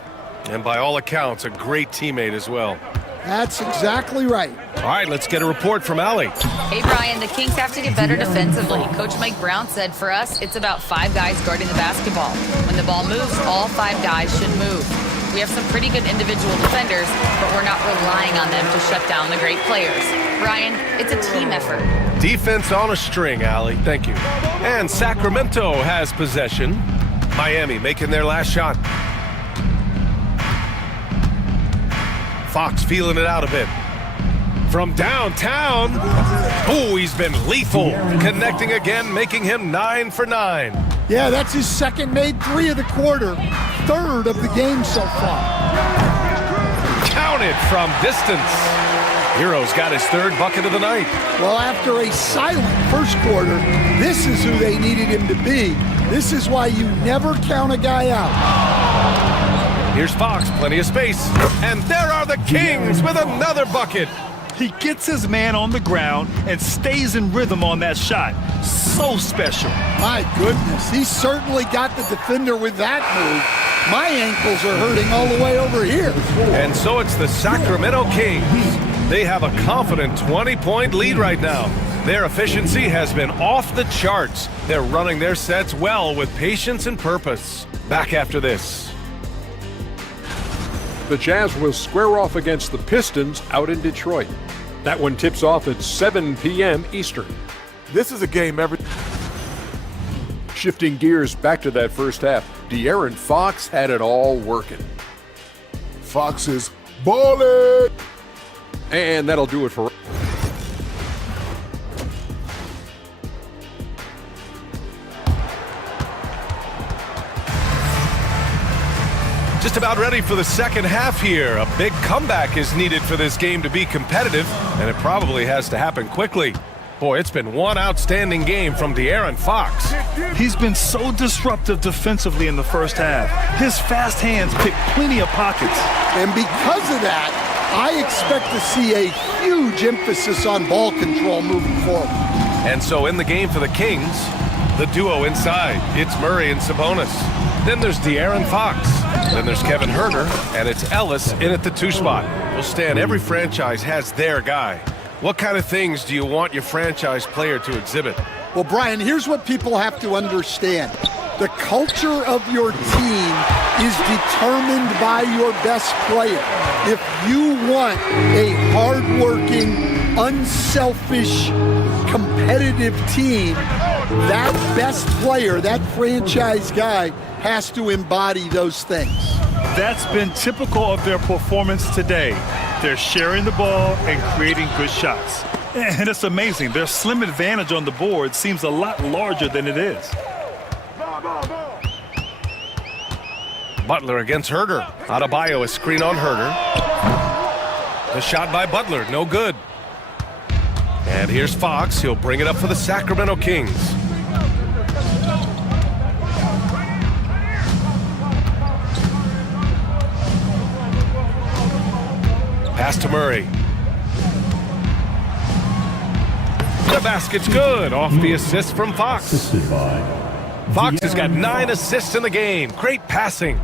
And by all accounts, a great teammate as well. That's exactly right. All right, let's get a report from Allie. Hey, Brian, the Kings have to get better defensively. Coach Mike Brown said for us, it's about 5 guys guarding the basketball. When the ball moves, all 5 guys should move. We have some pretty good individual defenders, but we're not relying on them to shut down the great players. Brian, it's a team effort. Defense on a string, Allie. Thank you. And Sacramento has possession. Miami making their last shot. Fox feeling it out a bit. From downtown. Oh, he's been lethal. Connecting again, making him 9 for 9. Yeah, that's his second made 3 of the quarter. 3rd of the game so far. Counted from distance. Hero's got his 3rd bucket of the night. Well, after a silent first quarter, this is who they needed him to be. This is why you never count a guy out. Here's Fox, plenty of space. And there are the Kings with another bucket. He gets his man on the ground and stays in rhythm on that shot. So special. My goodness, he certainly got the defender with that move. My ankles are hurting all the way over here. And so it's the Sacramento Kings. They have a confident 20-point lead right now. Their efficiency has been off the charts. They're running their sets well with patience and purpose. Back after this. The Jazz will square off against the Pistons out in Detroit. That one tips off at 7 p.m. Eastern. This is a game every... Shifting gears back to that first half, De'Aaron Fox had it all working. Fox is balling. And that'll do it for... Just about ready for the second half here. A big comeback is needed for this game to be competitive, and it probably has to happen quickly. Boy, it's been one outstanding game from De'Aaron Fox. He's been so disruptive defensively in the first half. His fast hands pick plenty of pockets. And because of that, I expect to see a huge emphasis on ball control moving forward. And so in the game for the Kings, the duo inside, it's Murray and Sabonis. Then there's De'Aaron Fox. Then there's Kevin Huerter, and it's Ellis in at the 2 spot. Well, Stan, every franchise has their guy. What kind of things do you want your franchise player to exhibit? Well, Brian, here's what people have to understand. The culture of your team is determined by your best player. If you want a hardworking, unselfish, competitive team, that best player, that franchise guy, has to embody those things. That's been typical of their performance today. They're sharing the ball and creating good shots. And it's amazing. Their slim advantage on the board seems a lot larger than it is. Butler against Huerter. Adebayo, a screen on Huerter. The shot by Butler, no good. And here's Fox. He'll bring it up for the Sacramento Kings. Pass to Murray. The basket's good. Off the assist from Fox. Fox has got 9 assists in the game. Great passing.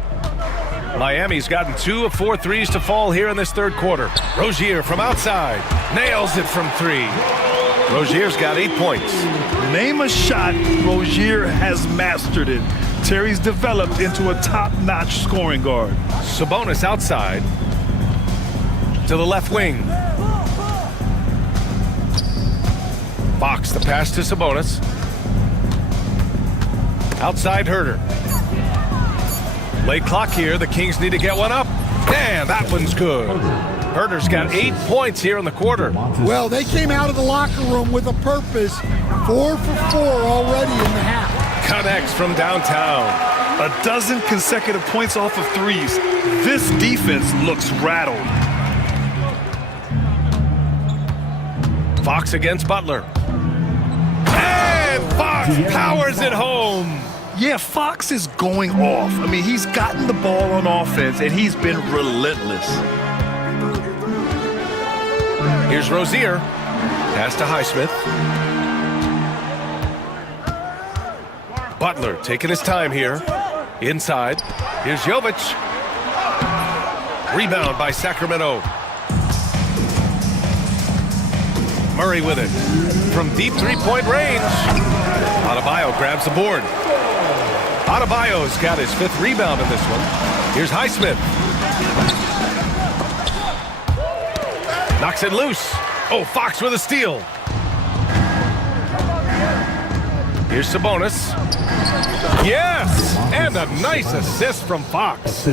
Miami's gotten 2 of 4 threes to fall here in this third quarter. Rozier from outside. Nails it from 3. Rozier's got 8 points. Name a shot, Rozier has mastered it. Terry's developed into a top-notch scoring guard. Sabonis outside to the left wing. Fox, the pass to Sabonis. Outside Herder. Late clock here. The Kings need to get one up. And that one's good. Herder's got 8 points here in the quarter. Well, they came out of the locker room with a purpose. 4 for 4 already in the half. Connects from downtown. A dozen consecutive points off of threes. This defense looks rattled. Fox against Butler. And Fox powers it home. Yeah, Fox is going off. I mean, he's gotten the ball on offense, and he's been relentless. Here's Rozier. Pass to Highsmith. Butler taking his time here. Inside. Here's Jovic. Rebound by Sacramento. Murray with it. From deep three-point range. Adebayo grabs the board. Adebayo's got his 5th rebound in this one. Here's Highsmith. Knocks it loose. Oh, Fox with a steal. Here's Sabonis. Yes! And a nice assist from Fox.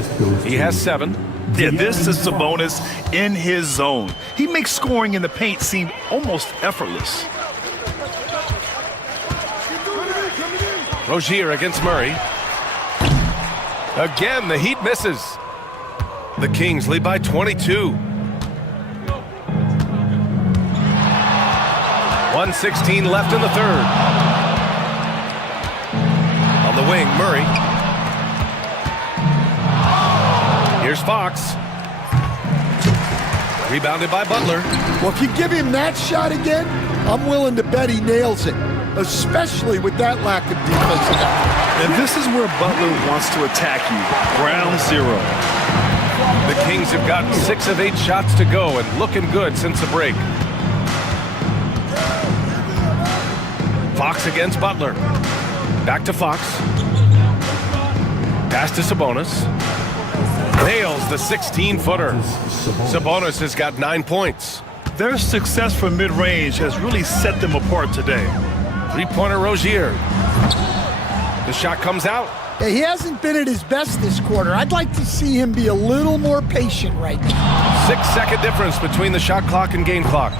He has 7. Yeah, this is Sabonis in his zone. He makes scoring in the paint seem almost effortless. Rozier against Murray. Again, the Heat misses. The Kings lead by 22. 1:16 left in the third. On the wing, Murray. Here's Fox. Rebounded by Butler. Well, if you give him that shot again, I'm willing to bet he nails it, especially with that lack of defensive effort. And this is where Butler wants to attack you. Ground zero. The Kings have gotten 6 of 8 shots to go and looking good since the break. Fox against Butler. Back to Fox. Pass to Sabonis. Nails the 16-footer. Sabonis has got 9 points. Their success from mid-range has really set them apart today. Three-pointer Rozier. The shot comes out. Yeah, he hasn't been at his best this quarter. I'd like to see him be a little more patient right now. 6-second difference between the shot clock and game clock.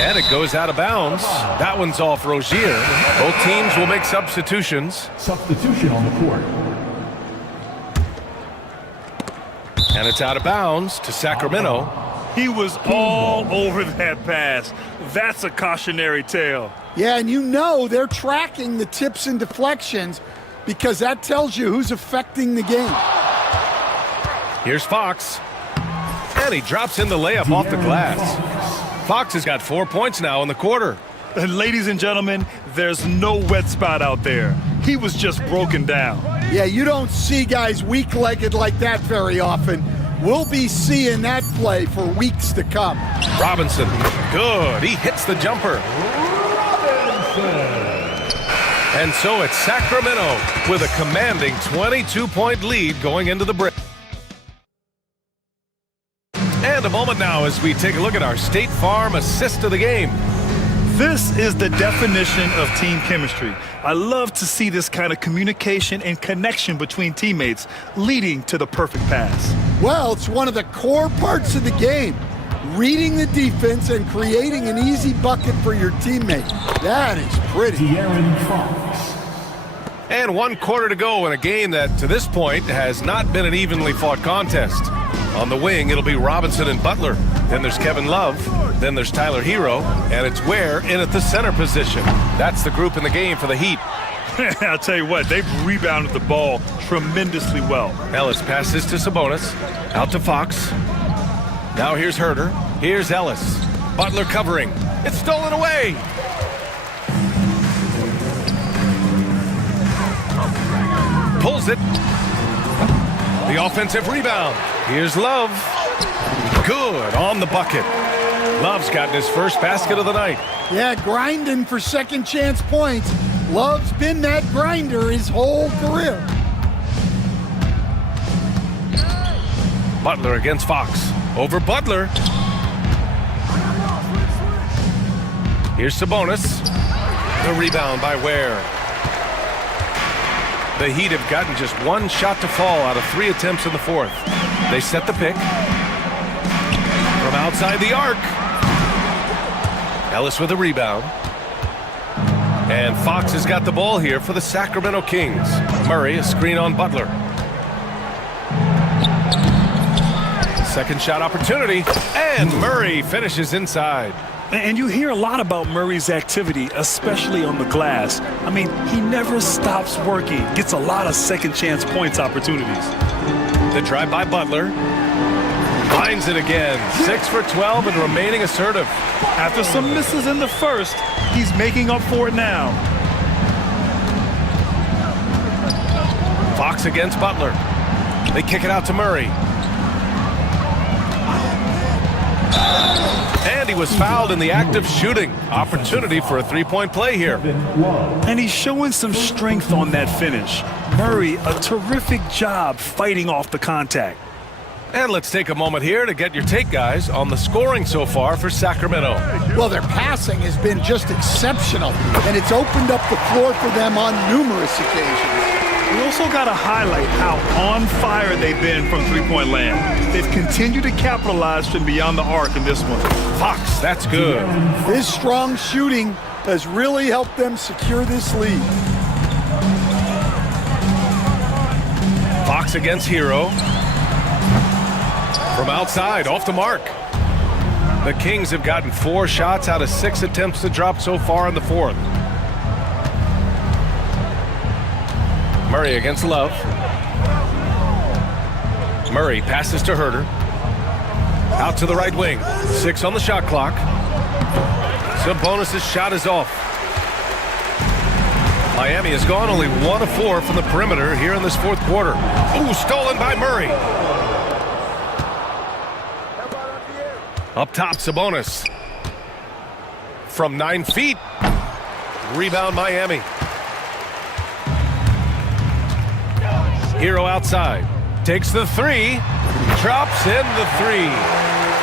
And it goes out of bounds. That one's off Rozier. Both teams will make substitutions. Substitution on the court. And it's out of bounds to Sacramento. He was all over that pass. That's a cautionary tale. Yeah, and you know they're tracking the tips and deflections because that tells you who's affecting the game. Here's Fox. And he drops in the layup off the glass. Fox has got 4 points now in the quarter. And ladies and gentlemen, there's no wet spot out there. He was just broken down. Yeah, you don't see guys weak-legged like that very often. We'll be seeing that play for weeks to come. Robinson, good. He hits the jumper. And so it's Sacramento with a commanding 22-point lead going into the break. And a moment now as we take a look at our State Farm assist of the game. This is the definition of team chemistry. I love to see this kind of communication and connection between teammates leading to the perfect pass. Well, it's one of the core parts of the game. Reading the defense and creating an easy bucket for your teammate. That is pretty. And 1 quarter to go in a game that, to this point, has not been an evenly fought contest. On the wing, it'll be Robinson and Butler. Then there's Kevin Love. Then there's Tyler Hero. And it's Ware in at the center position. That's the group in the game for the Heat. I'll tell you what, they've rebounded the ball tremendously well. Ellis passes to Sabonis. Out to Fox. Now here's Herder. Here's Ellis. Butler covering. It's stolen away. Pulls it. The offensive rebound. Here's Love. Good on the bucket. Love's gotten his first basket of the night. Yeah, grinding for second chance points. Love's been that grinder his whole career. Butler against Fox. Over Butler. Here's Sabonis. The rebound by Ware. The Heat have gotten just one shot to fall out of 3 attempts in the fourth. They set the pick. From outside the arc. Ellis with a rebound. And Fox has got the ball here for the Sacramento Kings. Murray, a screen on Butler. Second shot opportunity, and Murray finishes inside. And you hear a lot about Murray's activity, especially on the glass. I mean, he never stops working, gets a lot of second chance points opportunities. The drive by Butler. Finds it again. 6 for 12 and remaining assertive. After some misses in the first, he's making up for it now. Fox against Butler. They kick it out to Murray. And he was fouled in the act of shooting. Opportunity for a three-point play here. And he's showing some strength on that finish. Murray, a terrific job fighting off the contact. And let's take a moment here to get your take, guys, on the scoring so far for Sacramento. Well, their passing has been just exceptional, and it's opened up the floor for them on numerous occasions. We also got to highlight how on fire they've been from three-point land. They've continued to capitalize from beyond the arc in this one. Fox, that's good. His strong shooting has really helped them secure this lead. Fox against Hero. From outside, off the mark. The Kings have gotten 4 shots out of 6 attempts to drop so far in the fourth. Murray against Love. Murray passes to Herter. Out to the right wing. 6 on the shot clock. Sabonis' shot is off. Miami has gone only 1 of 4 from the perimeter here in this fourth quarter. Ooh, stolen by Murray. Up top, Sabonis. From 9 feet. Rebound, Miami. Hero outside. Takes the 3. Drops in the 3.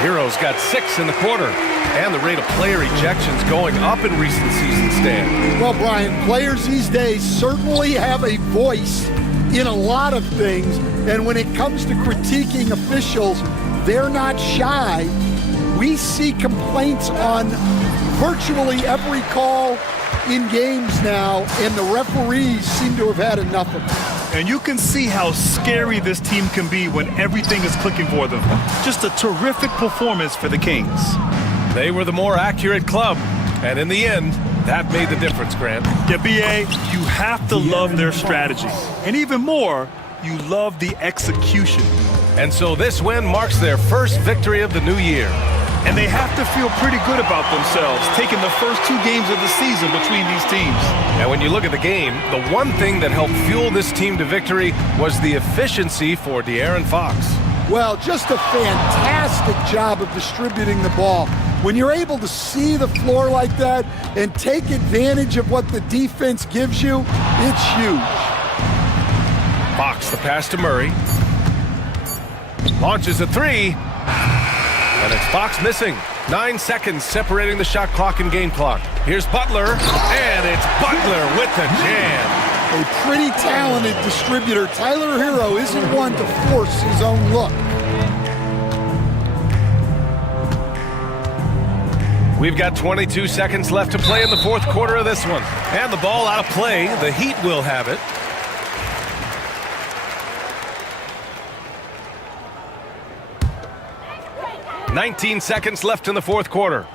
Hero's got 6 in the quarter. And the rate of player ejections going up in recent seasons, Stan. Well, Brian, players these days certainly have a voice in a lot of things. And when it comes to critiquing officials, they're not shy. We see complaints on virtually every call in games now, and the referees seem to have had enough of it. And you can see how scary this team can be when everything is clicking for them. Just a terrific performance for the Kings. They were the more accurate club, and in the end, that made the difference, Grant. Yeah, B.A., you have to love their strategy. And even more, you love the execution. And so this win marks their first victory of the new year. And they have to feel pretty good about themselves, taking the first 2 games of the season between these teams. And when you look at the game, the one thing that helped fuel this team to victory was the efficiency for De'Aaron Fox. Well, just a fantastic job of distributing the ball. When you're able to see the floor like that and take advantage of what the defense gives you, it's huge. Fox, the pass to Murray. Launches a 3. And it's Fox missing. 9 seconds separating the shot clock and game clock. Here's Butler, and it's Butler with the jam. A pretty talented distributor. Tyler Hero isn't one to force his own look. We've got 22 seconds left to play in the fourth quarter of this one. And the ball out of play. The Heat will have it. .19 seconds left in the fourth quarter.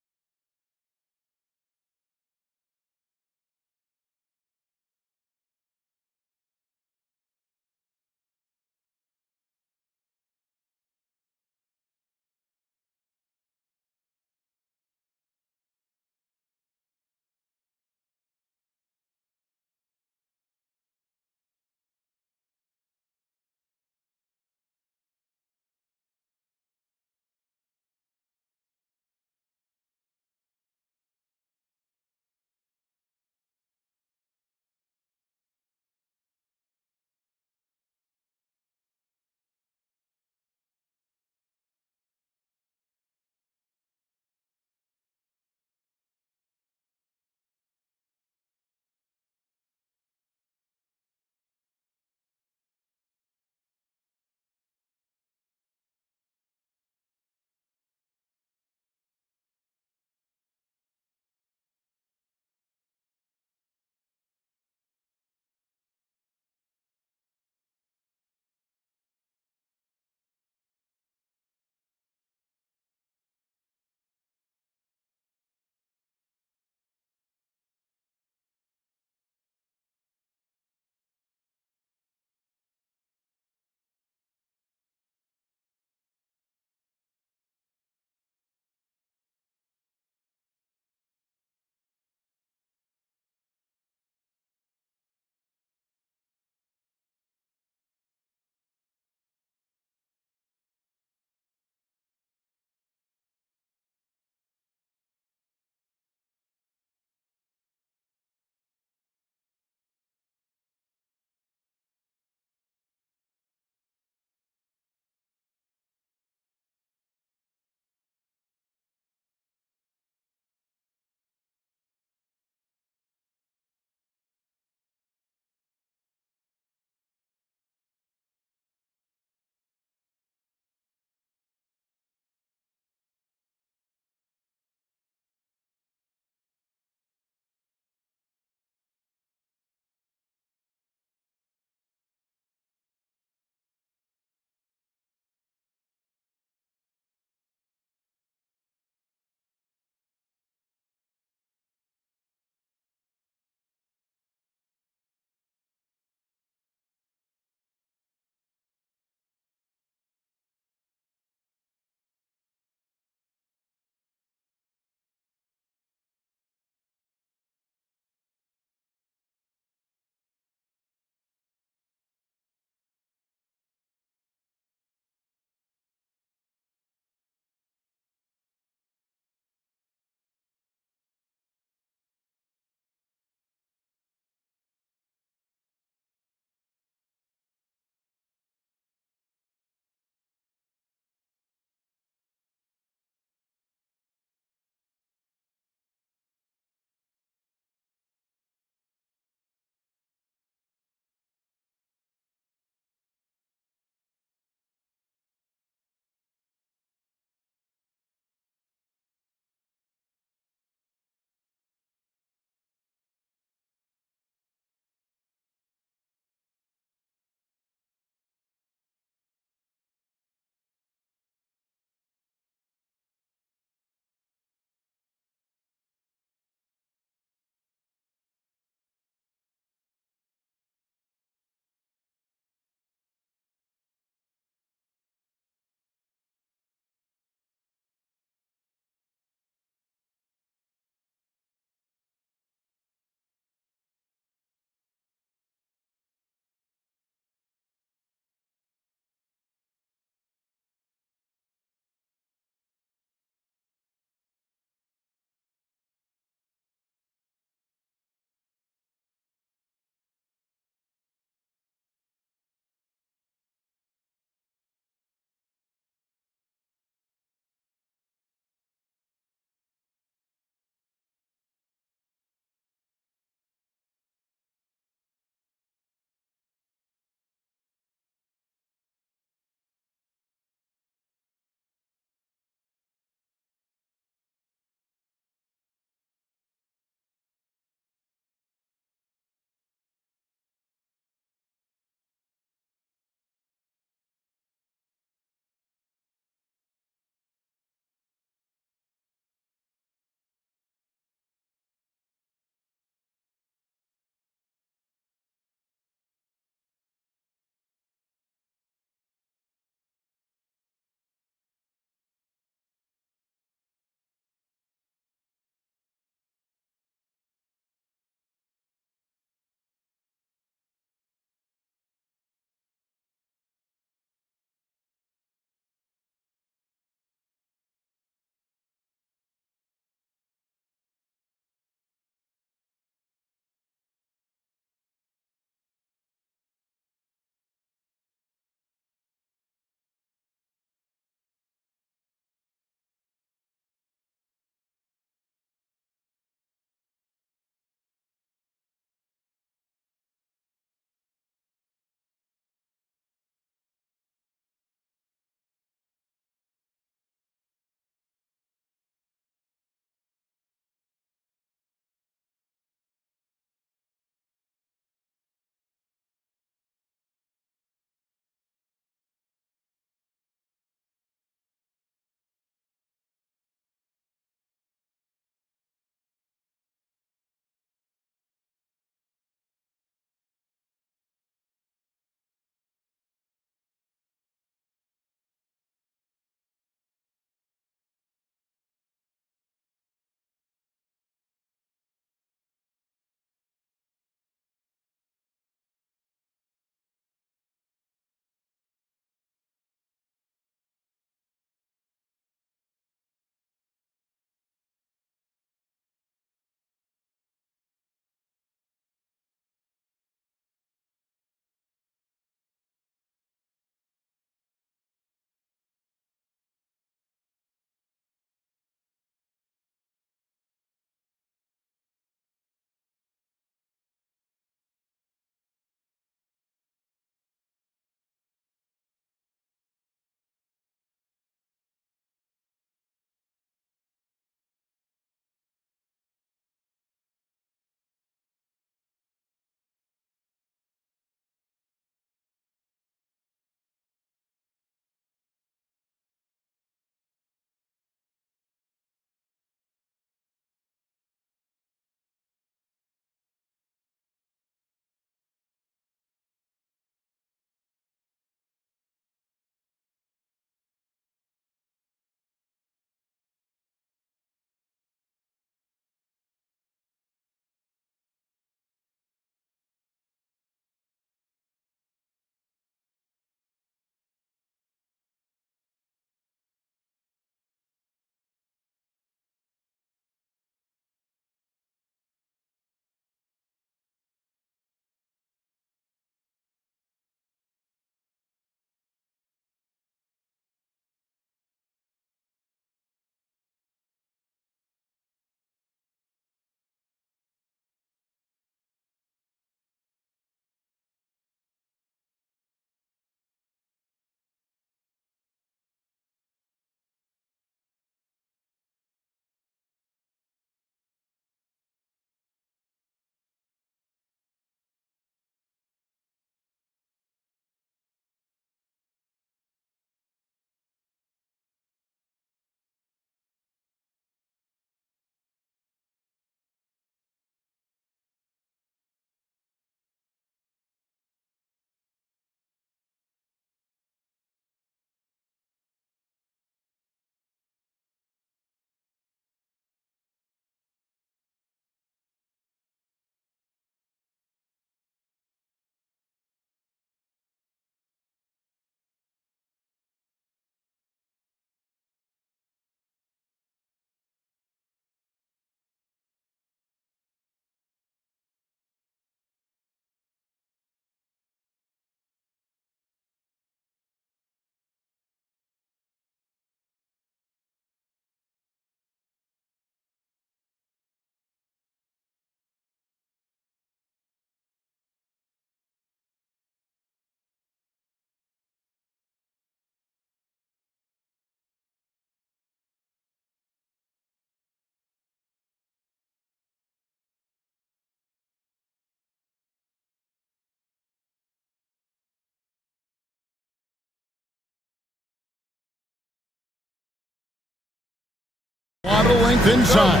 A lot of length inside.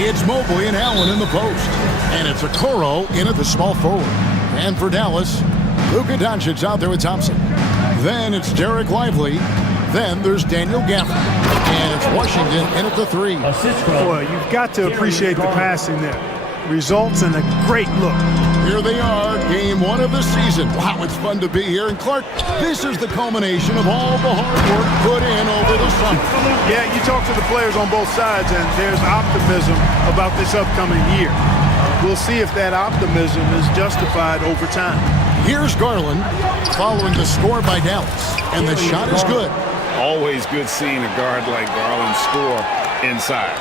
It's Mobley and Allen in the post. And it's Okoro in at the small forward. And for Dallas, Luka Doncic out there with Thompson. Then it's Derek Lively. Then there's Daniel Gafford. And it's Washington in at the 3. Boy, you've got to appreciate the passing there. Results in a great look. Here they are, game 1 of the season. Wow, it's fun to be here. And Clark, this is the culmination of all the hard work put in over the summer. Yeah, you talk to the players on both sides, and there's optimism about this upcoming year. We'll see if that optimism is justified over time. Here's Garland following the score by Dallas. And the shot is good. Always good seeing a guard like Garland score inside.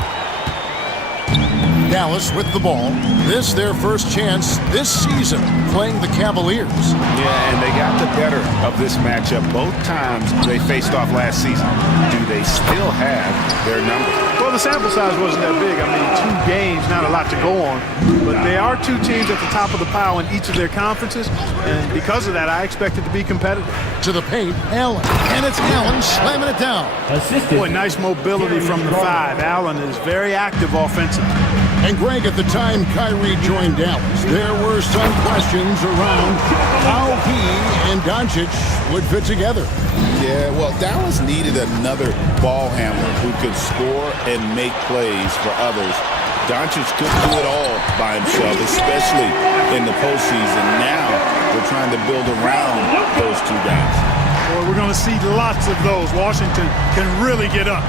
Dallas with the ball. This their first chance this season playing the Cavaliers. Yeah, and they got the better of this matchup both times they faced off last season. Do they still have their number? Well, the sample size wasn't that big. I mean, 2 games, not a lot to go on. But they are 2 teams at the top of the pile in each of their conferences. And because of that, I expect it to be competitive. To the paint, Allen. And it's Allen slamming it down. Boy, nice mobility from the 5. Allen is very active offensively. And Greg, at the time Kyrie joined Dallas, there were some questions around how he and Doncic would fit together. Yeah, well, Dallas needed another ball handler who could score and make plays for others. Doncic couldn't do it all by himself, especially in the postseason. Now they're trying to build around those 2 guys. Boy, we're going to see lots of those. Washington can really get up.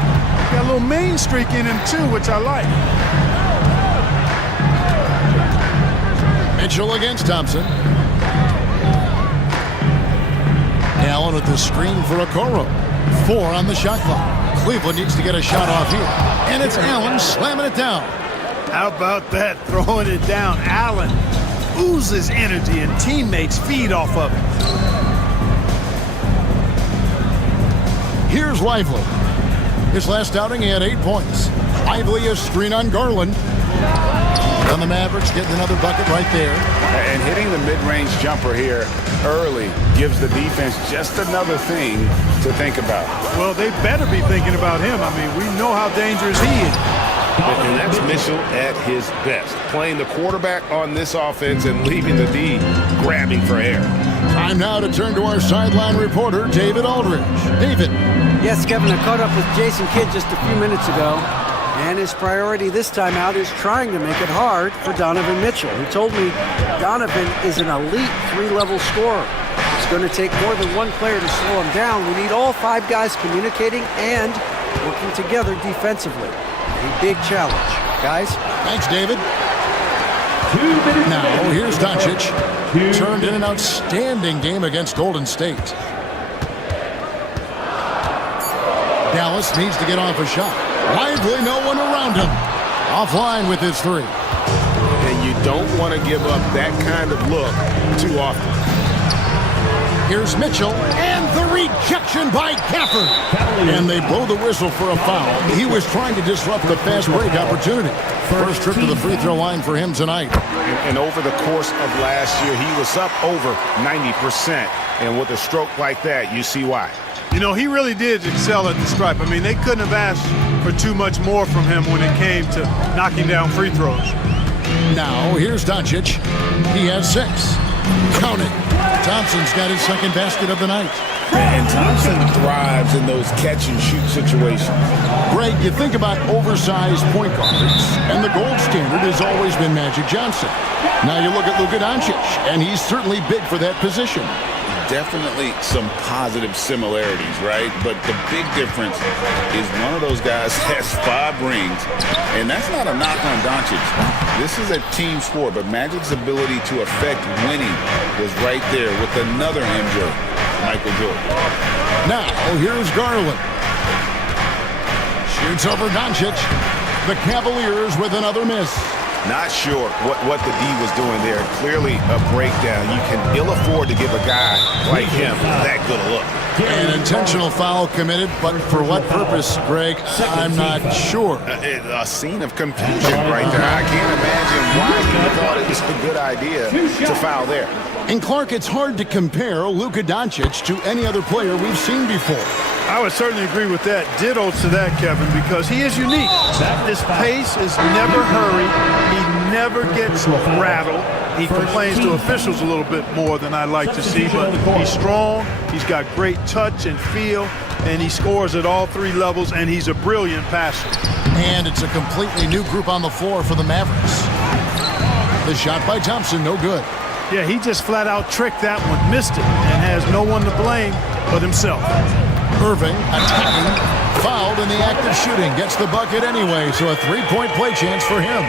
Got a little main streak in him, too, which I like. Mitchell against Thompson. Allen with the screen for Okoro. 4 on the shot clock. Cleveland needs to get a shot off here. And it's Allen slamming it down. How about that, throwing it down? Allen oozes energy and teammates feed off of it. Here's Lively. His last outing, he had 8 points. Lively, a screen on Garland. On the Mavericks, getting another bucket right there. And hitting the mid-range jumper here early gives the defense just another thing to think about. Well, they better be thinking about him. I mean, we know how dangerous he is. And that's Mitchell at his best. Playing the quarterback on this offense and leaving the D grabbing for air. Time now to turn to our sideline reporter, David Aldridge. David. Yes, Kevin, I caught up with Jason Kidd just a few minutes ago. And his priority this time out is trying to make it hard for Donovan Mitchell. He told me Donovan is an elite 3-level scorer. It's going to take more than one player to slow him down. We need all 5 guys communicating and working together defensively. A big challenge. Guys? Thanks, David. Now, here's Doncic. Turned in an outstanding game against Golden State. Dallas needs to get off a shot. Lively, no one around him. Offline with his 3. And you don't want to give up that kind of look too often. Here's Mitchell, and the rejection by Gafford. And they blow the whistle for a foul. He was trying to disrupt the fast break opportunity. First trip to the free throw line for him tonight. And over the course of last year, he was up over 90%. And with a stroke like that, you see why. You know, he really did excel at the stripe. I mean, they couldn't have asked for too much more from him when it came to knocking down free throws. Now, here's Doncic. He has 6. Count it. Thompson's got his second basket of the night. And Thompson thrives in those catch-and-shoot situations. Greg, you think about oversized point guards, and the gold standard has always been Magic Johnson. Now you look at Luka Doncic, and he's certainly big for that position. Definitely some positive similarities, right? But the big difference is one of those guys has 5 rings, and that's not a knock on Doncic. This is a team sport, but Magic's ability to affect winning was right there with another MJ, Michael Jordan. Now, here's Garland. Shoots over Doncic. The Cavaliers with another miss. Not sure what the D was doing there. Clearly a breakdown. You can ill afford to give a guy like him that good a look. An intentional foul committed, but for what purpose, Greg? I'm not sure. A scene of confusion right there. I can't imagine why he thought it was a good idea to foul there. And Clark, it's hard to compare Luka Doncic to any other player we've seen before. I would certainly agree with that. Ditto to that, Kevin, because he is unique. His pace is never hurried. He never gets rattled. He complains to officials a little bit more than I like to see, but he's strong. He's got great touch and feel, and he scores at all three levels, and he's a brilliant passer. And it's a completely new group on the floor for the Mavericks. The shot by Thompson, no good. Yeah, he just flat out tricked that one, missed it, and has no one to blame but himself. Irving attacking, fouled in the act of shooting, gets the bucket anyway, so a three-point play chance for him.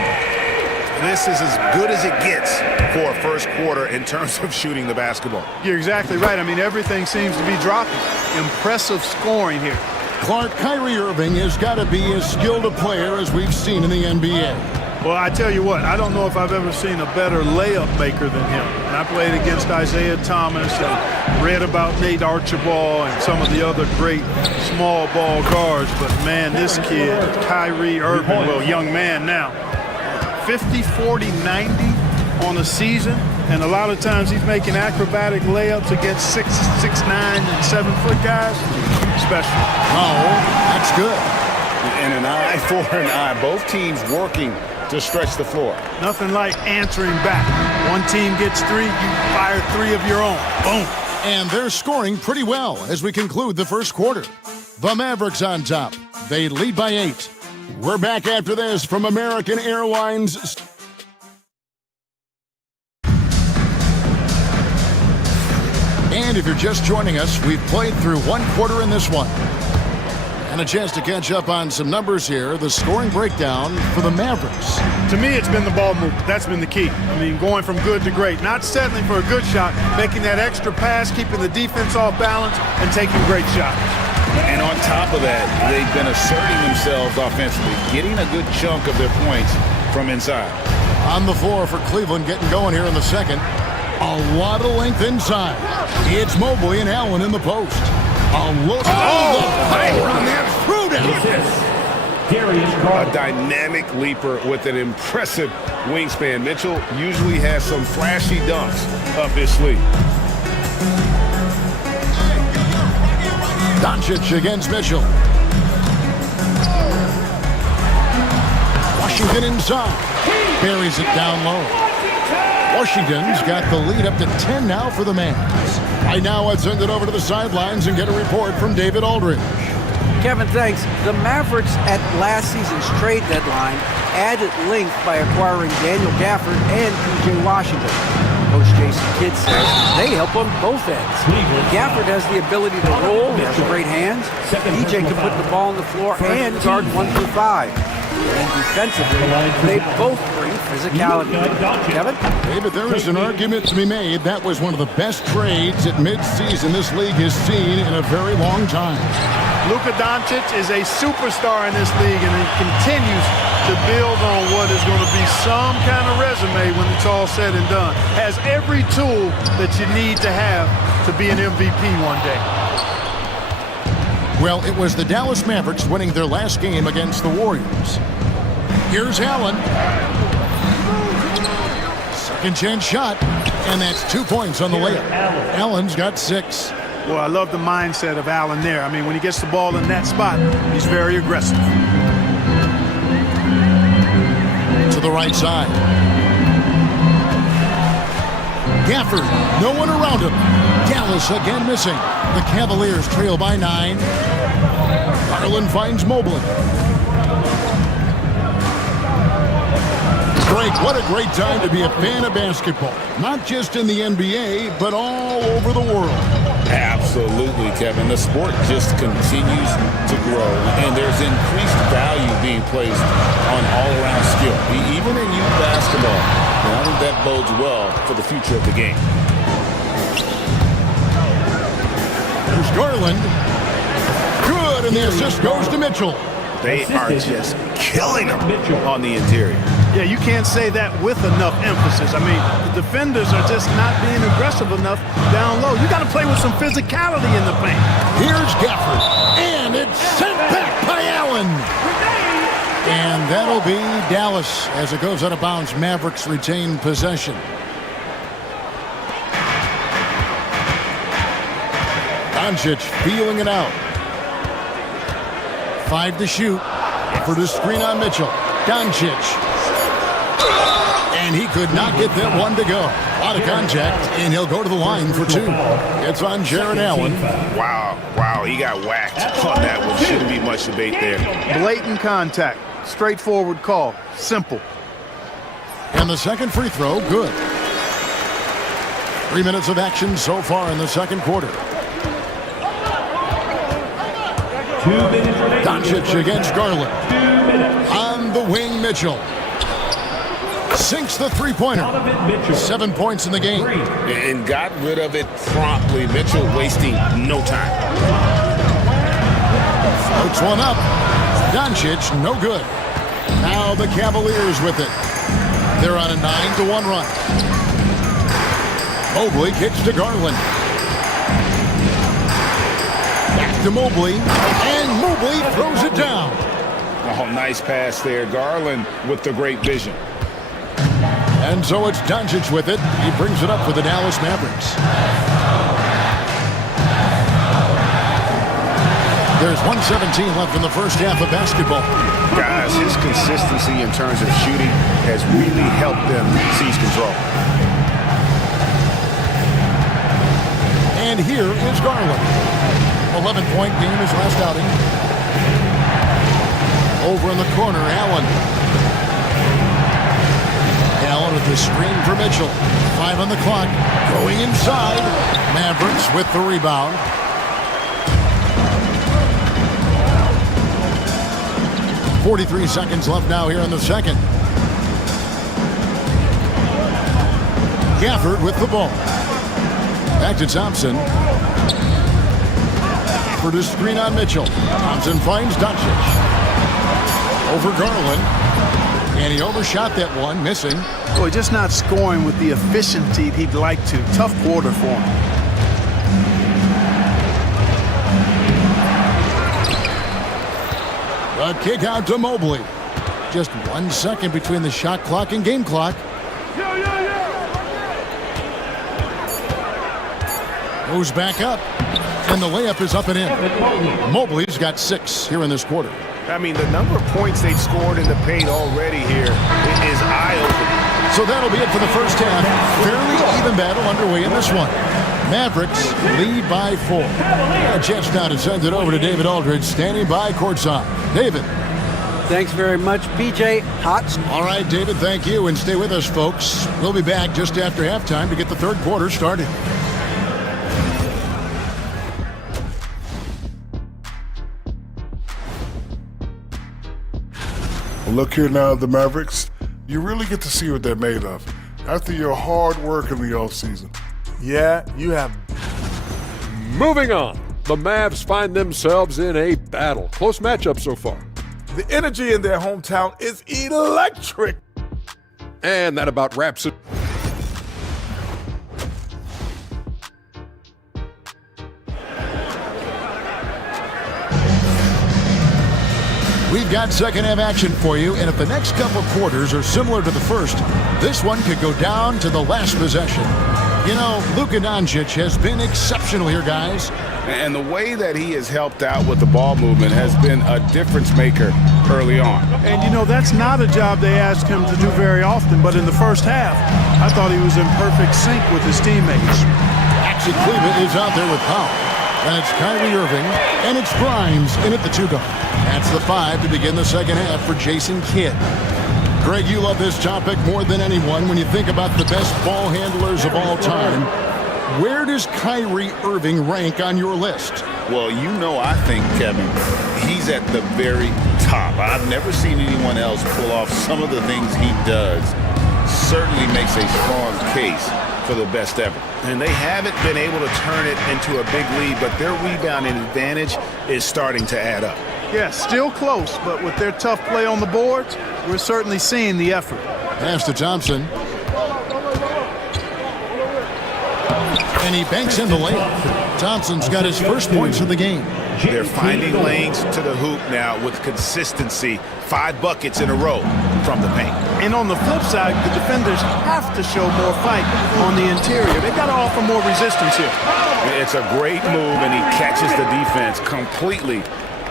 This is as good as it gets for a first quarter in terms of shooting the basketball. You're exactly right. I mean, everything seems to be dropping. Impressive scoring here. Clark, Kyrie Irving has got to be as skilled a player as we've seen in the NBA. Well, I tell you what, I don't know if I've ever seen a better layup maker than him. And I played against Isaiah Thomas and read about Nate Archibald and some of the other great small ball guards. But, man, this kid, Kyrie Irving, well, young man now, 50, 40, 90 on a season. And a lot of times he's making acrobatic layups against 6'9", and 7-foot guys. Special. Oh, that's good. And an eye for an eye. Both teams working to stretch the floor. Nothing like answering back. One team gets three, you fire three of your own. Boom. And they're scoring pretty well as we conclude the first quarter. The Mavericks on top. They lead by 8. We're back after this from American Airlines. And if you're just joining us, we've played through one quarter in this one. And a chance to catch up on some numbers here. The scoring breakdown for the Mavericks. To me, it's been the ball movement. That's been the key. I mean, going from good to great. Not settling for a good shot, making that extra pass, keeping the defense off balance, and taking great shots. And on top of that, they've been asserting themselves offensively, getting a good chunk of their points from inside. On the floor for Cleveland, getting going here in the second. A lot of length inside. It's Mobley and Allen in the post. A look. Oh, the power on that throwdown. A dynamic leaper with an impressive wingspan. Mitchell usually has some flashy dunks up his sleeve. Doncic against Mitchell. Washington inside. Buries it down low. Washington's got the lead up to 10 now for the Mavs. Right now, I'd send it over to the sidelines and get a report from David Aldridge. Kevin, thanks. The Mavericks at last season's trade deadline added length by acquiring Daniel Gafford and P.J. Washington. Coach Jason Kidd says they help on both ends. Gafford has the ability to roll, he has great hands. P.J. can put the ball on the floor and guard 1 through 5. And defensively, they both bring physicality. Kevin? David, there is an argument to be made. That was one of the best trades at midseason this league has seen in a very long time. Luka Doncic is a superstar in this league, and he continues to build on what is going to be some kind of resume when it's all said and done. Has every tool that you need to have to be an MVP one day. Well, it was the Dallas Mavericks winning their last game against the Warriors. Here's Allen. Second chance shot, and that's 2 points on the layup. Allen's got 6. Well, I love the mindset of Allen there. I mean, when he gets the ball in that spot, he's very aggressive. To the right side. Gafford, no one around him. Dallas again missing. The Cavaliers trail by 9. Garland finds Mobley. Greg, what a great time to be a fan of basketball. Not just in the NBA, but all over the world. Absolutely, Kevin. The sport just continues to grow, and there's increased value being placed on all-around skill, even in youth basketball. And I think that bodes well for the future of the game. Here's Garland. Good, and the assist goes to Mitchell. They are just killing them on the interior. Yeah, you can't say that with enough emphasis. I mean, the defenders are just not being aggressive enough down low. You got to play with some physicality in the paint. Here's Gafford, and it's sent back by Allen. And that'll be Dallas as it goes out of bounds. Mavericks retain possession. Doncic feeling it out. 5 to shoot. For the screen on Mitchell. Doncic. And he could not get that one to go. A lot of contact, and he'll go to the line for 2. It's on Jared Allen. Wow, he got whacked on that one. Shouldn't be much debate there. Blatant contact. Straightforward call. Simple. And the second free throw, good. 3 minutes of action so far in the second quarter. Doncic against Garland. On the wing, Mitchell. Sinks the three-pointer. 7 points in the game. And got rid of it promptly. Mitchell wasting no time. Floats one up. Doncic, no good. Now the Cavaliers with it. They're on a 9-1 run. Mobley kicks to Garland. Back to Mobley. And Mobley throws it down. Oh, nice pass there. Garland with the great vision. And so it's Doncic with it. He brings it up for the Dallas Mavericks. There's 1:17 left in the first half of basketball. Guys, his consistency in terms of shooting has really helped them seize control. And here is Garland. 11-point game his last outing. Over in the corner, Allen. Allen with the screen for Mitchell. 5 on the clock. Going inside. Mavericks with the rebound. .43 seconds left now here in the second. Gafford with the ball. Back to Thompson. For the screen on Mitchell. Thompson finds Doncic. Over Garland. And he overshot that one, missing. Boy, just not scoring with the efficiency he'd like to. Tough quarter for him. A kick out to Mobley. Just 1 second between the shot clock and game clock. Goes back up. And the layup is up and in. Mobley's got 6 here in this quarter. I mean, the number of points they've scored in the paint already here is eye-opening. So that'll be it for the first half. Fairly even battle underway in this one. Mavericks lead by 4. A chance now to send it over to David Aldridge, standing by courtside. David. Thanks very much, PJ. Hot. All right, David, thank you. And stay with us, folks. We'll be back just after halftime to get the third quarter started. Look here now, the Mavericks. You really get to see what they're made of after your hard work in the offseason. Yeah, you have. Moving on. The Mavs find themselves in a battle. Close matchup so far. The energy in their hometown is electric. And that about wraps it. We've got second half action for you, and if the next couple quarters are similar to the first, this one could go down to the last possession. You know, Luka Doncic has been exceptional here, guys. And the way that he has helped out with the ball movement has been a difference maker early on. And, you know, that's not a job they ask him to do very often, but in the first half, I thought he was in perfect sync with his teammates. Actually, Cleveland is out there with power. And it's Kyrie Irving, and it's Grimes in at the 2-guard. That's the 5 to begin the second half for Jason Kidd. Greg, you love this topic more than anyone when you think about the best ball handlers of all time. Where does Kyrie Irving rank on your list? Well, you know, I think, Kevin, he's at the very top. I've never seen anyone else pull off some of the things he does. Certainly makes a strong case for the best ever. And they haven't been able to turn it into a big lead, but their rebounding advantage is starting to add up. Yeah, still close, but with their tough play on the boards, we're certainly seeing the effort. Pass to Thompson. And he banks in the layup. Thompson's got his first points of the game. They're finding lanes to the hoop now with consistency. 5 buckets in a row from the paint. And on the flip side, the defenders have to show more fight on the interior. They've got to offer more resistance here. It's a great move, and he catches the defense completely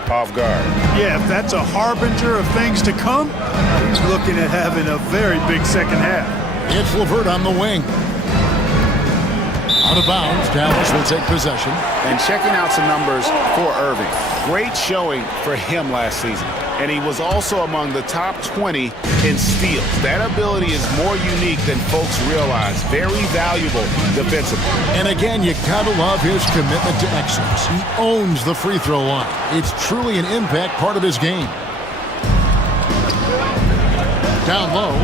off guard. Yeah, if that's a harbinger of things to come, he's looking at having a very big second half. It's LeVert on the wing. Out of bounds, Dallas will take possession. And checking out some numbers for Irving. Great showing for him last season. And he was also among the top 20 in steals. That ability is more unique than folks realize. Very valuable defensively. And again, you gotta love his commitment to excellence. He owns the free throw line. It's truly an impact part of his game. Down low.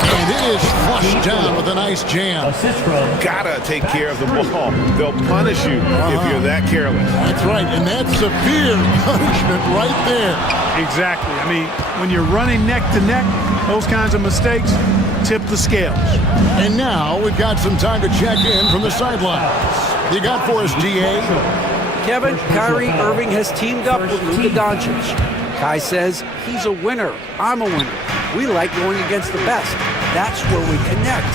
And it is flushed down with a nice jam. Gotta take care of the ball. They'll punish you if you're that careless. That's right, and that's severe punishment right there. Exactly. I mean, when you're running neck to neck, those kinds of mistakes tip the scales. And now we've got some time to check in from the sidelines. You got for us, DA? Kevin, Kyrie Irving has teamed up with Luka Doncic. Kai says he's a winner. I'm a winner. We like going against the best. That's where we connect.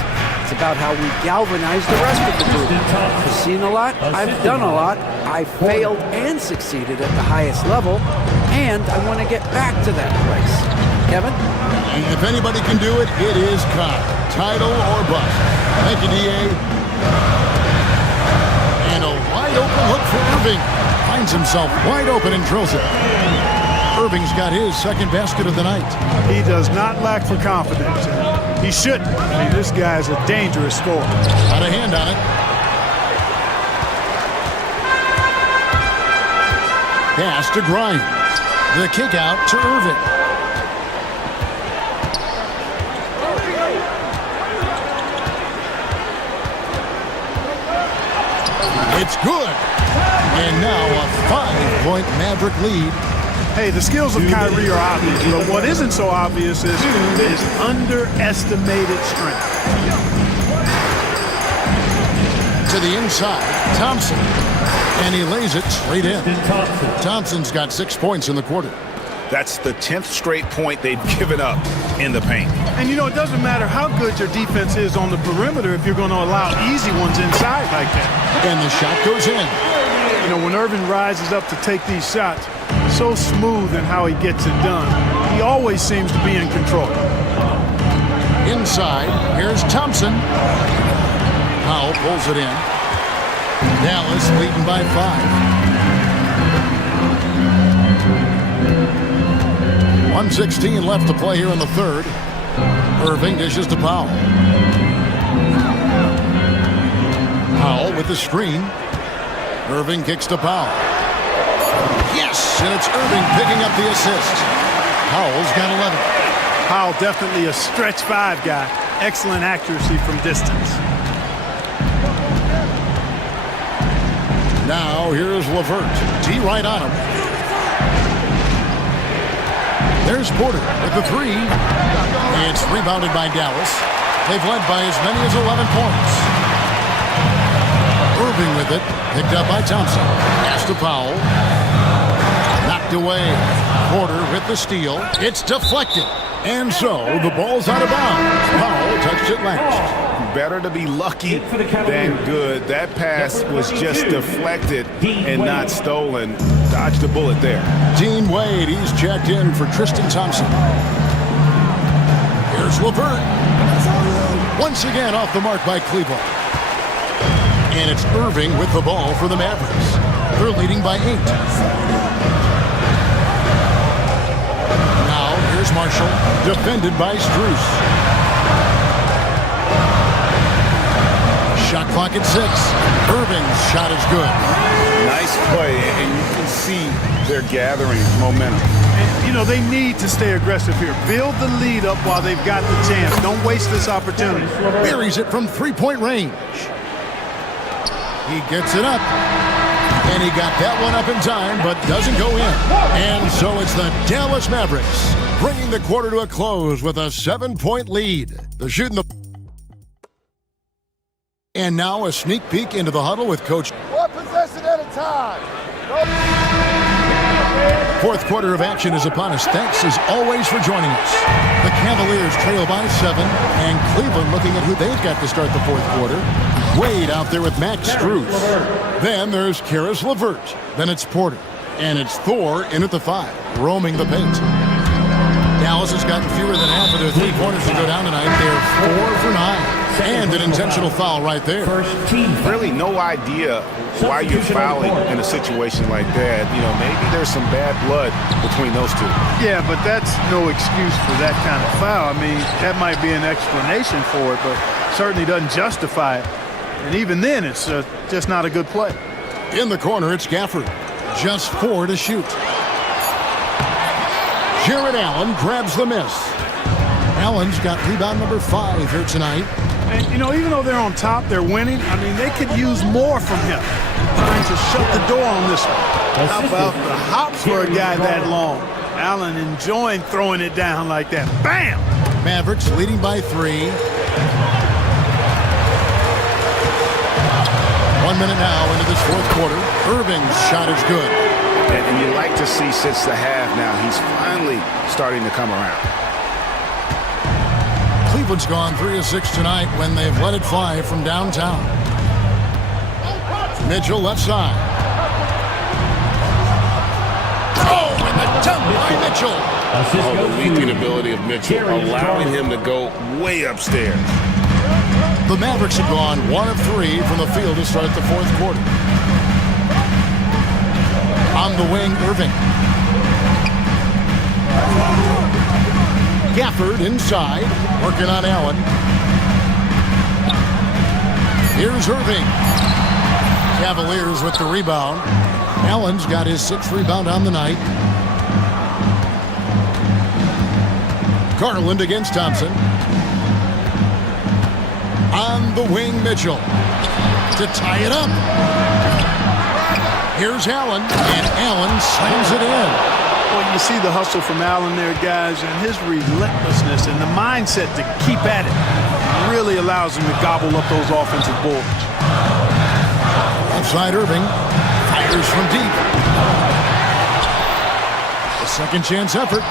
It's about how we galvanize the rest of the group. I've seen a lot. I've done a lot. I failed and succeeded at the highest level, and I want to get back to that place. Kevin? And if anybody can do it, it is Kai. Title or bust. Thank you, DA. And a wide open look for Irving. Finds himself wide open and drills it. Irving's got his second basket of the night. He does not lack for confidence. He shouldn't. I mean, this guy's a dangerous scorer. Got a hand on it. Pass to Grimes. The kick out to Irving. It's good. And now a 5-point Maverick lead. Hey, the skills of Kyrie are obvious, but what isn't so obvious is his underestimated strength. To the inside, Thompson. And he lays it straight in. Thompson's got 6 points in the quarter. That's the 10th straight point they've given up in the paint. And you know, it doesn't matter how good your defense is on the perimeter if you're going to allow easy ones inside like that. And the shot goes in. You know, when Irving rises up to take these shots, so smooth in how he gets it done. He always seems to be in control. Inside, here's Thompson. Powell pulls it in. Dallas leading by 5. 1:16 left to play here in the third. Irving dishes to Powell. Powell with the screen. Irving kicks to Powell. Yes, and it's Irving picking up the assist. Powell's got 11. Powell definitely a stretch 5 guy. Excellent accuracy from distance. Now here's LeVert. D right on him. There's Porter with the 3. It's rebounded by Dallas. They've led by as many as 11 points. Irving with it. Picked up by Thompson. Pass to Powell. Knocked away. Porter with the steal. It's deflected. And so the ball's out of bounds. Powell touched it last. Better to be lucky than good. That pass was just deflected and not stolen. Dodged a bullet there. Dean Wade, he's checked in for Tristan Thompson. Here's LeVert. Once again off the mark by Cleveland. And it's Irving with the ball for the Mavericks. They're leading by 8. Now here's Marshall, defended by Strus. Shot clock at 6. Irving's shot is good. Nice play, and you can see they're gathering momentum. And, you know, they need to stay aggressive here. Build the lead up while they've got the chance. Don't waste this opportunity. Buries it from 3-point range. He gets it up. And he got that one up in time, but doesn't go in. And so it's the Dallas Mavericks bringing the quarter to a close with a 7-point lead. They're shooting the... And now a sneak peek into the huddle with Coach. One possession at a time. Fourth quarter of action is upon us. Thanks as always for joining us. The Cavaliers trail by 7, and Cleveland looking at who they've got to start the fourth quarter. Wade out there with Max Strus. Then there's Karis LeVert. Then it's Porter. And it's Thor in at the 5, roaming the paint. Dallas has gotten fewer than half of their three-pointers to go down tonight. They're 4 for 9. And an intentional foul right there. Really no idea why you're fouling in a situation like that. You know, maybe there's some bad blood between those two. Yeah, but that's no excuse for that kind of foul. I mean, that might be an explanation for it, but certainly doesn't justify it. And even then, it's just not a good play. In the corner, it's Gafford. Just 4 to shoot. Jared Allen grabs the miss. Allen's got rebound number 5 here tonight. And, you know, even though they're on top, they're winning, I mean, they could use more from him. Trying to shut the door on this one. How about the hops for a guy that long? Allen enjoying throwing it down like that. Bam! Mavericks leading by 3. 1 minute now into this fourth quarter. Irving's shot is good. And you like to see since the half now, he's finally starting to come around. Cleveland's gone 3 of 6 tonight when they've let it fly from downtown. Mitchell left side. Oh, and the dunk by Mitchell. Oh, the leaping ability of Mitchell, allowing him to go way upstairs. The Mavericks have gone 1 of 3 from the field to start the fourth quarter. On the wing, Irving. Gafford inside, working on Allen. Here's Irving. Cavaliers with the rebound. Allen's got his 6th rebound on the night. Garland against Thompson. On the wing, Mitchell. To tie it up. Here's Allen, and Allen slams it in. Well, you see the hustle from Allen there, guys, and his relentlessness and the mindset to keep at it really allows him to gobble up those offensive boards. Outside Irving, fires from deep. A second chance effort.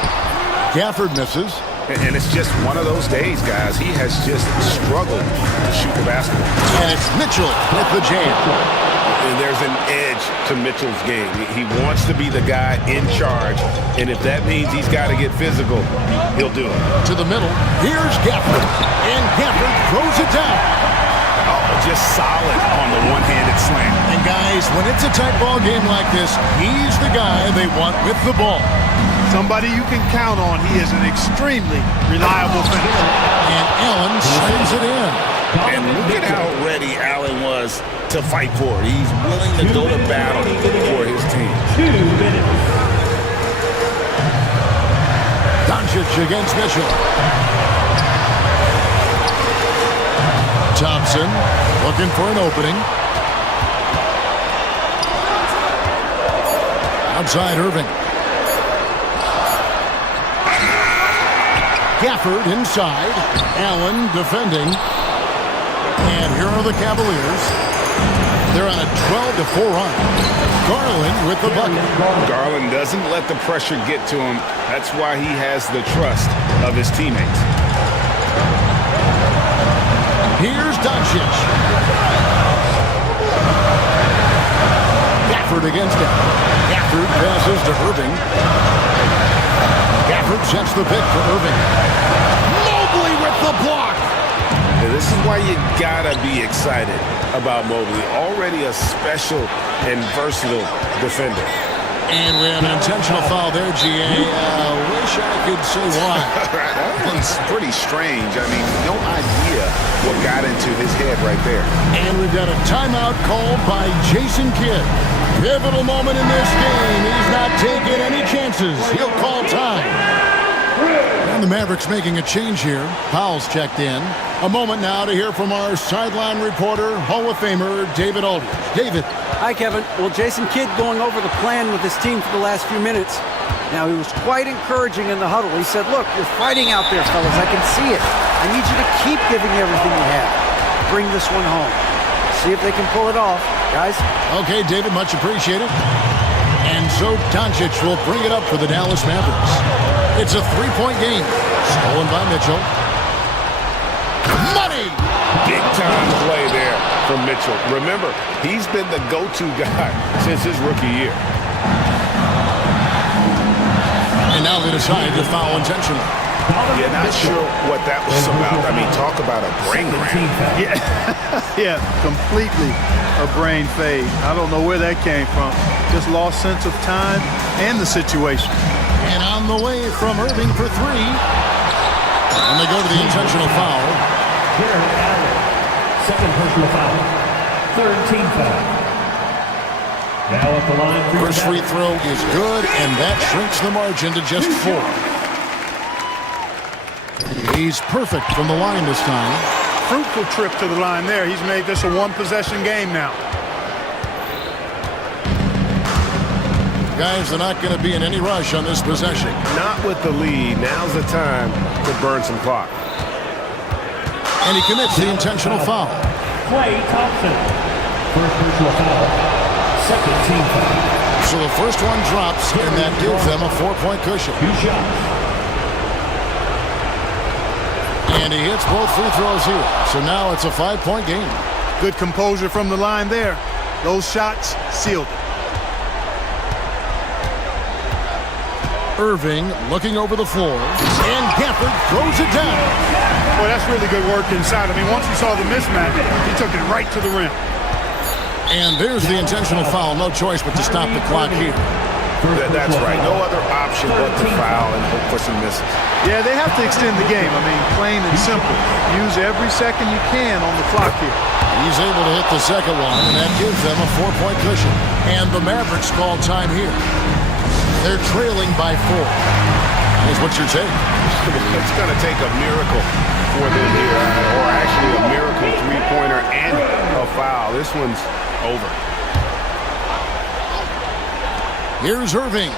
Gafford misses. And it's just one of those days, guys. He has just struggled to shoot the basketball. And it's Mitchell with the jam. And there's an edge to Mitchell's game. He wants to be the guy in charge, and if that means he's got to get physical, he'll do it. To the middle, here's Gafford, and Gafford throws it down. Oh, just solid on the one-handed slam. And guys, when it's a tight ball game like this, he's the guy they want with the ball. Somebody you can count on. He is an extremely reliable finisher. And Allen slams it in. And look at how ready Allen was to fight for it. He's willing to go to battle for his team. 2 minutes. Doncic against Mitchell. Thompson looking for an opening. Outside Irving. Gafford inside. Allen defending. And here are the Cavaliers. They're on a 12-4 run. Garland with the bucket. Garland doesn't let the pressure get to him. That's why he has the trust of his teammates. Here's Doncic. Gafford against him. Gafford passes to Irving. Gafford sets the pick for Irving. Mobley with the block. And this is why you gotta be excited about Mobley. Already a special and versatile defender. And we have an intentional foul there, GA. Wish I could say why. That one's pretty strange. I mean, no idea what got into his head right there. And we've got a timeout called by Jason Kidd. Pivotal moment in this game. He's not taking any chances. He'll call time. And the Mavericks making a change here. Powell's checked in. A moment now to hear from our sideline reporter, Hall of Famer David Aldridge. David. Hi, Kevin. Well, Jason Kidd going over the plan with his team for the last few minutes. Now, he was quite encouraging in the huddle. He said, look, you're fighting out there, fellas. I can see it. I need you to keep giving everything you have. Bring this one home. See if they can pull it off, guys. Okay, David, much appreciated. And so Doncic will bring it up for the Dallas Mavericks. It's a three-point game. Stolen by Mitchell. Money! Big-time play there from Mitchell. Remember, he's been the go-to guy since his rookie year. And now they decide to foul intentionally. Yeah, not sure what that was about. I mean, talk about a brain cramp. Yeah, yeah, completely a brain fade. I don't know where that came from. Just lost sense of time and the situation. And on the way from Irving for three. And they go to the intentional foul. Second personal foul. Third team foul. Now at the line. First free throw is good, and that shrinks the margin to just 4. He's perfect from the line this time. Fruitful trip to the line there. He's made this a one-possession game now. Guys, they're not going to be in any rush on this possession. Not with the lead. Now's the time to burn some clock. And he commits the intentional foul. Klay Thompson. First personal foul. Second team foul. So the first one drops, and that gives them a 4-point cushion. 2 shots. And he hits both free throws here. So now it's a 5-point game. Good composure from the line there. Those shots sealed it. Irving looking over the floor. And Gafford throws it down. Boy, that's really good work inside. I mean, once he saw the mismatch, he took it right to the rim. And there's the intentional foul. No choice but to stop the clock here. That's right. No other option but to foul and hope for some misses. Yeah, they have to extend the game. I mean, plain and simple. Use every second you can on the clock here. He's able to hit the second one, and that gives them a 4-point cushion. And the Mavericks call time here. They're trailing by 4. Here's what your take. It's going to take a miracle for them here, or actually a miracle three-pointer and a foul. This one's over. Here's Irving.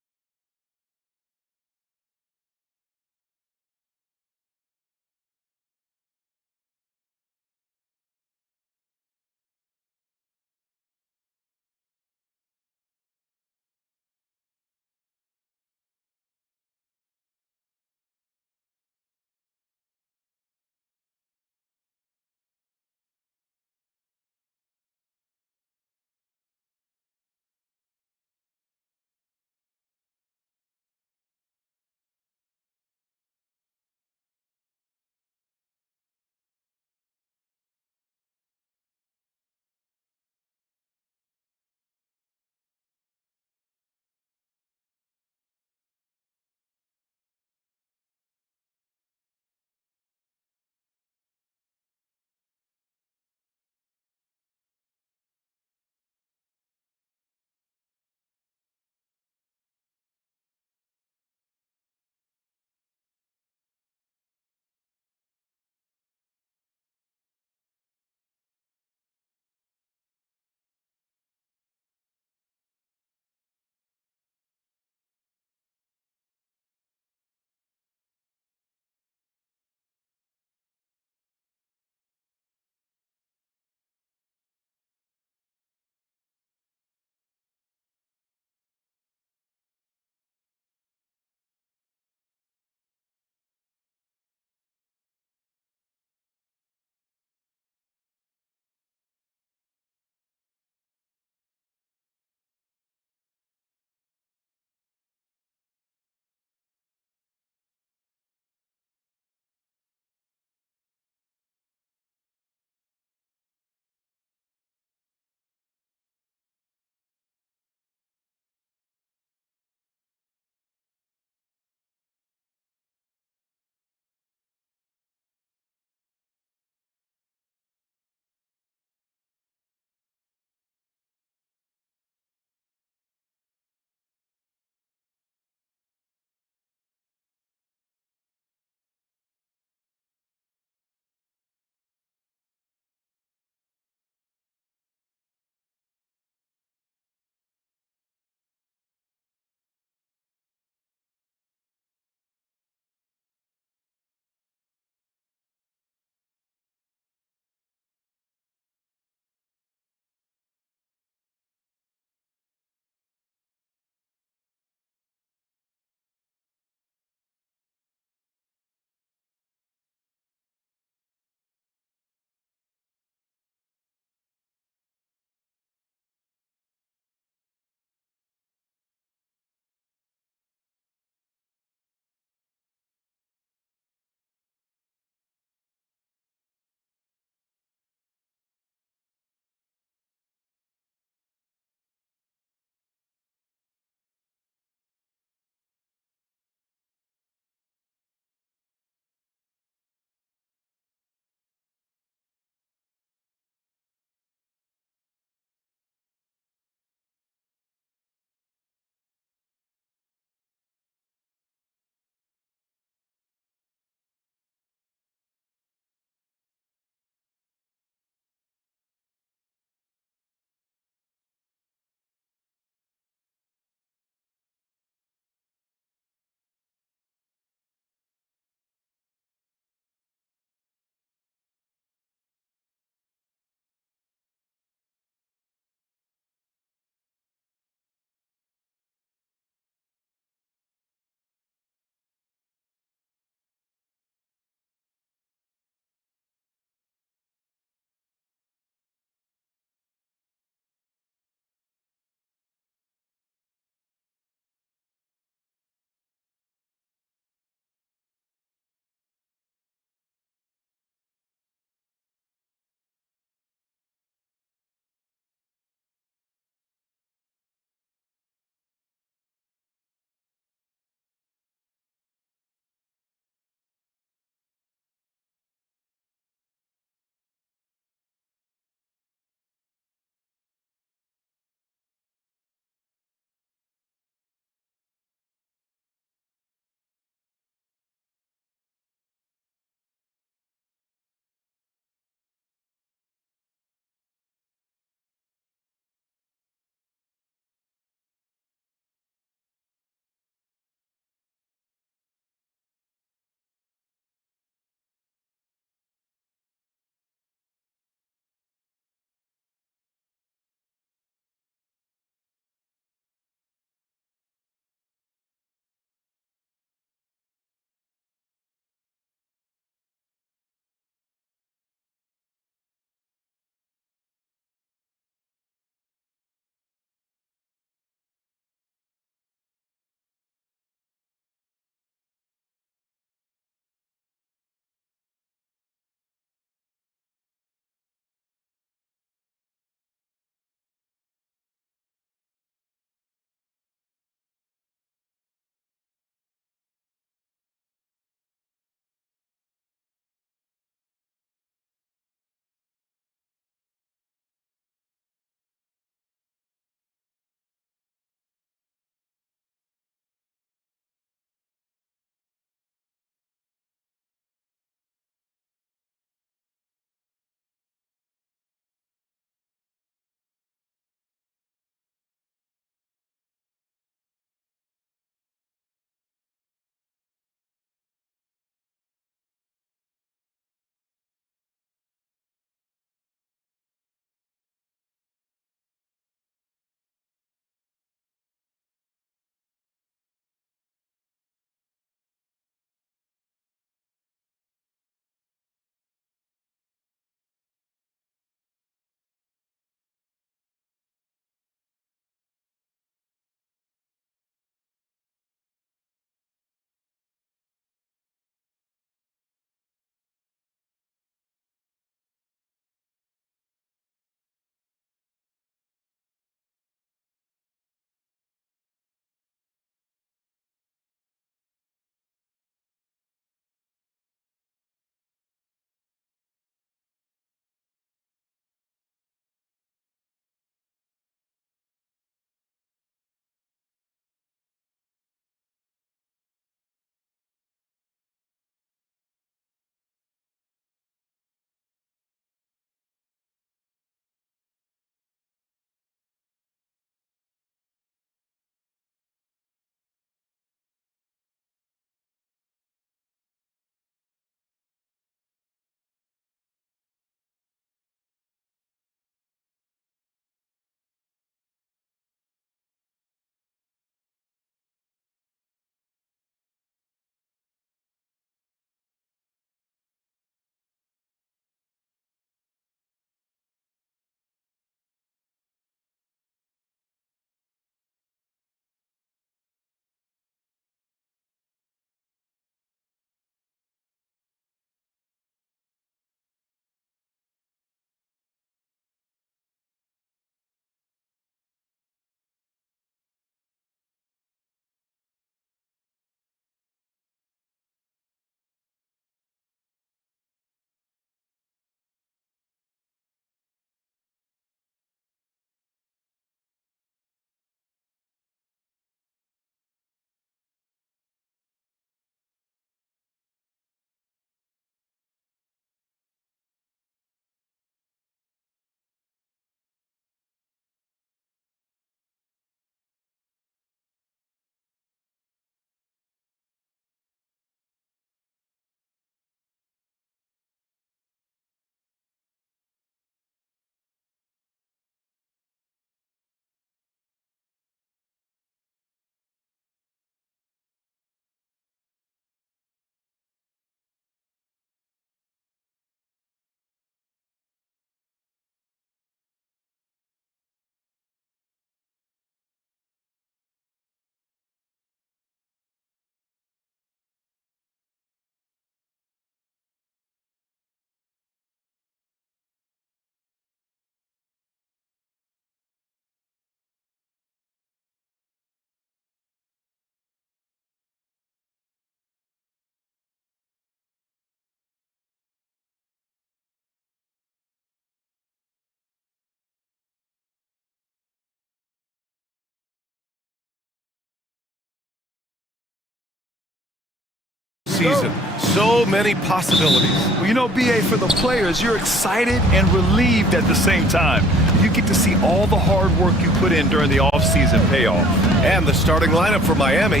season. So many possibilities. Well, you know, BA, for the players, you're excited and relieved at the same time. You get to see all the hard work you put in during the offseason pay off. And the starting lineup for Miami.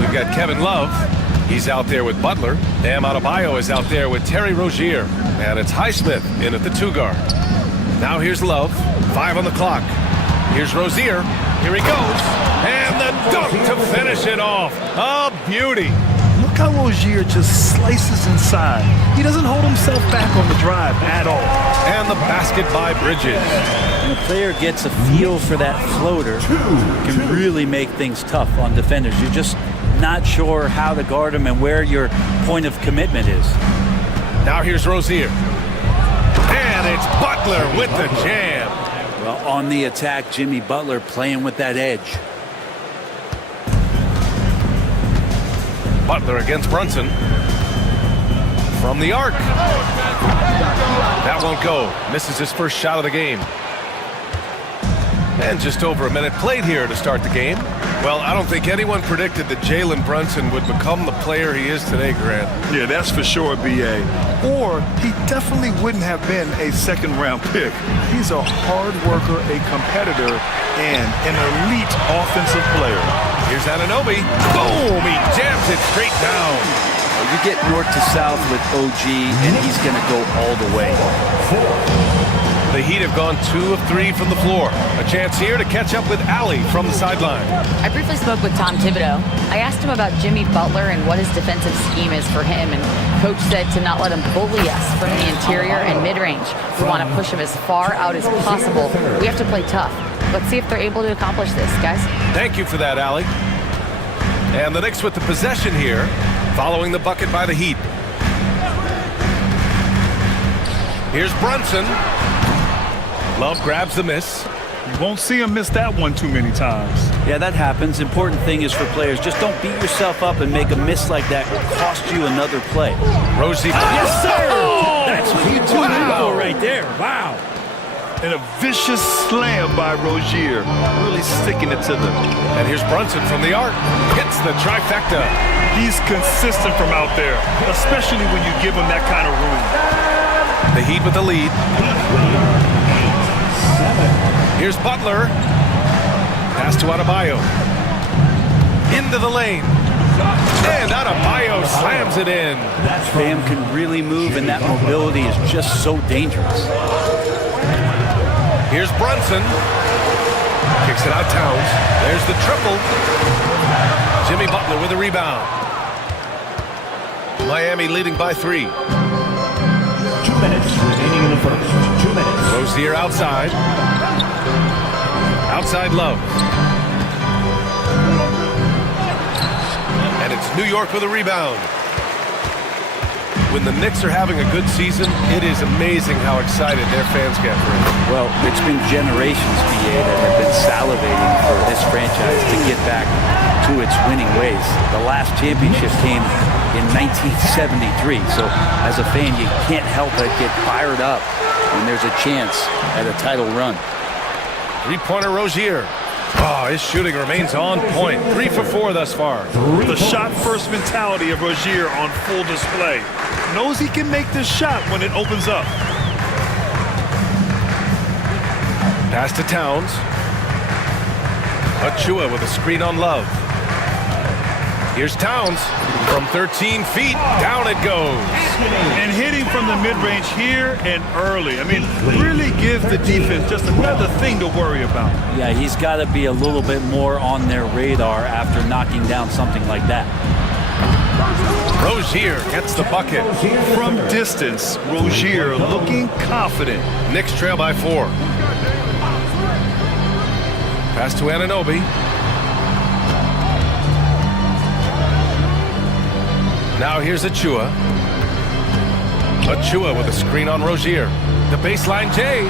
We've got Kevin Love. He's out there with Butler. Bam Adebayo is out there with Terry Rozier. And it's Highsmith in at the 2 guard. Now here's Love. 5 on the clock. Here's Rozier. Here he goes. And the dunk to finish it off. A beauty. Look how Rozier just slices inside. He doesn't hold himself back on the drive at all. And the basket by Bridges. When a player gets a feel for that floater, can really make things tough on defenders. You're just not sure how to guard him and where your point of commitment is. Now here's Rozier. And it's Butler with the jam. Well, on the attack, Jimmy Butler playing with that edge. Butler against Brunson. From the arc. That won't go. Misses his first shot of the game. And just over a minute played here to start the game. Well, I don't think anyone predicted that Jalen Brunson would become the player he is today, Grant. Yeah, that's for sure, BA. Or he definitely wouldn't have been a second-round pick. He's a hard worker, a competitor, and an elite offensive player. Here's Anunoby. Boom! He jams it straight down. You get north to south with OG, and he's going to go all the way. The Heat have gone 2 of 3 from the floor. A chance here to catch up with Allie from the sideline. I briefly spoke with Tom Thibodeau. I asked him about Jimmy Butler and what his defensive scheme is for him, and Coach said to not let him bully us from the interior and mid-range. We want to push him as far out as possible. We have to play tough. Let's see if they're able to accomplish this, guys. Thank you for that, Allie. And the Knicks with the possession here, following the bucket by the Heat. Here's Brunson. Love grabs the miss. You won't see him miss that one too many times. Yeah, that happens. Important thing is for players, just don't beat yourself up and make a miss like that will cost you another play. Rosie. Yes, sir! Oh! That's what you tune in for right there. Wow. And a vicious slam by Rozier, really sticking it to them. And here's Brunson from the arc. Hits the trifecta. He's consistent from out there, especially when you give him that kind of room. The Heat with the lead. Here's Butler. Pass to Adebayo. Into the lane. And Adebayo slams it in. Bam can really move, and that mobility is just so dangerous. Here's Brunson. Kicks it out Towns. There's the triple. Jimmy Butler with a rebound. Miami leading by 3. 2 minutes remaining in the first. 2 minutes. Rozier outside. Outside Love. And it's New York with a rebound. When the Knicks are having a good season, it is amazing how excited their fans get for it. Well, it's been generations, BA, that have been salivating for this franchise to get back to its winning ways. The last championship came in 1973, so as a fan, you can't help but get fired up when there's a chance at a title run. Three-pointer Rozier. Oh, his shooting remains on point. 3 for 4 thus far. The shot-first mentality of Rozier on full display. Knows he can make this shot when it opens up. Pass to Towns. Achua with a screen on Love. Here's Towns. From 13 feet, down it goes. And hitting from the mid-range here and early. I mean, really gives the defense just another thing to worry about. Yeah, he's got to be a little bit more on their radar after knocking down something like that. Rozier gets the bucket. From distance, Rozier looking confident. Knicks trail by 4. Pass to Anunoby. Now here's Achua. Achua with a screen on Rozier. The baseline J.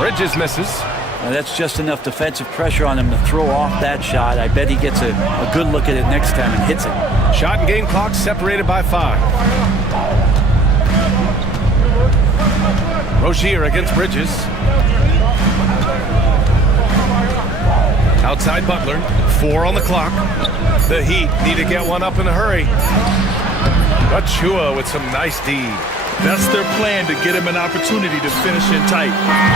Bridges misses. Now that's just enough defensive pressure on him to throw off that shot. I bet he gets a good look at it next time and hits it. Shot and game clock separated by 5. Rozier against Bridges. Outside Butler. 4 on the clock. The Heat need to get one up in a hurry. Achua with some nice D. That's their plan, to get him an opportunity to finish in tight.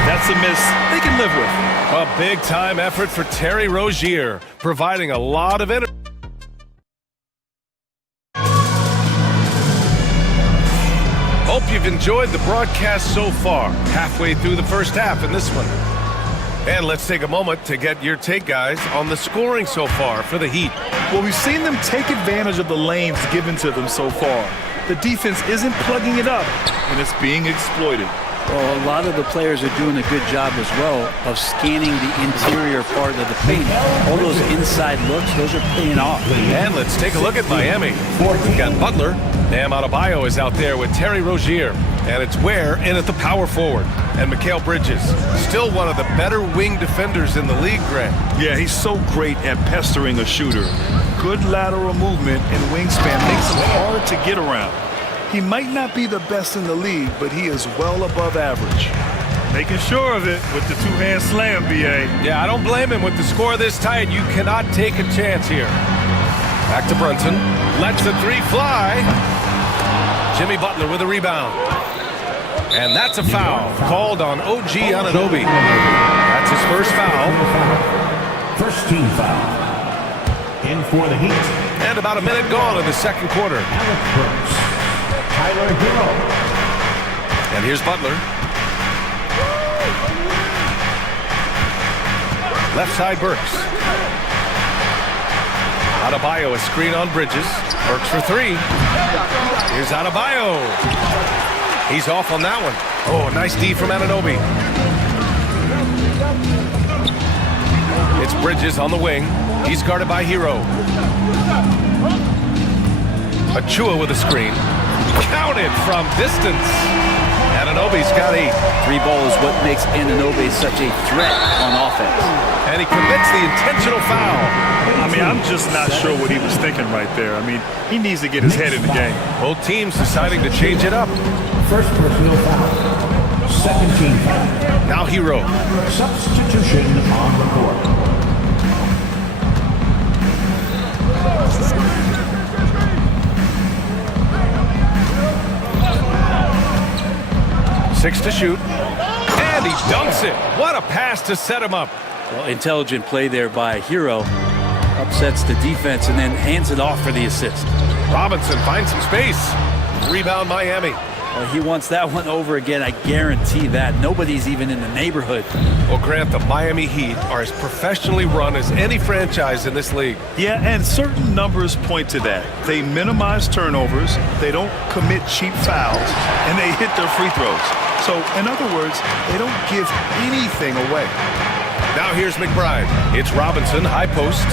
That's a miss they can live with. A big-time effort for Terry Rozier, providing a lot of energy. Hope you've enjoyed the broadcast so far. Halfway through the first half in this one. And let's take a moment to get your take, guys, on the scoring so far for the Heat. Well, we've seen them take advantage of the lanes given to them so far. The defense isn't plugging it up, and it's being exploited. Well, a lot of the players are doing a good job as well of scanning the interior part of the paint. All those inside looks, those are paying off. And let's take a look at Miami. We've got Butler. Bam Adebayo is out there with Terry Rozier. And it's Ware in at the power forward. And Mikal Bridges, still one of the better wing defenders in the league, Grant. Yeah, he's so great at pestering a shooter. Good lateral movement and wingspan makes him hard to get around. He might not be the best in the league, but he is well above average. Making sure of it with the two-hand slam, B.A. Yeah, I don't blame him with the score this tight. You cannot take a chance here. Back to Brunson. Lets the three fly. Jimmy Butler with a rebound. And that's a foul called on OG Anunoby. That's his first foul. First team foul. In for the Heat. And about a minute gone in the second quarter. Tyler Hero. And here's Butler. Left side Burks. Adebayo, a screen on Bridges. Burks for three. Here's Adebayo. He's off on that one. Oh, nice D from Anunoby. It's Bridges on the wing. He's guarded by Hero. Achua with a screen. Counted from distance. Anunoby's got 8. Three ball is what makes Anunoby such a threat on offense. And he commits the intentional foul. I mean, I'm just not sure what he was thinking right there. I mean, he needs to get his head in the game. Both teams deciding to change it up. First personal foul. Second team foul. Now Hero. Substitution on the court. Six to shoot. And he dunks it. What a pass to set him up. Well, intelligent play there by Hero. Upsets the defense and then hands it off for the assist. Robinson finds some space. Rebound Miami. Well, he wants that one over again. I guarantee that. Nobody's even in the neighborhood. Well, Grant, the Miami Heat are as professionally run as any franchise in this league. Yeah, and certain numbers point to that. They minimize turnovers, they don't commit cheap fouls, and they hit their free throws. So, in other words, they don't give anything away. Now here's McBride. It's Robinson, high post.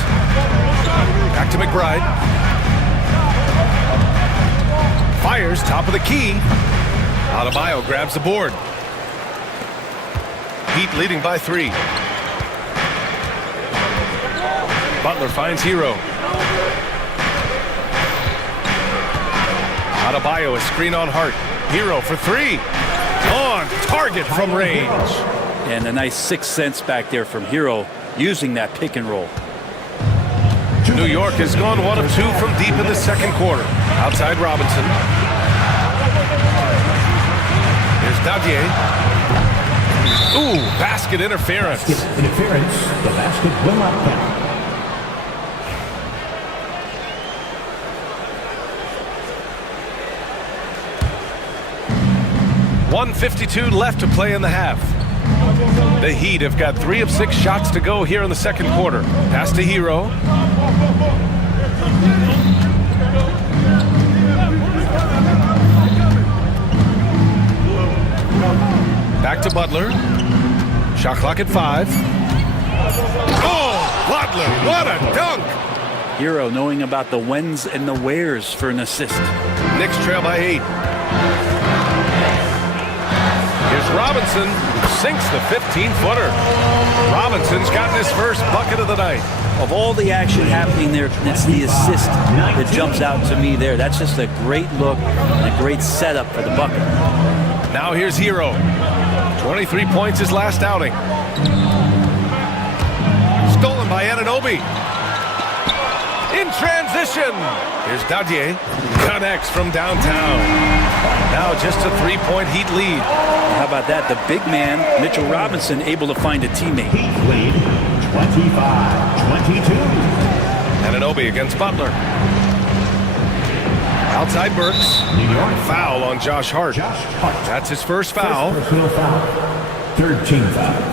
Back to McBride. Fires, top of the key. Adebayo grabs the board. Heat leading by 3. Butler finds Hero. Adebayo, a screen on Hart. Hero for 3. On target from range. And a nice 6 cents back there from Hero using that pick and roll. New York has gone 1 of 2 from deep in the second quarter. Outside Robinson. Here's Davier. Ooh, basket interference. Basket interference. The basket will not count. 1:52 left to play in the half. The Heat have got 3 of 6 shots to go here in the second quarter. Pass to Hero. Back to Butler. Shot clock at 5. Oh, Butler, what a dunk! Hero knowing about the whens and the wheres for an assist. Knicks trail by 8. Here's Robinson, who sinks the 15-footer. Robinson's gotten his first bucket of the night. Of all the action happening there, it's the assist that jumps out to me there. That's just a great look and a great setup for the bucket. Now here's Hero. 23 points his last outing. Stolen by Anunoby. in transition. Here's Dadier. Connects from downtown. Now just a three-point Heat lead. How about that? The big man, Mitchell Robinson, able to find a teammate. Heat lead, 25-22. Anunoby against Butler. Outside Burks. New York. Foul on Josh Hart. That's his first foul. First personal foul. Third team foul.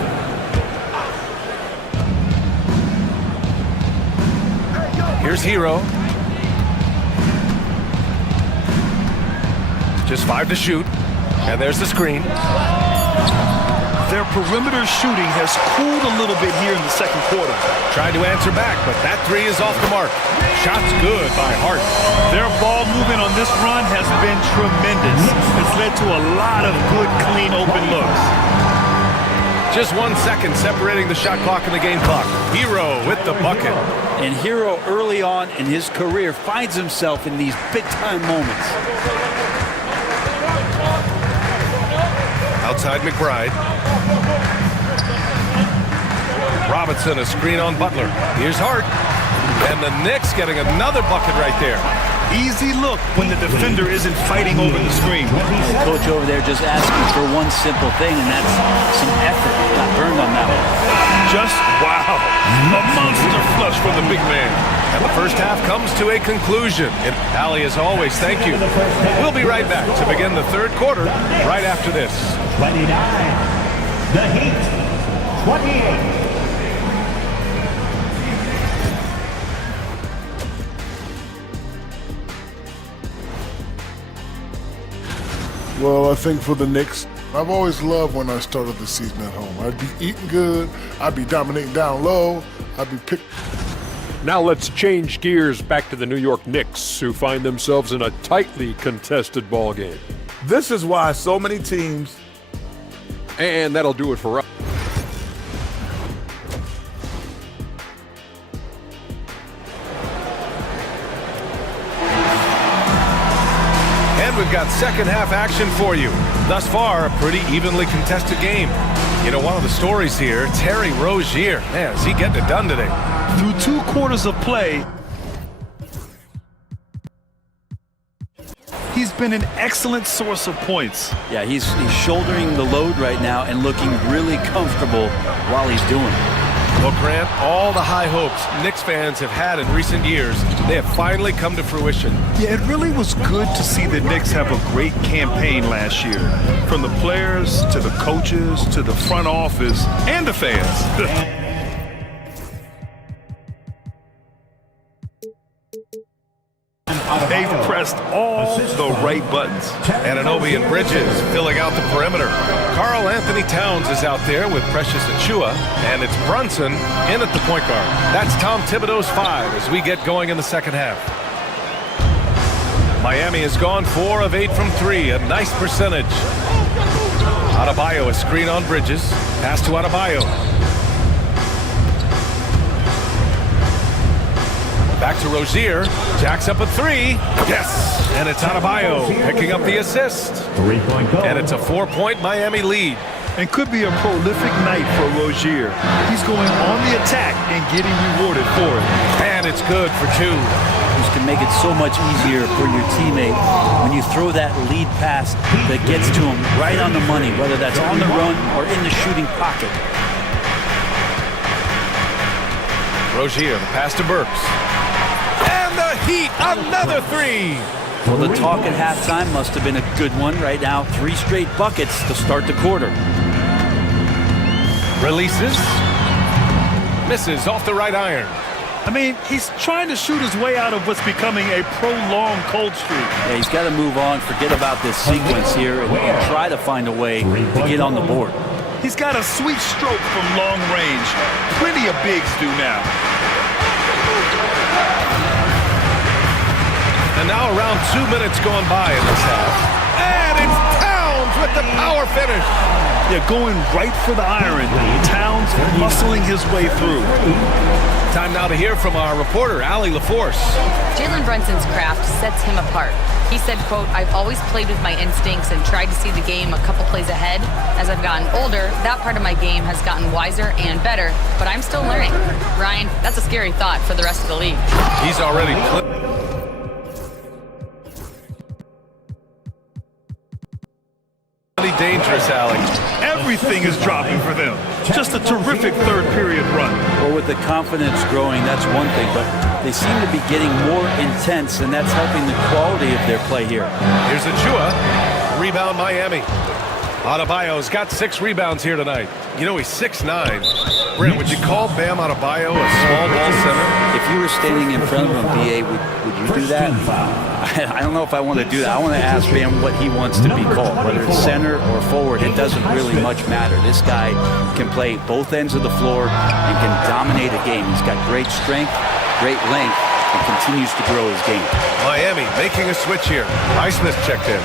Here's Hero. Just 5 to shoot. And there's the screen. Their perimeter shooting has cooled a little bit here in the second quarter. Tried to answer back, but that three is off the mark. Shot's good by Hart. Their ball movement on this run has been tremendous. It's led to a lot of good, clean, open looks. Just 1 second separating the shot clock and the game clock. Hero with the bucket. And Hero early on in his career finds himself in these big-time moments. Outside McBride. Robinson, a screen on Butler. Here's Hart. And the Knicks getting another bucket right there. Easy look when the defender isn't fighting over the screen. The coach over there just asking for one simple thing, and that's some effort. Got burned on that one. Just wow. A monster flush from the big man. And the first half comes to a conclusion. And Allie, as always, thank you. We'll be right back to begin the third quarter right after this. 29. The Heat, 28. Well, I think for the Knicks, I've always loved when I started the season at home. I'd be eating good, I'd be dominating down low, I'd be picked. Now let's change gears back to the New York Knicks, who find themselves in a tightly contested ball game. This is why so many teams. And that'll do it for us. And we've got second half action for you. Thus far, a pretty evenly contested game. You know, one of the stories here, Terry Rozier. Man, is he getting it done today? Through 2 quarters of play, he's been an excellent source of points. Yeah, he's shouldering the load right now and looking really comfortable while he's doing it. Well, Grant, all the high hopes Knicks fans have had in recent years, they have finally come to fruition. Yeah, it really was good to see the Knicks have a great campaign last year. From the players, to the coaches, to the front office, and the fans. They've pressed all the right buttons. Anunoby and Bridges filling out the perimeter. Karl Anthony Towns is out there with Precious Achiuwa, and it's Brunson in at the point guard. That's Tom Thibodeau's 5 as we get going in the second half. Miami has gone 4 of 8 from 3, a nice percentage. Adebayo, a screen on Bridges. Pass to Adebayo. Back to Rozier. Jacks up a 3. Yes! And it's Adebayo picking up the assist. 3-point goal. And it's a 4-point Miami lead. And could be a prolific night for Rozier. He's going on the attack and getting rewarded for it. And it's good for 2. Which can make it so much easier for your teammate when you throw that lead pass that gets to him right on the money, whether that's on the run or in the shooting pocket. Rozier, the pass to Burks. And the Heat, another 3. Well, the talk at halftime must have been a good one. Right now, 3 straight buckets to start the quarter. Releases. Misses off the right iron. I mean, he's trying to shoot his way out of what's becoming a prolonged cold streak. Yeah, he's got to move on, forget about this sequence here, and try to find a way to get on the board. He's got a sweet stroke from long range. Plenty of bigs do now. And now around 2 minutes going by in this half. And it's Towns with the power finish. Yeah, going right for the iron. Towns muscling his way through. Time now to hear from our reporter, Allie LaForce. Jalen Brunson's craft sets him apart. He said, quote, "I've always played with my instincts and tried to see the game a couple plays ahead. As I've gotten older, that part of my game has gotten wiser and better, but I'm still learning." Ryan, that's a scary thought for the rest of the league. He's already dangerous, Allie. Everything is dropping for them. Just a terrific third period run. Well, with the confidence growing, that's one thing, but they seem to be getting more intense, and that's helping the quality of their play here. Here's Achua. Rebound, Miami. Adebayo's got 6 rebounds here tonight. You know, he's 6'9". Brent, would you call Bam Adebayo a small ball center? If you were standing in front of him, BA, would you do that? I don't know if I want to do that. I want to ask Bam what he wants to be called. Whether it's center or forward, it doesn't really much matter. This guy can play both ends of the floor and can dominate a game. He's got great strength, great length, and continues to grow his game. Miami making a switch here. Highsmith checked in.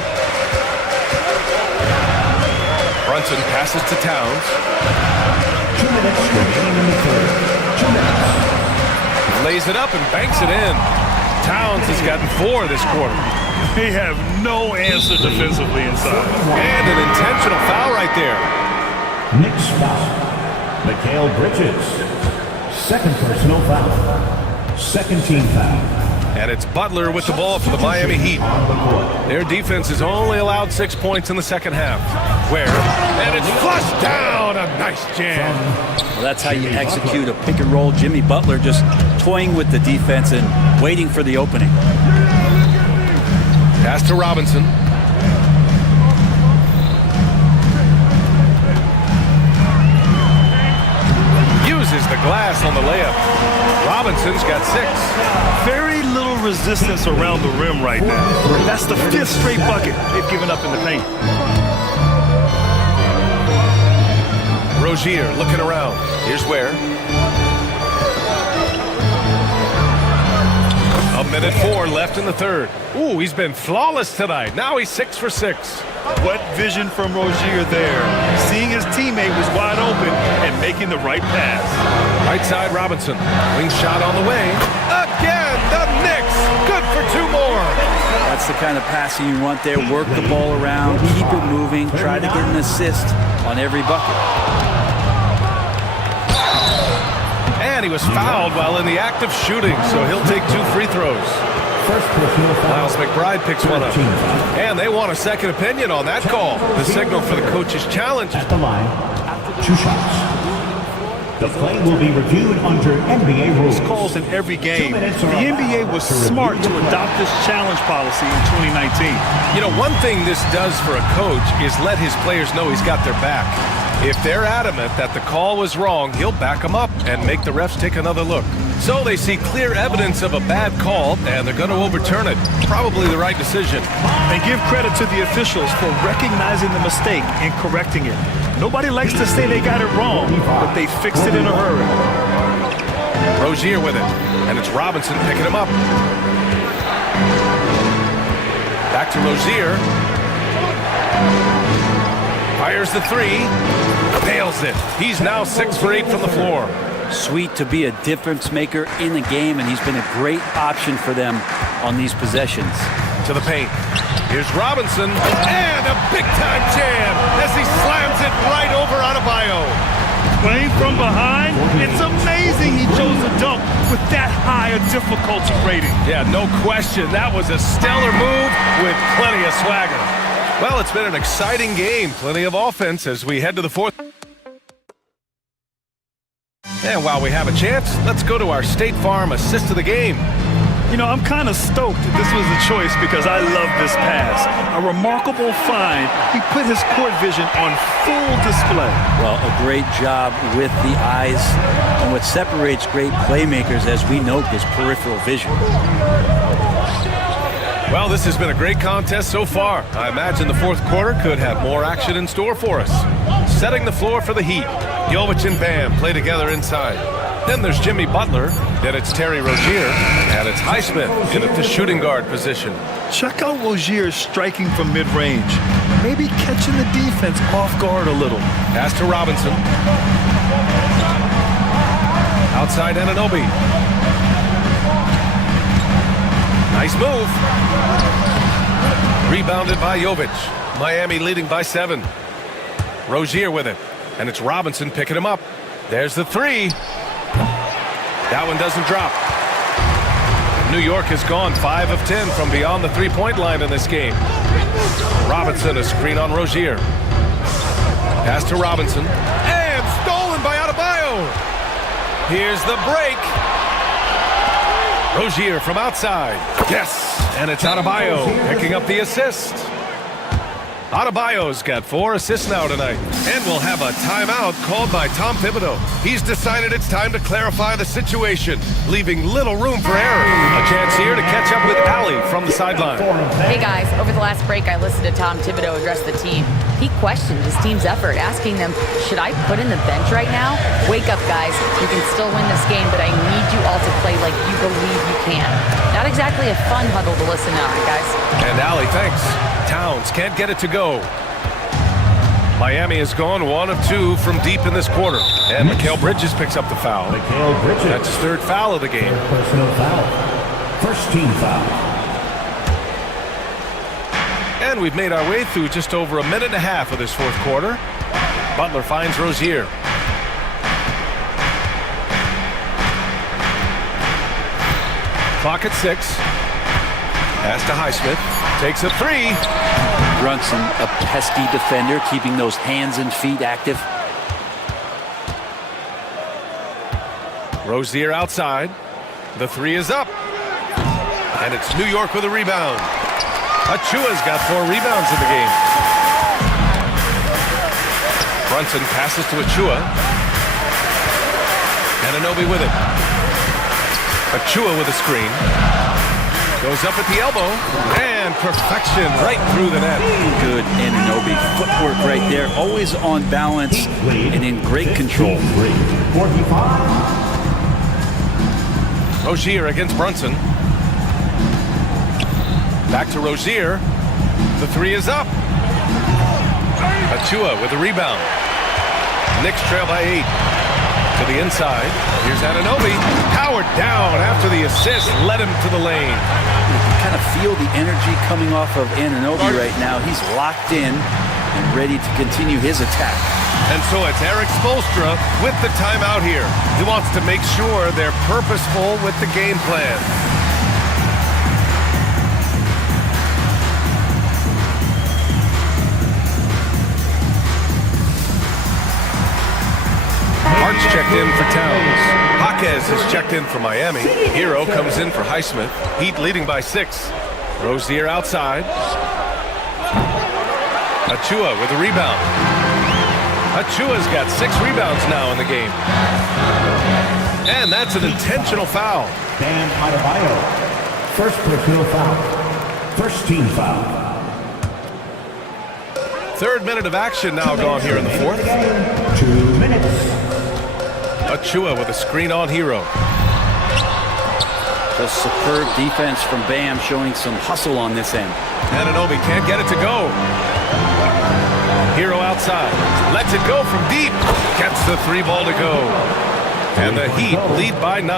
Brunson passes to Towns. 2 minutes remaining in the third. 2 minutes. Lays it up and banks it in. Towns has gotten 4 this quarter. They have no answer defensively inside. And an intentional foul right there. Next foul. Mikal Bridges. Second personal foul. Second team foul. And it's Butler with the ball for the Miami Heat. Their defense has only allowed 6 points in the second half. And it's flushed down. A nice jam. Well, that's how you execute a pick and roll. Jimmy Butler just toying with the defense and waiting for the opening. Pass to Robinson. Uses the glass on the layup. Robinson's got 6. Very little resistance around the rim right now. That's the 5th straight bucket they've given up in the paint. Rozier looking around. Here's where. 1:04 left in the third. Ooh, he's been flawless tonight. Now he's 6 for 6. What vision from Rozier there. Seeing his teammate was wide open and making the right pass. Right side Robinson. Wing shot on the way. Again, the Knicks. Good for 2 more. That's the kind of passing you want there. Work the ball around, keep it moving, try to get an assist on every bucket. And he was fouled while in the act of shooting, so he'll take 2 free throws. Miles McBride picks one up. And they want a second opinion on that call. The signal for the coach's challenge. At the line, after 2 shots. The play will be reviewed under NBA rules. Calls in every game. The NBA was smart to adopt this challenge policy in 2019. You know, one thing this does for a coach is let his players know he's got their back. If they're adamant that the call was wrong, he'll back them up and make the refs take another look. So they see clear evidence of a bad call, and they're going to overturn it. Probably the right decision. And give credit to the officials for recognizing the mistake and correcting it. Nobody likes to say they got it wrong, but they fixed it in a hurry. Rozier with it, and it's Robinson picking him up. Back to Rozier. Fires the 3, nails it. He's now 6 for 8 from the floor. Sweet to be a difference maker in the game, and he's been a great option for them on these possessions. To the paint. Here's Robinson, and a big-time jam as he slams it right over Adebayo. Playing from behind, it's amazing he chose to dunk with that high a difficulty rating. Yeah, no question. That was a stellar move with plenty of swagger. Well, it's been an exciting game. Plenty of offense as we head to the 4th. And while we have a chance, let's go to our State Farm assist of the game. You know, I'm kind of stoked that this was the choice because I love this pass. A remarkable find. He put his court vision on full display. Well, a great job with the eyes. And what separates great playmakers, as we note, is peripheral vision. Well, this has been a great contest so far. I imagine the 4th quarter could have more action in store for us. Setting the floor for the Heat. Jovic and Bam play together inside. Then there's Jimmy Butler. Then it's Terry Rozier. And it's Highsmith in at the shooting guard position. Check out Rozier striking from mid-range. maybe catching the defense off guard a little. Pass to Robinson. Outside Anunoby. Nice move. Rebounded by Jovic. Miami leading by 7. Rozier with it. And it's Robinson picking him up. There's the three. That one doesn't drop. New York has gone 5 of 10 from beyond the three-point line in this game. Robinson, a screen on Rozier. Pass to Robinson. And stolen by Adebayo. Here's the break. Rozier from outside. Yes, and it's Adebayo picking up the assist. Adebayo's got 4 assists now tonight. And we'll have a timeout called by Tom Thibodeau. He's decided it's time to clarify the situation, leaving little room for error. A chance here to catch up with Allie from the sideline. Hey guys, over the last break I listened to Tom Thibodeau address the team. He questioned his team's effort, asking them, should I put in the bench right now? Wake up guys, you can still win this game, but I need you all to play like you believe you can. Not exactly a fun huddle to listen to, guys. And Allie, thanks. Towns can't get it to go. Miami has gone 1 of 2 from deep in this quarter. And Mikal Bridges picks up the foul. That's his 3rd foul of the game. Personal foul. First team foul. And we've made our way through just over a minute and a half of this 4th quarter. Butler finds Rozier. Clock at 6. Pass to Highsmith. Takes a 3. Brunson, a pesky defender, keeping those hands and feet active. Rozier outside. The 3 is up. And it's New York with a rebound. Achua's got 4 rebounds in the game. Brunson passes to Achua. Anunoby with it. Achua with a screen. Goes up at the elbow. And perfection right through the net. Good Anunoby. Footwork right there. Always on balance and in great control. Rozier against Brunson. Back to Rozier. The 3 is up. Achua with a rebound. Knicks trail by 8. To the inside. Here's Anunoby. Powered down after the assist. Led him to the lane. You can kind of feel the energy coming off of Anunoby right now. He's locked in and ready to continue his attack. And so it's Eric Spoelstra with the timeout here. He wants to make sure they're purposeful with the game plan. Hart's checked in for Towns. Jaquez has checked in for Miami. Hero comes in for Highsmith. Heat leading by 6. Rozier outside. Achua with a rebound. Achua's got 6 rebounds now in the game. And that's an intentional foul. Dan Adebayo. First personal foul. First team foul. 3rd minute of action now gone here in the 4th. 2 minutes. Achua with a screen on Hero. Just superb defense from Bam, showing some hustle on this end. Anunoby can't get it to go. Hero outside. Lets it go from deep. Gets the 3 ball to go. And the Heat lead by 9.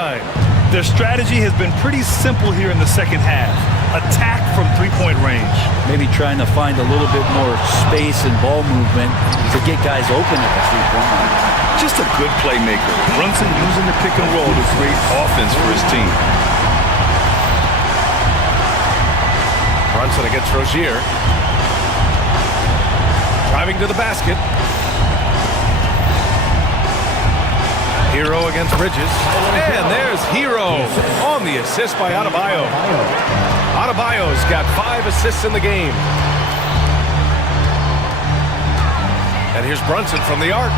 Their strategy has been pretty simple here in the second half. Attack from 3-point range. Maybe trying to find a little bit more space and ball movement to get guys open at the 3-point line. Just a good playmaker. Brunson using the pick and roll to create offense for his team. Brunson against Rozier. Driving to the basket. Hero against Bridges. And there's Hero on the assist by Adebayo. Adebayo's got 5 assists in the game. And here's Brunson from the arc.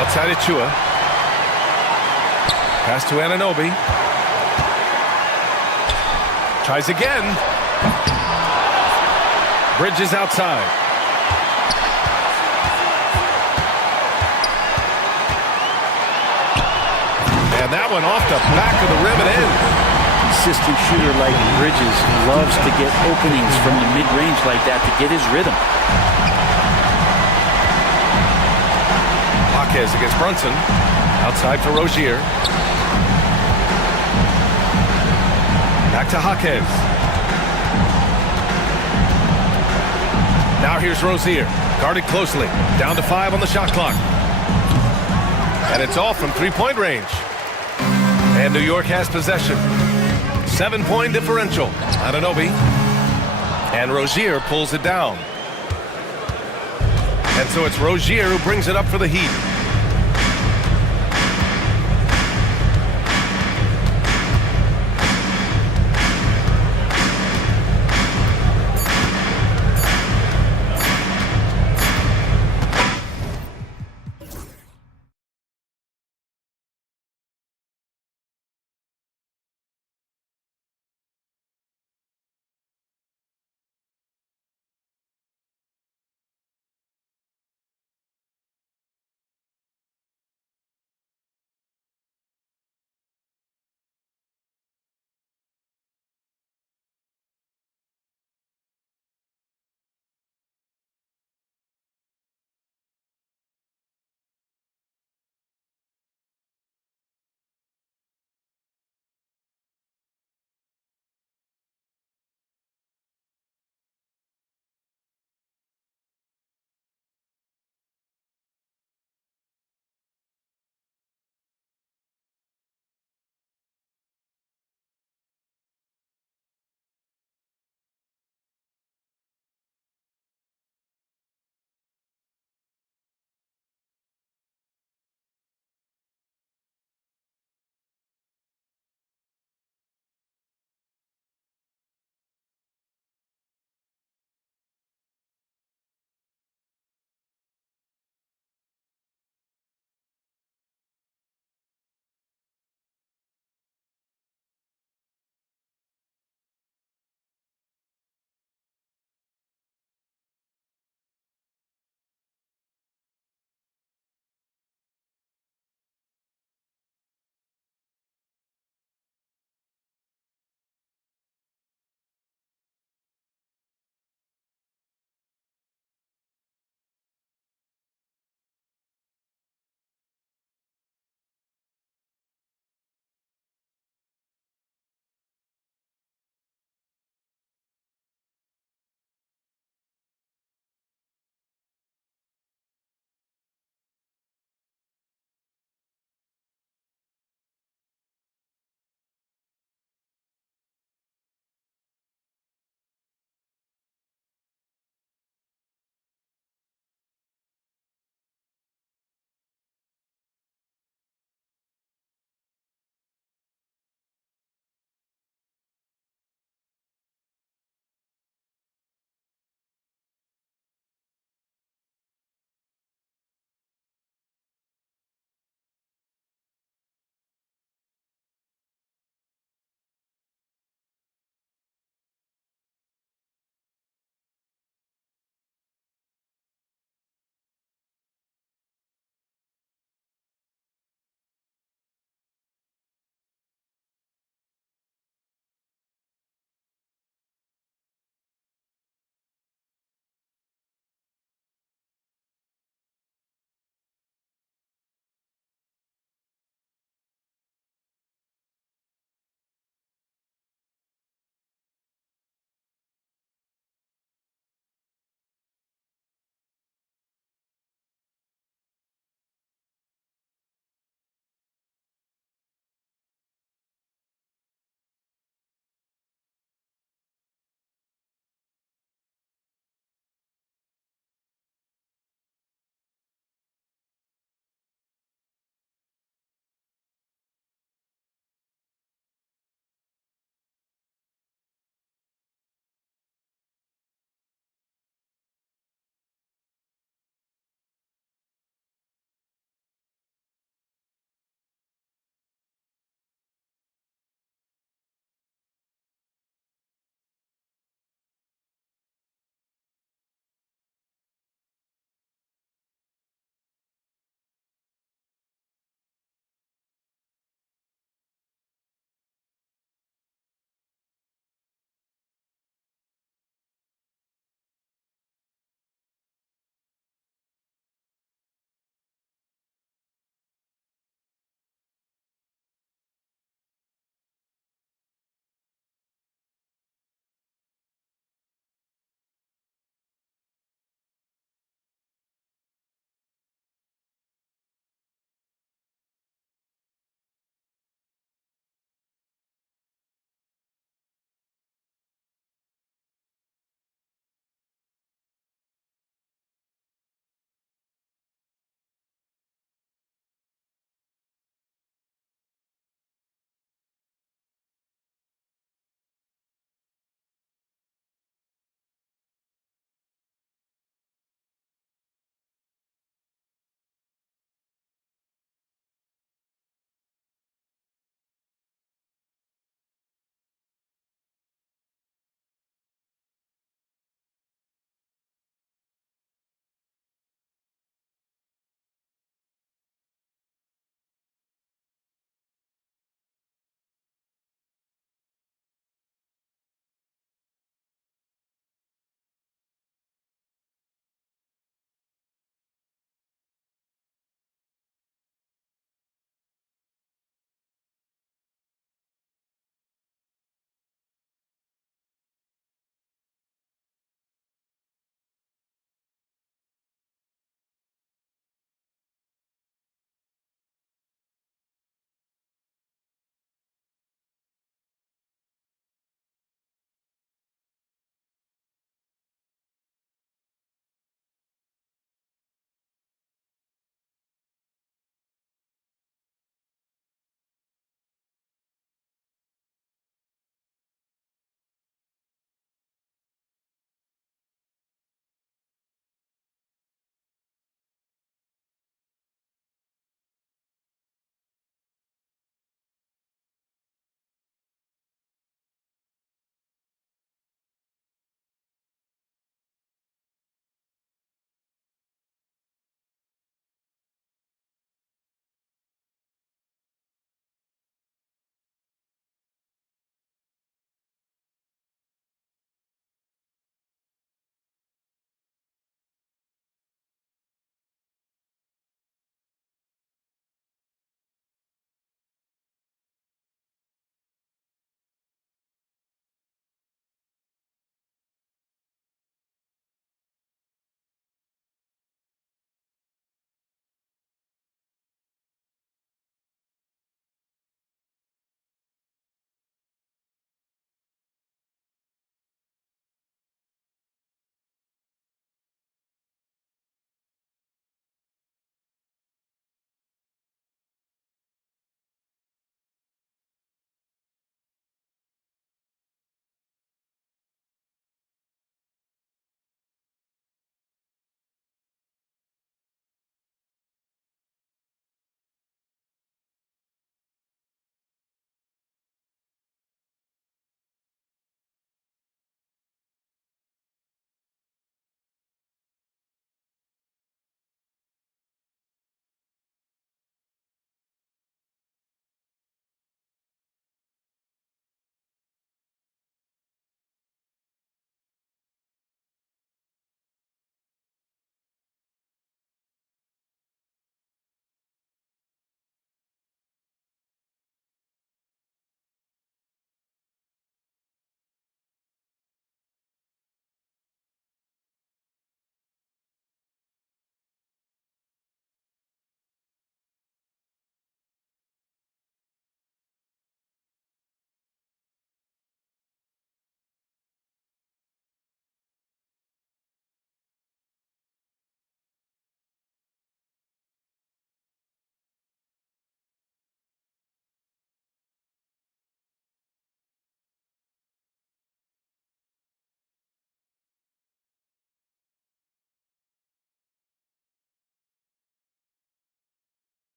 Outside Achua. Pass to Anunoby. Tries again. Bridges outside. And that one off the back of the rim and in. consistent shooter like Bridges loves to get openings from the mid-range like that to get his rhythm. Jaquez against Brunson. Outside for Rozier. Back to Jaquez. Now here's Rozier. Guarded closely. Down to 5 on the shot clock. And it's off from three-point range. And New York has possession. 7-point differential. Anunoby. And Rozier pulls it down. And so it's Rozier who brings it up for the Heat.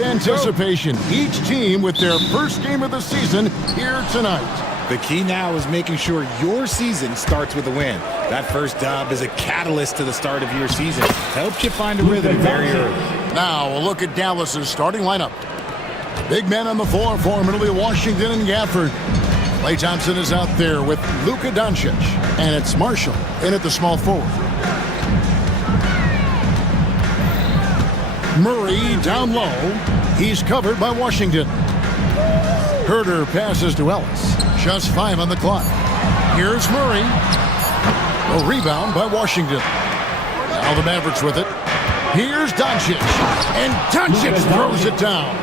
Anticipation. Each team with their first game of the season here tonight. The key now is making sure your season starts with a win. That first dub is a catalyst to the start of your season. Helps you find a rhythm very early. Now a look at Dallas's starting lineup. Big men on the floor for Italy, Washington and Gafford. Klay Thompson is out there with Luka Doncic. And it's Marshall in at the small forward. Murray down low. He's covered by Washington. Herder passes to Ellis. Just 5 on the clock. Here's Murray. A rebound by Washington. Now the Mavericks with it. Here's Doncic. And Doncic throws it down.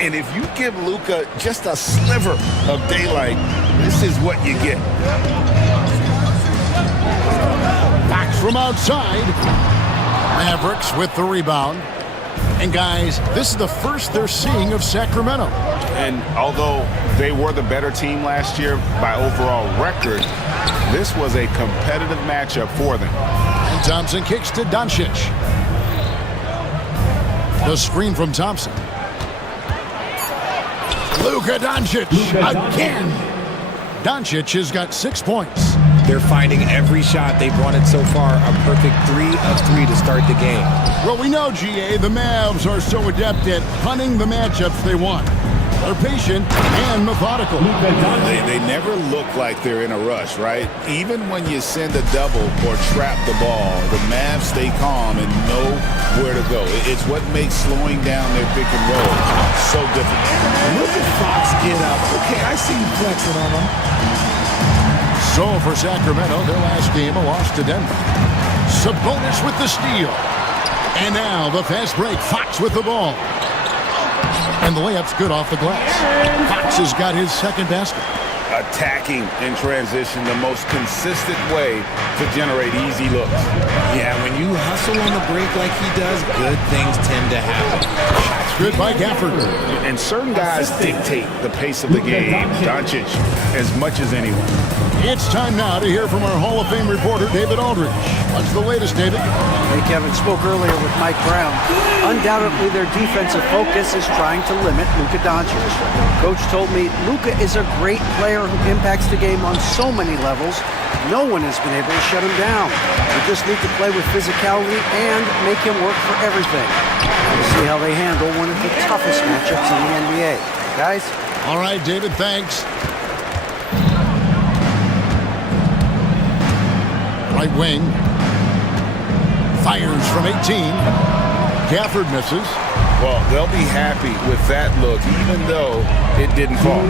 And if you give Luka just a sliver of daylight, this is what you get. Fox from outside. Mavericks with the rebound. And guys, this is the first they're seeing of Sacramento. And although they were the better team last year by overall record, this was a competitive matchup for them. And Thompson kicks to Doncic. The screen from Thompson. Luka Doncic again. Doncic has got 6 points. They're finding every shot they've wanted so far a perfect 3 of 3 to start the game. Well, we know, GA, the Mavs are so adept at punting the matchups they want. They're patient and methodical. They never look like they're in a rush, right? Even when you send a double or trap the ball, the Mavs stay calm and know where to go. It's what makes slowing down their pick and roll so difficult. Look at Fox get up. Okay, I see you flexing on him. So for Sacramento, their last game, a loss to Denver. Sabonis with the steal. And now the fast break. Fox with the ball. And the layup's good off the glass. Fox has got his second basket. Attacking in transition, the most consistent way to generate easy looks. Yeah, when you hustle on the break like he does, good things tend to happen. Shots good by Gafford. And certain guys dictate the pace of the game. Doncic as much as anyone. It's time now to hear from our Hall of Fame reporter, David Aldridge. What's the latest, David? Hey, Kevin, spoke earlier with Mike Brown. Undoubtedly, their defensive focus is trying to limit Luka Doncic. Coach told me Luka is a great player who impacts the game on so many levels. No one has been able to shut him down. We just need to play with physicality and make him work for everything. We'll see how they handle one of the toughest matchups in the NBA. Guys? All right, David, thanks. Right wing. Fires from 18. Gafford misses. Well, they'll be happy with that look, even though it didn't fall.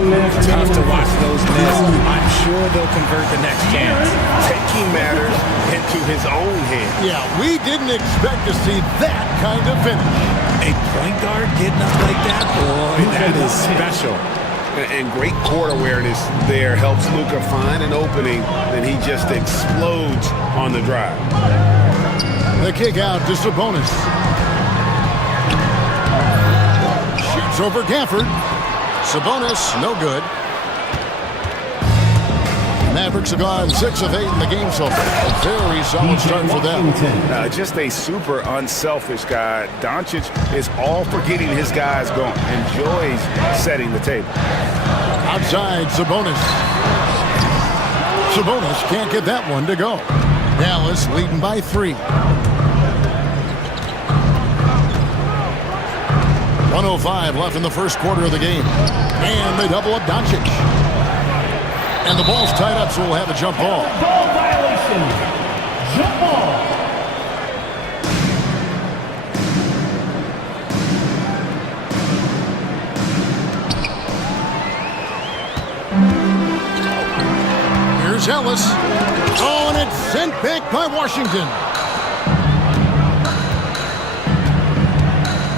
Tough to watch those miss. I'm sure they'll convert the next chance. Taking matters into his own hands. Yeah, we didn't expect to see that kind of finish. A point guard getting up like that? Boy, that is special. And great court awareness there helps Luka find an opening, and he just explodes on the drive. The kick out to Sabonis. Shoots over Gafford. Sabonis, no good. Mavericks have gone 6 of 8 in the game so far. A very solid start for them. Just a super unselfish guy. Doncic is all for getting his guys going. Enjoys setting the table. Outside, Sabonis. Sabonis can't get that one to go. Dallas leading by 3. 1:05 left in the first quarter of the game. And they double up Doncic. And the ball's tied up, so we'll have a jump ball. Ball violation. Jump ball. Here's Ellis. Oh, and it's sent back by Washington.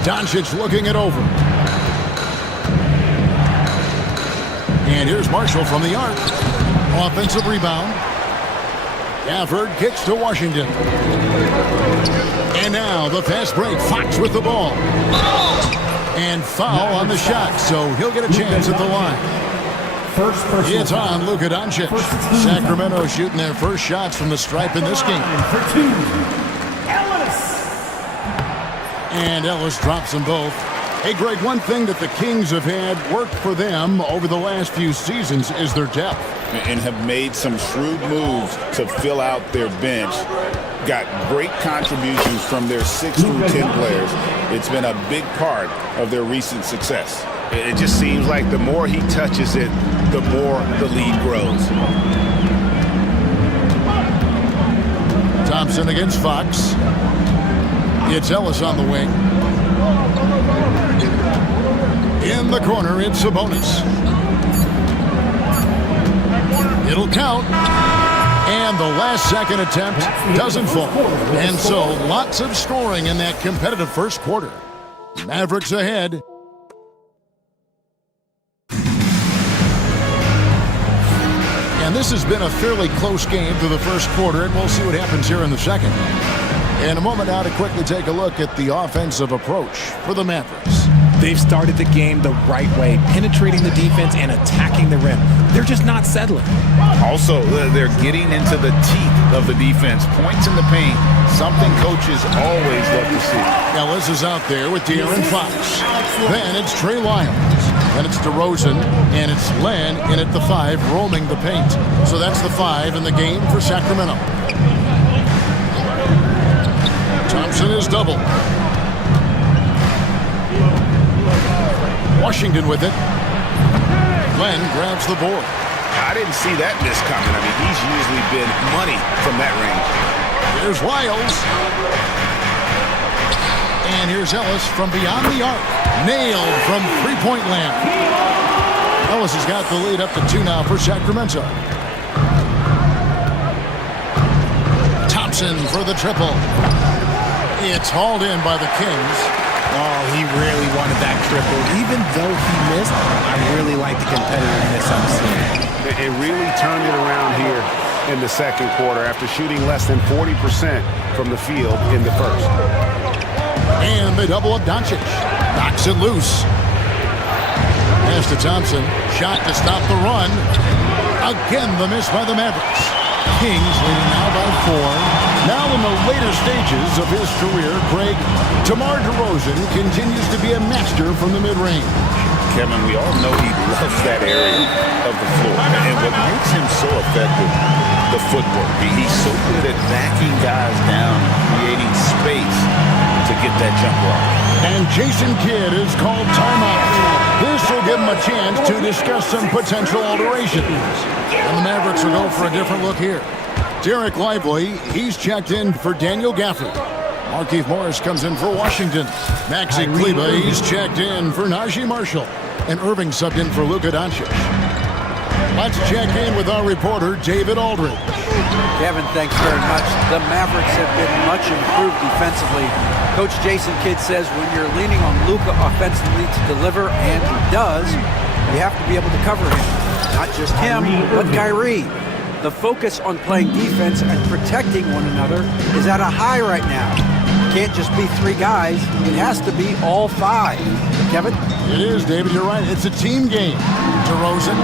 Doncic looking it over. And here's Marshall from the arc. Offensive rebound. Gafford kicks to Washington. And now the fast break. Fox with the ball. And foul on the shot, so he'll get a chance at the line. It's on Luka Doncic. Sacramento shooting their first shots from the stripe in this game. For 2, Ellis. And Ellis drops them both. Hey, Greg, one thing that the Kings have had work for them over the last few seasons is their depth. And have made some shrewd moves to fill out their bench. Got great contributions from their 6 through 10 players. It's been a big part of their recent success. It just seems like the more he touches it, the more the lead grows. Thompson against Fox. It's Ellis on the wing. In the corner, it's Sabonis. It'll count. And the last-second attempt doesn't fall. And so, lots of scoring in that competitive first quarter. Mavericks ahead. And this has been a fairly close game through the first quarter, and we'll see what happens here in the second. In a moment now to quickly take a look at the offensive approach for the Mavericks. They've started the game the right way, penetrating the defense and attacking the rim. They're just not settling. Also, they're getting into the teeth of the defense. Points in the paint, something coaches always love to see. Ellis is out there with De'Aaron Fox. Then it's Trey Lyles. Then it's DeRozan, and it's Len in at the 5, roaming the paint. So that's the 5 in the game for Sacramento. Thompson is double. Washington with it. Len grabs the board. I didn't see that miss coming. I mean, he's usually been money from that range. Here's Lyles. And here's Ellis from beyond the arc. Nailed from three-point land. Ellis has got the lead up to 2 now for Sacramento. Thompson for the triple. It's hauled in by the Kings. Oh, he really wanted that triple. Even though he missed, I really like the competitiveness I'm seeing. It really turned it around here in the second quarter after shooting less than 40% from the field in the first. And they double up Doncic. Knocks it loose. Pass to Thompson. Shot to stop the run. Again, the miss by the Mavericks. Kings leading now by 4. Now in the later stages of his career, Craig, DeMar DeRozan continues to be a master from the mid-range. Kevin, we all know he loves that area of the floor. And what makes him so effective, the footwork. He's so good at backing guys down, creating space to get that jumper off. And Jason Kidd is called timeout. This will give him a chance to discuss some potential alterations. And the Mavericks will go for a different look here. Derek Lively, he's checked in for Daniel Gafford. Markieff Morris comes in for Washington. Maxi Kleber, he's checked in for Najee Marshall. And Irving subbed in for Luka Doncic. Let's check in with our reporter, David Aldridge. Kevin, thanks very much. The Mavericks have been much improved defensively. Coach Jason Kidd says when you're leaning on Luka offensively to deliver, and he does, you have to be able to cover him. Not just him, but Kyrie. The focus on playing defense and protecting one another is at a high right now. It can't just be 3 guys. It has to be all 5. Kevin? It is, David. You're right. It's a team game. DeRozan,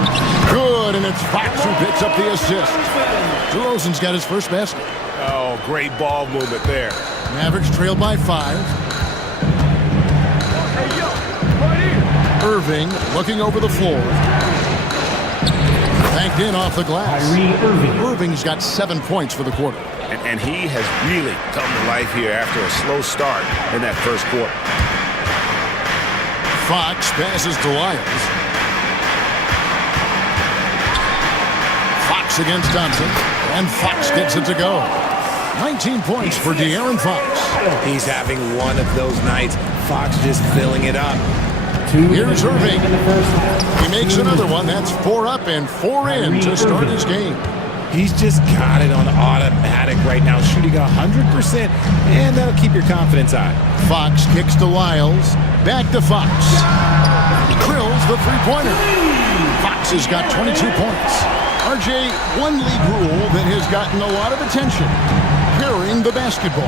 good, and it's Fox who picks up the assist. DeRozan's got his first basket. Oh, great ball movement there. Mavericks trailed by 5. Irving looking over the floor. Banked in off the glass. Irving's got 7 points for the quarter. And he has really come to life here after a slow start in that first quarter. Fox passes to Lyles. Fox against Thompson. And Fox gets it to go. 19 points for De'Aaron Fox. He's having one of those nights. Fox just filling it up. Here's Irving. He makes another one. That's 4 up and 4 in to start his game. He's just got it on automatic right now, shooting 100%, and that'll keep your confidence high. Fox kicks to Lyles. Back to Fox. Drills the three-pointer. Fox has got 22 points. RJ, one league rule that has gotten a lot of attention. Carrying the basketball.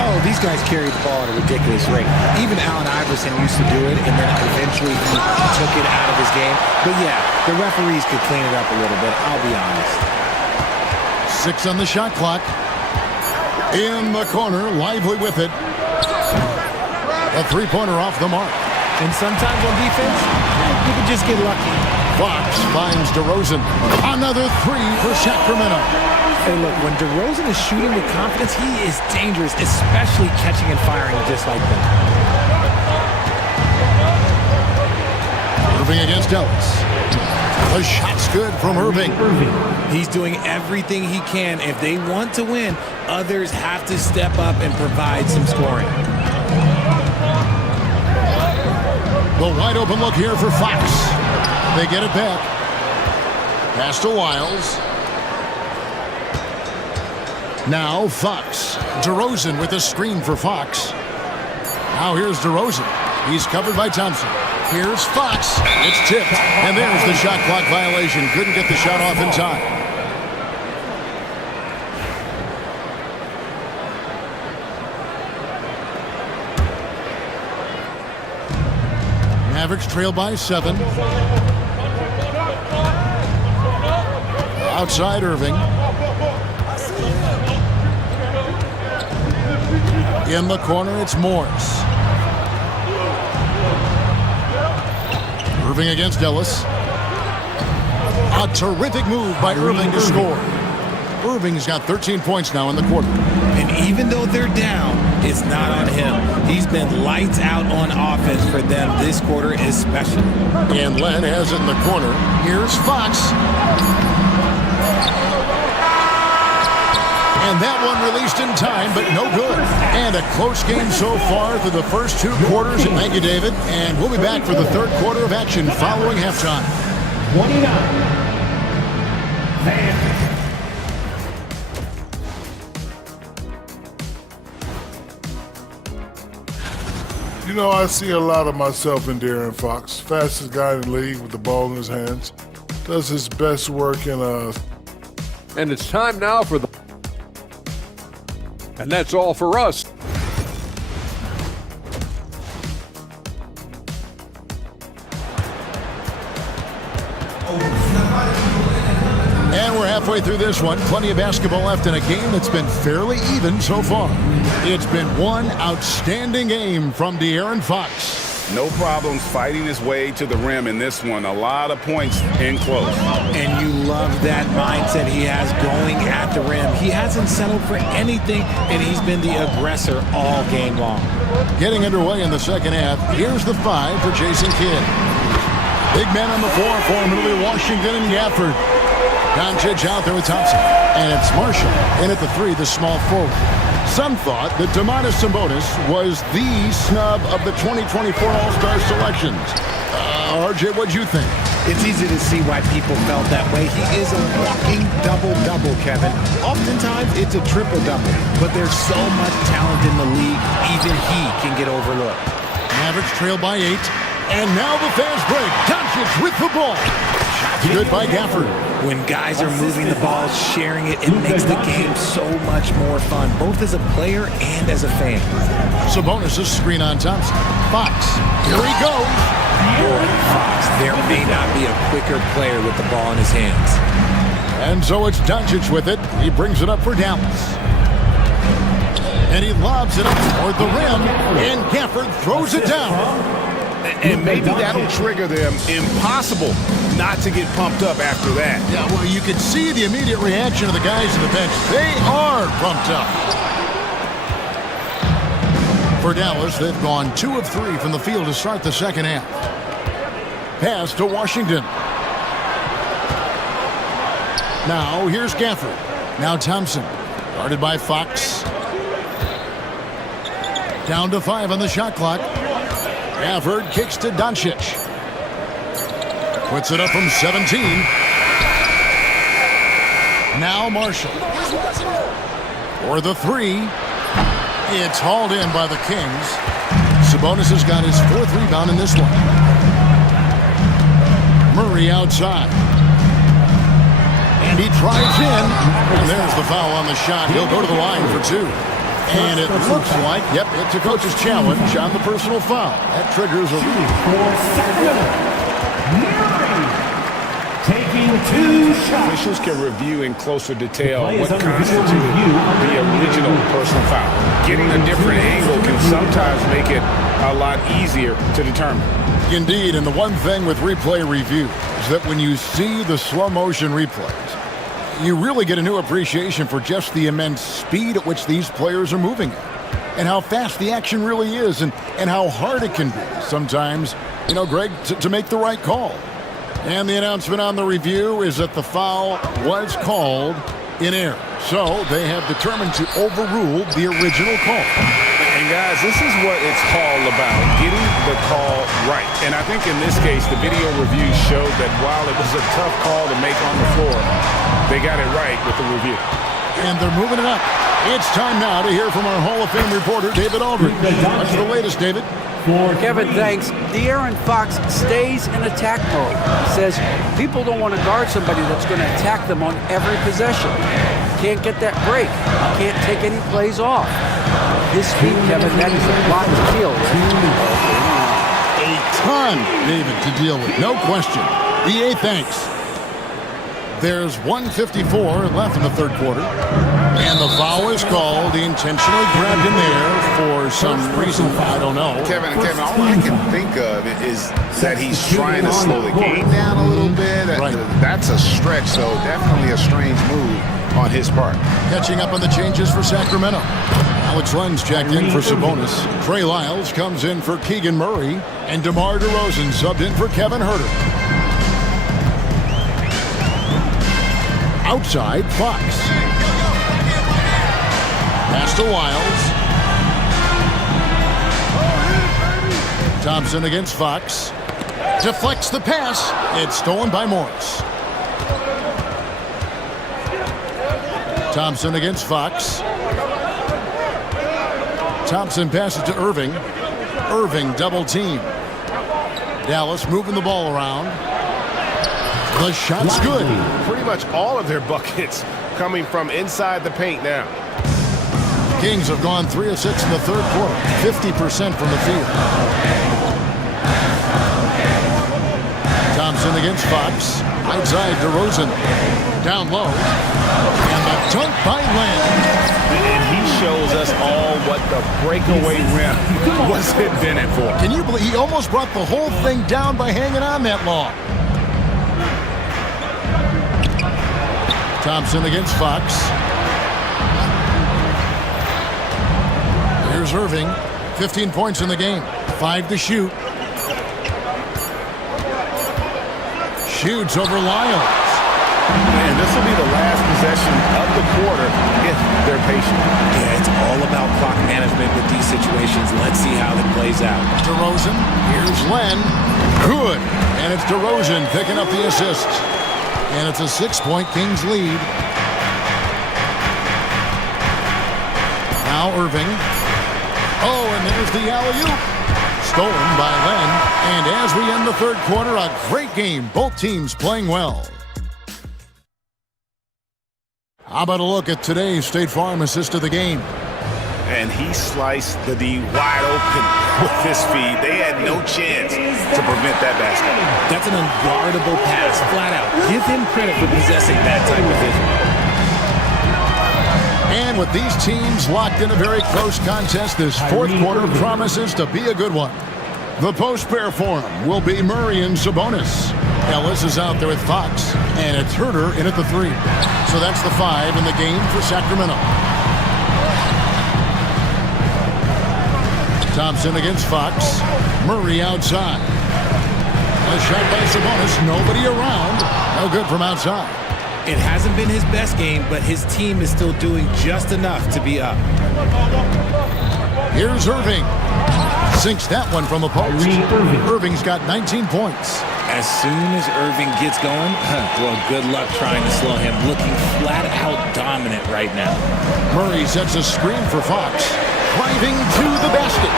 Oh, these guys carry the ball at a ridiculous rate. Even Allen Iverson used to do it, and then eventually he took it out of his game. But yeah, the referees could clean it up a little bit, I'll be honest. 6 on the shot clock. In the corner, Lively with it. A three-pointer off the mark. And sometimes on defense, you can just get lucky. Fox finds DeRozan. Another three for Sacramento. Hey, look, when DeRozan is shooting with confidence, he is dangerous, especially catching and firing just like that. Irving against Ellis. The shot's good from Irving. He's doing everything he can. If they want to win, others have to step up and provide some scoring. The wide open look here for Fox. They get it back. Pass to Wiles. Now Fox. DeRozan with a screen for Fox. Now here's DeRozan. He's covered by Thompson. Here's Fox. It's tipped. And there's the shot clock violation. Couldn't get the shot off in time. Mavericks trail by 7. Outside Irving. In the corner, it's Morris. Irving against Ellis. A terrific move by Irving to score. Irving's got 13 points now in the quarter. And even though they're down, it's not on him. He's been lights out on offense for them this quarter especially. And Len has it in the corner. Here's Fox. And that one released in time, but no good. And a close game so far through the first 2 quarters. Thank you, David. And we'll be back for the third quarter of action following halftime. 29. You know, I see a lot of myself in De'Aaron Fox. Fastest guy in the league with the ball in his hands. Does his best work in a... And it's time now for the... And that's all for us. And we're halfway through this one. Plenty of basketball left in a game that's been fairly even so far. It's been one outstanding game from De'Aaron Fox. No problems fighting his way to the rim in this one. A lot of points in close. And you love that mindset he has going at the rim. He hasn't settled for anything, and he's been the aggressor all game long. Getting underway in the second half. Here's the 5 for Jason Kidd. Big men on the floor for him. It'll be Washington and Gafford. Doncic out there with Thompson. And it's Marshall in at the 3, the small forward. Some thought that Domantas Sabonis was the snub of the 2024 All-Star selections. RJ, what'd you think? It's easy to see why people felt that way. He is a walking double-double, Kevin. Oftentimes, it's a triple-double. But there's so much talent in the league, even he can get overlooked. Mavericks trail by 8. And now the fast break. Doncic with the ball. Shots good by Gafford. When guys are moving the ball, sharing it, it makes the game so much more fun, both as a player and as a fan. Sabonis' screen on Thompson. Fox. Here he goes. Boy, Fox, there may not be a quicker player with the ball in his hands. And so it's Doncic with it. He brings it up for Dallas. And he lobs it up toward the rim. And Gafford throws it down. And maybe that'll trigger them. Impossible not to get pumped up after that. Yeah, well, you can see the immediate reaction of the guys on the bench. They are pumped up. For Dallas, they've gone 2 of 3 from the field to start the second half. Pass to Washington. Now, here's Gafford. Now Thompson. Guarded by Fox. Down to 5 on the shot clock. Gafford kicks to Doncic. Puts it up from 17. Now Marshall. For the 3. It's hauled in by the Kings. Sabonis has got his 4th rebound in this one. Murray outside. And he drives in. And there's the foul on the shot. He'll go to the line for 2. And it looks like, yep, it's a coach's challenge on the personal foul. That triggers a taking 2 shots. Officials can review in closer detail what constituted the original personal foul. getting a different angle can sometimes make it a lot easier to determine. Indeed, and the one thing with replay review is that when you see the slow motion replays, you really get a new appreciation for just the immense speed at which these players are moving at, and how fast the action really is, and how hard it can be sometimes, you know, Greg, to make the right call. And the announcement on the review is that the foul was called in error. So they have determined to overrule the original call. And guys, this is what it's all about, getting the call right. And I think in this case, the video review showed that while it was a tough call to make on the floor, they got it right with the review. And they're moving it up. It's time now to hear from our Hall of Fame reporter, David Aldridge. What's the latest, David? Kevin, thanks. De'Aaron Fox stays in attack mode. He says people don't want to guard somebody that's going to attack them on every possession. Can't get that break. Can't take any plays off. His speed, Kevin, that is a lot to deal with. A ton, David, to deal with. No question. EA, thanks. There's 1:54 left in the third quarter, and the foul is called. He intentionally grabbed him there for some reason. I don't know. Kevin, all I can think of is that he's trying to slow the game down a little bit. Right. That's a stretch, so definitely a strange move on his part. Catching up on the changes for Sacramento. Alex Len's checked in for Sabonis. Trey Lyles comes in for Keegan Murray, and DeMar DeRozan subbed in for Kevin Huerter. Outside, Fox. Pass to Lyles. Thompson against Fox. Deflects the pass. It's stolen by Morris. Thompson against Fox. Thompson passes to Irving. Irving double team. Dallas moving the ball around. The shot's good. Pretty much all of their buckets coming from inside the paint now. Kings have gone 3 of 6 in the third quarter, 50% from the field. Thompson against Fox. Outside DeRozan. Down low. And the dunk by Len. And he shows us all what the breakaway rim was invented for. Can you believe he almost brought the whole thing down by hanging on that long? Thompson against Fox. Here's Irving. 15 points in the game. 5 to shoot. Shoots over Lyles. And this will be the last possession of the quarter if they're patient. Yeah, it's all about clock management with these situations. Let's see how it plays out. DeRozan. Here's Len. Good. And it's DeRozan picking up the assist. And it's a 6-point Kings lead. Now Irving. Oh, and there's the alley-oop. Stolen by Len. And as we end the third quarter, a great game. Both teams playing well. How about a look at today's State Farm assist of the game? And he sliced the D wide open with his feed. They had no chance to prevent that basket. That's an unguardable pass, flat out. Give him credit for possessing that type of vision. And with these teams locked in a very close contest, this fourth quarter promises to be a good one. The post-pair for him will be Murray and Sabonis. Ellis is out there with Fox, and it's Huerter in at the 3. So that's the 5 in the game for Sacramento. Thompson against Fox. Murray outside. A shot by Sabonis. Nobody around. No good from outside. It hasn't been his best game, but his team is still doing just enough to be up. Here's Irving. Sinks that one from the post. Irving's got 19 points. As soon as Irving gets going, well, good luck trying to slow him. Looking flat out dominant right now. Murray sets a screen for Fox. Driving to the basket.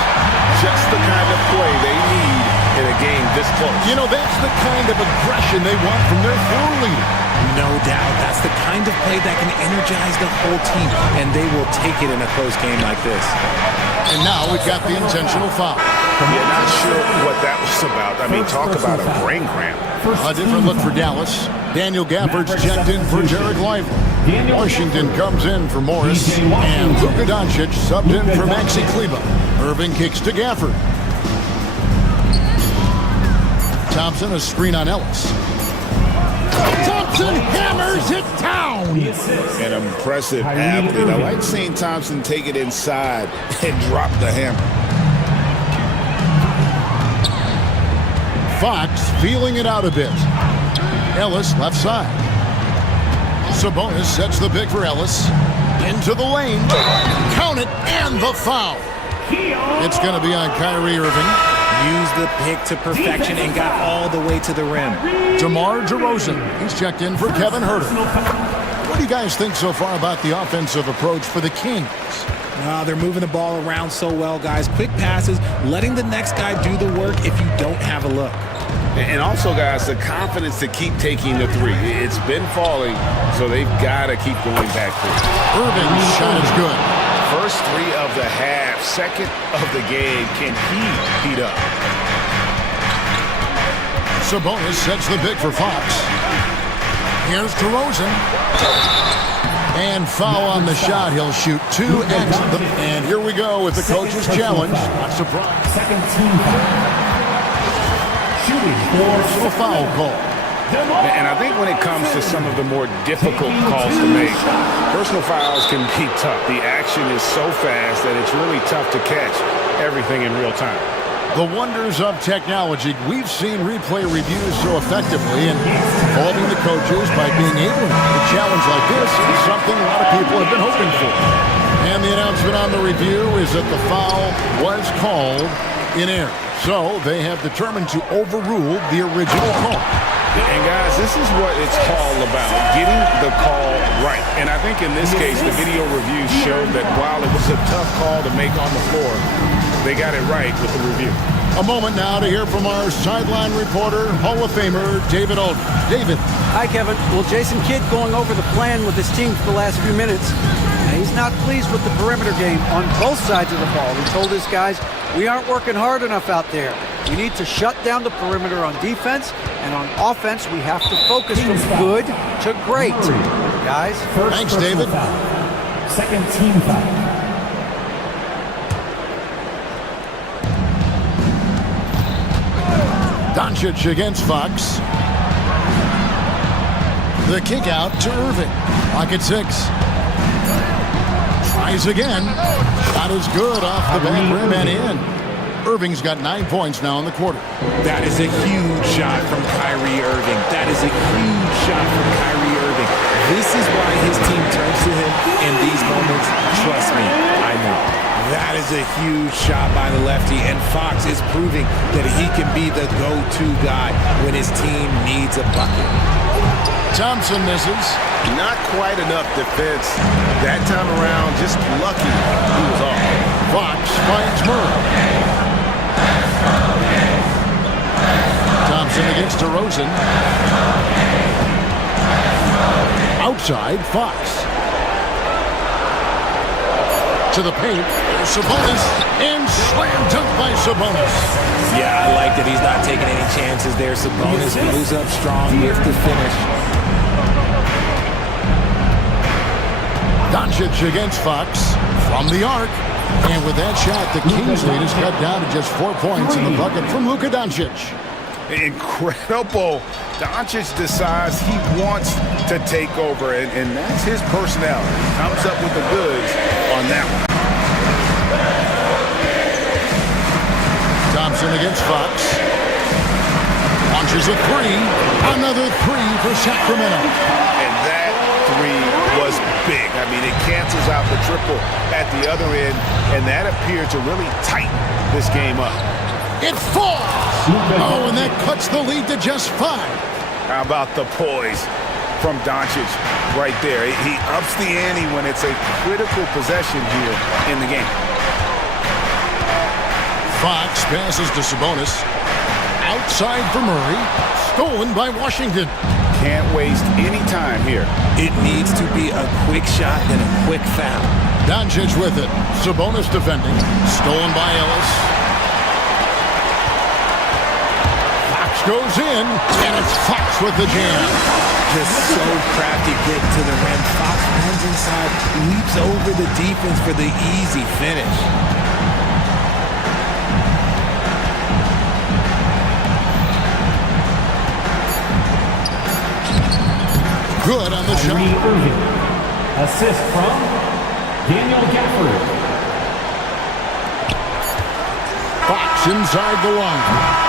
Just the kind of play they need in a game this close. You know, that's the kind of aggression they want from their floor leader. No doubt. That's the kind of play that can energize the whole team, and they will take it in a close game like this. And now we've got the intentional foul. Yeah, not sure what that was about. I mean, talk about a brain cramp. A different look for Dallas. Daniel Gafford's checked in for Derek Lively. Washington comes in for Morris. And Luka Doncic subbed in for Maxi Kleber. Irving kicks to Gafford. Thompson, a screen on Ellis. Thompson hammers it down. An impressive athlete. I like seeing Thompson take it inside and drop the hammer. Fox feeling it out a bit. Ellis left side. Sabonis sets the pick for Ellis. Into the lane. Count it, and the foul. It's going to be on Kyrie Irving. Used the pick to perfection and got all the way to the rim. DeMar DeRozan, he's checked in for Kevin Huerter. What do you guys think so far about the offensive approach for the Kings? They're moving the ball around so well, guys. Quick passes, letting the next guy do the work if you don't have a look. And also, guys, the confidence to keep taking the three. It's been falling, so they've got to keep going back to it. Irving's shot is good. First three of the half, second of the game. Can he heat up? Sabonis sets the pick for Fox. Here's DeRozan. And foul on the shot. He'll shoot 2x. And here we go with the coach's challenge. Not surprised. Second team foul. Shooting for a foul call. And I think when it comes to some of the more difficult calls to make, personal fouls can be tough. The action is so fast that it's really tough to catch everything in real time. The wonders of technology. We've seen replay reviews so effectively, and involving the coaches by being able to make a challenge like this is something a lot of people have been hoping for. And the announcement on the review is that the foul was called in error. So they have determined to overrule the original call. And guys, this is what it's all about, getting the call right. And I think in this case, the video review showed that while it was a tough call to make on the floor, they got it right with the review. A moment now to hear from our sideline reporter, Hall of Famer, David Aldridge. David. Hi, Kevin. Well, Jason Kidd going over the plan with his team for the last few minutes. He's not pleased with the perimeter game on both sides of the ball. He told his guys, we aren't working hard enough out there. We need to shut down the perimeter on defense, and on offense, we have to focus from good to great. Guys. Thanks, David. Second team foul. Doncic against Fox. The kick out to Irving. Clock at 6. Tries again. Shot is good off the back rim and in. Irving's got 9 points now in the quarter. That is a huge shot from Kyrie Irving. That is a huge shot from Kyrie Irving. This is why his team turns to him in these moments. Trust me, I know. That is a huge shot by the lefty, and Fox is proving that he can be the go-to guy when his team needs a bucket. Thompson misses. Not quite enough defense that time around. Just lucky he was off. Fox finds Murray. Thompson against DeRozan. Outside, Fox. To the paint. Sabonis. And slam dunk by Sabonis. Yeah, I like that he's not taking any chances there. Sabonis goes up strong with the finish. Doncic against Fox from the arc. And with that shot, the Kings lead is cut down to just 4 points in the bucket from Luka Doncic. Incredible. Doncic decides he wants to take over, and that's his personality. Comes up with the goods on that one. Thompson against Fox. Launches a three. Another three for Sacramento. And that three was big. I mean, it cancels out the triple at the other end, and that appeared to really tighten this game up. It falls! Oh, and that cuts the lead to just 5. How about the poise from Doncic right there? He ups the ante when it's a critical possession here in the game. Fox passes to Sabonis. Outside for Murray. Stolen by Washington. Can't waste any time here. It needs to be a quick shot and a quick foul. Doncic with it. Sabonis defending. Stolen by Ellis. Fox goes in, and it's Fox with the jam. Just so crafty getting to the rim. Fox runs inside, leaps over the defense for the easy finish. Good on the shot. Irving. Assist from Daniel Gafford. Fox inside the line.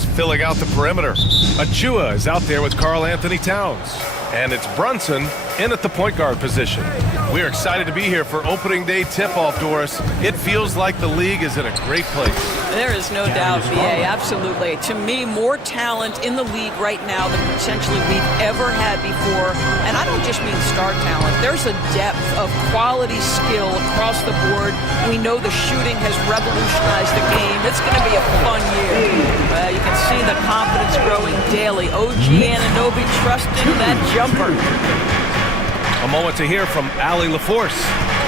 Cavaliers filling out the perimeter. Achua is out there with Karl Anthony Towns. And it's Brunson in at the point guard position. We're excited to be here for opening day tip-off, Doris. It feels like the league is in a great place. There is no doubt, BA, absolutely. To me, more talent in the league right now than potentially we've ever had before. And I don't just mean star talent. There's a depth of quality skill across the board. We know the shooting has revolutionized the game. It's going to be a fun year. You can see the confidence growing daily. OG Anunoby trusting that jumper. A moment to hear from Allie LaForce.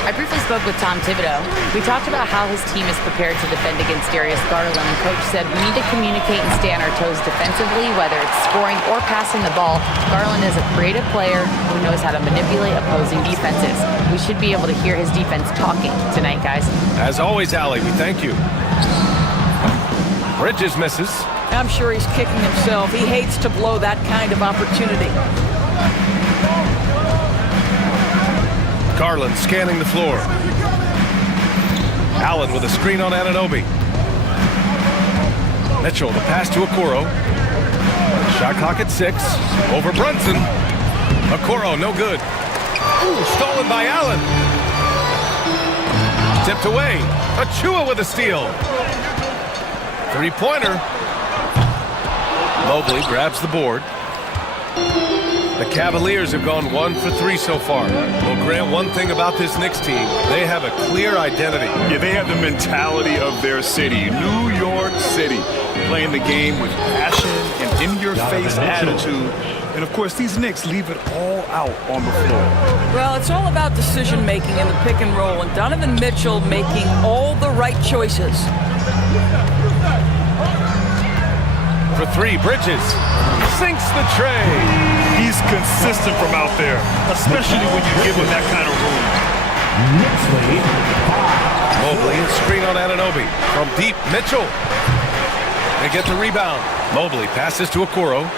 I briefly spoke with Tom Thibodeau. We talked about how his team is prepared to defend against Darius Garland, and Coach said we need to communicate and stay on our toes defensively, whether it's scoring or passing the ball. Garland is a creative player who knows how to manipulate opposing defenses. We should be able to hear his defense talking tonight, guys. As always, Allie, we thank you. Bridges misses. I'm sure he's kicking himself. He hates to blow that kind of opportunity. Garland scanning the floor. Allen with a screen on Anunoby. Mitchell, the pass to Okoro. Shot clock at 6. Over Brunson. Okoro, no good. Ooh, stolen by Allen. Tipped away. Achua with a steal. Three-pointer. Mobley grabs the board. The Cavaliers have gone 1 for 3 so far. Well, Grant, one thing about this Knicks team, they have a clear identity. Yeah, they have the mentality of their city, New York City, playing the game with passion and in-your-face attitude. And, of course, these Knicks leave it all out on the floor. Well, it's all about decision-making in the pick and roll, and Donovan Mitchell making all the right choices. For 3, Bridges sinks the tray. He's consistent from out there, especially when you give him that kind of room. Mobley, screen on Anunoby. From deep, Mitchell. They get the rebound. Mobley passes to Okoro.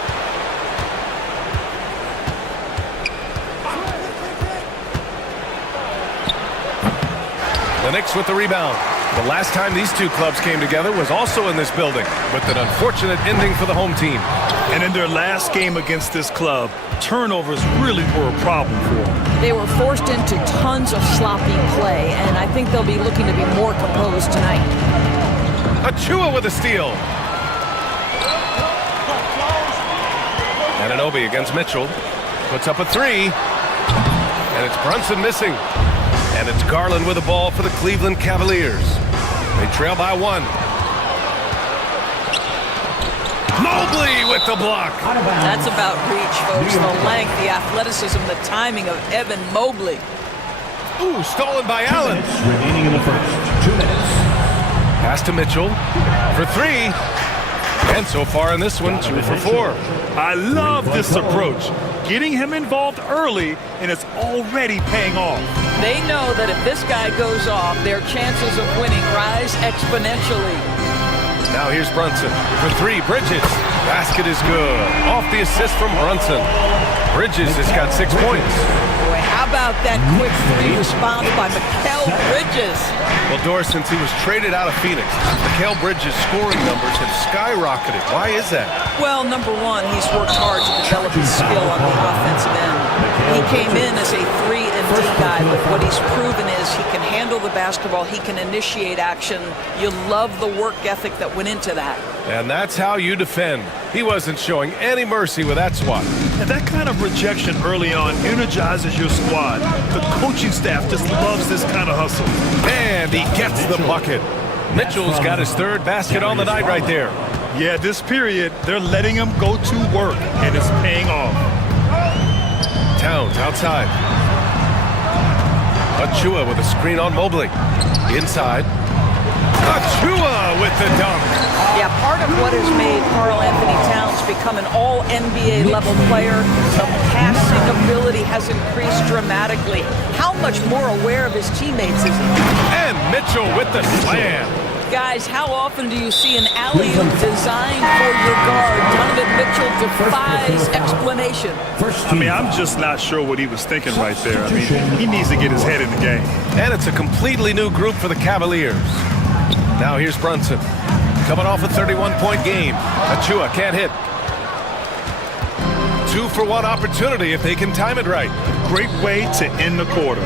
The Knicks with the rebound. The last time these two clubs came together was also in this building, with an unfortunate ending for the home team. And in their last game against this club, turnovers really were a problem for them. They were forced into tons of sloppy play, and I think they'll be looking to be more composed tonight. Achua with a steal. Anunoby against Mitchell. Puts up a 3. And it's Brunson missing. And it's Garland with the ball for the Cleveland Cavaliers. They trail by 1. Mobley with the block. That's about reach, folks. The length, the athleticism, the timing of Evan Mobley. Ooh, stolen by Allen. Remaining in the first. 2 minutes. Pass to Mitchell for 3. And so far in this one, 2 for 4. I love this approach. Getting him involved early, and it's already paying off. They know that if this guy goes off, their chances of winning rise exponentially. Now here's Brunson for 3. Bridges. Basket is good. Off the assist from Brunson. Bridges has got 6 points. Boy, how about that quick 3 response by Mikal Bridges? Well, Doris, since he was traded out of Phoenix, Mikal Bridges' scoring numbers have skyrocketed. Why is that? Well, number one, he's worked hard to develop his skill on the offensive end. He came in as a 3-and-D guy, but what he's proven is he can handle the basketball, he can initiate action. You love the work ethic that went into that. And that's how you defend. He wasn't showing any mercy with that swat. And that kind of rejection early on energizes your squad. The coaching staff just loves this kind of hustle. And he gets the bucket. Mitchell's got his 3rd basket on the night right there. Yeah, this period, they're letting him go to work, and it's paying off. Towns outside. Achua with a screen on Mobley. Inside. Achua with the dunk. Yeah, part of what has made Karl Anthony Towns become an all-NBA level player, the passing ability has increased dramatically. How much more aware of his teammates is he? And Mitchell with the slam. Guys, how often do you see an alley-oop designed for your guard? Donovan Mitchell defies explanation. I mean, I'm just not sure what he was thinking right there. I mean, he needs to get his head in the game. And it's a completely new group for the Cavaliers. Now here's Brunson. coming off a 31-point game. Achua can't hit. 2-for-1 opportunity if they can time it right. Great way to end the quarter.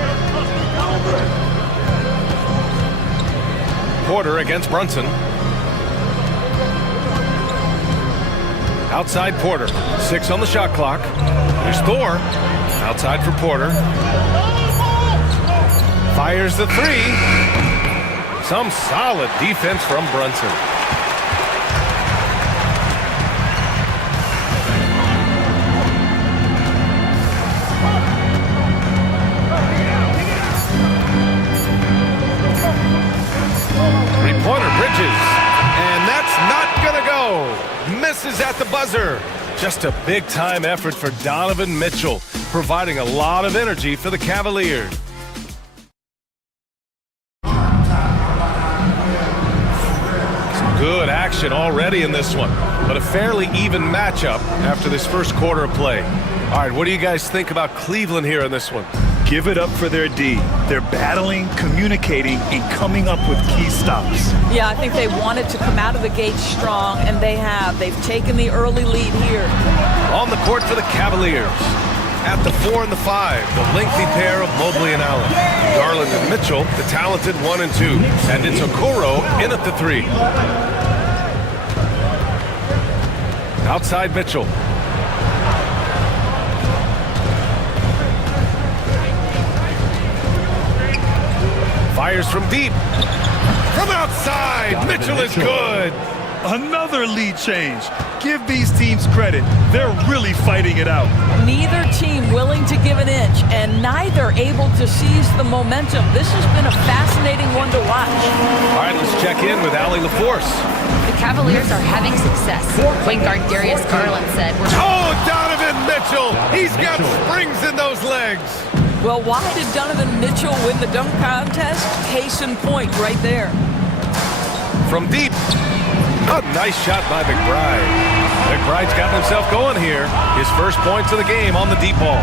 Porter against Brunson. Outside Porter. 6 on the shot clock. There's Thor. Outside for Porter. Fires the 3. Some solid defense from Brunson. Three-pointer Bridges. And that's not gonna go. Misses at the buzzer. Just a big-time effort for Donovan Mitchell, providing a lot of energy for the Cavaliers. Some good action already in this one, but a fairly even matchup after this first quarter of play. All right, what do you guys think about Cleveland here in this one? Give it up for their D. They're battling, communicating, and coming up with key stops. Yeah, I think they wanted to come out of the gate strong, and they have. They've taken the early lead here. On the court for the Cavaliers. At the 4 and the 5, the lengthy pair of Mobley and Allen. Garland and Mitchell, the talented 1 and 2. And it's Okoro in at the 3. Outside Mitchell. Fires from deep. From outside, Mitchell is good. Another lead change. Give these teams credit. They're really fighting it out. Neither team willing to give an inch, and neither able to seize the momentum. This has been a fascinating one to watch. All right, let's check in with Allie LaForce. The Cavaliers are having success. Point guard Darius Garland said, Oh, Donovan Mitchell! He's got springs in those legs. Well, why did Donovan Mitchell win the dunk contest? Case in point right there. From deep. A nice shot by McBride. McBride's gotten himself going here. His first points of the game on the deep ball.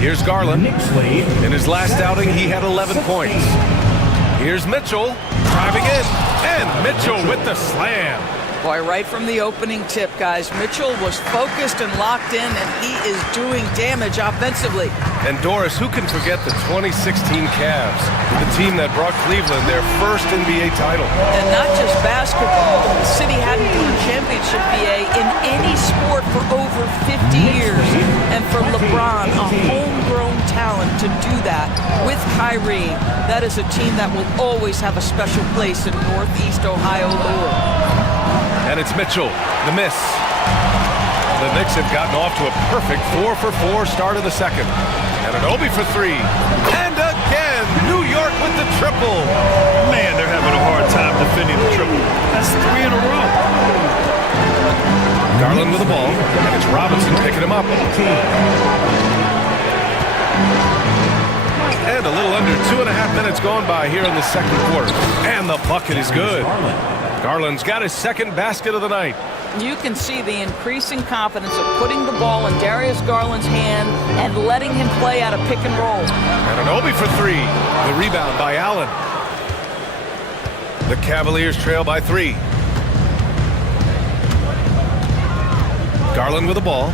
Here's Garland. In his last outing, he had 11 points. Here's Mitchell driving in. And Mitchell with the slam. Boy, right from the opening tip, guys, Mitchell was focused and locked in, and he is doing damage offensively. And Doris, who can forget the 2016 Cavs, the team that brought Cleveland their first NBA title? And not just basketball. The city hadn't won a championship BA in any sport for over 50 years. And for LeBron, a homegrown talent, to do that with Kyrie, that is a team that will always have a special place in Northeast Ohio lore. And it's Mitchell, the miss. The Knicks have gotten off to a perfect 4-for-4 start of the second. And an Obi for 3. And again, New York with the triple. Man, they're having a hard time defending the triple. That's 3 in a row. Garland with the ball, and it's Robinson picking him up. And a little under 2.5 minutes gone by here in the second quarter. And the bucket is good. Garland's got his second basket of the night. You can see the increasing confidence of putting the ball in Darius Garland's hand and letting him play out of pick and roll. And an Obi for 3. The rebound by Allen. The Cavaliers trail by 3. Garland with the ball.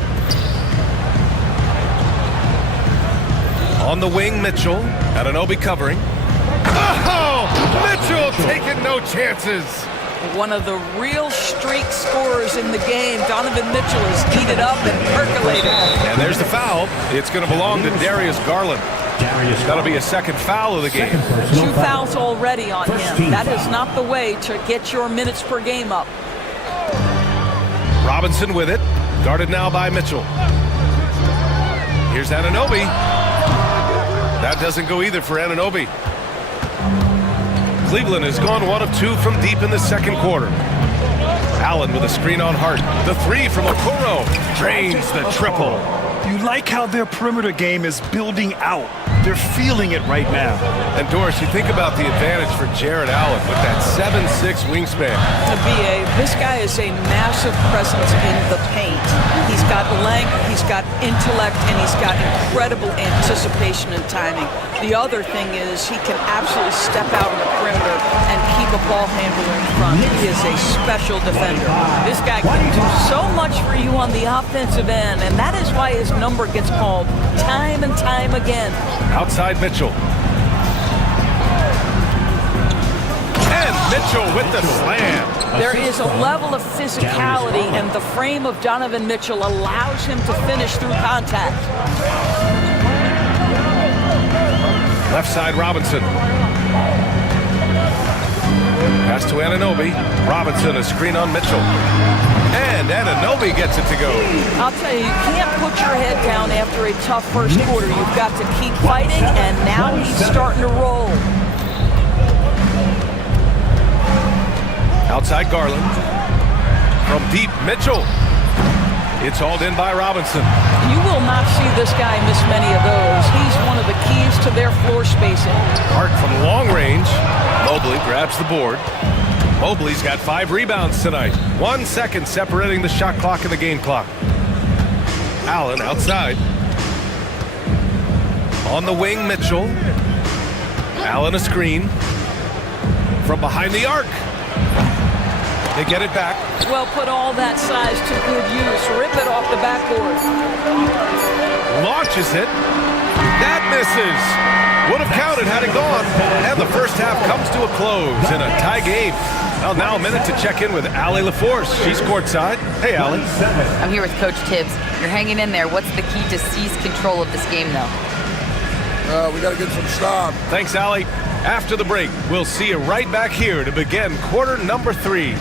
On the wing, Mitchell. And an Obi covering. Oh! Mitchell taking no chances. One of the real streak scorers in the game. Donovan Mitchell has heated up and percolated. And there's the foul. It's going to belong to Darius Garland. That'll be a second foul of the game. 2 fouls already on him. That is not the way to get your minutes per game up. Robinson with it. Guarded now by Mitchell. Here's Anunoby. That doesn't go either for Anunoby. Cleveland has gone 1 of 2 from deep in the second quarter. Allen with a screen on Hart. The 3 from Okoro drains the triple. You like how their perimeter game is building out. They're feeling it right now. And Doris, you think about the advantage for Jared Allen with that 7'6" wingspan. The BA, this guy is a massive presence in the paint. He's got length, he's got intellect, and he's got incredible anticipation and timing. The other thing is he can absolutely step out on the perimeter keep a ball handler in front. He is a special defender. This guy can do so much for you on the offensive end, and that is why his number gets called time and time again. Outside Mitchell. And Mitchell with the slam. There is a level of physicality, and the frame of Donovan Mitchell allows him to finish through contact. Left side Robinson. Pass to Anunoby. Robinson, a screen on Mitchell. And Anunoby gets it to go. I'll tell you, you can't put your head down after a tough first quarter. You've got to keep fighting, and now he's starting to roll. Outside Garland. From deep, Mitchell. It's hauled in by Robinson. You will not see this guy miss many of those. He's one of the keys to their floor spacing. Hart from long range. Mobley grabs the board. Mobley's got 5 rebounds tonight. 1 second separating the shot clock and the game clock. Allen outside. On the wing, Mitchell. Allen a screen. From behind the arc. They get it back. Well, put all that size to good use. Rip it off the backboard. Launches it. That misses. Would have counted had it gone. And the first half comes to a close in a tie game. Well, now a minute to check in with Allie LaForce. She's courtside. Hey, Allie. I'm here with Coach Tibbs. You're hanging in there. What's the key to seize control of this game, though? We got to get some stop. Thanks, Allie. After the break, we'll see you right back here to begin quarter number 3.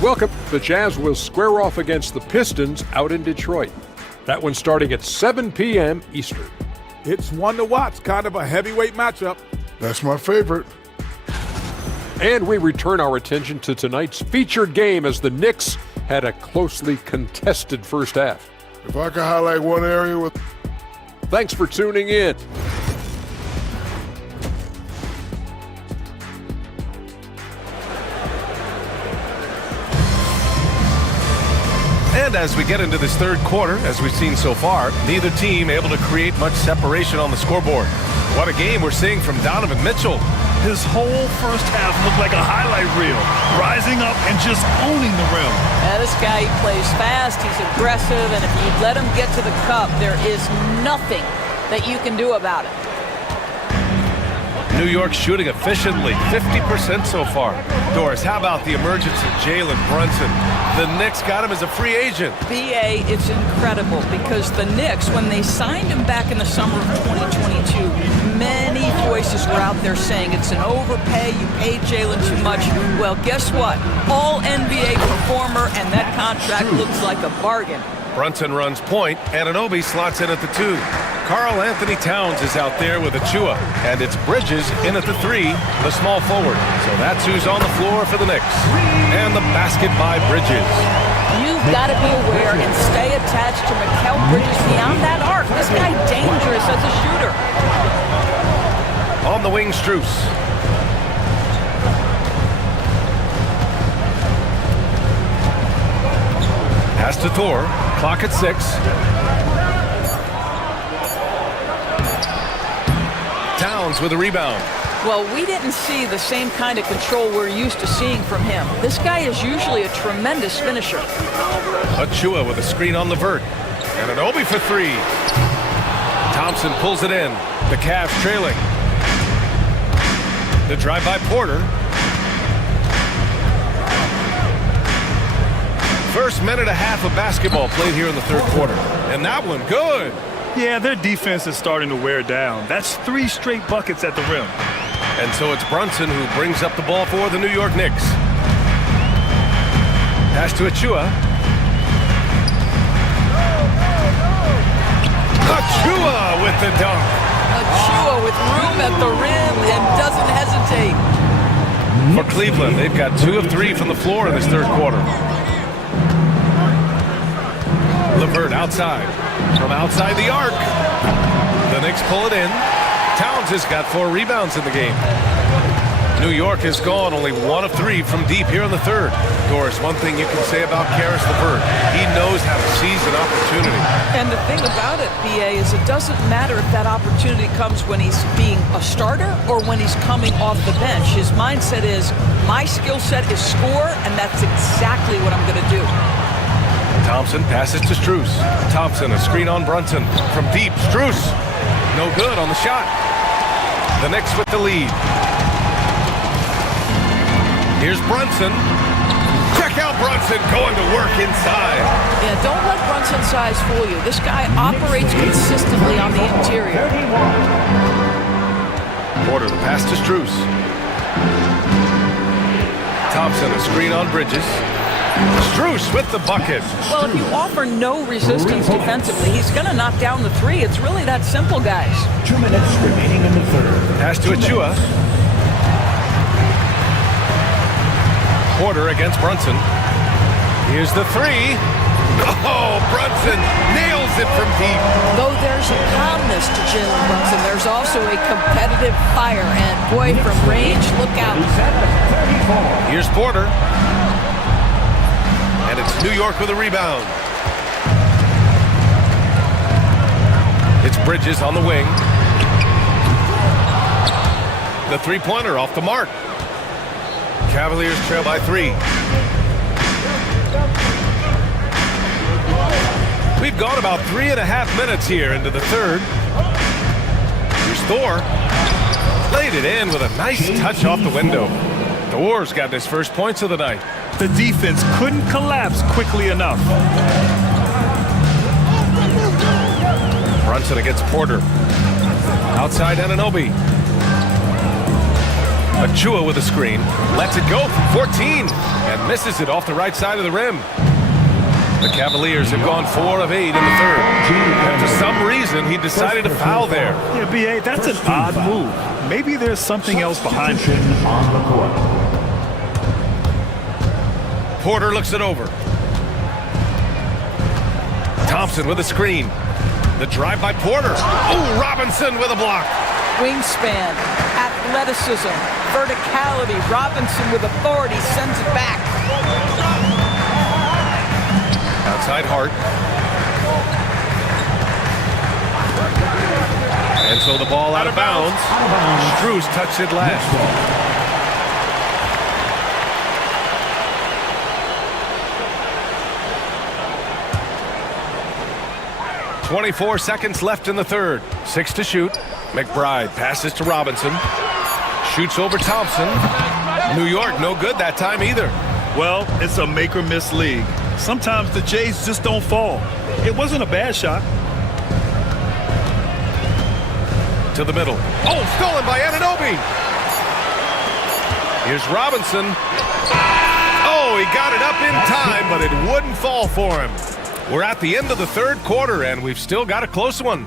Welcome. The Jazz will square off against the Pistons out in Detroit. That one's starting at 7 p.m. Eastern. It's one to watch, kind of a heavyweight matchup. That's my favorite. And we return our attention to tonight's featured game as the Knicks had a closely contested first half. If I could highlight one area with... Thanks for tuning in. And as we get into this third quarter, as we've seen so far, neither team able to create much separation on the scoreboard. What a game we're seeing from Donovan Mitchell. His whole first half looked like a highlight reel, rising up and just owning the rim. This guy, he plays fast, he's aggressive, and if you let him get to the cup, there is nothing that you can do about it. New York shooting efficiently, 50% so far. Doris, how about the emergence of Jalen Brunson? The Knicks got him as a free agent. BA, it's incredible because the Knicks, when they signed him back in the summer of 2022, many voices were out there saying it's an overpay, you paid Jalen too much. Well, guess what? All NBA performer, and that contract looks like a bargain. Brunson runs point, Anunoby slots in at the 2. Karl Anthony Towns is out there with Achua, and it's Bridges in at the 3, the small forward. So that's who's on the floor for the Knicks. And the basket by Bridges. You've got to be aware and stay attached to Mikal Bridges beyond that arc. This guy dangerous as a shooter. On the wing, Strus. Pass to Thor. Clock at 6. Towns with a rebound. Well, we didn't see the same kind of control we're used to seeing from him. This guy is usually a tremendous finisher. Achua with a screen on Levert. And Anunoby for 3. Thompson pulls it in. The Cavs trailing. The drive by Porter. First minute and a half of basketball played here in the third quarter. And that one, good. Yeah, their defense is starting to wear down. That's 3 straight buckets at the rim. And so it's Brunson who brings up the ball for the New York Knicks. Pass to Achua. Achua with the dunk. Achua with room at the rim and doesn't hesitate. For Cleveland, they've got 2 of 3 from the floor in this third quarter. Levert outside. From outside the arc. The Knicks pull it in. Towns has got 4 rebounds in the game. New York has gone only 1 of 3 from deep here in the third. Doris, one thing you can say about Karis LeVert, he knows how to seize an opportunity. And the thing about it, BA, is it doesn't matter if that opportunity comes when he's being a starter or when he's coming off the bench. His mindset is, my skill set is score, and that's exactly what I'm going to do. Thompson passes to Strus. Thompson, a screen on Brunson. From deep, Strus. No good on the shot. The Knicks with the lead. Here's Brunson. Check out Brunson going to work inside. Yeah, don't let Brunson's size fool you. This guy operates consistently on the interior. Porter, the pass to Strus. Thompson, a screen on Bridges. Strus with the bucket. Well, if you offer no resistance defensively, he's going to knock down the three. It's really that simple, guys. 2 minutes remaining in the third. Pass to Achua. Porter against Brunson. Here's the three. Oh, Brunson nails it from deep. Though there's a calmness to Jalen Brunson, there's also a competitive fire. And boy, from range, look out. Here's Porter. And it's New York with a rebound. It's Bridges on the wing. The three-pointer off the mark. Cavaliers trail by 3. We've gone about 3.5 minutes here into the third. Here's Thor. Laid it in with a nice touch off the window. Thor's got his first points of the night. The defense couldn't collapse quickly enough. Brunson against Porter. Outside Anunoby. Achua with a screen. Lets it go from 14 and misses it off the right side of the rim. The Cavaliers have gone 4 of 8 in the third. And for some reason, he decided to foul there. Yeah, BA, that's an odd move. Maybe there's something else behind it. On the court. Porter looks it over. Thompson with a screen. The drive by Porter. Oh, Robinson with a block. Wingspan, athleticism, verticality. Robinson with authority sends it back. Outside Hart. And so the ball out of bounds. Strus touched it last. 24 seconds left in the third. 6 to shoot. McBride passes to Robinson. Shoots over Thompson. New York no good that time either. Well, it's a make or miss league. Sometimes the Jays just don't fall. It wasn't a bad shot. To the middle. Oh, stolen by Anunoby. Here's Robinson. Oh, he got it up in time, but it wouldn't fall for him. We're at the end of the third quarter, and we've still got a close one.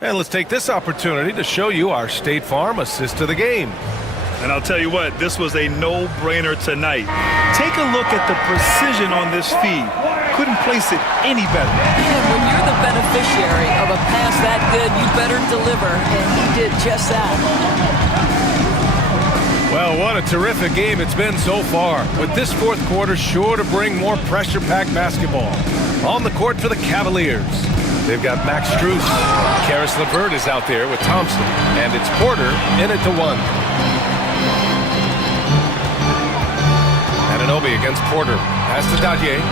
And let's take this opportunity to show you our State Farm assist to the game. And I'll tell you what, this was a no-brainer tonight. Take a look at the precision on this feed. Couldn't place it any better. And when you're the beneficiary of a pass that good, you better deliver, and he did just that. Well, what a terrific game it's been so far, with this fourth quarter sure to bring more pressure-packed basketball. On the court for the Cavaliers, they've got Max Strus. Karis LeVert is out there with Thompson, and it's Porter in it to 1. Anunoby against Porter. Pass to Dadye.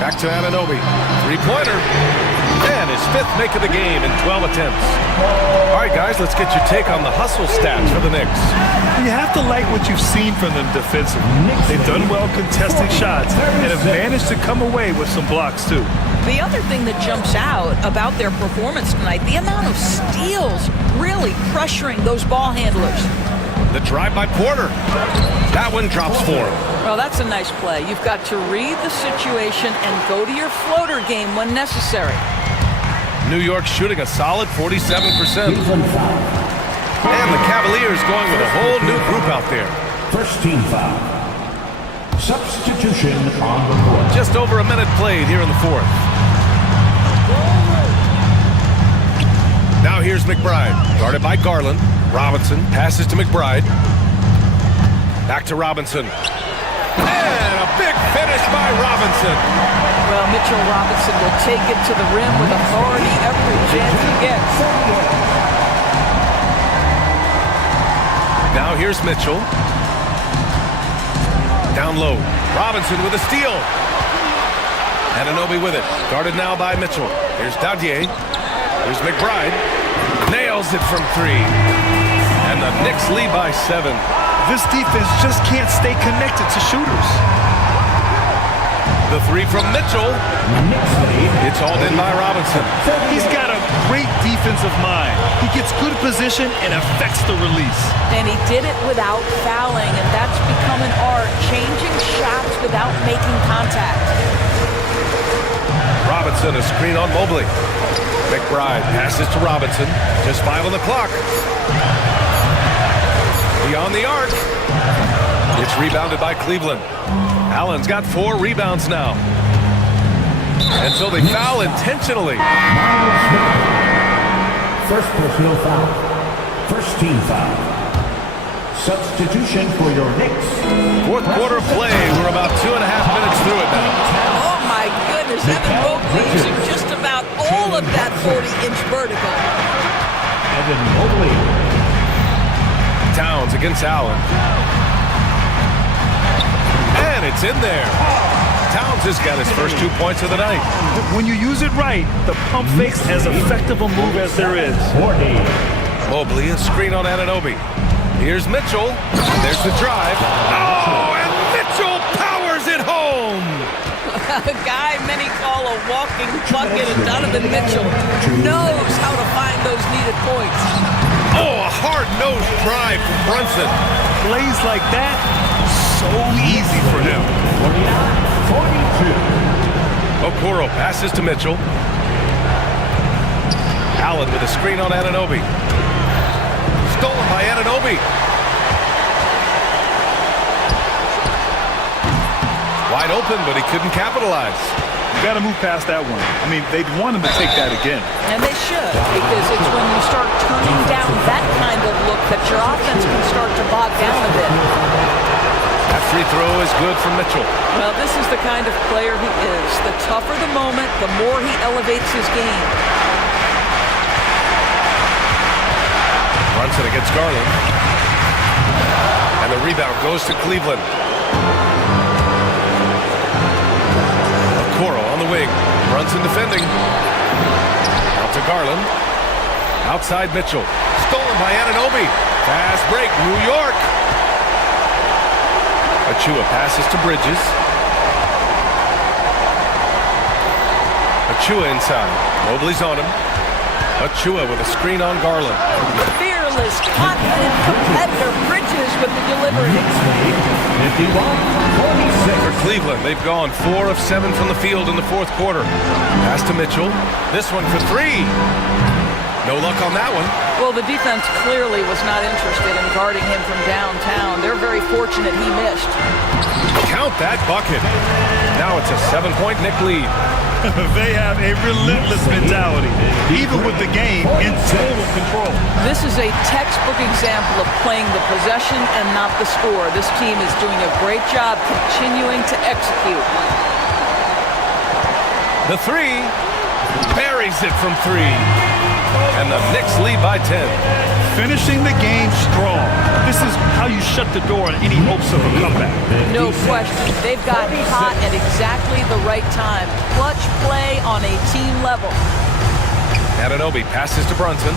Back to Anunoby. Three-pointer. And his 5th make of the game in 12 attempts. All right, guys, let's get your take on the hustle stats for the Knicks. You have to like what you've seen from them defensively. They've done well contesting shots and have managed to come away with some blocks, too. The other thing that jumps out about their performance tonight, the amount of steals really pressuring those ball handlers. The drive by Porter. That one drops for him. Well, that's a nice play. You've got to read the situation and go to your floater game when necessary. New York shooting a solid 47%. And the Cavaliers going with a whole new group out there. First team foul. Substitution on the court. Just over a minute played here in the fourth. Now here's McBride, guarded by Garland. Robinson passes to McBride. Back to Robinson. And a big finish by Robinson. Well, Mitchell Robinson will take it to the rim with authority every chance he gets. Now here's Mitchell. Down low. Robinson with a steal. Anunoby with it. Guarded now by Mitchell. Here's Dadier. Here's McBride. Nails it from three. And the Knicks lead by 7. This defense just can't stay connected to shooters. The three from Mitchell. It's hauled in by Robinson. He's got a great defensive mind. He gets good position and affects the release. And he did it without fouling, and that's become an art, changing shots without making contact. Robinson, a screen on Mobley. McBride passes to Robinson. Just 5 on the clock. Beyond the arc. It's rebounded by Cleveland. Allen's got 4 rebounds now. And so they foul intentionally. First personal foul. First team foul. Substitution for your Knicks. Fourth quarter play. We're about 2.5 minutes through it now. Oh my goodness, Evan Mobley using just about all of that 40-inch vertical. Evan Mobley. Towns against Allen. And it's in there. Towns has got his first 2 points of the night. When you use it right, the pump fake's as effective a move as there is. Mobley, a screen on Anunoby. Here's Mitchell. There's the drive. Oh, and Mitchell powers it home. A guy many call a walking bucket, and Donovan Mitchell knows how to find those needed points. Oh, a hard-nosed drive from Brunson. Plays like that, so easy for him. 42. Okoro passes to Mitchell. Allen with a screen on Anunoby. Stolen by Anunoby. Wide open, but he couldn't capitalize. You got to move past that one. I mean, they'd want him to take that again. And they should, because it's when you start turning down that kind of look that your offense can start to bog down a bit. That free throw is good for Mitchell. Well, this is the kind of player he is. The tougher the moment, the more he elevates his game. Brunson against Garland. And the rebound goes to Cleveland. Okoro on the wing. Brunson defending. Out to Garland. Outside Mitchell. Stolen by Anunoby. Fast break. New York. Achua passes to Bridges. Achua inside. Mobley's on him. Achua with a screen on Garland. Fearless, confident competitor. Bridges with the delivery. 51-46. For Cleveland, they've gone 4 of 7 from the field in the fourth quarter. Pass to Mitchell. This one for 3. No luck on that one. Well, the defense clearly was not interested in guarding him from downtown. They're very fortunate he missed. Count that bucket. Now it's a 7-point Knick lead. They have a relentless mentality, even with the game in total control. This is a textbook example of playing the possession and not the score. This team is doing a great job continuing to execute. The 3 buries it from 3. And the Knicks lead by 10. Finishing the game strong. This is how you shut the door on any hopes of a comeback. No question. They've got hot at exactly the right time. Clutch play on a team level. Anunoby passes to Brunson.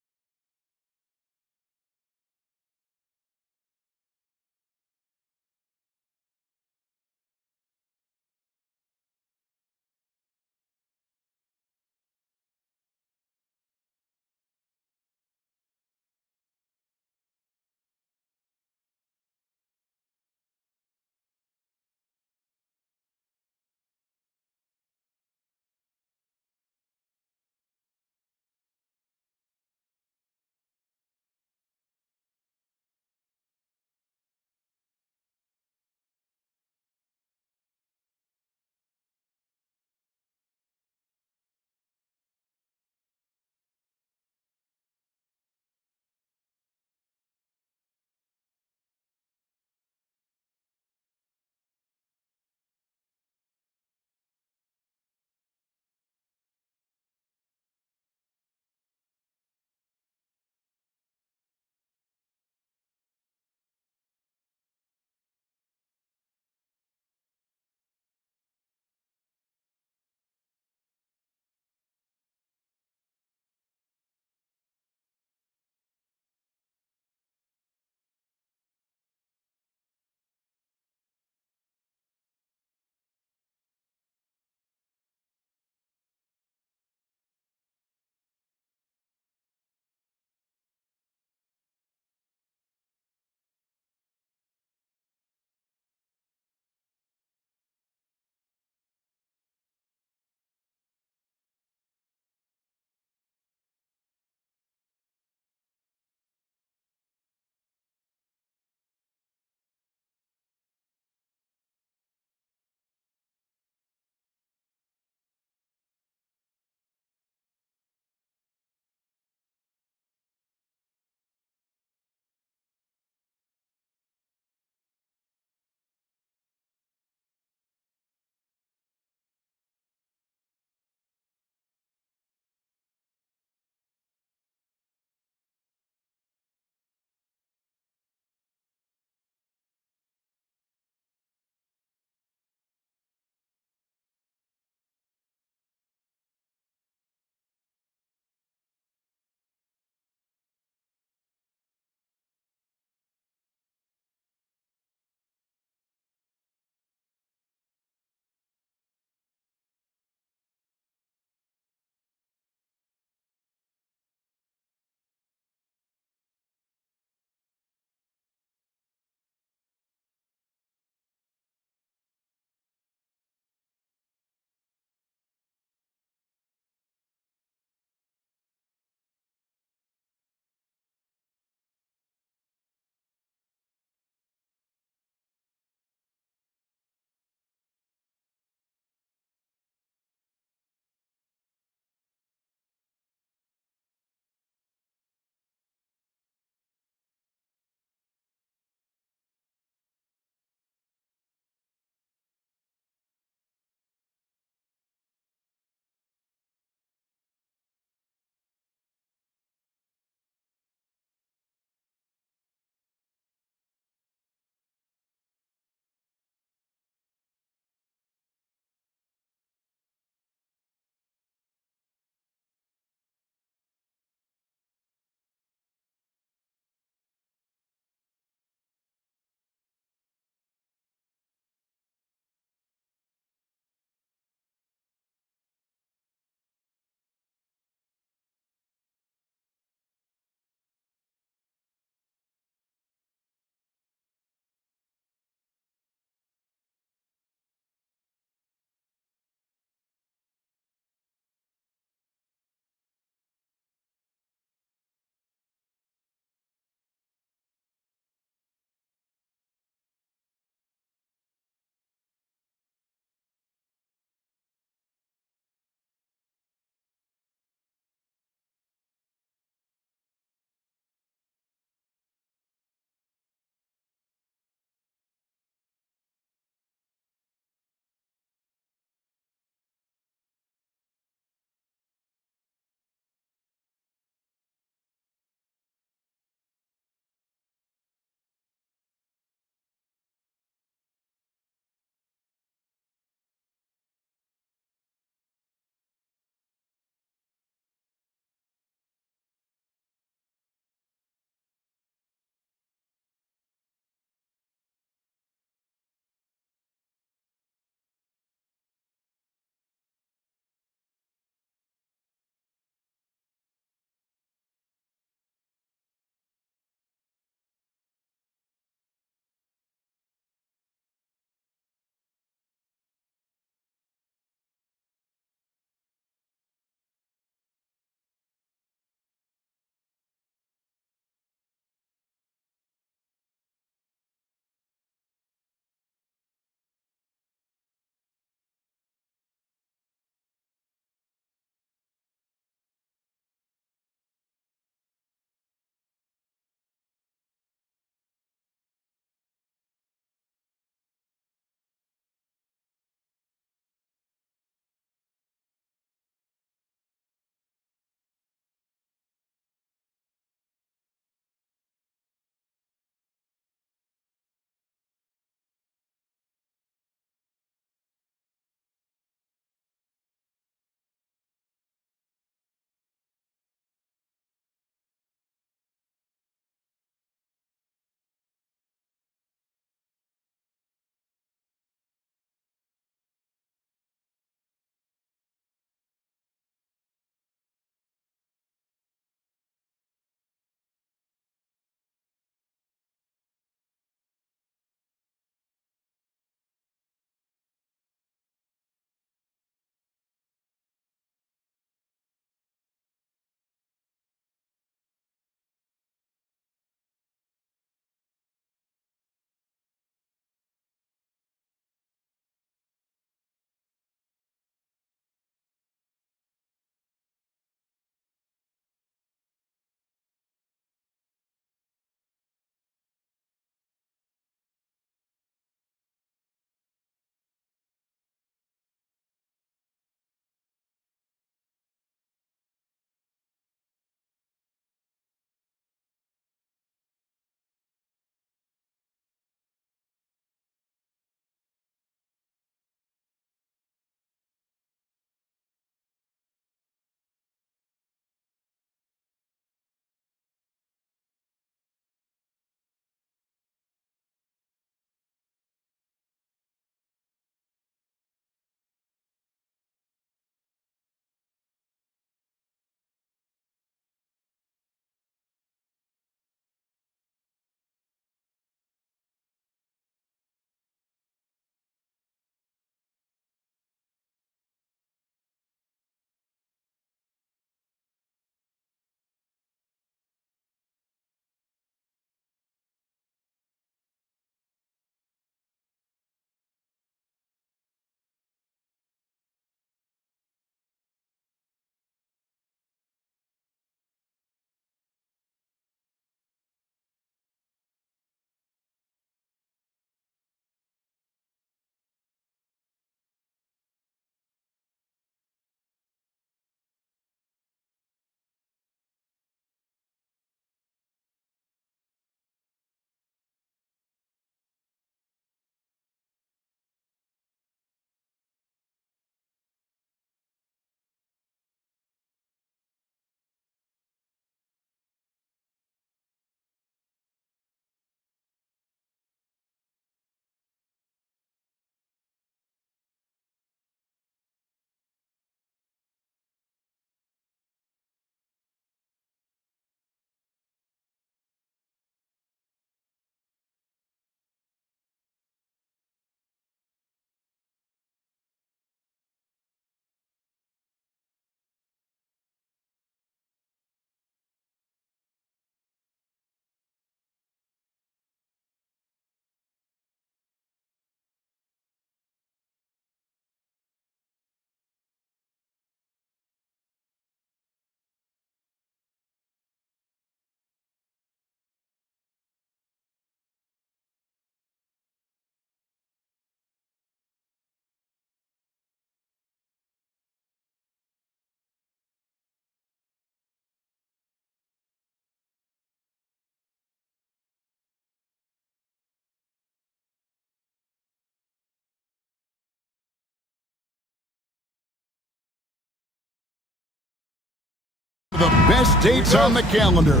the best dates on the calendar.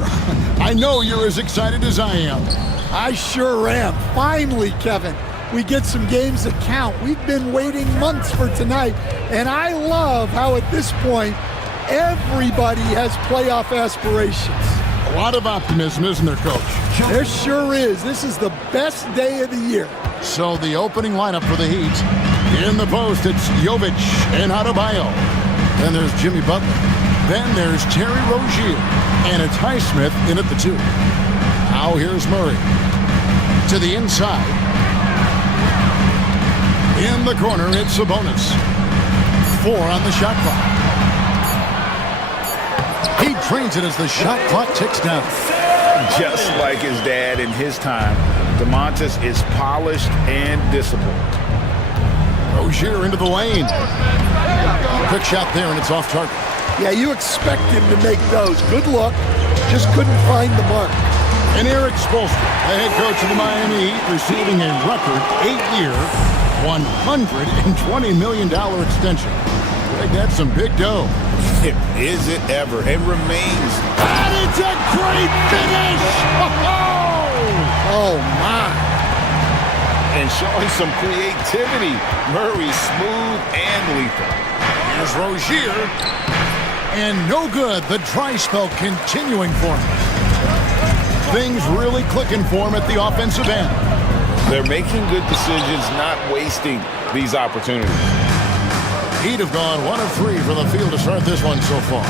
I know you're as excited as I am. I sure am. Finally, Kevin, we get some games that count. We've been waiting months for tonight, and I love how at this point, everybody has playoff aspirations. A lot of optimism, isn't there, Coach? There sure is. This is the best day of the year. So the opening lineup for the Heat. In the post, it's Jovic and Adebayo. Then there's Jimmy Butler. Then there's Terry Rozier. And it's Highsmith in at the 2. Now here's Murray. To the inside. In the corner, it's Sabonis. 4 on the shot clock. He trains it as the shot clock ticks down. Just like his dad in his time, DeMontis is polished and disciplined. Rozier into the lane. Quick shot there, and it's off target. Yeah, you expect him to make those. Good luck. Just couldn't find the mark. And Eric Spoelstra, the head coach of the Miami Heat, receiving a record 8-year, $120 million extension. I think that's some big dough. Is it ever? It remains. And it's a great finish! Oh, my. And showing some creativity. Murray smooth and lethal. Here's Rozier. And no good. The dry spell continuing for him. Things really clicking for him at the offensive end. They're making good decisions, not wasting these opportunities. Heat have gone 1 of 3 from the field to start this one so far.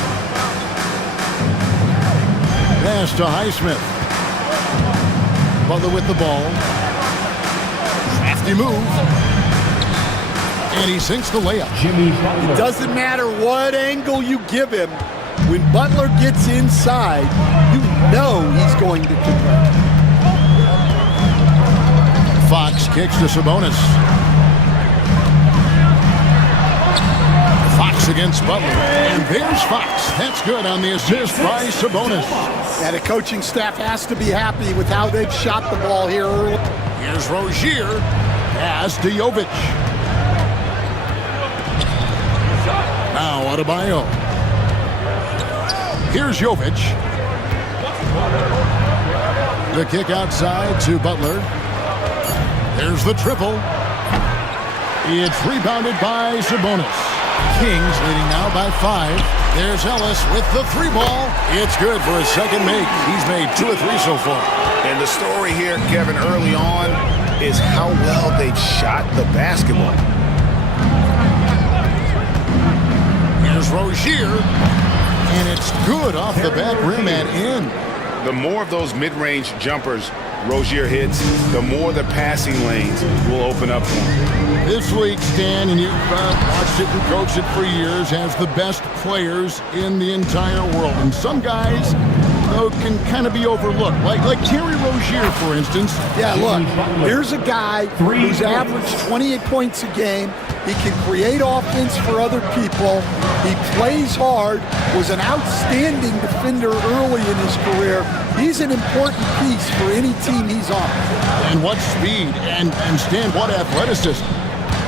Pass to Highsmith. Butler with the ball. Crafty move. And he sinks the layup. It doesn't matter what angle you give him. When Butler gets inside, you know he's going to convert. Fox kicks to Sabonis. Fox against Butler. And there's Fox. That's good on the assist by Sabonis. Yeah, the coaching staff has to be happy with how they've shot the ball here early. Here's Rozier. Pass to Jovic. Now Adebayo. Here's Jovic. The kick outside to Butler. There's the triple. It's rebounded by Sabonis. Kings leading now by 5. There's Ellis with the 3 ball. It's good for his second make. He's made 2 of 3 so far. And the story here, Kevin, early on is how well they've shot the basketball. Here's Rozier. And it's good off the back rim and in. The more of those mid-range jumpers Rozier hits, the more the passing lanes will open up for him. This league, Stan, and you've watched it and coached it for years, has the best players in the entire world. And some guys, though, can kind of be overlooked. Like Terry Rozier, for instance. Yeah, look, here's a guy who's averaged 28 points a game. He can create offense for other people. He plays hard, was an outstanding defender early in his career. He's an important piece for any team he's on. And what speed, and Stan, what athleticism.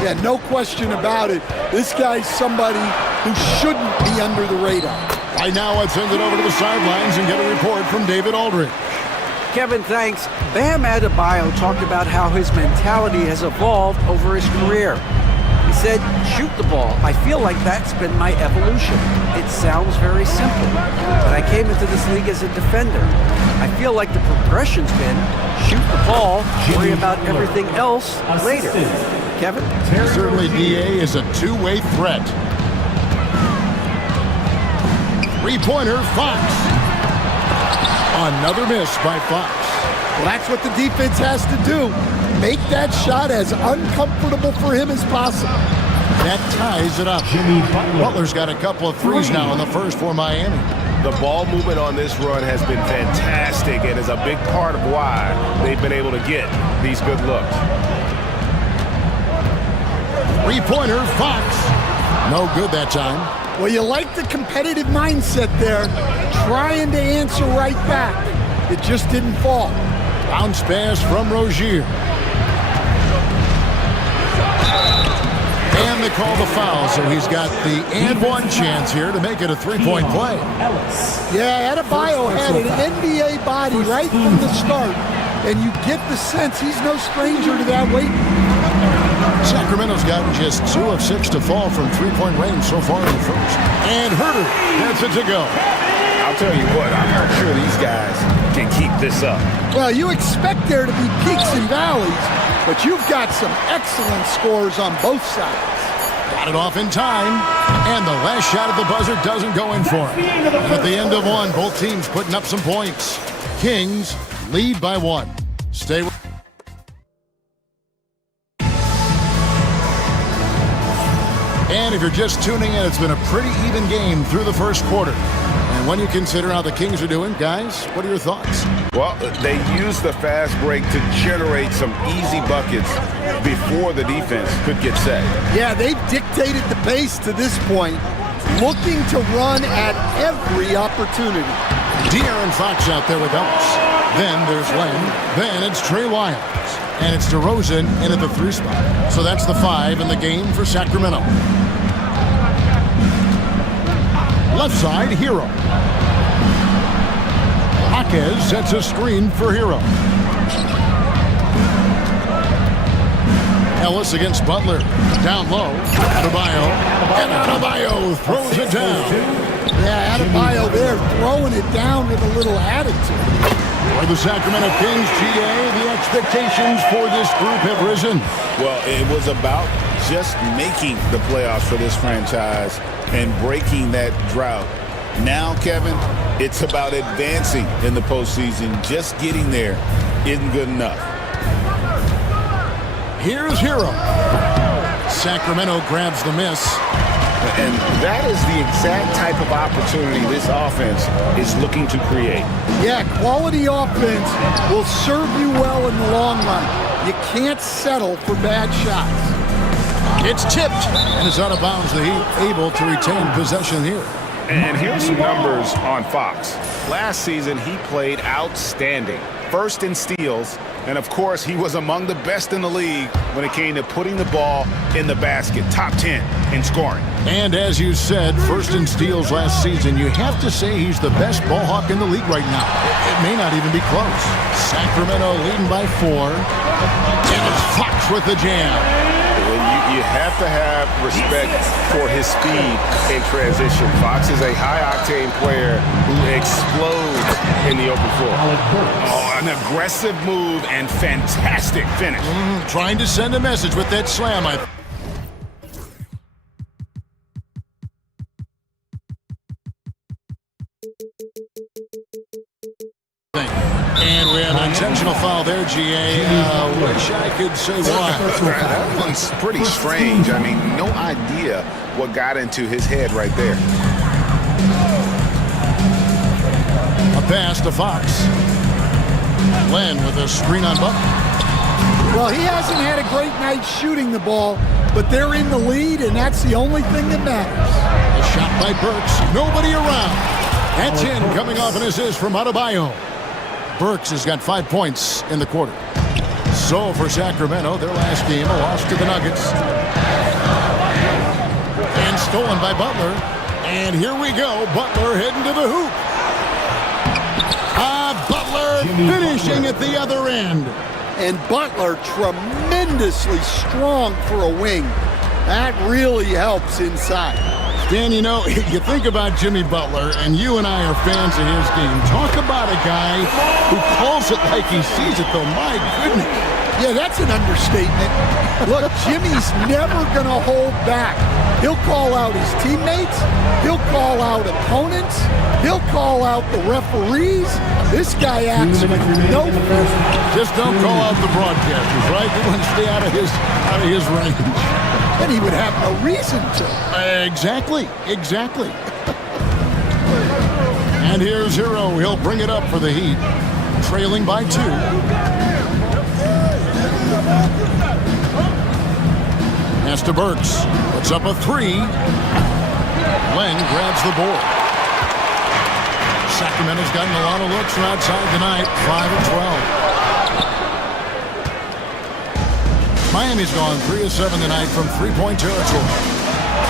Yeah, no question about it. This guy's somebody who shouldn't be under the radar. Right now, let's send it over to the sidelines and get a report from David Aldridge. Kevin, thanks. Bam Adebayo talked about how his mentality has evolved over his career. He said, shoot the ball. I feel like that's been my evolution. It sounds very simple, but I came into this league as a defender. I feel like the progression's been shoot the ball, worry about everything else later. Kevin? Certainly DA is a two-way threat. Three-pointer, Fox. Another miss by Fox. Well, that's what the defense has to do. Make that shot as uncomfortable for him as possible. That ties it up. Butler's got a couple of threes now in the first for Miami. The ball movement on this run has been fantastic and is a big part of why they've been able to get these good looks. Three-pointer, Fox. No good that time. Well, you like the competitive mindset there, trying to answer right back. It just didn't fall. Bounce pass from Rozier. And they call the foul, so he's got the and one chance here to make it a three-point play. Yeah, Adebayo had an NBA body right from the start, and you get the sense he's no stranger to that weight. Sacramento's gotten just 2 of 6 to fall from three-point range so far in the first. And Herter gets it to go. I'll tell you what, I'm not sure these guys can keep this up. Well, you expect there to be peaks and valleys, but you've got some excellent scores on both sides. Got it off in time, and the last shot at the buzzer doesn't go in for him. And at the end of one, both teams putting up some points. Kings lead by 1. Stay with. And if you're just tuning in, it's been a pretty even game through the first quarter. And when you consider how the Kings are doing, guys, what are your thoughts? Well, they used the fast break to generate some easy buckets before the defense could get set. Yeah, they've dictated the pace to this point, looking to run at every opportunity. De'Aaron Fox out there with Ellis. Then there's Len. Then it's Trey Lyons. And it's DeRozan in at the 3 spot. So that's the 5 in the game for Sacramento. Left side, Hero. Jaquez sets a screen for Hero. Ellis against Butler. Down low. Adebayo. And Adebayo throws it down. Yeah, Adebayo there throwing it down with a little attitude. For the Sacramento Kings, GA, the expectations for this group have risen. Well, it was about just making the playoffs for this franchise and breaking that drought. Now, Kevin, it's about advancing in the postseason. Just getting there isn't good enough. Here's Hero. Sacramento grabs the miss. And that is the exact type of opportunity this offense is looking to create. Yeah, quality offense will serve you well in the long run. You can't settle for bad shots. It's tipped, and it's out of bounds. The Heat able to retain possession here. And here's some numbers on Fox. Last season, he played outstanding. First in steals, and of course, he was among the best in the league when it came to putting the ball in the basket. Top 10 in scoring. And as you said, first in steals last season, you have to say he's the best ball hawk in the league right now. It may not even be close. Sacramento leading by 4. And it's Fox with the jam. You have to have respect for his speed in transition. Fox is a high-octane player who explodes in the open floor. Oh, an aggressive move and fantastic finish. Trying to send a message with that slam, I think. And we have an intentional foul there, GA. Wish I could say why. That one's pretty strange. I mean, no idea what got into his head right there. A pass to Fox. Len with a screen on Butler. Well, he hasn't had a great night shooting the ball, but they're in the lead, and that's the only thing that matters. A shot by Burks. Nobody around. That's in, coming off an assist from Adebayo. Burks has got 5 points in the quarter. So for Sacramento, their last game, a loss to the Nuggets. And stolen by Butler. And here we go. Butler heading to the hoop. Butler finishing at the other end. And Butler tremendously strong for a wing. That really helps inside. Dan, you know, you think about Jimmy Butler, and you and I are fans of his game. Talk about a guy who calls it like he sees it, though. My goodness. Yeah, that's an understatement. Look, Jimmy's never going to hold back. He'll call out his teammates. He'll call out opponents. He'll call out the referees. This guy acts with no fear. Just don't call out the broadcasters, right? They want to stay out of his range. And he would have no reason to. Exactly. And here's Hero. He'll bring it up for the Heat. Trailing by 2. Pass to Burks. Puts up a 3. Len grabs the board. Sacramento's gotten a lot of looks from outside tonight. 5 of 12. Miami's gone 3 of 7 tonight from three-point territory.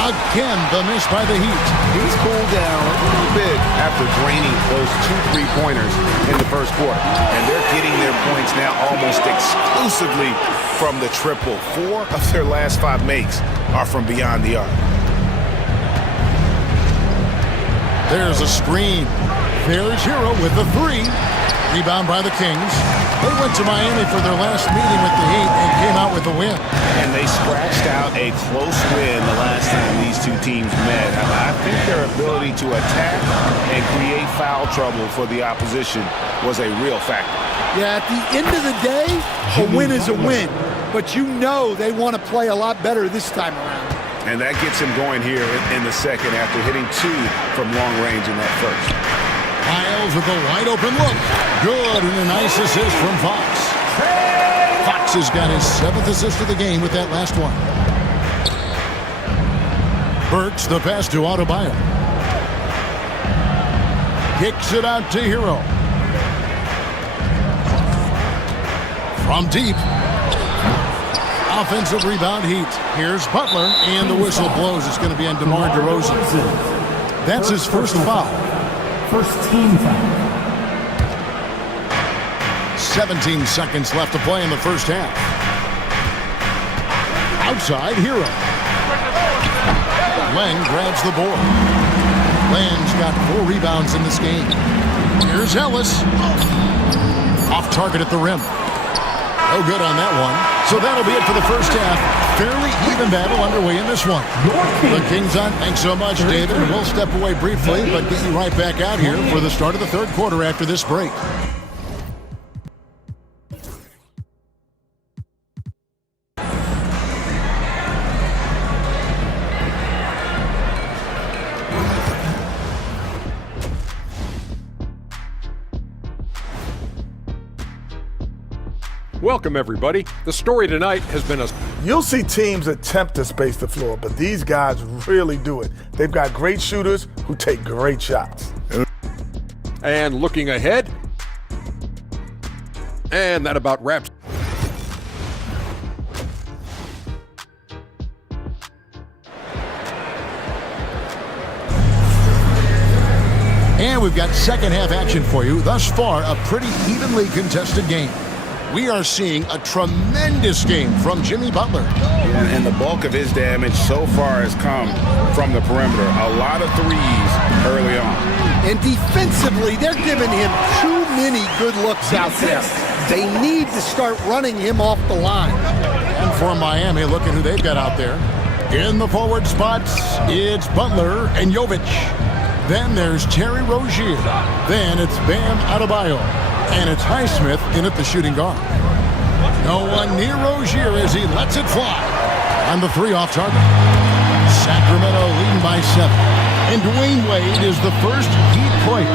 Again, the miss by the Heat. He's cooled down a little bit after draining those 2 3-pointers in the first quarter. And they're getting their points now almost exclusively from the triple. 4 of their last 5 makes are from beyond the arc. There's a screen. There's Hero with the 3. Rebound by the Kings. They went to Miami for their last meeting with the Heat and came out with a win. And they scratched out a close win the last time these two teams met. I think their ability to attack and create foul trouble for the opposition was a real factor. Yeah, at the end of the day, a win is a win. But you know they want to play a lot better this time around. And that gets him going here in the second after hitting 2 from long range in that first. Miles with a wide open look. Good, and a nice assist from Fox. Fox has got his 7th assist of the game with that last one. Burks the pass to Adebayo. Kicks it out to Hero. From deep. Offensive rebound Heat. Here's Butler, and the whistle blows. It's going to be on DeMar DeRozan. That's his first foul. First team foul. 17 seconds left to play in the first half. Outside, Hero. Lang grabs the board. Lang's got 4 rebounds in this game. Here's Ellis. Off target at the rim. No good on that one. So that'll be it for the first half. Fairly even battle underway in this one. The Kings on. Thanks so much, David. And we'll step away briefly, but get you right back out here for the start of the third quarter after this break. Welcome, everybody. The story tonight has been a... You'll see teams attempt to space the floor, but these guys really do it. They've got great shooters who take great shots. And looking ahead, and that about wraps. And we've got second half action for you. Thus far, a pretty evenly contested game. We are seeing a tremendous game from Jimmy Butler. And the bulk of his damage so far has come from the perimeter. A lot of threes early on. And defensively, they're giving him too many good looks out there. They need to start running him off the line. And for Miami, look at who they've got out there. In the forward spots, it's Butler and Jovic. Then there's Terry Rozier. Then it's Bam Adebayo. And it's Highsmith in at the shooting guard. No one near Rozier as he lets it fly. On the 3 off target. Sacramento leading by 7. And Dwayne Wade is the first Heat player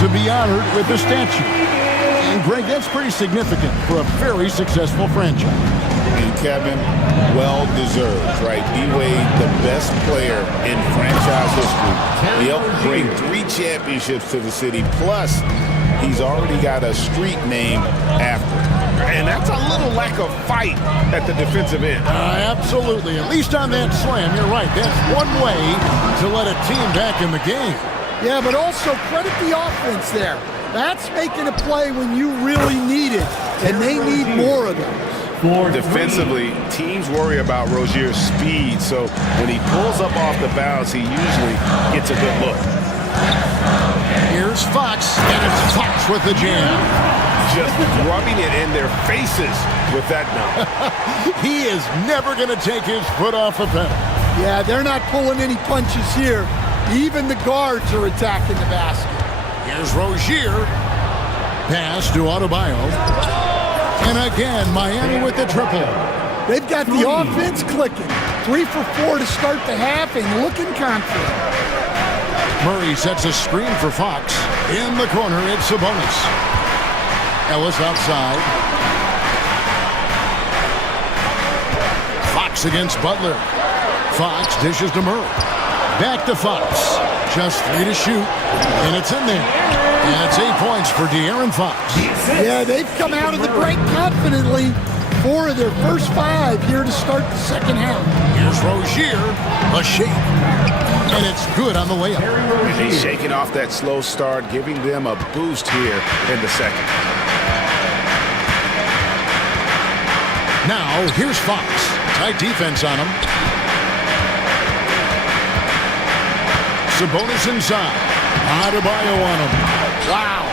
to be honored with a statue. And Greg, that's pretty significant for a very successful franchise. And Kevin, well deserved, right? D-Wade, the best player in franchise history. He helped bring 3 championships to the city. Plus, he's already got a street named after him. And that's a little lack of fight at the defensive end. Absolutely. At least on that slam, you're right. That's one way to let a team back in the game. Yeah, but also credit the offense there. That's making a play when you really need it, and they need more of those. Defensively, teams worry about Rozier's speed, so when he pulls up off the bounce, he usually gets a good look. Here's Fox, and it's Fox with the jam. Just rubbing it in their faces with that now. He is never going to take his foot off the pedal. Yeah, they're not pulling any punches here. Even the guards are attacking the basket. Here's Rozier. Pass to Adebayo. And again, Miami with the triple. They've got the offense clicking. 3 for 4 to start the half and looking confident. Murray sets a screen for Fox. In the corner, it's Sabonis. Ellis outside. Fox against Butler. Fox dishes to Murray. Back to Fox. Just 3 to shoot. And it's in there. And it's 8 points for De'Aaron Fox. Yeah, they've come out of the break confidently. 4 of their first 5 here to start the second half. Here's Rozier, a shake, and it's good on the layup. And he's shaking off that slow start, giving them a boost here in the second. Now, here's Fox. Tight defense on him. Sabonis inside. Adebayo on him. Wow.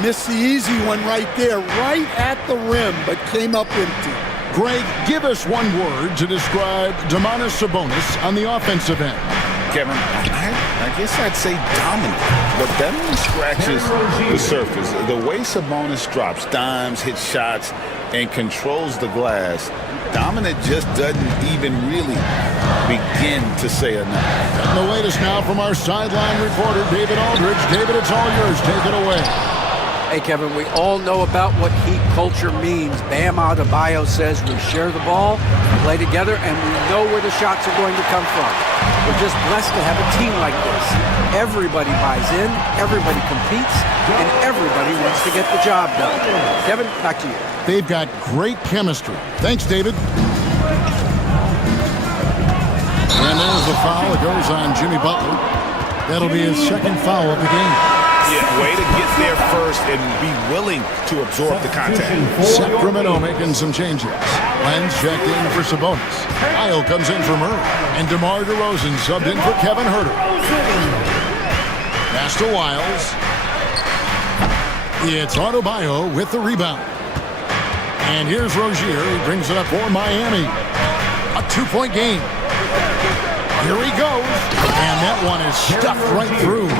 Missed the easy one right there, right at the rim, but came up empty. Greg, give us one word to describe Domantas Sabonis on the offensive end. Kevin, I guess I'd say dominant, but that only scratches the surface. The way Sabonis drops dimes, hits shots, and controls the glass, dominant just doesn't even really begin to say enough. And the latest now from our sideline reporter, David Aldridge. David, it's all yours. Take it away. Hey, Kevin, we all know about what heat culture means. Bam Adebayo says we share the ball, play together, and we know where the shots are going to come from. We're just blessed to have a team like this. Everybody buys in, everybody competes, and everybody wants to get the job done. Kevin, back to you. They've got great chemistry. Thanks, David. And there's the foul. It goes on Jimmy Butler. That'll be his second foul of the game. Yeah, way to get there first and be willing to absorb the contact. Sacramento making some changes. Len's checked in for Sabonis. Kyle comes in for Murray. And DeMar DeRozan subbed in for Kevin Huerter. Pass to Wiles. It's Adebayo with the rebound. And here's Rozier. He brings it up for Miami. A 2-point game. Here he goes. And that one is stuffed right through.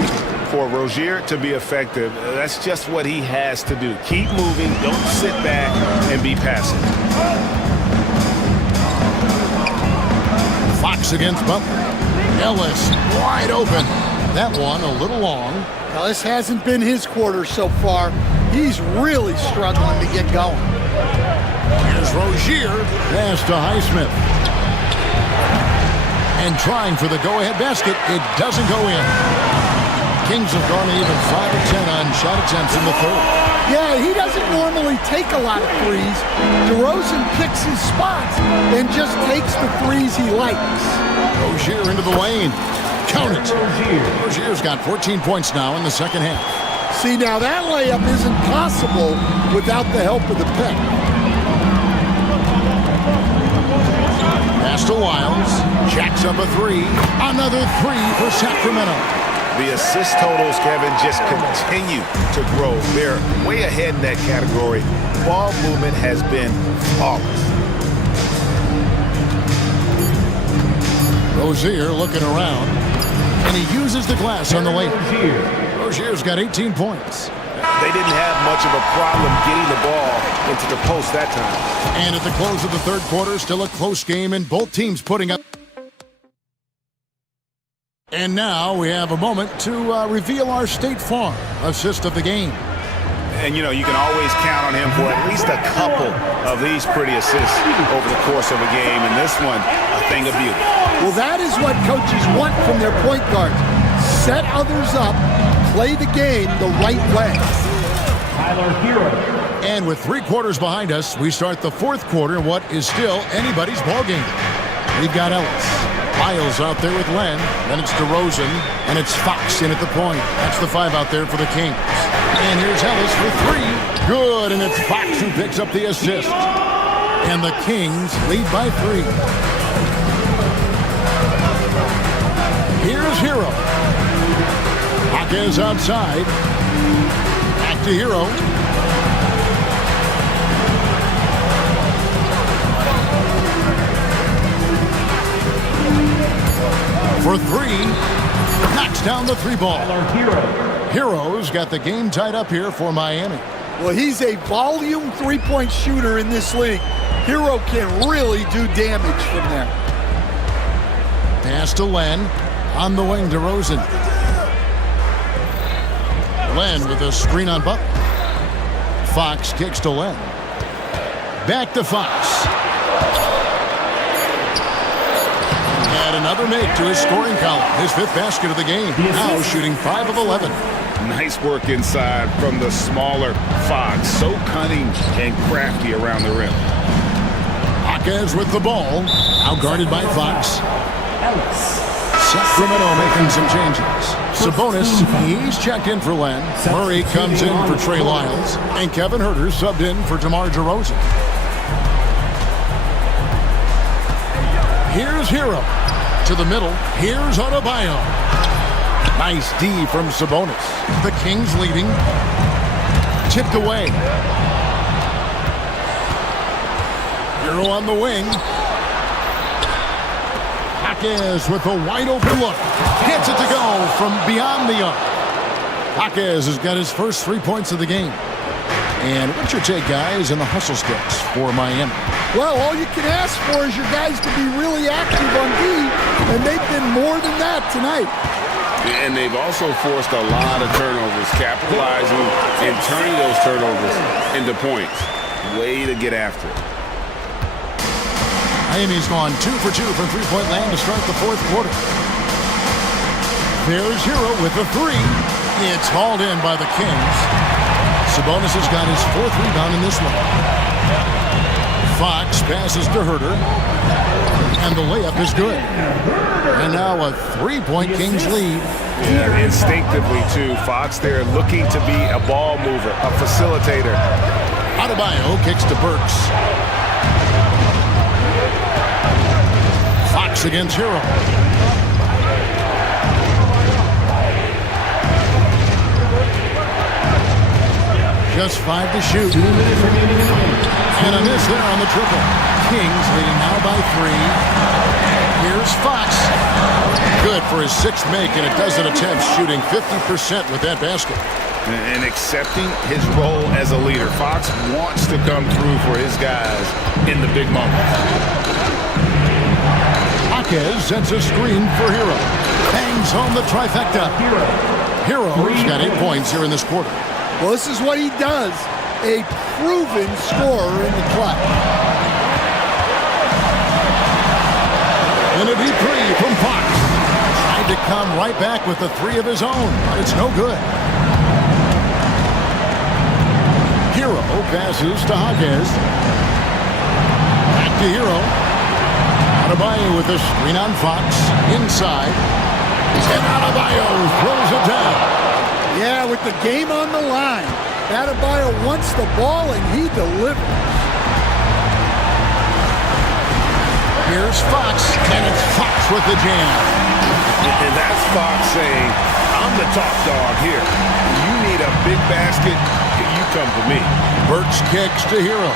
For Rozier to be effective, that's just what he has to do. Keep moving, don't sit back and be passive. Fox against Butler. Ellis wide open. That one a little long. Now, this hasn't been his quarter so far. He's really struggling to get going. Here's Rozier. Pass to Highsmith. And trying for the go-ahead basket. It doesn't go in. Kings have gone even 5 of 10 on shot attempts in the third. Yeah, he doesn't normally take a lot of threes. DeRozan picks his spots and just takes the threes he likes. Rozier into the lane. Count it. Rozier's got 14 points now in the second half. See, now that layup isn't possible without the help of the pick. Pass to Wiles. Jacks up a 3. Another 3 for Sacramento. The assist totals, Kevin, just continue to grow. They're way ahead in that category. Ball movement has been flawless. Rozier looking around, and he uses the glass on the layup. Rozier's got 18 points. They didn't have much of a problem getting the ball into the post that time. And at the close of the third quarter, still a close game, and both teams putting up. And now we have a moment to reveal our State Farm assist of the game. And, you know, you can always count on him for at least a couple of these pretty assists over the course of a game. And this one, a thing of beauty. Well, that is what coaches want from their point guards. Set others up, play the game the right way. And with 3 quarters behind us, we start the fourth quarter in what is still anybody's ballgame. We've got Ellis. Miles out there with Len. Then it's DeRozan. And it's Fox in at the point. That's the 5 out there for the Kings. And here's Ellis for 3. Good. And it's Fox who picks up the assist. And the Kings lead by 3. Here's Hero. Hawkins outside. Back to Hero. For 3, knocks down the 3 ball. Hero's got the game tied up here for Miami. Well, he's a volume 3-point shooter in this league. Hero can really do damage from there. Pass to Len. On the wing, DeRozan. Len with a screen on Butler. Fox kicks to Len. Back to Fox. And another make to his scoring column. His 5th basket of the game. Now shooting 5 of 11. Nice work inside from the smaller Fox. So cunning and crafty around the rim. Jaquez with the ball. Now guarded by Fox. Sacramento making some changes. Sabonis, he's checked in for Len. Murray comes in for Trey Lyles. And Kevin Huerter subbed in for DeMar DeRozan. Here's Hero. To the middle. Here's Adebayo. Nice D from Sabonis. The Kings leading. Tipped away. Hero on the wing. Jaquez with a wide open look. Hits it to go from beyond the arc. Jaquez has got his first 3 points of the game. And what's your take, guys, in the hustle skills for Miami? Well, all you can ask for is your guys to be really active on D, and they've been more than that tonight. And they've also forced a lot of turnovers, capitalizing and turning those turnovers into points. Way to get after it. Miami's gone 2 for 2 from three-point land to start the fourth quarter. There's Hero with the three. It's hauled in by the Kings. Sabonis has got his fourth rebound in this one. Fox passes to Huerter. And the layup is good. And now a three-point Kings lead. Yeah, instinctively, too. Fox there looking to be a ball mover, a facilitator. Adebayo kicks to Burks. Fox against Hero. Just 5 to shoot. And a miss there on the triple. Kings leading now by 3. Here's Fox. Good for his 6th make, and a dozen attempts, shooting 50% with that basket. And accepting his role as a leader. Fox wants to come through for his guys in the big moments. Jaquez sets a screen for Hero. Hangs home the trifecta. Hero's got 8 points here in this quarter. Well, this is what he does. A proven scorer in the clutch. And a deep three from Fox. Tried to come right back with the 3 of his own, but it's no good. Hero passes to Jaquez. Back to Hero. Adebayo with a screen on Fox. Inside. And Adebayo throws it down. Yeah, with the game on the line. Adebayo wants the ball, and he delivers. Here's Fox, and it's Fox with the jam. And that's Fox saying, I'm the top dog here. You need a big basket, you come to me. Burks kicks to Hero.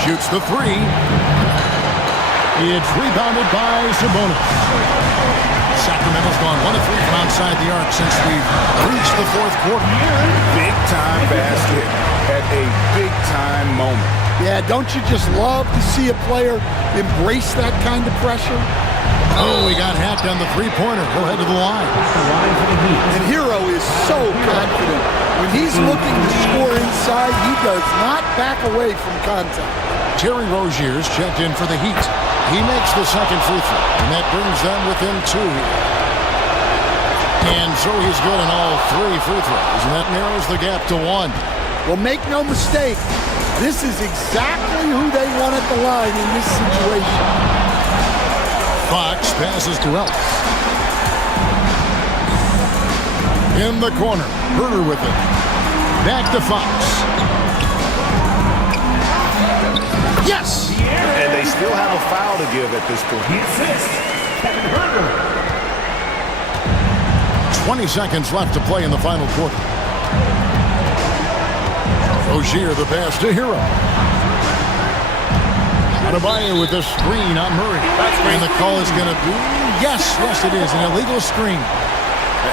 Shoots the 3. It's rebounded by Sabonis. Sacramento's gone 1 of 3 from outside the arc since we've reached the fourth quarter. Big-time basket at a big-time moment. Yeah, don't you just love to see a player embrace that kind of pressure? Oh, he got hacked on the three-pointer. He'll head to the line. And Hero is so confident. When he's looking to score inside, he does not back away from contact. Terry Rozier's checked in for the Heat. He makes the second free throw, and that brings them within 2 here. And so he's good in all 3 free throws, and that narrows the gap to 1. Well, make no mistake, this is exactly who they want at the line in this situation. Fox passes to Ellis. In the corner, Huerter with it. Back to Fox. Yes! And they still have a foul to give at this point. 20 seconds left to play in the final quarter. Rozier the pass to Hero. Adebayo with the screen on Murray. And the call is going to be, yes it is, an illegal screen.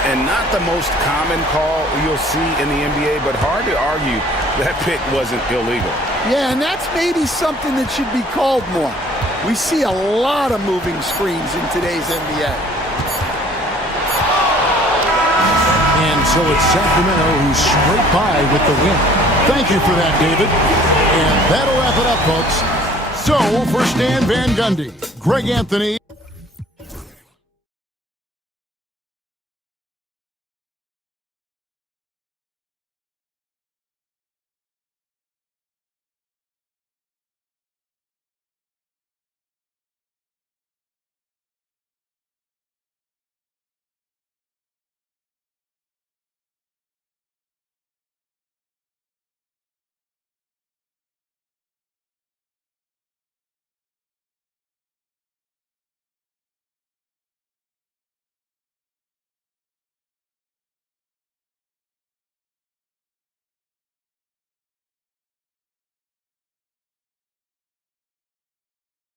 And not the most common call you'll see in the NBA, but hard to argue that pick wasn't illegal. Yeah, and that's maybe something that should be called more. We see a lot of moving screens in today's NBA. And so it's Sacramento who's straight by with the win. Thank you for that, David. And that'll wrap it up, folks. So for Stan Van Gundy, Greg Anthony,